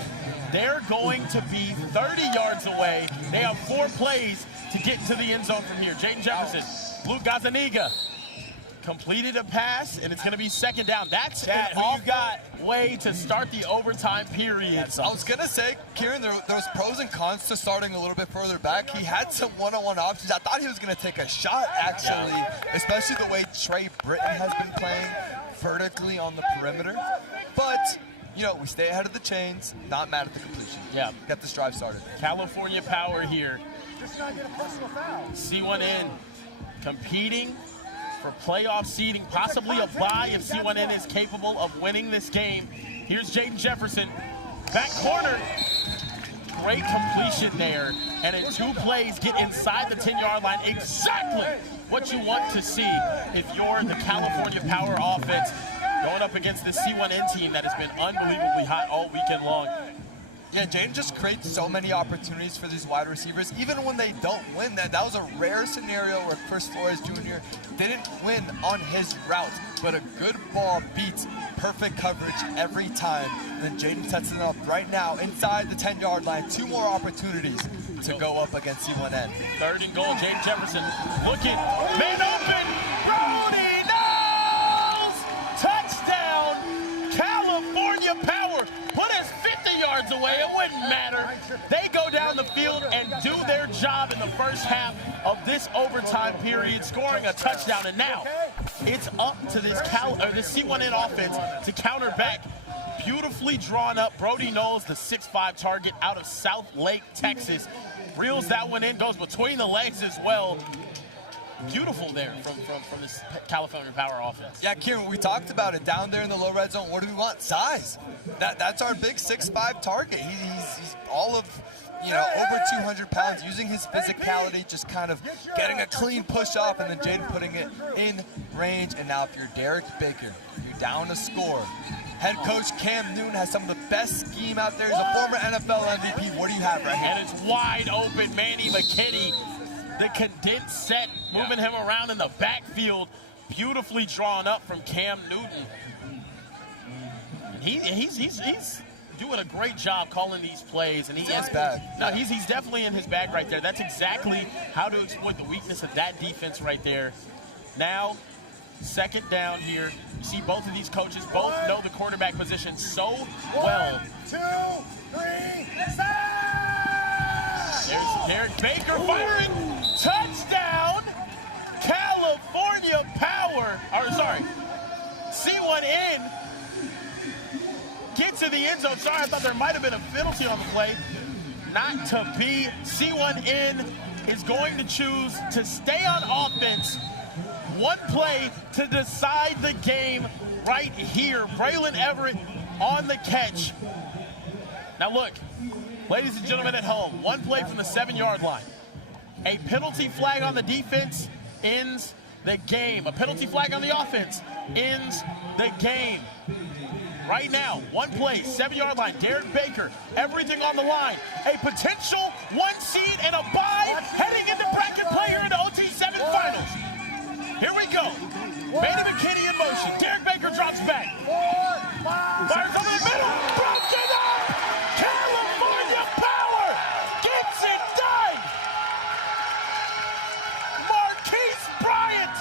they're going to be 30 yards away. They have 4 plays to get into the end zone from here. Jaden Jefferson, Luke Gazaniga completed a pass, and it's going to be 2nd down. That's an off way to start the overtime period. I was going to say, Kieran, there was pros and cons to starting a little bit further back. He had some one-on-one options. I thought he was going to take a shot, actually, especially the way Trey Britton has been playing vertically on the perimeter. But, you know, we stay ahead of the chains, not mad at the completion. Yeah. Get this drive started. California Power here. C1N competing for playoff seeding, possibly a bye if C1N is capable of winning this game. Here's Jaden Jefferson, back corner. Great completion there, and in 2 plays get inside the 10-yard line. Exactly what you want to see if you're the California Power offense going up against the C1N team that has been unbelievably hot all weekend long. Yeah, Jaden just creates so many opportunities for these wide receivers, even when they don't win. That was a rare scenario where Chris Flores Jr. didn't win on his route, but a good ball beats perfect coverage every time. And then Jaden sets it up right now inside the 10-yard line. 2 more opportunities to go up against C1N. 3rd and goal, Jaden Jefferson looking, man open, Brody knows! Touchdown, California Power. Put us 50 yards away, it wouldn't matter. They go down the field and do their job in the first half of this overtime period, scoring a touchdown. And now it's up to this C1N offense to counter back. Beautifully drawn up. Brody Knowles, the 6'5" target out of South Lake, Texas. Reels that one in, goes between the legs as well. Beautiful there from this California Power offense. Yeah, Kieran, we talked about it down there in the low red zone. What do we want? Size. That's our big 6'5" target. He's all of, over 200 pounds, using his physicality, just kind of getting a clean push off, and then Jaden putting it in range. And now if you're Derek Baker, you're down to score. Head coach Cam Newton has some of the best scheme out there. He's a former NFL MVP. What do you have right here? And it's wide open. Manny McKinney, the condensed set, moving him around in the backfield. Beautifully drawn up from Cam Newton. He's doing a great job calling these plays, and he's definitely in his bag right there. That's exactly how to exploit the weakness of that defense right there. Now, 2nd down here. You see both of these coaches both know the quarterback position so well. 1, 2, 3, There's Derek Baker firing. Touchdown, California Power. C1N get to the end zone. Sorry, I thought there might have been a penalty on the play. Not to be. C1N is going to choose to stay on offense. 1 play to decide the game right here. Braylon Everett on the catch. Now look, ladies and gentlemen at home, 1 play from the 7-yard line. A penalty flag on the defense ends the game. A penalty flag on the offense ends the game. Right now, 1 play, 7-yard line, Derek Baker, everything on the line. A potential 1 seed and a bye heading into bracket play here in the OT7 finals. Here we go. Manny McKinney in motion. Derek Baker drops back. Fires over the middle. Broken up. California Power gets it done. Marquise Bryant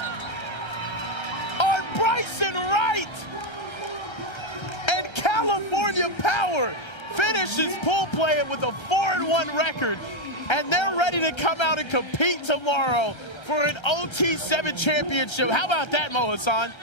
on Bryson Wright a 4-1 record, and they're ready to come out and compete tomorrow for an OT7 championship. How about that, Mo Hassan?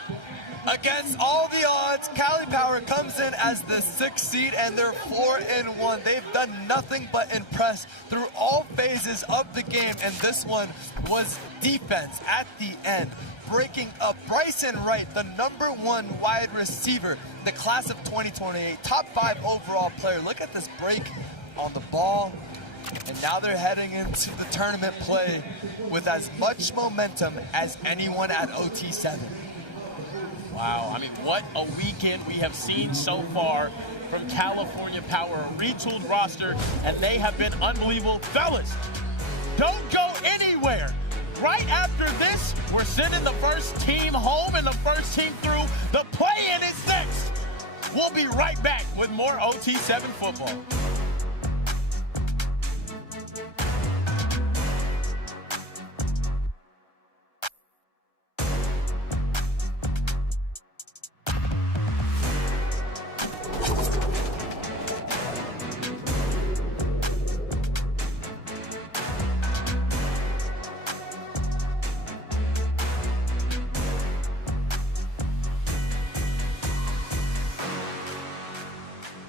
Against all the odds, Cali Power comes in as the 6th seed, and they're 4-1. They've done nothing but impress through all phases of the game, and this one was defense at the end. Breaking up Bryson Wright, the #1 wide receiver, the class of 2028, top 5 overall player. Look at this break on the ball. And now they're heading into the tournament play with as much momentum as anyone at OT7. Wow, I mean, what a weekend we have seen so far from California Power, a retooled roster, and they have been unbelievable. Fellas, don't go anywhere. Right after this, we're sending the first team home and the first team through. The play-in is next. We'll be right back with more OT7 football.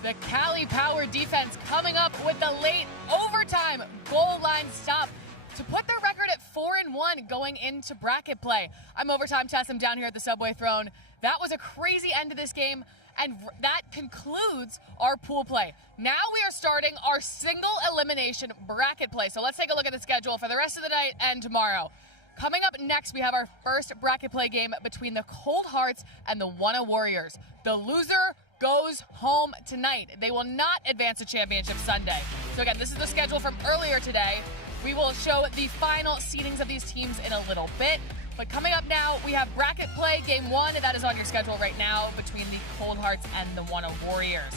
The Cali Power defense coming up with the late overtime goal line stop to put their record at 4-1 going into bracket play. I'm Overtime Tess. I'm down here at the Subway Throne. That was a crazy end to this game, and that concludes our pool play. Now we are starting our single elimination bracket play. So let's take a look at the schedule for the rest of the night and tomorrow. Coming up next, we have our first bracket play game between the Cold Hearts and the Wunna Warriors. The loser goes home tonight. They will not advance to championship Sunday. So again, this is the schedule from earlier today. We will show the final seedings of these teams in a little bit. But coming up now, we have bracket play game 1. That is on your schedule right now between the Cold Hearts and the Wunna Warriors.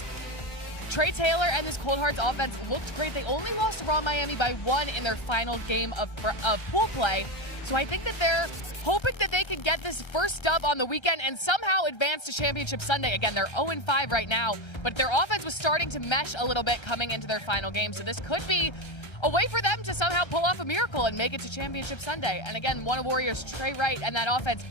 Trey Taylor and this Cold Hearts offense looked great. They only lost to Raw Miami by 1 in their final game of pool play. So I think that they're hoping that they can get this first dub on the weekend and somehow advance to Championship Sunday. Again, they're 0-5 right now, but their offense was starting to mesh a little bit coming into their final game. So this could be a way for them to somehow pull off a miracle and make it to Championship Sunday. And again, Wunna Warriors, Trey Wright, and that offense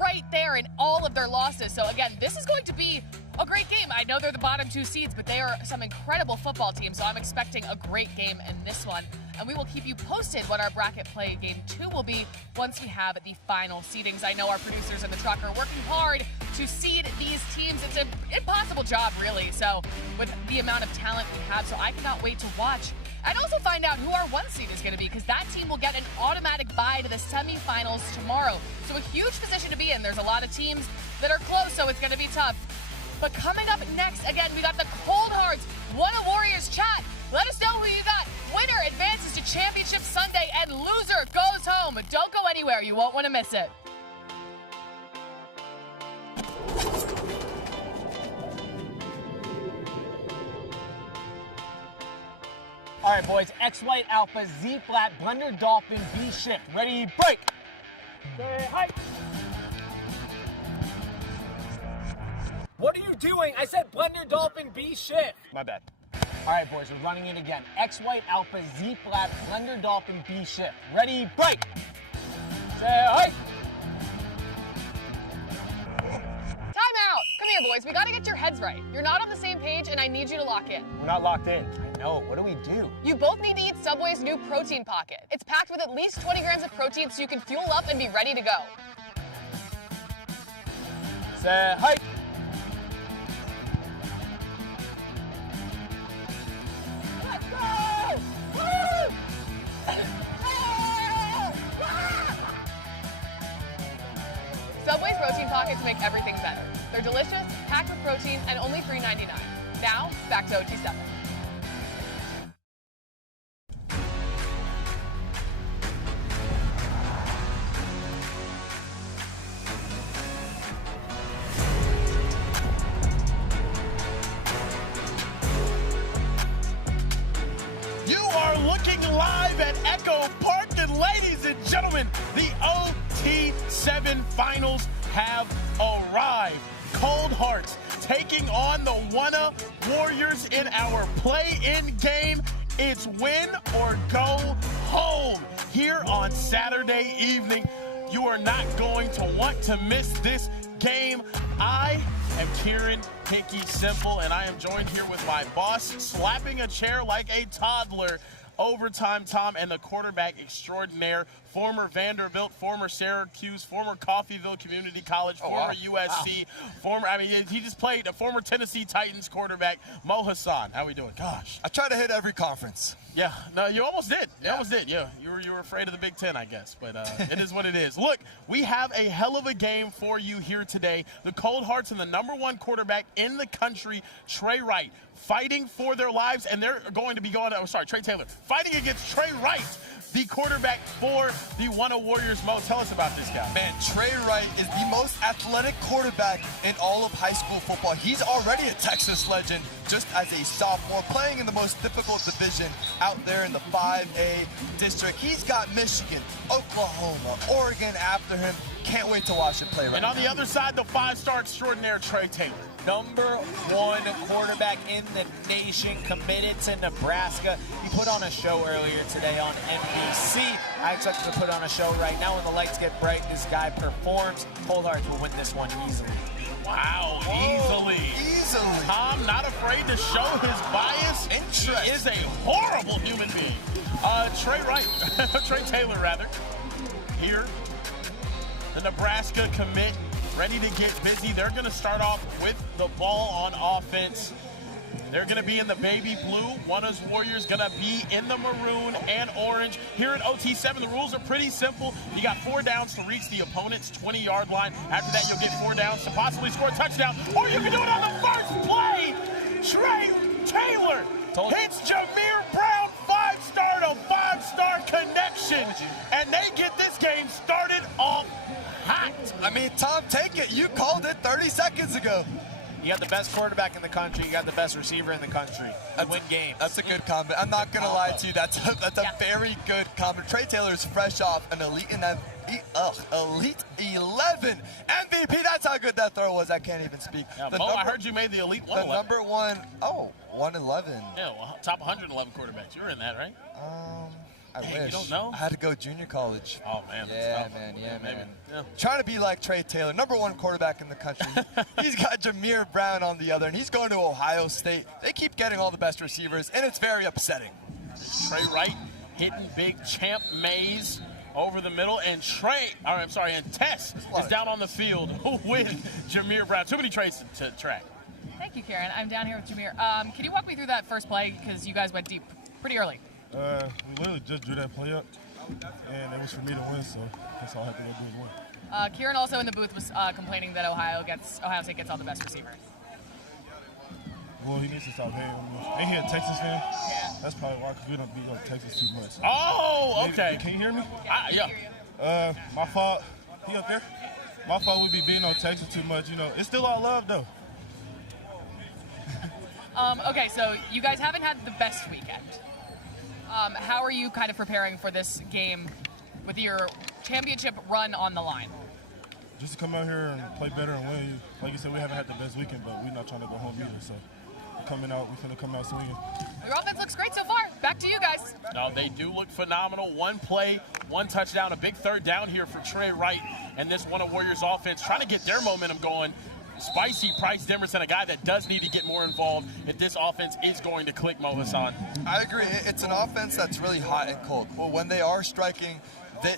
right there in all of their losses. So again, this is going to be a great game. I know they're the bottom 2 seeds, but they are some incredible football teams, so I'm expecting a great game in this one. And we will keep you posted what our bracket play game 2 will be once we have the final seedings. I know our producers in the truck are working hard to seed these teams. It's an impossible job, really, so with the amount of talent we have, so I cannot wait to watch and also find out who our 1 seed is going to be, because that team will get an automatic bye to the semifinals tomorrow. So a huge position to be in. There's a lot of teams that are close, so it's going to be tough. But coming up next, again, we got the Cold Hearts Wunna Warriors chat. Let us know who you got. Winner advances to Championship Sunday, and loser goes home. Don't go anywhere. You won't want to miss it. All right, boys. X White Alpha, Z Flat, Blender Dolphin, B Shift. Ready, break. Say hi. What are you doing? I said Blender Dolphin, B Shift. My bad. All right, boys, we're running it again. X White Alpha, Z Flat, Blender Dolphin, B Shift. Ready, break. Say hi. Time out. Come here, boys. We got to get your heads right. You're not on the same page, and I need you to lock in. We're not locked in. I know. What do we do? You both need to eat Subway's new protein pocket. It's packed with at least 20 grams of protein so you can fuel up and be ready to go. Say hi. Let's go! Woo! Subway's protein pockets make everything better. They're delicious, packed with protein, and only $3.99. Now, back to OT7. You are looking live at Echo Park, and ladies and gentlemen, the OT7 finals have arrived. Cold Hearts taking on the Wunna Warriors in our play-in game. It's win or go home here on Saturday evening. You are not going to want to miss this game. I am Kieran Hickey Simple, and I am joined here with my boss, slapping a chair like a toddler, Overtime Tom, and the quarterback extraordinaire, former Vanderbilt, former Syracuse, former Coffeyville Community College, former USC, he just played a former Tennessee Titans quarterback, Mo Hassan. How we doing? Gosh. I try to hit every conference. Yeah, no, you almost did. You almost did. Yeah, you were afraid of the Big Ten, I guess, but it is what it is. Look, we have a hell of a game for you here today. The Cold Hearts and the #1 quarterback in the country, Trey Wright, fighting for their lives, and they're going to be Trey Taylor, fighting against Trey Wright, the quarterback for the Wunna Warriors. Mo, tell us about this guy. Man, Trey Wright is the most athletic quarterback in all of high school football. He's already a Texas legend just as a sophomore, playing in the most difficult division out there in the 5A district. He's got Michigan, Oklahoma, Oregon after him. Can't wait to watch him play right now. And on the other side, the 5-star extraordinaire, Trey Taylor. #1 quarterback in the nation, committed to Nebraska. He put on a show earlier today on NBC. I expect him to put on a show right now. When the lights get bright, this guy performs. Cold Hearts will win this one easily. Wow, easily. Tom, not afraid to show his bias. He is a horrible human being. Trey Taylor, rather, here. The Nebraska commit, ready to get busy. They're going to start off with the ball on offense. They're going to be in the baby blue. Wunna's Warriors going to be in the maroon and orange. Here at OT7, the rules are pretty simple. You got 4 downs to reach the opponent's 20-yard line. After that, you'll get 4 downs to possibly score a touchdown. Or you can do it on the first play. Trey Taylor hits Jameer Brown, 5-star to 5-star connection. And they get this game started off hot. I mean, Tom, take it. You called it 30 seconds ago. You got the best quarterback in the country. You got the best receiver in the country. Win games. That's a good comment. I'm not going to lie to you. That's a very good comment. Trey Taylor is fresh off an Elite 11 MVP. That's how good that throw was. I can't even speak. Yeah, Mo, I heard you made the Elite 111. The #1, 111. Yeah, well, top 111 quarterbacks. You were in that, right? I wish. You don't know? I had to go junior college. Oh, man. Yeah, man. Trying to be like Trey Taylor, #1 quarterback in the country. He's got Jameer Brown on the other, and he's going to Ohio State. They keep getting all the best receivers, and it's very upsetting. Trey Wright hitting big Champ Mays over the middle, and Tess is down on the field with Jameer Brown. Too many traits to track. Thank you, Karen. I'm down here with Jameer. Can you walk me through that first play? Because you guys went deep pretty early. We literally just drew that play up, and it was for me to win, so that's all I had to go do is win. Kieran also in the booth was complaining that Ohio State gets all the best receivers. Well, he needs to stop hating on me. Ain't he a Texas fan? Yeah. That's probably why, because we don't beat up Texas too much. Oh, okay. Can you hear me? Yeah. My fault. He up there? My fault we be beating on Texas too much, It's still all love, though. Okay, so you guys haven't had the best weekend. How are you kind of preparing for this game with your championship run on the line? Just to come out here and play better and win. Like you said, we haven't had the best weekend, but we're not trying to go home either. So we're finna come out swinging. Your offense looks great so far. Back to you guys. No, they do look phenomenal. 1 play, 1 touchdown, a big 3rd down here for Trey Wright and this Wunna Warriors offense, trying to get their momentum going. Spicy Price Demerson, a guy that does need to get more involved if this offense is going to click, Mo Hassan. I agree. It's an offense that's really hot and cold. Well, when they are striking,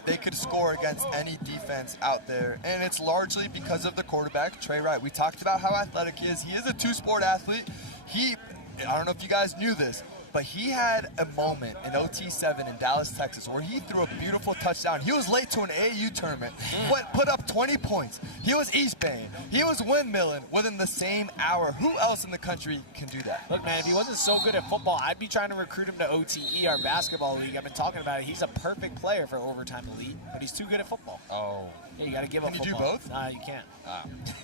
they could score against any defense out there, and it's largely because of the quarterback, Trey Wright. We talked about how athletic he is. He is a 2-sport athlete. I don't know if you guys knew this, but he had a moment in OT7 in Dallas, Texas, where he threw a beautiful touchdown. He was late to an AAU tournament, put up 20 points. He was East Baying. He was windmilling within the same hour. Who else in the country can do that? Look, man, if he wasn't so good at football, I'd be trying to recruit him to OTE, our basketball league. I've been talking about it. He's a perfect player for Overtime Elite, but he's too good at football. Oh. Yeah, you got to give up football. Can you do both? Nah, you can't.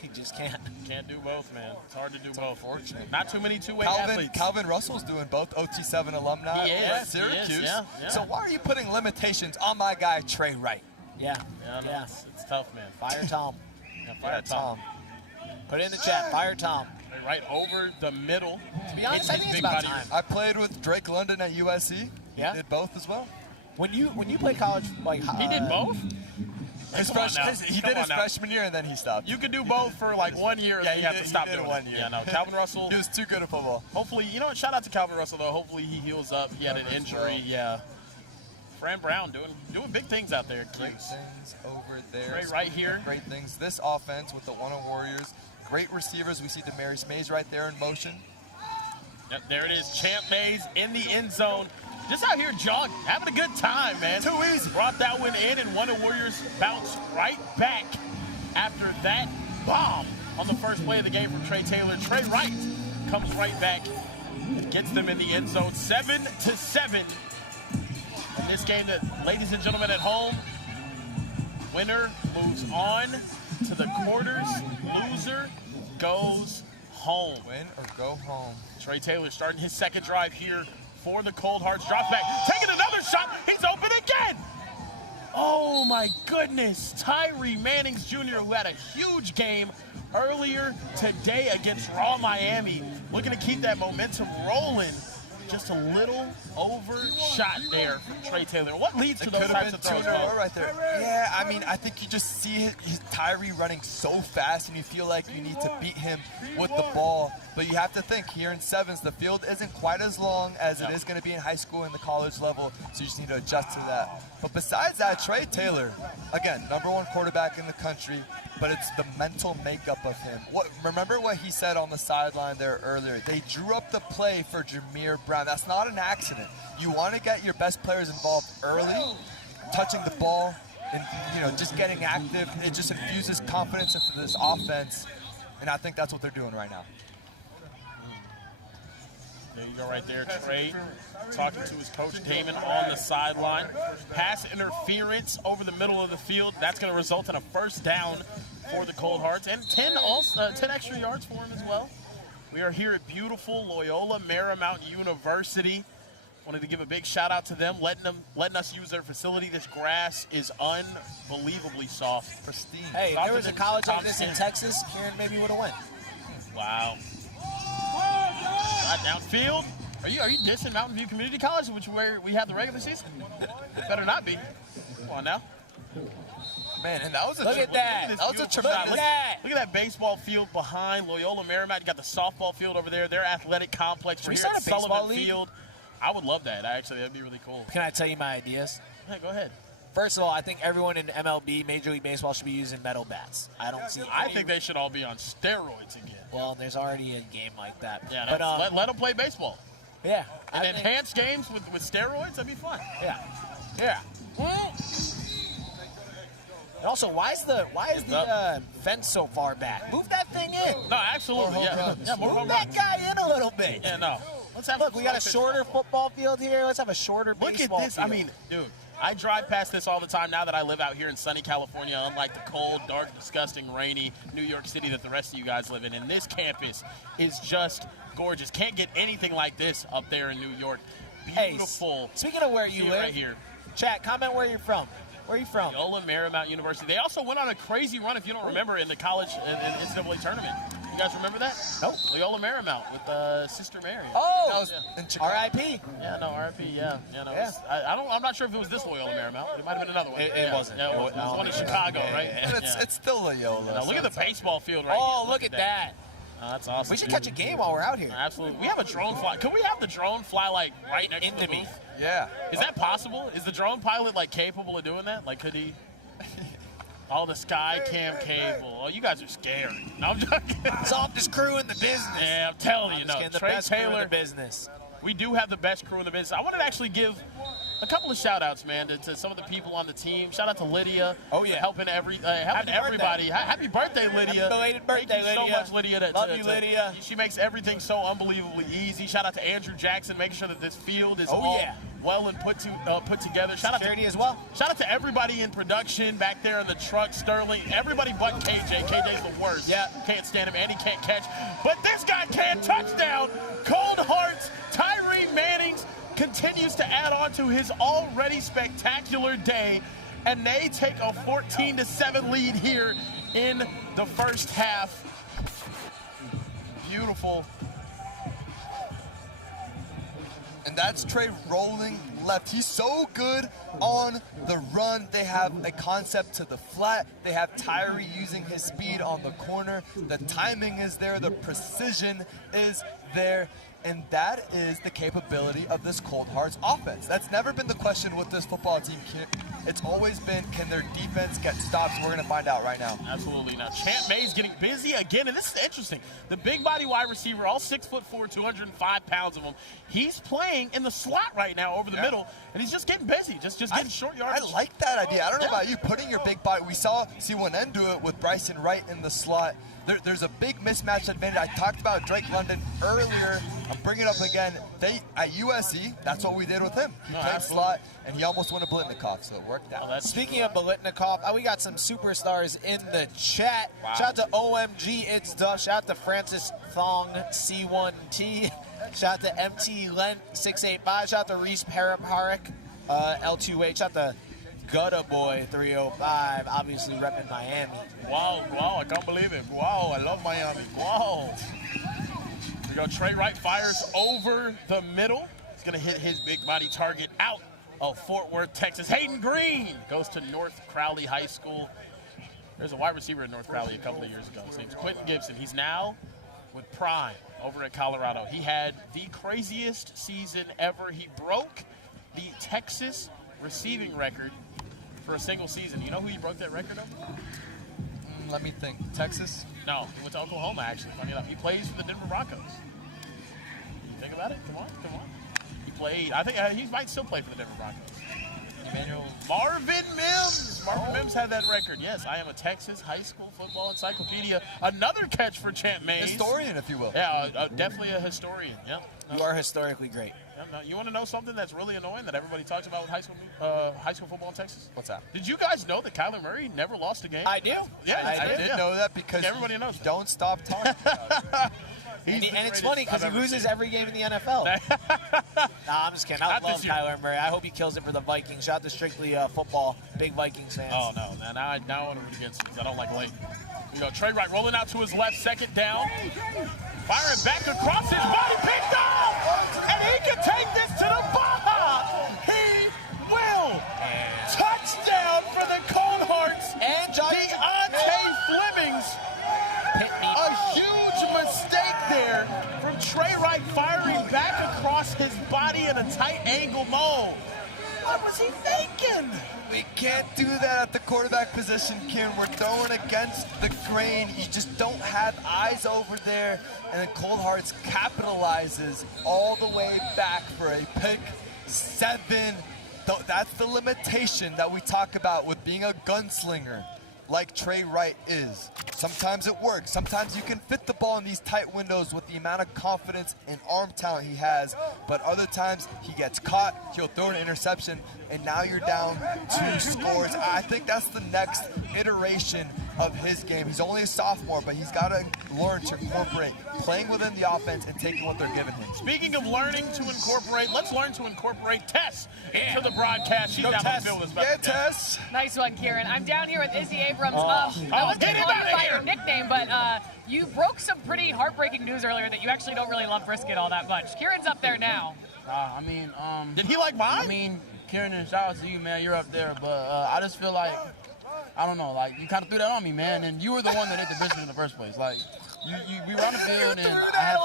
You just can't. Can't do both, man. It's hard to do both. Unfortunate. Not too many two-way athletes. Calvin Russell's doing both, OT7 alumni at Syracuse. He is, yeah. So why are you putting limitations on my guy, Trey Wright? Yeah. It's tough, man. Fire Tom. Fire Tom. Put it in the chat. Fire Tom. Right over the middle. To be honest, I think it's about time. I played with Drake London at USC. Yeah? He did both as well. When you play college, like He did both? He did his freshman year and then he stopped. You could do both for like 1 year, and then you have to stop doing one it. year. Yeah, no, Calvin Russell. He was too good at football. Hopefully, you know what? Shout out to Calvin Russell though. Hopefully he heals up. He had an injury. Yeah. Fran Brown doing big things out there. Great things over there. Trey right here. Great things. This offense with the Wunna Warriors. Great receivers. We see Damaris Mays right there in motion. Yep, there it is. Champ Mays in the end zone. Just out here jogging, having a good time, man. Too easy. Brought that one in, and Wunna Warriors bounced right back after that bomb on the first play of the game from Trey Taylor. Trey Wright comes right back, gets them in the end zone, 7-7. In this game, that, ladies and gentlemen at home, winner moves on to the quarters. Loser goes home. Win or go home. Trey Taylor starting his second drive here for the Cold Hearts. Drops back, taking another shot. He's open again. Oh my goodness. Tyree Mannings Jr., who had a huge game earlier today against Raw Miami, looking to keep that momentum rolling. Just a little overshot there from Trey Taylor. What leads to those types of throws? Right there. Yeah, I mean, I think you just see his Tyree running so fast, and you feel like you need to beat him with the ball. But you have to think, here in sevens, the field isn't quite as long as it is going to be in high school and the college level, so you just need to adjust to that. But besides that, Trey Taylor, again, #1 quarterback in the country, but it's the mental makeup of him. Remember what he said on the sideline there earlier? They drew up the play for Jameer Brown. That's not an accident. You want to get your best players involved early, touching the ball, and just getting active. It just infuses confidence into this offense, and I think that's what they're doing right now. There you go right there, Trey talking to his coach Damon on the sideline. Pass interference over the middle of the field. That's going to result in a first down for the Cold Hearts, and 10 extra yards for him as well. We are here at beautiful Loyola Marymount University. Wanted to give a big shout out to them, letting us use their facility. This grass is unbelievably soft, pristine. Hey, if there was a college like this in Texas, Kieran maybe would have went. Wow. Right downfield. Are you dissing Mountain View Community College, where we have the regular season? Better not be. Come on now. Man, and that was a look at that. That was a tremendous. Look at that baseball field behind Loyola Marymount. You got the softball field over there. Their athletic complex. We're here at Sullivan Field. I would love that. Actually, that'd be really cool. Can I tell you my ideas? Hey, go ahead. First of all, I think everyone in MLB, Major League Baseball, should be using metal bats. I think they should all be on steroids again. Well, there's already a game like that. Yeah, but let them play baseball. Yeah. And enhanced games with steroids, that'd be fun. Yeah. Yeah. And also, why is the fence so far back? Move that thing in. No, absolutely. Move that guy in a little bit. Yeah, no. Look, we got a shorter football field here. Let's have a shorter baseball field. Look at this. I mean, dude, I drive past this all the time now that I live out here in sunny California, unlike the cold, dark, disgusting, rainy New York City that the rest of you guys live in. And this campus is just gorgeous. Can't get anything like this up there in New York. Beautiful. Hey, speaking of where you live, right here. Chat, comment where you're from. Where are you from? Loyola Marymount University. They also went on a crazy run, if you don't remember, in the college NCAA tournament. You guys remember that? Nope. Loyola Marymount with Sister Mary. Oh, that was in Chicago. R.I.P. Yeah, no, R.I.P. Yeah. I'm not sure if it was this Loyola Marymount. It might have been another one. It wasn't. Yeah, it was one in Chicago, right? It's still Loyola. Look at the baseball field right here. Oh, look at that. That's awesome. We should catch a game while we're out here. Absolutely. We have a drone fly. Could we have the drone fly like right next to the booth? Yeah. Is that possible? Is the drone pilot like capable of doing that? Like, could he? Oh, the Skycam cable. Oh, you guys are scary. No, I'm joking. Softest crew in the business. Yeah, I'm telling you. No, the Trey best Taylor. crew in the business. We do have the best crew in the business. I wanted to actually give a couple of shout-outs, man, to some of the people on the team. Shout out to Lydia. Oh, yeah. Helping everybody. Happy birthday, Lydia. Belated birthday, Thank you so much, Lydia. Love you, Lydia. She makes everything so unbelievably easy. Shout out to Andrew Jackson, making sure that this field is well and put together. Shout out to as well. Shout out to everybody in production back there in the truck, Sterling. Everybody but KJ. KJ's the worst. Yeah. Can't stand him, and he can't catch. But this guy can. Touchdown. Cold Hearts. Tyree Mannings continues to add on to his already spectacular day, and they take a 14-7 lead here in the first half. Beautiful. And that's Trey rolling left. He's so good on the run. They have a concept to the flat. They have Tyree using his speed on the corner. The timing is there. The precision is there. And that is the capability of this Cold Hearts offense. That's never been the question with this football team. It's always been, can their defense get stops? We're going to find out right now. Absolutely. Now, Champ May's getting busy again, and this is interesting. The big body wide receiver, all 6'4", 205 pounds of him. He's playing in the slot right now over the middle, and he's just getting busy, just getting short yardage. I like that idea. I don't know about you, putting your big body. We saw C1N do it with Bryson Wright in the slot. There's a big mismatch advantage. I talked about Drake London earlier. I'm bringing it up again. At USC, that's what we did with him. He played slot, and he almost won a Blitnikoff, so it worked out. Speaking of Blitnikoff, we got some superstars in the chat. Wow. Shout out to OMG It's Duff. Shout out to Francis Thong C1T. Shout out to MT Lent 685. Shout out to Reese Paraparik L2H. Shout out to Gutta Boy 305. Obviously repping Miami. Wow, I can't believe it. Wow, I love Miami. Wow. We go, Trey Wright fires over the middle. He's going to hit his big body target out of Fort Worth, Texas. Hayden Green goes to North Crowley High School. There's a wide receiver in North Crowley a couple of years ago. His name's Quentin Gibson. He's now with Prime over at Colorado. He had the craziest season ever. He broke the Texas receiving record for a single season. You know who he broke that record on? Let me think. Texas? No, he went to Oklahoma, actually, funny enough. He plays for the Denver Broncos. Think about it. Come on. He played, I think he might still play for the Denver Broncos. Marvin Mims. Marvin Mims had that record. Yes, I am a Texas high school football encyclopedia. Another catch for Champ Mays. Historian, if you will. Yeah, definitely a historian. Yeah. You are historically great. Yeah, you want to know something that's really annoying that everybody talks about with high school football in Texas? What's that? Did you guys know that Kyler Murray never lost a game? I do. Yeah, I didn't know that because everybody knows that. Don't stop talking about it. And it's funny because he loses every game in the NFL. Nah, I'm just kidding. I love Kyler Murray. I hope he kills it for the Vikings. Shout out to Strictly Football, big Vikings fans. Oh, no, man. Now I want to root against him because I don't like late. We go, Trey Wright rolling out to his left, second down. Firing back across his body, picked off! And he can take this to the Baja! He will! Touchdown for the Cold Hearts! And Deontay Flemings! A huge mistake there from Trey Wright firing back across his body in a tight angle mode. What was he thinking? We can't do that at the quarterback position, Kieran. We're throwing against the grain. You just don't have eyes over there. And then Cold Hearts capitalizes all the way back for a pick 7. That's the limitation that we talk about with being a gunslinger like Trey Wright is. Sometimes it works. Sometimes you can fit the ball in these tight windows with the amount of confidence and arm talent he has. But other times he gets caught, he'll throw an interception, and now you're down 2 scores. I think that's the next iteration of his game. He's only a sophomore, but he's got to learn to incorporate playing within the offense and taking what they're giving him. Speaking of learning to incorporate, let's learn to incorporate Tess into the broadcast. She's down the field with us. Yeah, Tess. Nice one, Kieran. I'm down here with Izzy Abrams. Get him out of by your nickname, but you broke some pretty heartbreaking news earlier that you actually don't really love brisket all that much. Kieran's up there now. Did he like mine? I mean, Kieran, and shout out to you, man. You're up there, but I just feel like, I don't know, like you kind of threw that on me, man, and you were the one that ate the brisket in the first place. Like, we were on the field, and I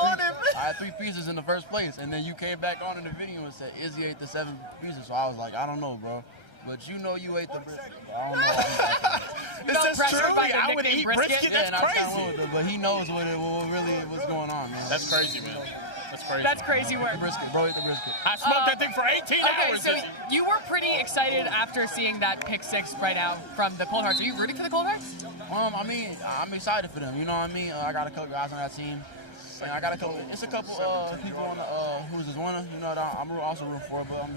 had 3 pieces in the first place, and then you came back on in the video and said Izzy ate the 7 pieces. So I was like, I don't know, bro. But you know you ate the brisket. I don't know. Is this true? I would eat brisket? That's crazy. But he knows what really was going on, man. That's crazy, man. That's crazy. That's crazy work. The brisket, bro, eat the brisket. I smoked that thing for 18 hours. Okay, so you were pretty excited after seeing that pick 6 right now from the Cold Hearts. Are you rooting for the Cold Hearts? I mean, I'm excited for them. You know what I mean? I got a couple guys on that team. And I got a couple. It's a couple people on the who's this Wunna. You know that I'm also rooting for, but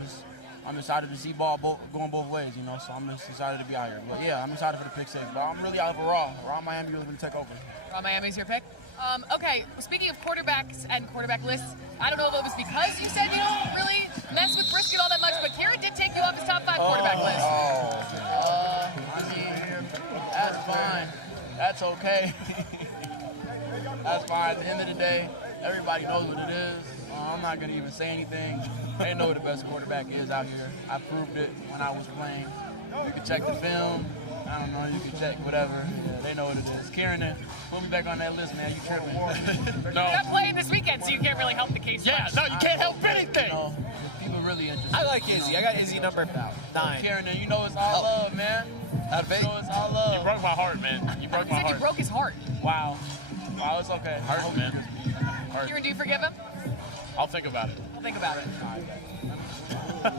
I'm excited to see ball going both ways. You know, so I'm just excited to be out here. But yeah, I'm excited for the pick 6. But I'm really out for Raw. Raw Miami really going to take over. Raw Miami's your pick. Okay, speaking of quarterbacks and quarterback lists, I don't know if it was because you said you don't really mess with brisket all that much, but Kieran did take you off his top 5 quarterback list. I mean, that's fine. That's okay. That's fine. At the end of the day, everybody knows what it is. I'm not going to even say anything. They know who the best quarterback is out here. I proved it when I was playing. You can check the film. I don't know, you can check whatever. Yeah, they know what it is. Kieran, put me back on that list, man. You tripping. You're not playing this weekend, so you can't really help the case. Yeah, much. no, you can't help anything. No, people really interested. I like Izzy. I got Izzy number 9. Kieran, you know it's all love, man. Out of 8. You know it's all love. You broke my heart, man. You broke my He said heart. you broke his heart. Wow. Wow, it's okay. Hurt, man. Hurt. Kieran, do you forgive him? I'll think about it. I'll think about it. All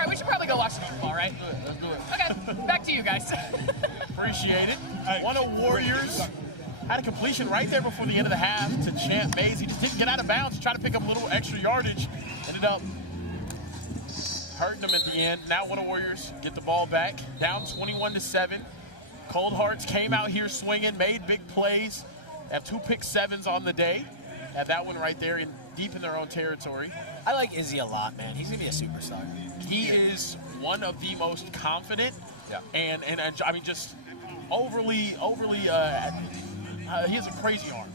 right, we should probably go watch the football, right? Let's do it. Okay, back to you guys. Appreciate it. Wunna Warriors had a completion right there before the end of the half to Champ Mays. He just didn't get out of bounds, try to pick up a little extra yardage. Ended up hurting them at the end. Now Wunna Warriors get the ball back, down 21-7. Cold Hearts came out here swinging, made big plays. They have 2 pick-7s on the day. Have that one right there deep in their own territory. I like Izzy a lot, man. He's going to be a superstar. He is one of the most confident and I mean, just overly, he has a crazy arm.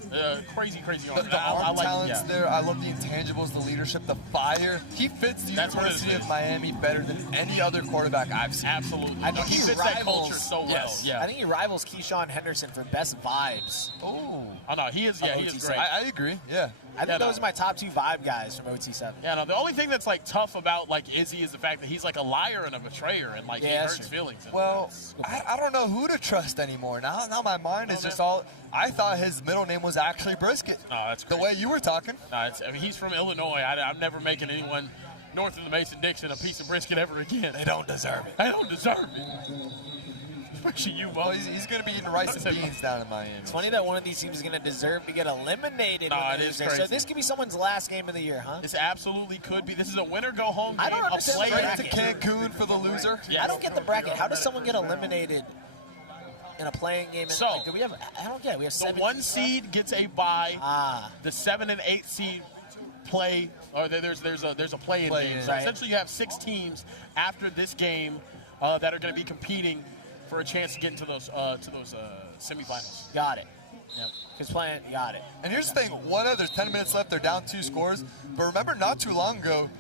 Crazy arm. The arm like, talent's there. I love the intangibles, the leadership, the fire. He fits the University of Miami better than any other quarterback I've seen. Absolutely. I think he fits that culture so well. Yes. Yeah. I think he rivals Keyshawn Henderson for best vibes. Oh no, he is. Yeah, he is great. I agree. Yeah. I think those are my top 2 vibe guys from OT7. Yeah, no. The only thing that's like tough about like Izzy is the fact that he's like a liar and a betrayer, and like he hurts feelings. Well, I don't know who to trust anymore. Now my mind is just all. I thought his middle name was actually Brisket. No, that's the way you were talking. No, I mean, he's from Illinois. I'm never making anyone north of the Mason-Dixon a piece of brisket ever again. They don't deserve it. They don't deserve it. Especially you, Bo. Well, he's going to be eating rice and beans down in Miami. It's funny that one of these teams is going to deserve to get eliminated. No, when it is there. crazy. So this could be someone's last game of the year, huh? This absolutely could be. This is a winner-go-home game. I don't understand a play the to Cancun for the loser. I don't get the bracket. How does someone get eliminated in a playing game? And, So, like, do we have? I don't get it. We have 7. The 1 seed gets a bye. The 7 and 8 seed play, or there's a play-in game. So essentially, you have 6 teams after this game that are going to be competing for a chance to get into those semifinals. Got it. Yep. Because playing, got it. And here's the thing: there's 10 minutes left. They're down 2 scores. But remember, not too long ago,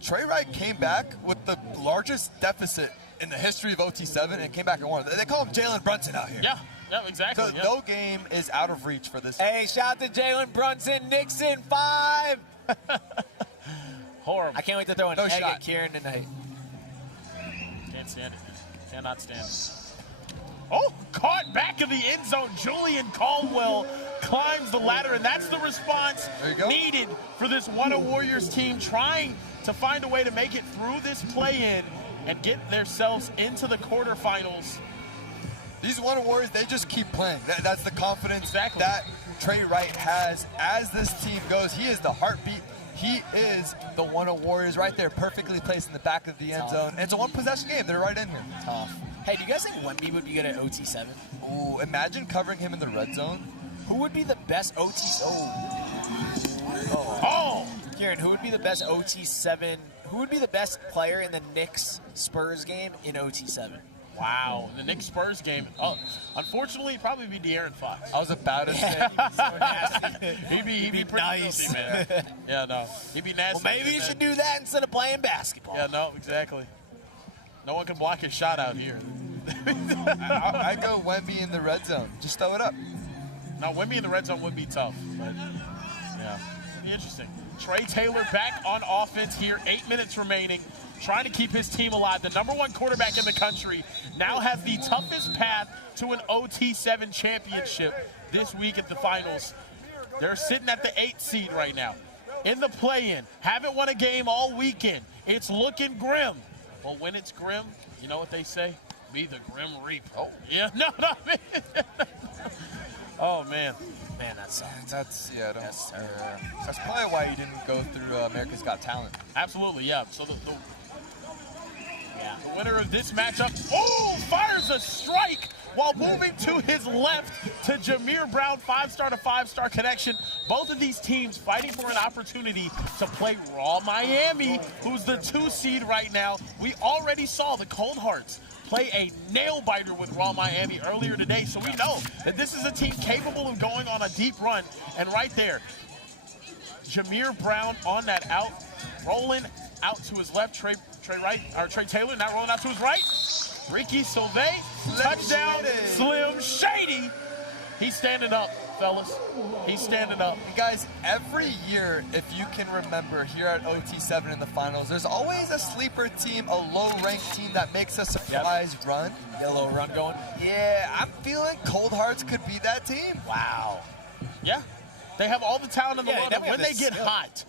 Trey Wright came back with the largest deficit in the history of OT7 and came back and won. They call him Jalen Brunson out here. Yeah, exactly. So no game is out of reach for this. Hey, shout out to Jalen Brunson, Nixon 5. Horrible. I can't wait to throw an No egg shot. at Kieran tonight. Can't stand it. Cannot stand it. Oh, caught back of the end zone. Julian Caldwell climbs the ladder, and that's the response needed for this Wunna Warriors team trying to find a way to make it through this play-in and get themselves into the quarterfinals. These Wunna Warriors, they just keep playing. That's the confidence that Trey Wright has as this team goes. He is the heartbeat. He is the Wunna Warriors right there, perfectly placed in the back of the end zone. And it's a 1-possession game. They're right in here. Tough. Hey, do you guys think Wemby would be good at OT7? Ooh, imagine covering him in the red zone. Who would be the best Kieran, who would be the best OT7? Who would be the best player in the Knicks-Spurs game in OT7? Wow, the Knicks Spurs game. Oh, unfortunately, it'd probably be De'Aaron Fox. I was about to say. So nasty. He'd be pretty nice. filthy, man. Yeah, no, he'd be nasty. Well, maybe you should do that instead of playing basketball. Yeah, no, exactly. No one can block his shot out here. I go Wemby in the red zone. Just throw it up. Now, Wemby in the red zone would be tough, but yeah, it'd be interesting. Trey Taylor back on offense here. 8 minutes remaining. Trying to keep his team alive. The #1 quarterback in the country now has the toughest path to an OT7 championship this week at the finals. They're sitting at the 8th seed right now. In the play-in. Haven't won a game all weekend. It's looking grim. Well, when it's grim, you know what they say? Be the Grim Reaper. Oh. Yeah, no. Oh, man. Man, that sucks. That's probably why you didn't go through America's Got Talent. Absolutely, yeah. So the winner of this matchup, fires a strike while moving to his left to Jameer Brown, 5-star to 5-star connection. Both of these teams fighting for an opportunity to play Raw Miami, who's the 2 seed right now. We already saw the Cold Hearts play a nail-biter with Raw Miami earlier today, so we know that this is a team capable of going on a deep run. And right there, Jameer Brown on that out, rolling out to his left, Trey Taylor now rolling out to his right. Ricky Sauvé, touchdown, Slim Shady. He's standing up, fellas. He's standing up. And guys, every year, if you can remember, here at OT7 in the finals, there's always a sleeper team, a low-ranked team that makes a surprise run. Get a little run going. Yeah, I'm feeling Cold Hearts could be that team. Wow. Yeah, they have all the talent in the world. then we have When they this get skill. hot,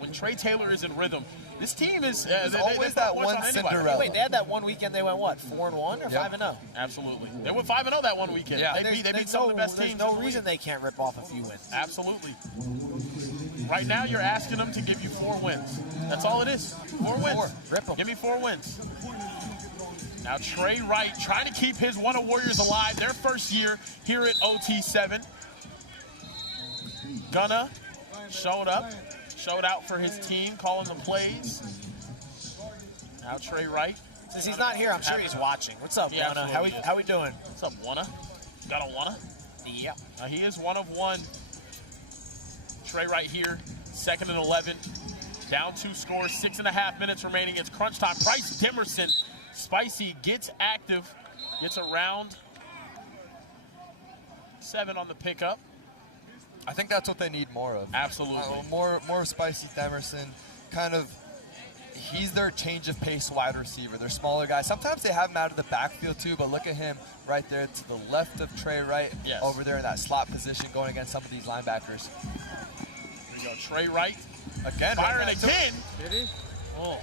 when Trey Taylor is in rhythm, this team is There's always that one Cinderella. Wait, they had that one weekend they went what, 4-1 or 5-0? Absolutely. They went 5-0 that one weekend. Yeah. They beat some of the best teams. There's no reason they can't rip off a few wins. Absolutely. Right now, you're asking them to give you 4 wins. That's all it is. 4 wins. Rip them. Give me 4 wins. Now, Trey Wright trying to keep his Wunna Warriors alive. Their first year here at OT7. Gunna showed out for his team, calling the plays. Now Trey Wright. Since he's not here, I'm sure he's watching. What's up, Yeah, Wunna? absolutely. How we doing? What's up, Wunna? Got a Wunna? Yeah. He is 1 of 1. Trey Wright here, 2nd and 11. Down 2 scores, 6.5 minutes remaining. It's crunch time. Bryce Demerson, Spicy gets active, gets around 7 on the pickup. I think that's what they need more of. Absolutely. More Spicy Demerson. Kind of, he's their change of pace wide receiver. They're smaller guys. Sometimes they have him out of the backfield too, but look at him right there to the left of Trey Wright, over there in that slot position going against some of these linebackers. Here we go, Trey Wright. Again. Firing right again. Did he? Oh.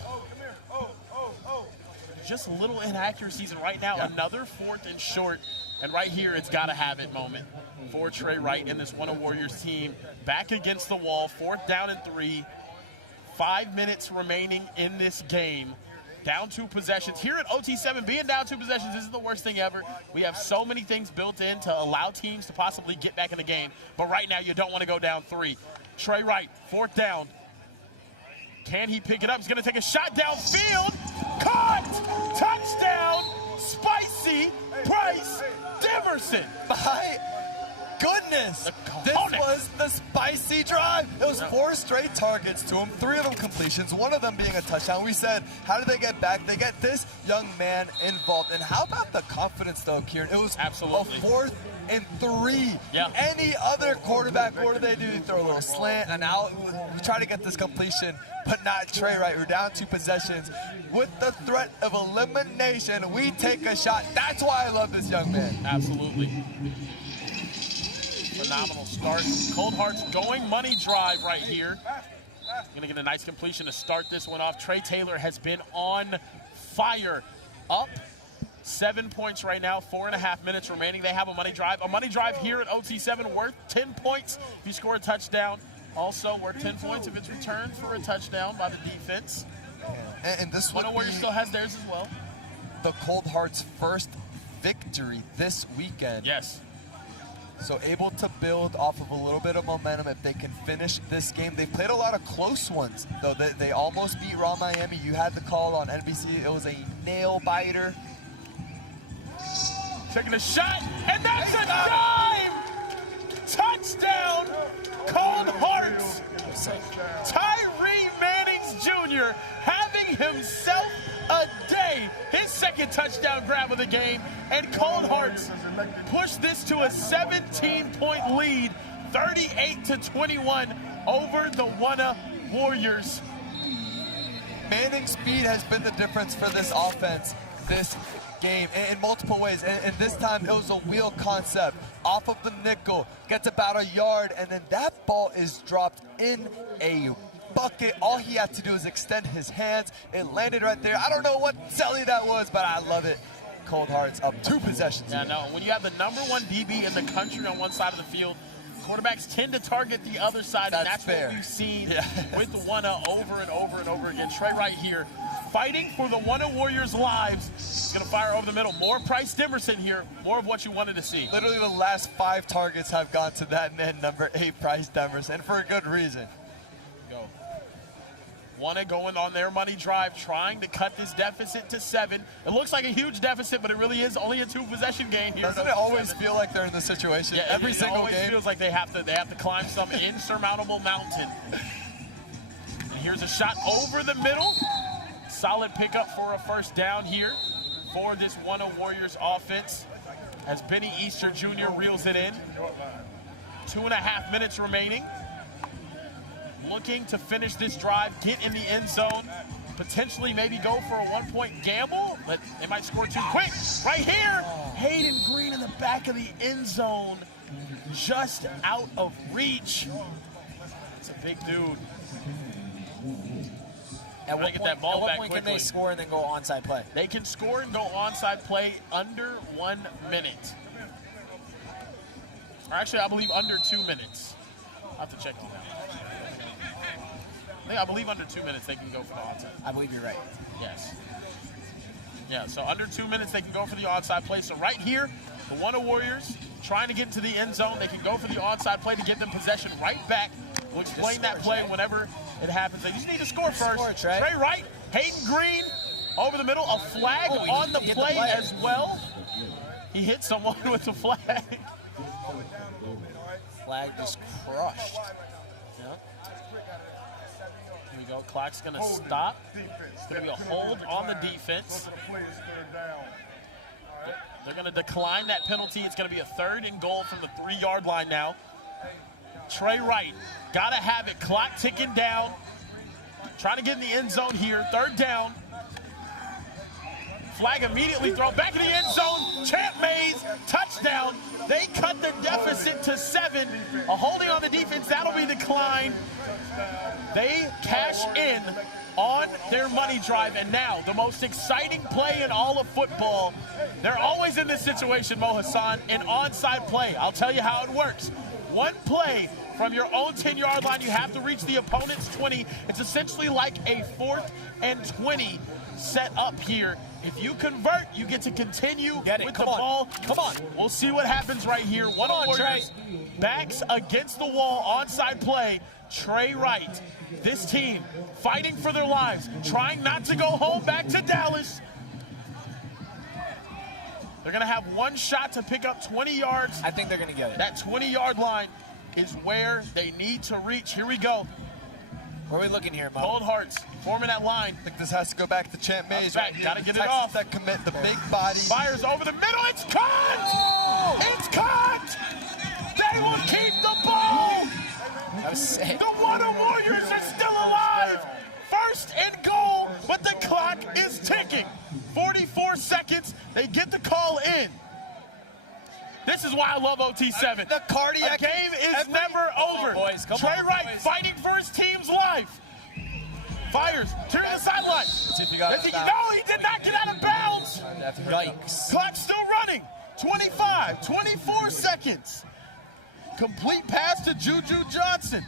Just little inaccuracies, and right now another 4th and short, and right here it's got to have it moment for Trey Wright and this Wunna Warriors team. Back against the wall, 4th down and 3, 5 minutes remaining in this game. Down 2 possessions. Here at OT7, being down 2 possessions isn't the worst thing ever. We have so many things built in to allow teams to possibly get back in the game, but right now you don't want to go down 3. Trey Wright, 4th down. Can he pick it up? He's going to take a shot downfield. Caught! Touchdown! Spicy Bryce Demerson. My goodness! This was the spicy drive. It was 4 straight targets to him, 3 of them completions, 1 of them being a touchdown. We said, how do they get back? They get this young man involved. And how about the confidence, though, Kieran? It was absolutely a 4th and 3. Yeah. Any other quarterback, what do? They throw a little slant and out. We try to get this completion, but not Trey Wright. We're down 2 possessions. With the threat of elimination, we take a shot. That's why I love this young man. Absolutely. Phenomenal start. Cold Hearts going money drive right here. Going to get a nice completion to start this one off. Trey Taylor has been on fire. Up 7 points right now, 4.5 minutes remaining. They have a money drive. A money drive here at OT7 worth 10 points if you score a touchdown. Also worth 10 points if it's returned for a touchdown by the defense. And this one, Wunna Warriors still has theirs as well. The Cold Hearts' first victory this weekend. Yes. So able to build off of a little bit of momentum if they can finish this game. They've played a lot of close ones, though. They almost beat Raw Miami. You had the call on NBC. It was a nail-biter. Taking a shot, and that's a dime! Touchdown, Cold Hearts! Tyree Mannings Jr. having himself a day. His 2nd touchdown grab of the game, and Cold Hearts push this to a 17-point lead, 38-21 over the Wunna Warriors. Manning's speed has been the difference for this offense this game in multiple ways, and this time it was a wheel concept off of the nickel, gets about a yard, and then that ball is dropped in a bucket. All he had to do is extend his hands. It landed right there. I don't know what celly that was, but I love it. Cold Hearts up 2 possessions. Yeah, no, when you have the #1 DB in the country on one side of the field, quarterbacks tend to target the other side, and that's fair. what we've seen with the Wunna over and over and over again. Trey Wright here, fighting for the Wunna Warriors' lives. He's going to fire over the middle. More Bryce Demerson here, more of what you wanted to see. Literally the last 5 targets have gone to that man, number 8, Bryce Demerson, for a good reason. Go. Wunna going on their money drive, trying to cut this deficit to 7. It looks like a huge deficit, but it really is only a 2-possession game here. Doesn't it always feel like they're in this situation? Yeah, every single always game. Feels like they have to climb some insurmountable mountain. And here's a shot over the middle. Solid pickup for a first down here for this Wunna Warriors offense as Benny Easter Jr. reels it in. 2.5 minutes remaining. Looking to finish this drive, get in the end zone, potentially maybe go for a 1-point gamble, but they might score too quick. Right here, Hayden Green in the back of the end zone, just out of reach. It's a big dude. At what get that ball point back can quickly. they score and then go onside play? They can score and go onside play under 1 minute. Or actually, I believe under 2 minutes. I'll have to check on that. I believe under 2 minutes they can go for the onside. I believe you're right. Yes. Yeah, so under 2 minutes they can go for the onside play. So right here, the Wunna Warriors trying to get into the end zone. They can go for the onside play to get them possession right back. We'll explain that play whenever it happens. They just need to score first. Trey Wright, Hayden Green over the middle. A flag on the play as well. He hit someone with the flag. Flag just crushed. Here we go. Clock's going to stop. It's going to be a hold on the defense. They're going to decline that penalty. It's going to be a 3rd and goal from the 3-yard line now. Trey Wright, got to have it. Clock ticking down. Trying to get in the end zone here. 3rd down. Flag immediately thrown back in the end zone. Champ Mays, touchdown. They cut the deficit to 7. A holding on the defense, that'll be declined. They cash in on their money drive, and now the most exciting play in all of football. They're always in this situation, Mo Hassan, an onside play. I'll tell you how it works. One play from your own 10-yard line, you have to reach the opponent's 20. It's essentially like a 4th and 20 set up here. If you convert, you get to continue with the ball. Come on. We'll see what happens right here. Wunna Warriors, backs against the wall, onside play. Trey Wright, this team fighting for their lives, trying not to go home back to Dallas. They're going to have one shot to pick up 20 yards. I think they're going to get it. That 20-yard line is where they need to reach. Here we go. Where are we looking here, Mo? Cold Hearts forming that line. I think this has to go back to Champ Mays. Got to get it off. That commit the big body. Fires over the middle. It's caught! It's caught! They will keep the ball! That was sick. The Wunna Warriors are still alive! 1st and goal, but the clock is ticking. 44 seconds. They get the call in. This is why I love OT7. The cardiac. The game is never over. Boys, come Trey on, Wright boys. fighting for his team's life. Fires to the sideline. No, he did not get out of bounds. Yikes. Clock still running. 25, 24 seconds. Complete pass to Juju Johnson.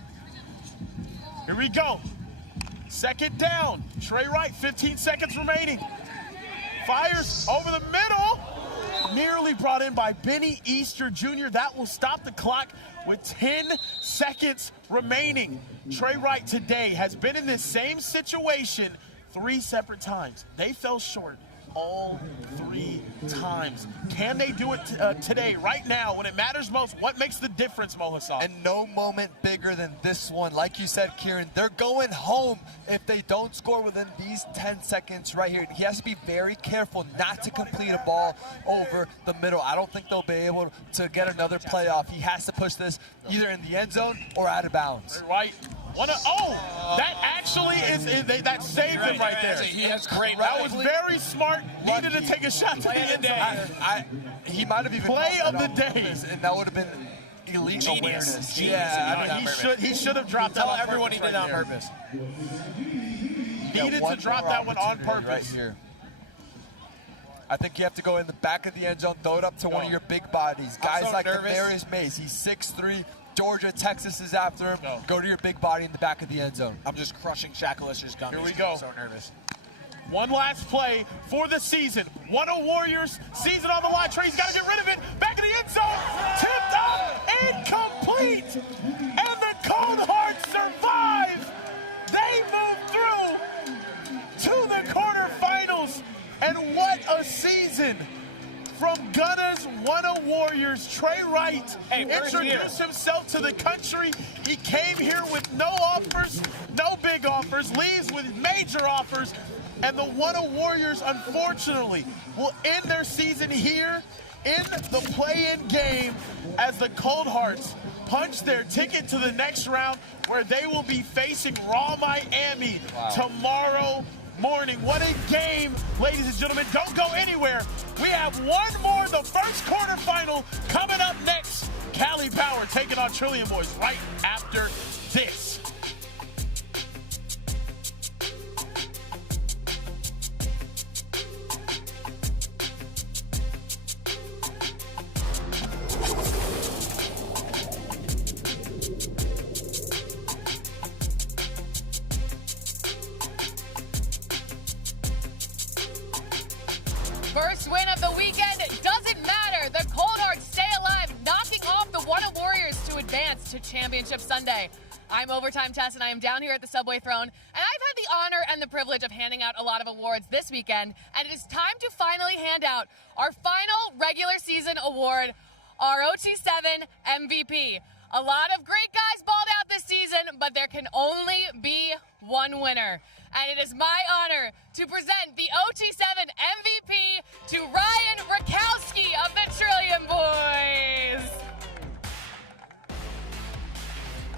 Here we go. 2nd down. Trey Wright, 15 seconds remaining. Fires over the middle. Nearly brought in by Benny Easter Jr. That will stop the clock with 10 seconds remaining. Trey Wright today has been in this same situation 3 separate times. They fell short all 3 times. Can they do it today, right now, when it matters most? What makes the difference, Mo Hassan? And no moment bigger than this one. Like you said, Kieran, they're going home if they don't score within these 10 seconds right here. He has to be very careful not to complete a ball over the middle. I don't think they'll be able to get another playoff. He has to push this either in the end zone or out of bounds. Right. That actually that saved him right there. He has great. That was very smart. Needed to take a shot to the end zone. He might have even play of the day, and that would have been elite awareness. Yeah, he should have dropped that. Tell everyone he did it on purpose. Needed to drop that one on purpose. Right here. I think you have to go in the back of the end zone, throw it up to one of your big bodies. Guys like Darius Mays, he's 6'3". Georgia, Texas is after him. Go to your big body in the back of the end zone. I'm just crushing Shaq Alicia's gun. Here we go. I'm so nervous. One last play for the season. Wunna Warriors, season on the line. Trey's got to get rid of it. Back of the end zone. Tipped up. Incomplete. And the Cold Hearts survive. They move through the season from Gunna's Wunna Warriors, Trey Wright introduced himself to the country. He came here with no offers, no big offers, leaves with major offers, and the Wunna Warriors, unfortunately, will end their season here in the play-in game as the Cold Hearts punch their ticket to the next round, where they will be facing Raw Miami tomorrow morning. What a game, ladies and gentlemen. Don't go anywhere. We have one more, the first quarterfinal coming up next. Cali Power taking on Trillion Boys right after this. First win of the weekend, it doesn't matter. The Cold Hearts stay alive, knocking off the Wunna Warriors to advance to Championship Sunday. I'm Overtime Tess, and I am down here at the Subway Throne, and I've had the honor and the privilege of handing out a lot of awards this weekend, and it is time to finally hand out our final regular season award, our OT7 MVP. A lot of great guys balled out this season, but there can only be one winner. And it is my honor to present the OT7 MVP to Ryan Rakowski of the Trillion Boys.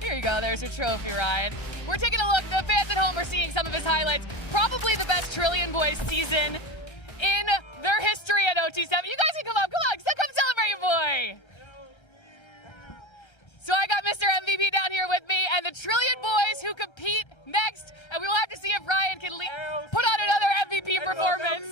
Here you go, there's your trophy, Ryan. We're taking a look, the fans at home are seeing some of his highlights. Probably the best Trillion Boys season in their history at OT7. You guys can come up, come celebrate your boy. So I got Mr. MVP down here with me and the Trillion Boys who compete next, and we will have to see if Ryan can put on another MVP performance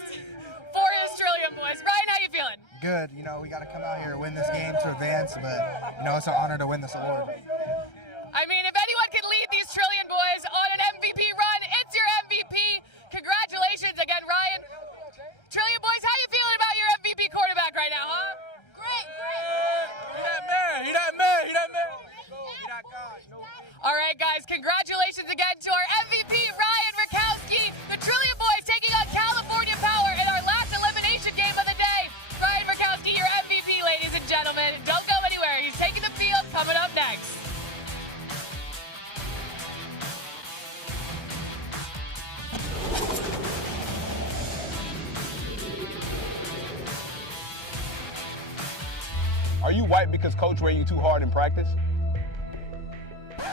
for his Trillion Boys. Ryan, how you feeling? Good. You know, we got to come out here and win this game to advance, but, you know, it's an honor to win this award. I mean, if anyone can lead these Trillion Boys on an MVP run, it's your MVP. Congratulations again, Ryan. Trillion Boys, how you feeling about your MVP quarterback right now, huh? Great. He that man. All right, guys, congratulations again to our MVP, Ryan Rakowski. The Trillion Boys taking on California Power in our last elimination game of the day. Ryan Rakowski, your MVP, ladies and gentlemen. Don't go anywhere. He's taking the field, coming up next. Are you white because coach ran you too hard in practice?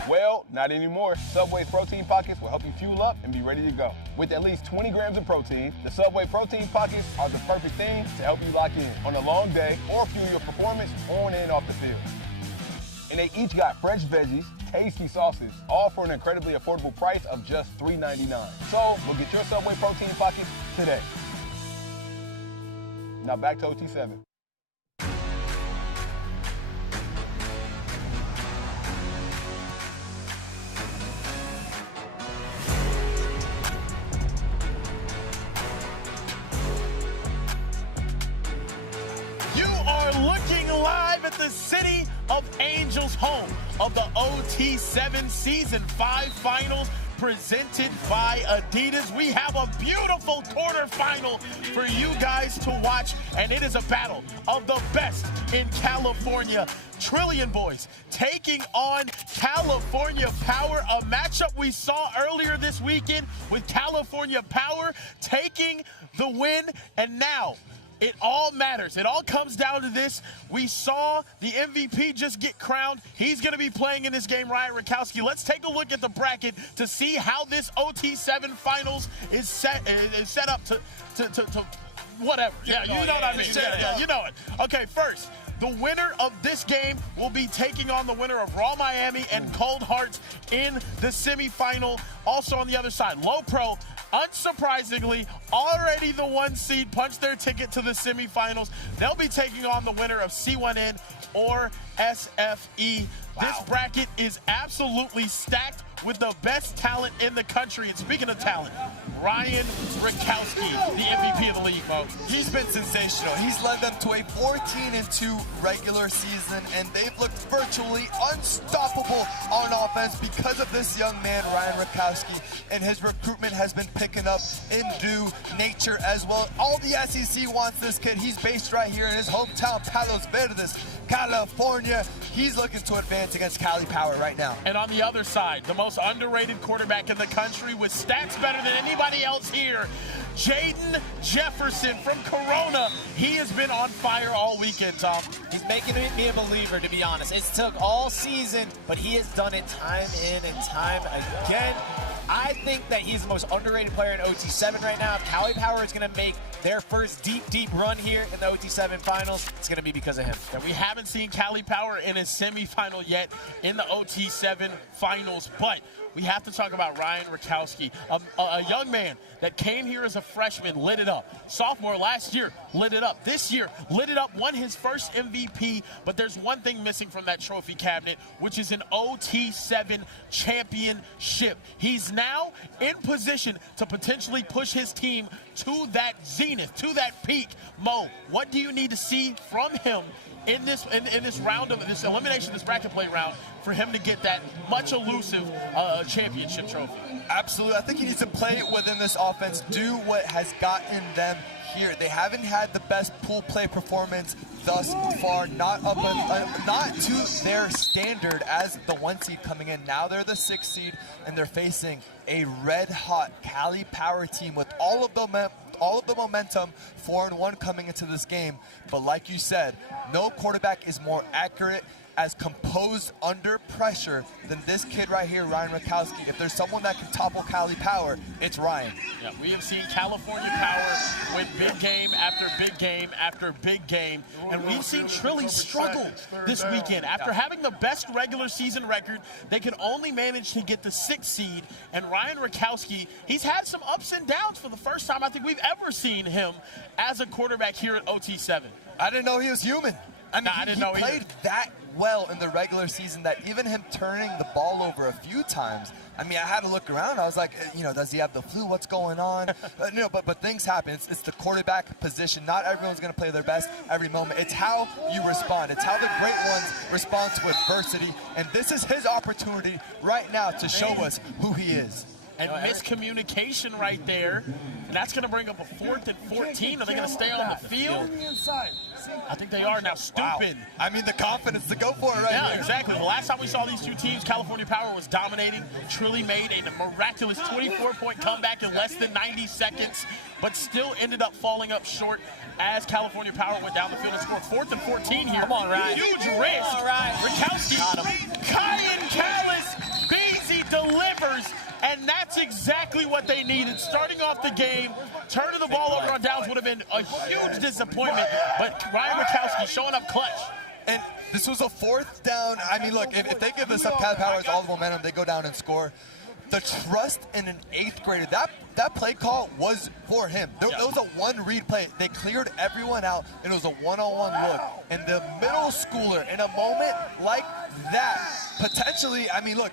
Well, not anymore. Subway's protein pockets will help you fuel up and be ready to go. With at least 20 grams of protein, the Subway protein pockets are the perfect thing to help you lock in on a long day or fuel your performance on and off the field. And they each got fresh veggies, tasty sauces, all for an incredibly affordable price of just $3.99. So, we'll get your Subway protein pockets today. Now back to OT7. Looking live at the City of Angels, home of the OT7 Season 5 Finals presented by Adidas. We have a beautiful quarterfinal for you guys to watch, and it is a battle of the best in California. Trillion Boys taking on California Power, a matchup we saw earlier this weekend with California Power taking the win, and now it all matters. It all comes down to this. We saw the MVP just get crowned. He's going to be playing in this game, Ryan Rakowski. Let's take a look at the bracket to see how this OT7 Finals is set up to whatever. Yeah, you know what I mean. Yeah, you know it. Okay, first, the winner of this game will be taking on the winner of Raw Miami and Cold Hearts in the semifinal. Also on the other side, Low Pro, unsurprisingly, already the 1 seed punched their ticket to the semifinals. They'll be taking on the winner of C1N or SFE. Wow. This bracket is absolutely stacked with the best talent in the country. And speaking of talent, Ryan Rakowski, the MVP of the league, Mo. He's been sensational. He's led them to a 14-2 regular season, and they've looked virtually unstoppable on offense because of this young man, Ryan Rakowski, and his recruitment has been picking up in due nature as well. All the SEC wants this kid. He's based right here in his hometown, Palos Verdes, California. He's looking to advance against Cali Power right now. And on the other side, the most underrated quarterback in the country with stats better than anybody else here, Jaden Jefferson from Corona. He has been on fire all weekend, Tom. He's making me a believer, to be honest. It took all season, but he has done it time in and time again. I think that he's the most underrated player in OT7 right now. If Cali Power is going to make their first deep run here in the OT7 finals, it's going to be because of him. And we haven't seen Cali Power in a semifinal yet in the OT7 finals, but we have to talk about Ryan Rakowski, a young man that came here as a freshman, lit it up. Sophomore last year, lit it up. This year, lit it up, won his first MVP, but there's one thing missing from that trophy cabinet, which is an OT7 championship. He's now in position to potentially push his team to that zenith, to that peak. Mo, what do you need to see from him in this round of this elimination, this bracket play round, for him to get that much elusive championship trophy? Absolutely. I think he needs to play within this offense, do what has gotten them here. They haven't had the best pool play performance thus far, not to their standard as the 1 seed coming in. Now they're the 6 seed, and they're facing a red-hot Cali Power team with all of the momentum, 4-1 coming into this game. But like you said, no quarterback is more accurate, as composed under pressure than this kid right here, Ryan Rakowski. If there's someone that can topple Cali Power, it's Ryan. Yeah, we have seen California Power win big game after big game after big game, and we've seen Trilly struggle this weekend. After having the best regular season record, they could only manage to get the 6th seed, and Ryan Rakowski, he's had some ups and downs for the first time I think we've ever seen him as a quarterback here at OT7. I didn't know he was human. I mean, he played that well in the regular season that even him turning the ball over a few times, I mean, I had to look around. I was like, does he have the flu? What's going on? But things happen. It's the quarterback position. Not everyone's going to play their best every moment. It's how you respond. It's how the great ones respond to adversity. And this is his opportunity right now to show us who he is. And miscommunication right there. And that's going to bring up a 4th and 14. Are they going to stay on the field? I think they are now. Stupid. Wow. I mean, the confidence to go for it right Yeah, here. exactly. The last time we saw these two teams, California Power was dominating. Trilly made a miraculous 24-point comeback in less than 90 seconds, but still ended up falling up short as California Power went down the field and scored 4th and 14 here. Come on, Ryan. Huge risk. All right. Rakowski, Kyan Callis, Beasley delivers. And that's exactly what they needed. Starting off the game, turning the ball over on downs would have been a huge disappointment. But Ryan Rakowski showing up clutch. And this was a 4th down. I mean, look, if they give this up, Cali Power has all the momentum. They go down and score. The trust in an 8th grader, that play call was for him. There was a one-read play. They cleared everyone out, and it was a one-on-one look. And the middle schooler, in a moment like that, potentially, I mean, look,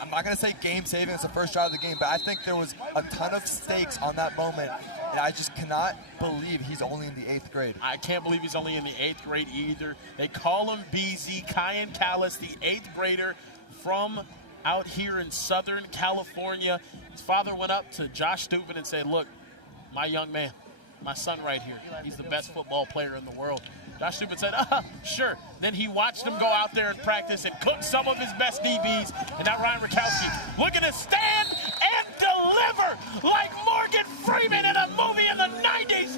I'm not going to say game-saving. It's the first drive of the game, but I think there was a ton of stakes on that moment, and I just cannot believe he's only in the 8th grade. I can't believe he's only in the 8th grade either. They call him BZ, Kyan Callis, the 8th grader from out here in Southern California. His father went up to Josh Stupin and said, look, my young man, my son right here, he's the best football player in the world. Josh Stupin said, sure. Then he watched him go out there and practice and cook some of his best DBs. And now Ryan Rakowski looking to stand and deliver like Morgan Freeman in a movie in the 90s.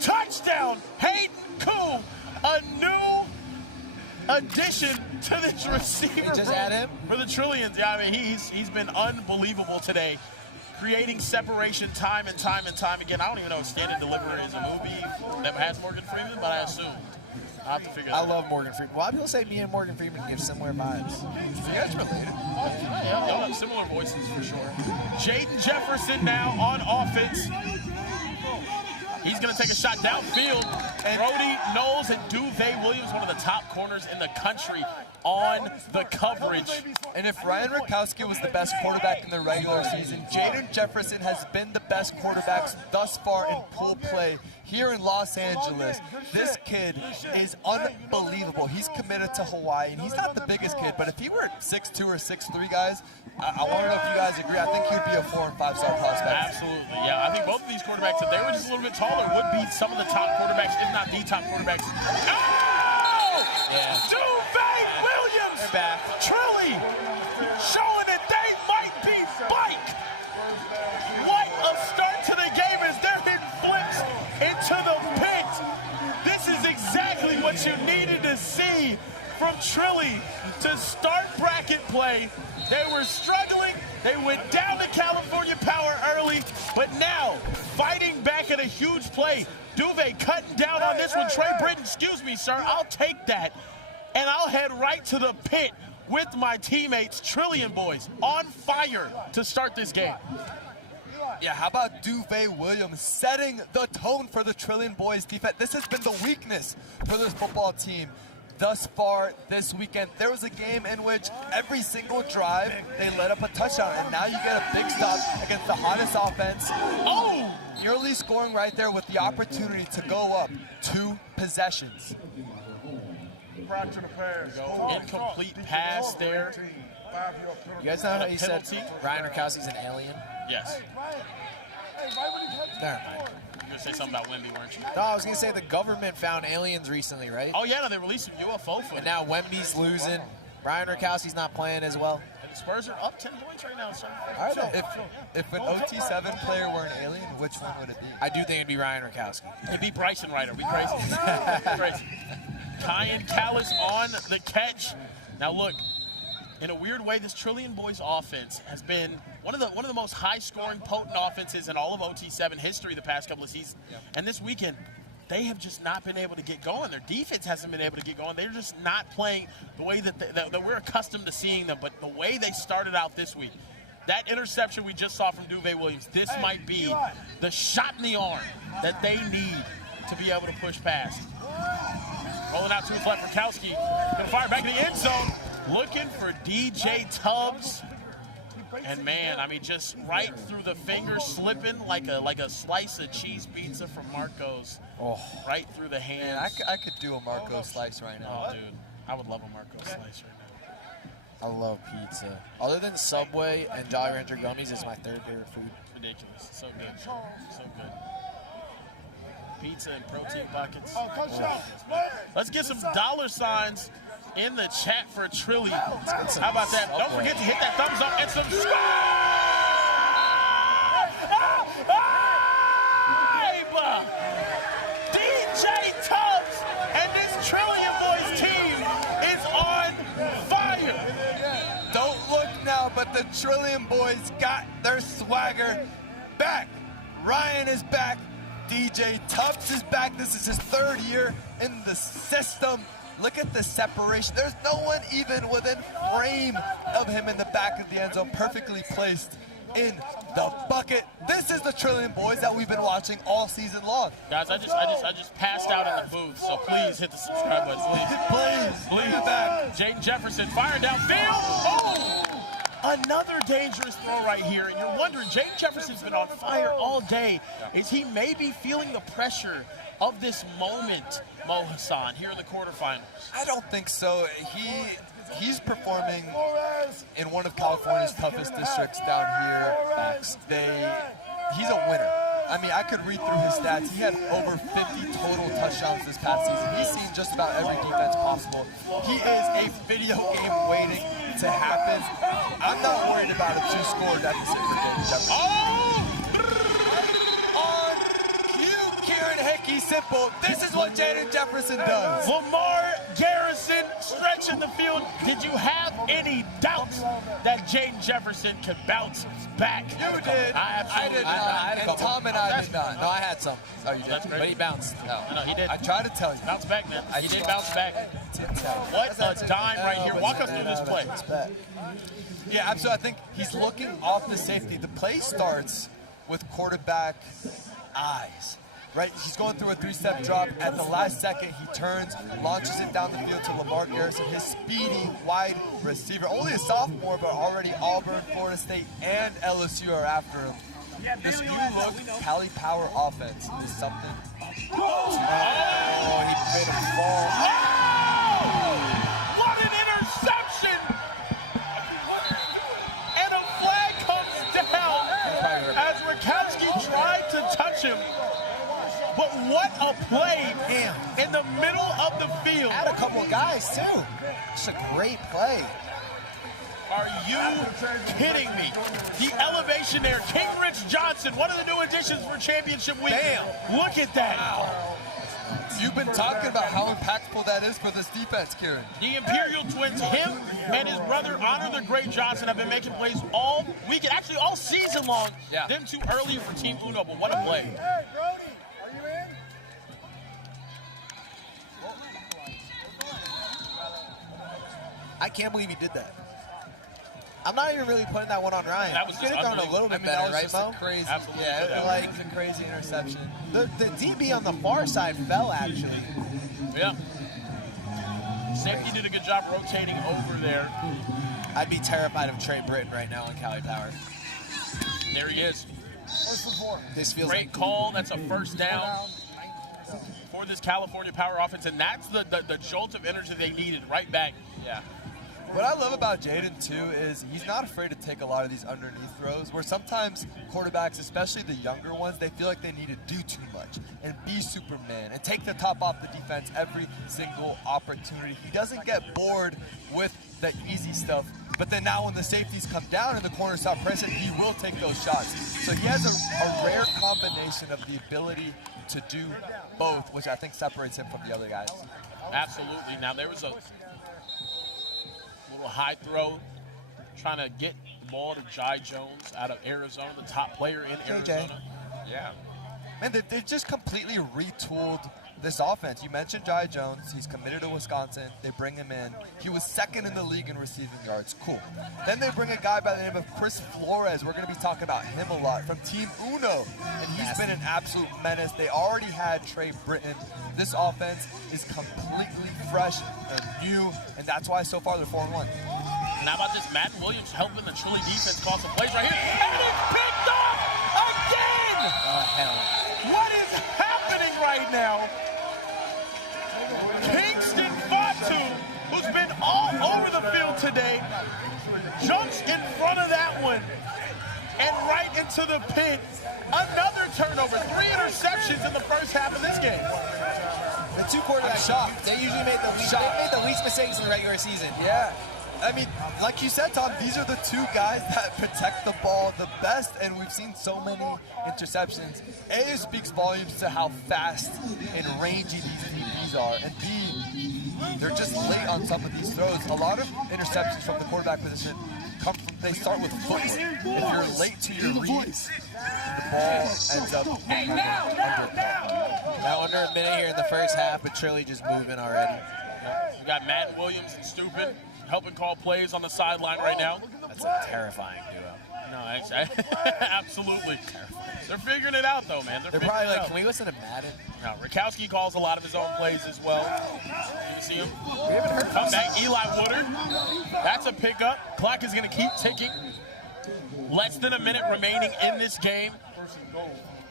Touchdown, Hayden Koo, a new addition to this receiver room for the Trillions. Yeah, I mean, he's been unbelievable today, creating separation time and time again. I don't even know if Stand and Deliver is a movie that has Morgan Freeman, but I assume. I'll have to figure that out. I love Morgan Freeman. A lot of people say me and Morgan Freeman give similar vibes. You guys related? Y'all have similar voices for sure. Jaden Jefferson now on offense. He's going to take a shot downfield. Brody Knowles and Duvet Williams, one of the top corners in the country, on the coverage. And if Ryan Rakowski was the best quarterback in the regular season, Jaden Jefferson has been the best quarterback thus far in pool play here in Los Angeles. This kid is unbelievable. He's committed to Hawaii, and he's not the biggest kid, but if he were 6'2 or 6'3, guys, I want to know if you guys agree. I think he'd be a 4- and 5-star prospect. Absolutely, yeah. I think both of these quarterbacks, if they were just a little bit taller, would be some of the top quarterbacks, if not the top quarterbacks. Oh! Yeah. Duvet Williams! Back. Trilly showing that they might be bike. What a start to the game as they're hitting flips into the pit. This is exactly what you needed to see from Trilly to start bracket play. They were struggling. They went down to California Power early, but now fighting back at a huge play. Duvet cutting down on this one. Trey Britton, excuse me, sir. I'll take that, and I'll head right to the pit with my teammates, Trillion boys, on fire to start this game. Yeah, how about Duvet Williams setting the tone for the Trillion boys defense? This has been the weakness for this football team thus far this weekend. There was a game in which every single drive they let up a touchdown, and now you get a big stop against the hottest offense. Oh! Nearly scoring right there with the opportunity to go up 2 possessions. Incomplete pass there. You guys know how you said Ryan Rakowski's an alien? Yes. Never mind. You were going to say something about Wemby, weren't you? No, I was going to say the government found aliens recently, right? Oh, yeah, no, they released some UFO footage. And now Wemby's losing. Ryan Rakowski's not playing as well. And the Spurs are up 10 points right now, sir. All right, if an OT7 player were an alien, which one would it be? I do think it'd be Ryan Rakowski. It'd be Bryson Ryder. We crazy. Crazy. Kyan Callis on the catch. Now, look. In a weird way, this Trillion Boys offense has been one of the most high-scoring, potent offenses in all of OT7 history the past couple of seasons. Yeah. And this weekend, they have just not been able to get going. Their defense hasn't been able to get going. They're just not playing the way that we're accustomed to seeing them. But the way they started out this week, that interception we just saw from Duvet Williams, this might be the shot in the arm that they need to be able to push past. Rolling out to his left, Rakowski. Gonna fire back in the end zone. Looking for DJ Tubbs. And man, I mean, just right through the fingers, slipping like a slice of cheese pizza from Marco's. Oh, right through the hands. Man, I could do a Marco slice right now. Oh, dude, I would love a Marco slice right now. I love pizza. Other than Subway and Jolly Rancher gummies, is my 3rd favorite food. Ridiculous. So good. So good. Pizza and protein buckets. Let's get some dollar signs in the chat for Trilly. How about that? Don't forget to hit that thumbs up and subscribe! DJ Tubbs and this Trillion Boys team is on fire! Don't look now, but the Trillion Boys got their swagger back. Ryan is back. DJ Tubbs is back. This is his 3rd year in the system. Look at the separation. There's no one even within frame of him in the back of the end zone, perfectly placed in the bucket. This is the Trillion Boys that we've been watching all season long. Guys, I just passed out in the booth, so please hit the subscribe button, please get back. Jaden Jefferson firing downfield. Oh! Another dangerous throw right here, and you're wondering, Jaden Jefferson's been on fire all day. Is he maybe feeling the pressure of this moment, Mo Hassan, here in the quarterfinals? I don't think so. He's performing in one of California's toughest districts down here. He's a winner. I mean, I could read through his stats. He had over 50 total touchdowns this past season. He's seen just about every defense possible. He is a video game waiting to happen. I'm not worried about a 2-score deficit for Jaden Jefferson. Oh! On cue, Kieran Hickey simple. This is what Jaden Jefferson does. Lamar Garrison stretching the field. Did you have any doubts that Jaden Jefferson could bounce back? You did. I did not. And Tom and I did not. No, I had some. Oh, you did? But he bounced. No, he did. I tried to tell you. Bounce back, man. He did bounce back. What a dime right here. Walk us through this play. Yeah, absolutely. I think he's looking off the safety. The play starts with quarterback eyes. right? He's going through a 3-step drop. At the last second, he turns, launches it down the field to Lamar Garrison, his speedy wide receiver. Only a sophomore, but already Auburn, Florida State, and LSU are after him. This new look Cali Power offense is something. Oh, he made a fall. Oh! What an interception! And a flag comes down as Rakowski tried to touch him. But what a play in the middle of the field. Had a couple of guys, too. It's a great play. Are you kidding me? The elevation there. King Rich Johnson, one of the new additions for championship week. Bam. Look at that. Wow. You've been talking about how impactful that is for this defense, Kieran. The Imperial Twins, him and his brother Honor the Great Johnson, have been making plays all weekend, actually all season long. Yeah. Them two earlier for Team Uno, but what a play. Hey, Brody, are you in? I can't believe he did that. I'm not even really putting that one on Ryan. That was Could have done a little bit better, right, Mo? Crazy. Absolutely. Yeah, like it was a crazy interception. The DB on the far side fell, actually. Yeah. Safety did a good job rotating over there. I'd be terrified of Trey Britton right now in Cali Power. And there he is. This feels Great like call. That's a first down for this California Power offense, and that's the jolt of energy they needed right back. Yeah. What I love about Jaden, too, is he's not afraid to take a lot of these underneath throws, where sometimes quarterbacks, especially the younger ones, they feel like they need to do too much and be Superman and take the top off the defense every single opportunity. He doesn't get bored with the easy stuff, but then now when the safeties come down and the corners stop pressing, he will take those shots. So he has a rare combination of the ability to do both, which I think separates him from the other guys. Absolutely. Now, there was a little high throw trying to get the ball to Jai Jones out of Arizona, the top player in Arizona. Yeah. Man, they just completely retooled this offense. You mentioned Jai Jones. He's committed to Wisconsin. They bring him in. He was second in the league in receiving yards. Cool. Then they bring a guy by the name of Chris Flores. We're going to be talking about him a lot, from Team Uno. And he's been an absolute menace. They already had Trey Britton. This offense is completely fresh and new, and that's why so far they're 4-1. And how about this? Matt Williams helping the Chile defense call some plays right here. And it's picked off again! What is happening right now? Kingston Fatu, who's been all over the field today, jumps in front of that one and right into the pit. Another turnover. 3 interceptions in the first half of this game. The two quarterbacks, they usually made the least mistakes in the regular season. Yeah. I mean, like you said, Tom, these are the two guys that protect the ball the best, and we've seen so many interceptions. A, it speaks volumes to how fast and rangy these DBs are, and B, they're just late on some of these throws. A lot of interceptions from the quarterback position they start with footwork. If you're late to your reads, the ball ends up under Now under a minute here in the first half, but Trilly just moving already. We got Matt Williams and Stupin helping call plays on the sideline right now. That's a terrifying duo. No, absolutely. They're figuring it out, though, man. They're probably like, can we listen to Madden? No, Rakowski calls a lot of his own plays as well. You can see him. Come back, Eli Woodard. That's a pickup. Clock is going to keep ticking. Less than a minute remaining in this game.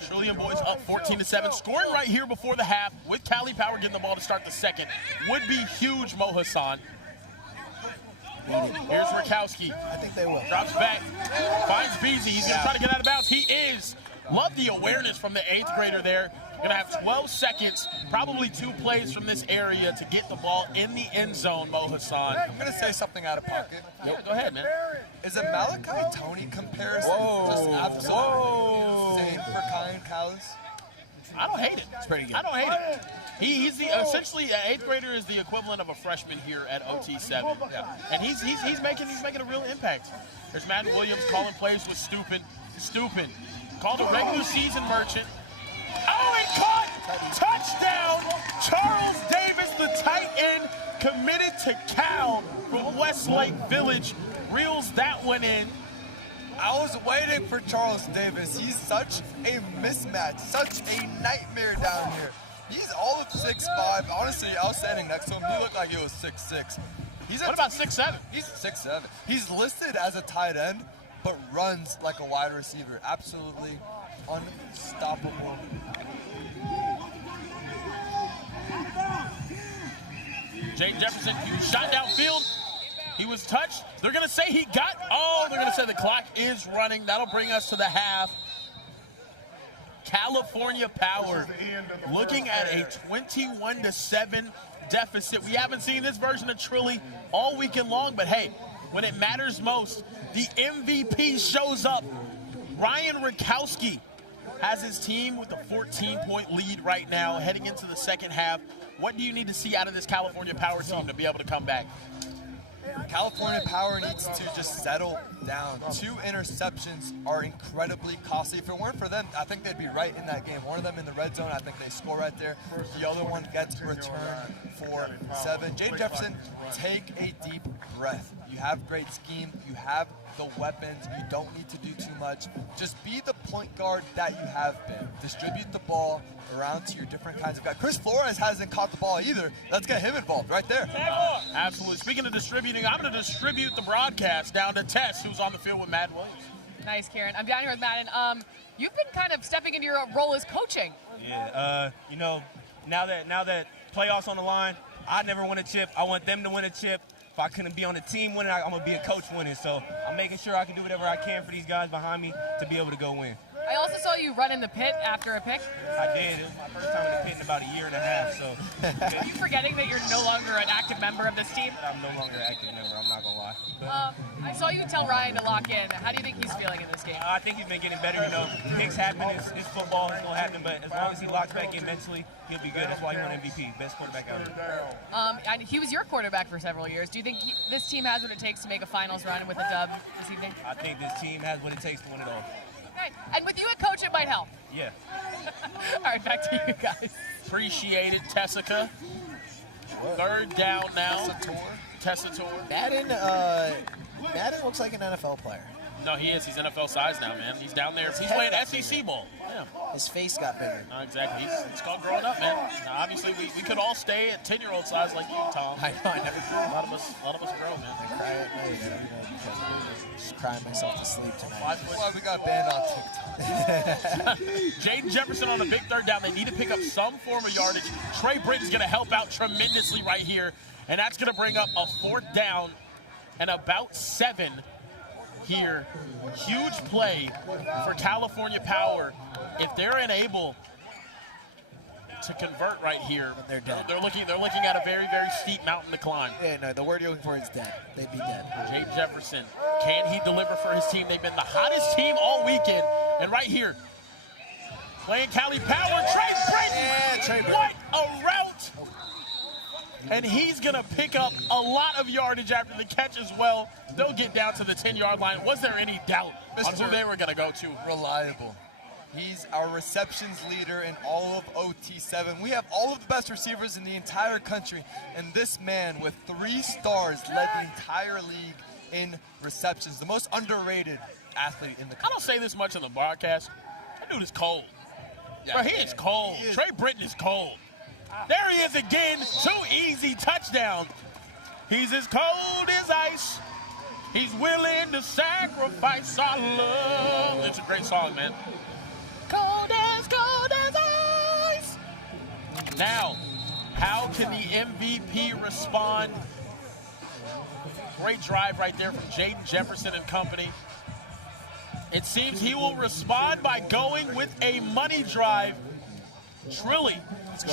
Trillium boys up 14-7. Scoring right here before the half with Cali Power getting the ball to start the second would be huge, Mo Hassan. Here's Rakowski. I think they will. Drops back. Finds Beasley. He's going to try to get out of bounds. He is. Love the awareness from the 8th grader there. Going to have 12 seconds, probably 2 plays from this area to get the ball in the end zone, Mo Hassan. I'm going to say something out of pocket. Yep, go ahead, man. Is a Malachi Tony comparison just absolutely insane for Kyan Callis? I don't hate it. It's pretty good. I don't hate it. He's the essentially 8th grader is the equivalent of a freshman here at OT7. Yeah. And he's making a real impact. There's Matt Williams calling plays with Stupin. Called a regular season merchant. Oh, and caught! Touchdown! Charles Davis, the tight end, committed to Cal from Westlake Village, reels that one in. I was waiting for Charles Davis. He's such a mismatch, such a nightmare down here. He's all of 6'5". Honestly, I was standing next to him. He looked like he was 6'6". What about 6'7"? He's 6'7". He's listed as a tight end, but runs like a wide receiver. Absolutely unstoppable. Jaden Jefferson, shot downfield. He was touched. They're going to say he got, they're going to say the clock is running. That'll bring us to the half. California Power looking at a 21-7 deficit. We haven't seen this version of Trilly all weekend long, but hey, when it matters most, the MVP shows up. Ryan Rakowski has his team with a 14-point lead right now, heading into the second half. What do you need to see out of this California Power team to be able to come back? California Power needs to just settle down. 2 interceptions are incredibly costly. If it weren't for them, I think they'd be right in that game. One of them in the red zone, I think they score right there. The other one gets returned for 7. Jaden Jefferson, take a deep breath. You have great scheme. You have the weapons. You don't need to do too much. Just be the point guard that you have been. Distribute the ball around to your different kinds of guys. Chris Flores hasn't caught the ball either. Let's get him involved right there. Absolutely. Speaking of distributing, I'm going to distribute the broadcast down to Tess, who's on the field with Matt Williams. Nice, Kieran. I'm down here with Madden. You've been kind of stepping into your role as coaching. Yeah, now that playoffs on the line, I never won a chip. I want them to win a chip. If I couldn't be on the team winning, I'm going to be a coach winning. So I'm making sure I can do whatever I can for these guys behind me to be able to go win. I also saw you run in the pit after a pick. I did. It was my first time in the pit in about a year and a half. So. Are you forgetting that you're no longer an active member of this team? I'm no longer an active member. I'm not going to lie. I saw you tell Ryan to lock in. How do you think he's feeling in this game? I think he's been getting better. Things happen. It's football. It's going to happen. But as long as he locks back in mentally, he'll be good. That's why he won MVP. Best quarterback out there. And he was your quarterback for several years. Do you think this team has what it takes to make a finals run with a dub this evening? I think this team has what it takes to win it all. Okay. And with you a coach, it might help. Yeah. All right, back to you guys. Appreciate it, Tessica. Third down now. Tessator. Madden looks like an NFL player. No, he is. He's NFL size now, man. He's down there. He's playing SEC ball. Yeah. His face got bigger. No, exactly. It's called growing up, man. Now, obviously, we could all stay at 10-year-old size like you, Tom. I know. I never a lot of us grow, man. I cry at night. I don't know, because just crying myself to sleep tonight. That's why we got banned on TikTok. Jaden Jefferson on a big third down. They need to pick up some form of yardage. Trey Britton's going to help out tremendously right here, and that's going to bring up a 4th down and about 7 here. Huge play for California Power. If they're unable to convert right here, they're dead. They're looking at a very, very steep mountain to climb. Yeah, no, the word you're looking for is dead. They'd be dead. Jaden Jefferson, can he deliver for his team? They've been the hottest team all weekend. And right here, playing Cali Power, Trey Britton. What a route! And he's going to pick up a lot of yardage after the catch as well. They'll get down to the 10-yard line. Was there any doubt on who they were going to go to? Reliable. He's our receptions leader in all of OT7. We have all of the best receivers in the entire country, and this man with 3 stars led the entire league in receptions. The most underrated athlete in the country. I don't say this much on the broadcast. That dude is cold. Yeah, bro, he is cold. Trey Britton is cold. There he is again. 2 easy touchdowns. He's as cold as ice. He's willing to sacrifice our love. It's a great song, man. Cold as ice. Now, how can the MVP respond? Great drive right there from Jaden Jefferson and company. It seems he will respond by going with a money drive. Trilly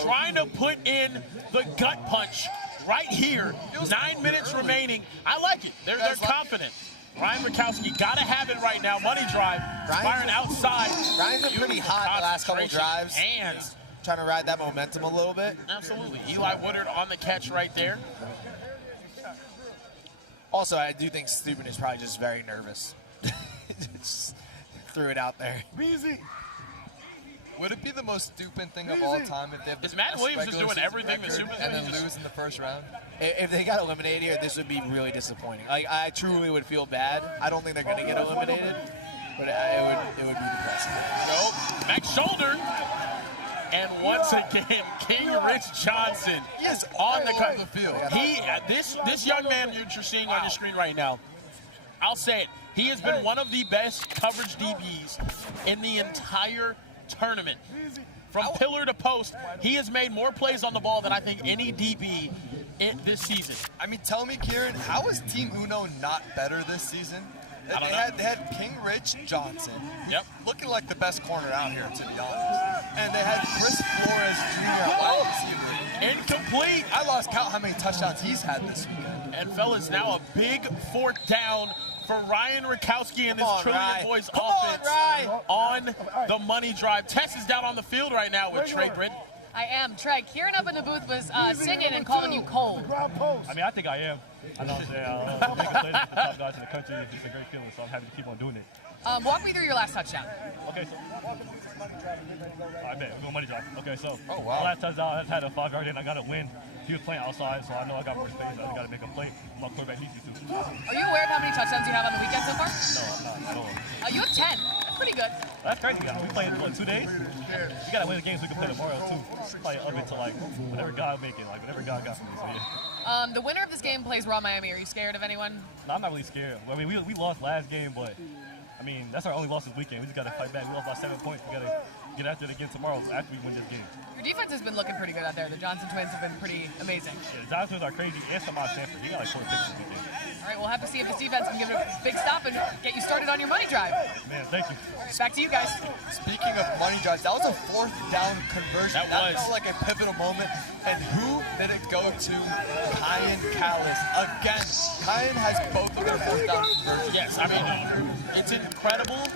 trying to put in the gut punch right here. 9 minutes remaining. I like it. They're confident. Ryan Rakowski got to have it right now. Money drive. Firing outside. Ryan's been pretty hot the last couple drives. Hands. Trying to ride that momentum a little bit. Absolutely. Eli Woodard on the catch right there. Also, I do think Steuben is probably just very nervous. Just threw it out there. Beasy. Would it be the most stupid thing of all time if they have the Is Matt best Williams just regular doing season everything the record stupid and thing? then lose in the first round? If they got eliminated here, this would be really disappointing. Like, I truly would feel bad. I don't think they're going to get eliminated, but it would be depressing. Nope. Back shoulder. And once again, King Rich Johnson is on the field. This young man you're seeing on your screen right now, I'll say it, he has been one of the best coverage DBs in the entire tournament. From pillar to post, he has made more plays on the ball than I think any DB this season. I mean, tell me, Kieran, how is Team Uno not better this season? They had King Rich Johnson, looking like the best corner out here, to be honest. And they had Chris Flores Jr. at wide receiver. Incomplete. I lost count how many touchdowns he's had this weekend. And fellas, now a big fourth down for Ryan Rakowski and this Trillion Boys offense on the money drive. Tess is down on the field right now with Trey Britton. I am. Trey, Kieran up in the booth was singing and calling you cold. I mean, I think I am. I know what I'm saying. Making plays with the top guys in the country is just a great feeling, so I'm happy to keep on doing it. Walk me through your last touchdown. Okay, so I bet we're going money drive. Okay, so my last touchdown, I had a 5-yard in. I got to win. He was playing outside, so I know I got more space. I got to make a play. My quarterback needs me to. Are you aware of how many touchdowns you have on the weekend so far? No, I'm not at all. You have 10. That's pretty good. That's crazy. We playing what, 2 days? You gotta win the games so we can play tomorrow too. Probably up it to like whatever God make it, like whatever God got for me. So yeah. The winner of this game plays Raw Miami. Are you scared of anyone? No, I'm not really scared. I mean, we lost last game, but I mean that's our only loss this weekend. We just gotta fight back. We lost by 7 points. We gotta get after it again tomorrow after we win this game. Your defense has been looking pretty good out there. The Johnson twins have been pretty amazing. Yeah, the Johnsons are crazy. And Samad Sanford, he got like 4 picks this weekend. All right, we'll have to see if this defense can give it a big stop and get you started on your money drive. Man, thank you. Back to you guys. Speaking of money drives, that was a 4th down conversion. That felt like a pivotal moment. And who did it go to? Kyan Callis. Again, Kyan has both of their 4th down conversions. Yes, I mean, it's incredible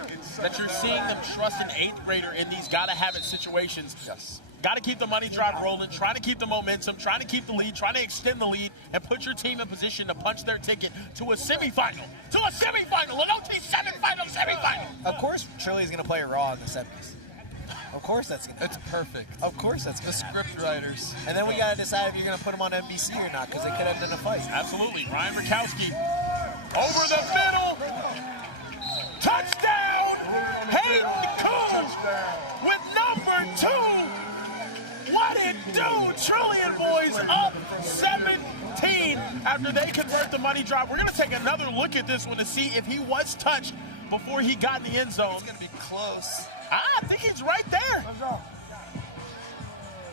that you're seeing them trust an 8th grader in these gotta-have-it situations. Yes. Got to keep the money drive rolling, trying to keep the momentum, trying to keep the lead, trying to extend the lead, and put your team in position to punch their ticket to a semifinal. To a semifinal, an OT7 final semifinal. Of course, Trilly's going to play Raw in the semis. Of course that's going to It's perfect. Of course that's the script writers. And then we got to decide if you're going to put him on NBC or not, because they could end in a fight. Absolutely. Ryan Rakowski over the middle. Touchdown! Hayden Coon with number 2. What it do? Trillion Boys up 17 after they convert the money drive. We're going to take another look at this one to see if he was touched before he got in the end zone. It's going to be close. I think he's right there.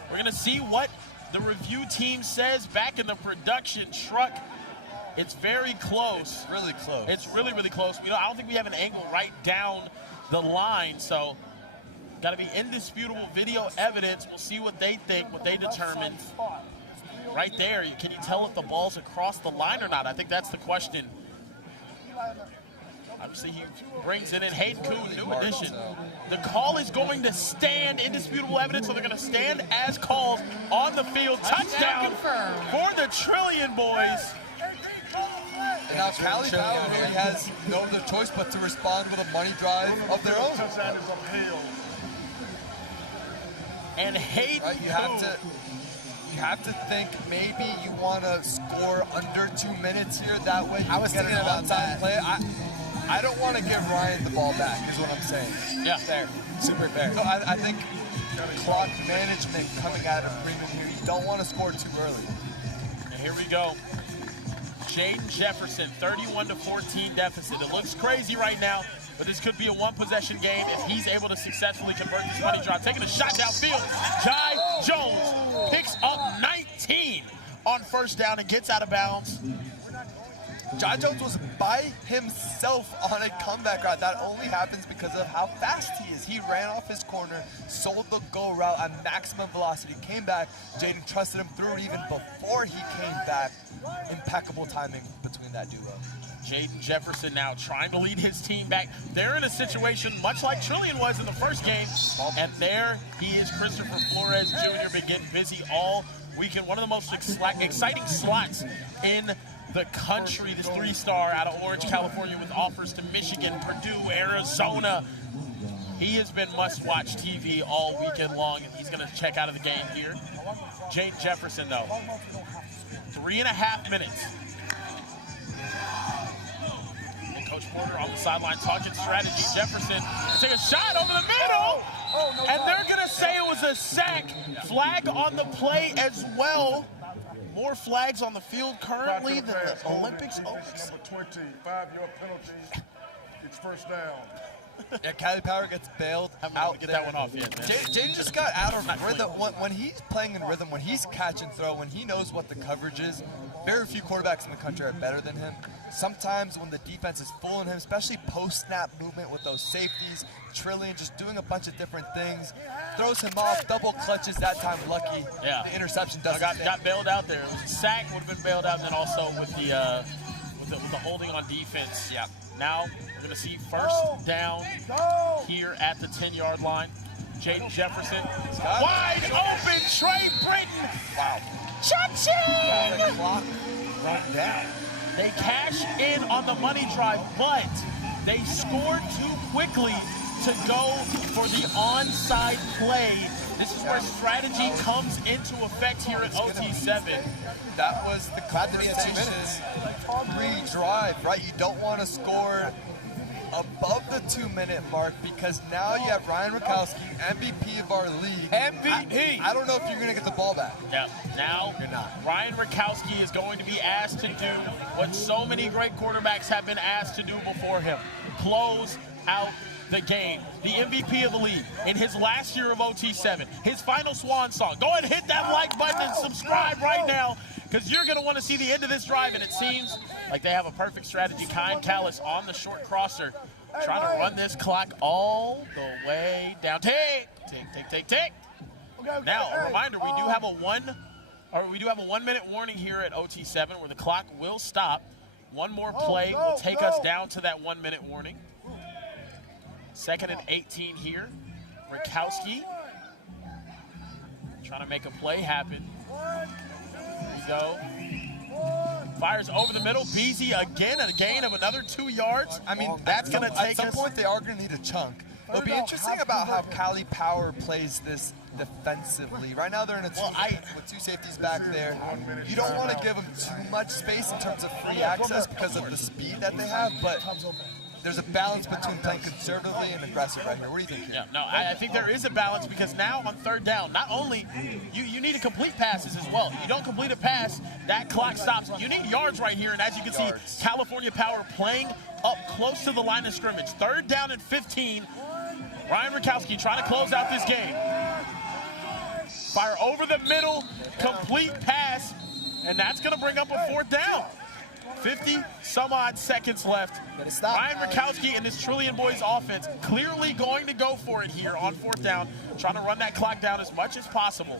We're going to see what the review team says back in the production truck. It's very close. Really close. It's really, really close. You know, I don't think we have an angle right down the line, so got to be indisputable video evidence. We'll see what they think, what they determine. Right there, can you tell if the ball's across the line or not? I think that's the question. Obviously, he brings it in. Hayden Coon, new addition. The call is going to stand, indisputable evidence, so they're going to stand as called on the field. Touchdown for the Trillion Boys. And now Cali Power really has no other choice but to respond with a money drive of their own. And Hayden right, you have to think maybe you want to score under 2 minutes here. That way you get an onside play. I don't want to give Ryan the ball back, is what I'm saying. Yeah. Fair. Super fair. So I think clock management coming out of Freeman here. You don't want to score too early. And here we go. Jaden Jefferson, 31-14 deficit. It looks crazy right now, but this could be a one-possession game if he's able to successfully convert this money drive. Taking a shot downfield, Jai Jones picks up 19 on first down and gets out of bounds. Jai Jones was by himself on a comeback route. That only happens because of how fast he is. He ran off his corner, sold the go route at maximum velocity, came back. Jaden trusted him through it even before he came back. Impeccable timing between that duo. Jaden Jefferson now trying to lead his team back. They're in a situation much like Trillion was in the first game. And there he is, Christopher Flores Jr. been getting busy all weekend. One of the most exciting slots in the country, this 3-star out of Orange, California, with offers to Michigan, Purdue, Arizona. He has been must-watch TV all weekend long, and he's going to check out of the game here. Jaden Jefferson, though, 3.5 minutes. And Coach Porter on the sideline talking strategy. Jefferson take a shot over the middle, and they're going to say it was a sack. Flag on the play as well. More flags on the field currently than the Olympics. Number 20, 5-yard penalty. It's first down. Yeah, Cali Power gets bailed out. Get that one off yet. Jaden just got out of rhythm. When he's playing in rhythm, when he's catch and throw, when he knows what the coverage is, very few quarterbacks in the country are better than him. Sometimes when the defense is fooling him, especially post-snap movement with those safeties, Trillian just doing a bunch of different things, throws him off, double clutches that time, lucky. Yeah. The interception doesn't got bailed out there. It was a sack, would have been bailed out, and then also with the holding on defense. Yeah. Now we're going to see first down here at the 10-yard line. Jaden Jefferson. Wide open, Trey Britton. Wow. Cha-ching! The clock run down. They cash in on the money drive, but they scored too quickly to go for the onside play. This is where strategy comes into effect here at OT7. That was the conversation. Re-drive, right? You don't want to score above the 2-minute mark because now you have Ryan Rakowski, MVP of our league. MVP! I don't know if you're going to get the ball back. Yeah, now Ryan Rakowski is going to be asked to do what so many great quarterbacks have been asked to do before him. Close out the game. The MVP of the league in his last year of OT7. His final swan song. Go ahead and hit that like button and subscribe right now because you're going to want to see the end of this drive, and it seems like they have a perfect strategy. Kyan Callis on the short crosser trying to run this clock all the way down. Tick, tick, tick, tick, tick. Now, a reminder, we do have a 1-minute warning here at OT7 where the clock will stop. One more play will take us down to that 1-minute warning. 2nd and 18 here. Rakowski trying to make a play happen. Here we go. Fires over the middle. Beasy again, a gain of another 2 yards. I mean, that's going to take us. At some point, they are going to need a chunk. It'll be interesting about how Cali Power plays this defensively. Right now, they're in a with 2 safeties back there. You don't want to give them too much space in terms of free access because of the speed that they have, but there's a balance between playing conservatively and aggressive right here. What do you think here? Yeah, no, I think there is a balance because now on 3rd down, not only you need to complete passes as well. You don't complete a pass, that clock stops. You need yards right here, and as you can see, California Power playing up close to the line of scrimmage. 3rd down and 15. Ryan Rakowski trying to close out this game. Fire over the middle, complete pass, and that's going to bring up a 4th down. 50-some-odd seconds left. Ryan Rakowski and his Trillian Boys offense clearly going to go for it here on 4th down, trying to run that clock down as much as possible.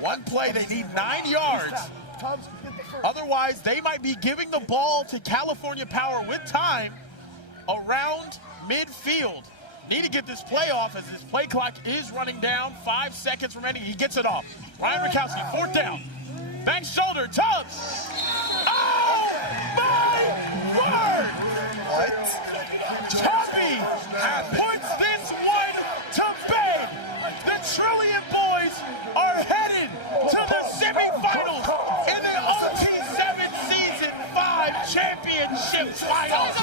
One play, they need 9 yards. Otherwise, they might be giving the ball to California Power with time around midfield. Need to get this play off as this play clock is running down. 5 seconds remaining. He gets it off. Ryan Rakowski, 4th down. Back shoulder, Tubbs. Oh, my word! What? Tubby puts this one to bed. The Trillian Boys are headed to the semifinals in the OT7 Season 5 Championship Finals.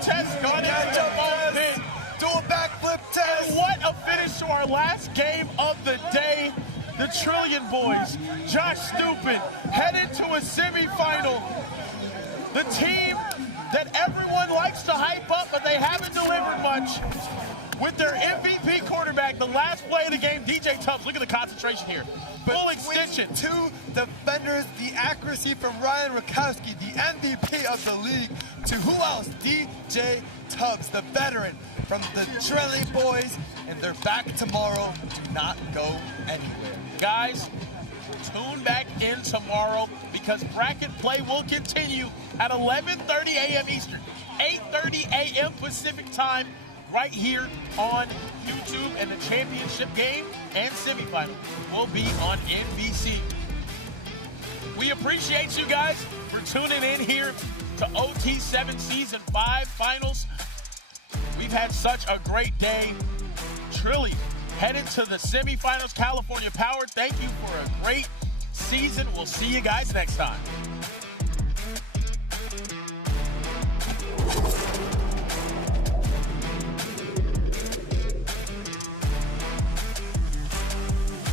Test gone into the moment. Do a backflip test. And what a finish to our last game of the day. The Trillian Boys, Josh Stupin, headed to a semifinal. The team that everyone likes to hype up, but they haven't delivered much. With their MVP quarterback, the last play of the game, DJ Tubbs. Look at the concentration here. Full extension. 2 defenders, the accuracy from Ryan Rakowski, the MVP of the league, to who else? DJ Tubbs, the veteran from the Trillian Boys, and they're back tomorrow. Do not go anywhere. Guys, tune back in tomorrow because bracket play will continue at 11:30 a.m. Eastern, 8:30 a.m. Pacific time, right here on YouTube, and the championship game and semifinal will be on NBC. We appreciate you guys for tuning in here to OT7 Season 5 Finals. We've had such a great day. Truly, headed to the semifinals. California Power, thank you for a great season. We'll see you guys next time.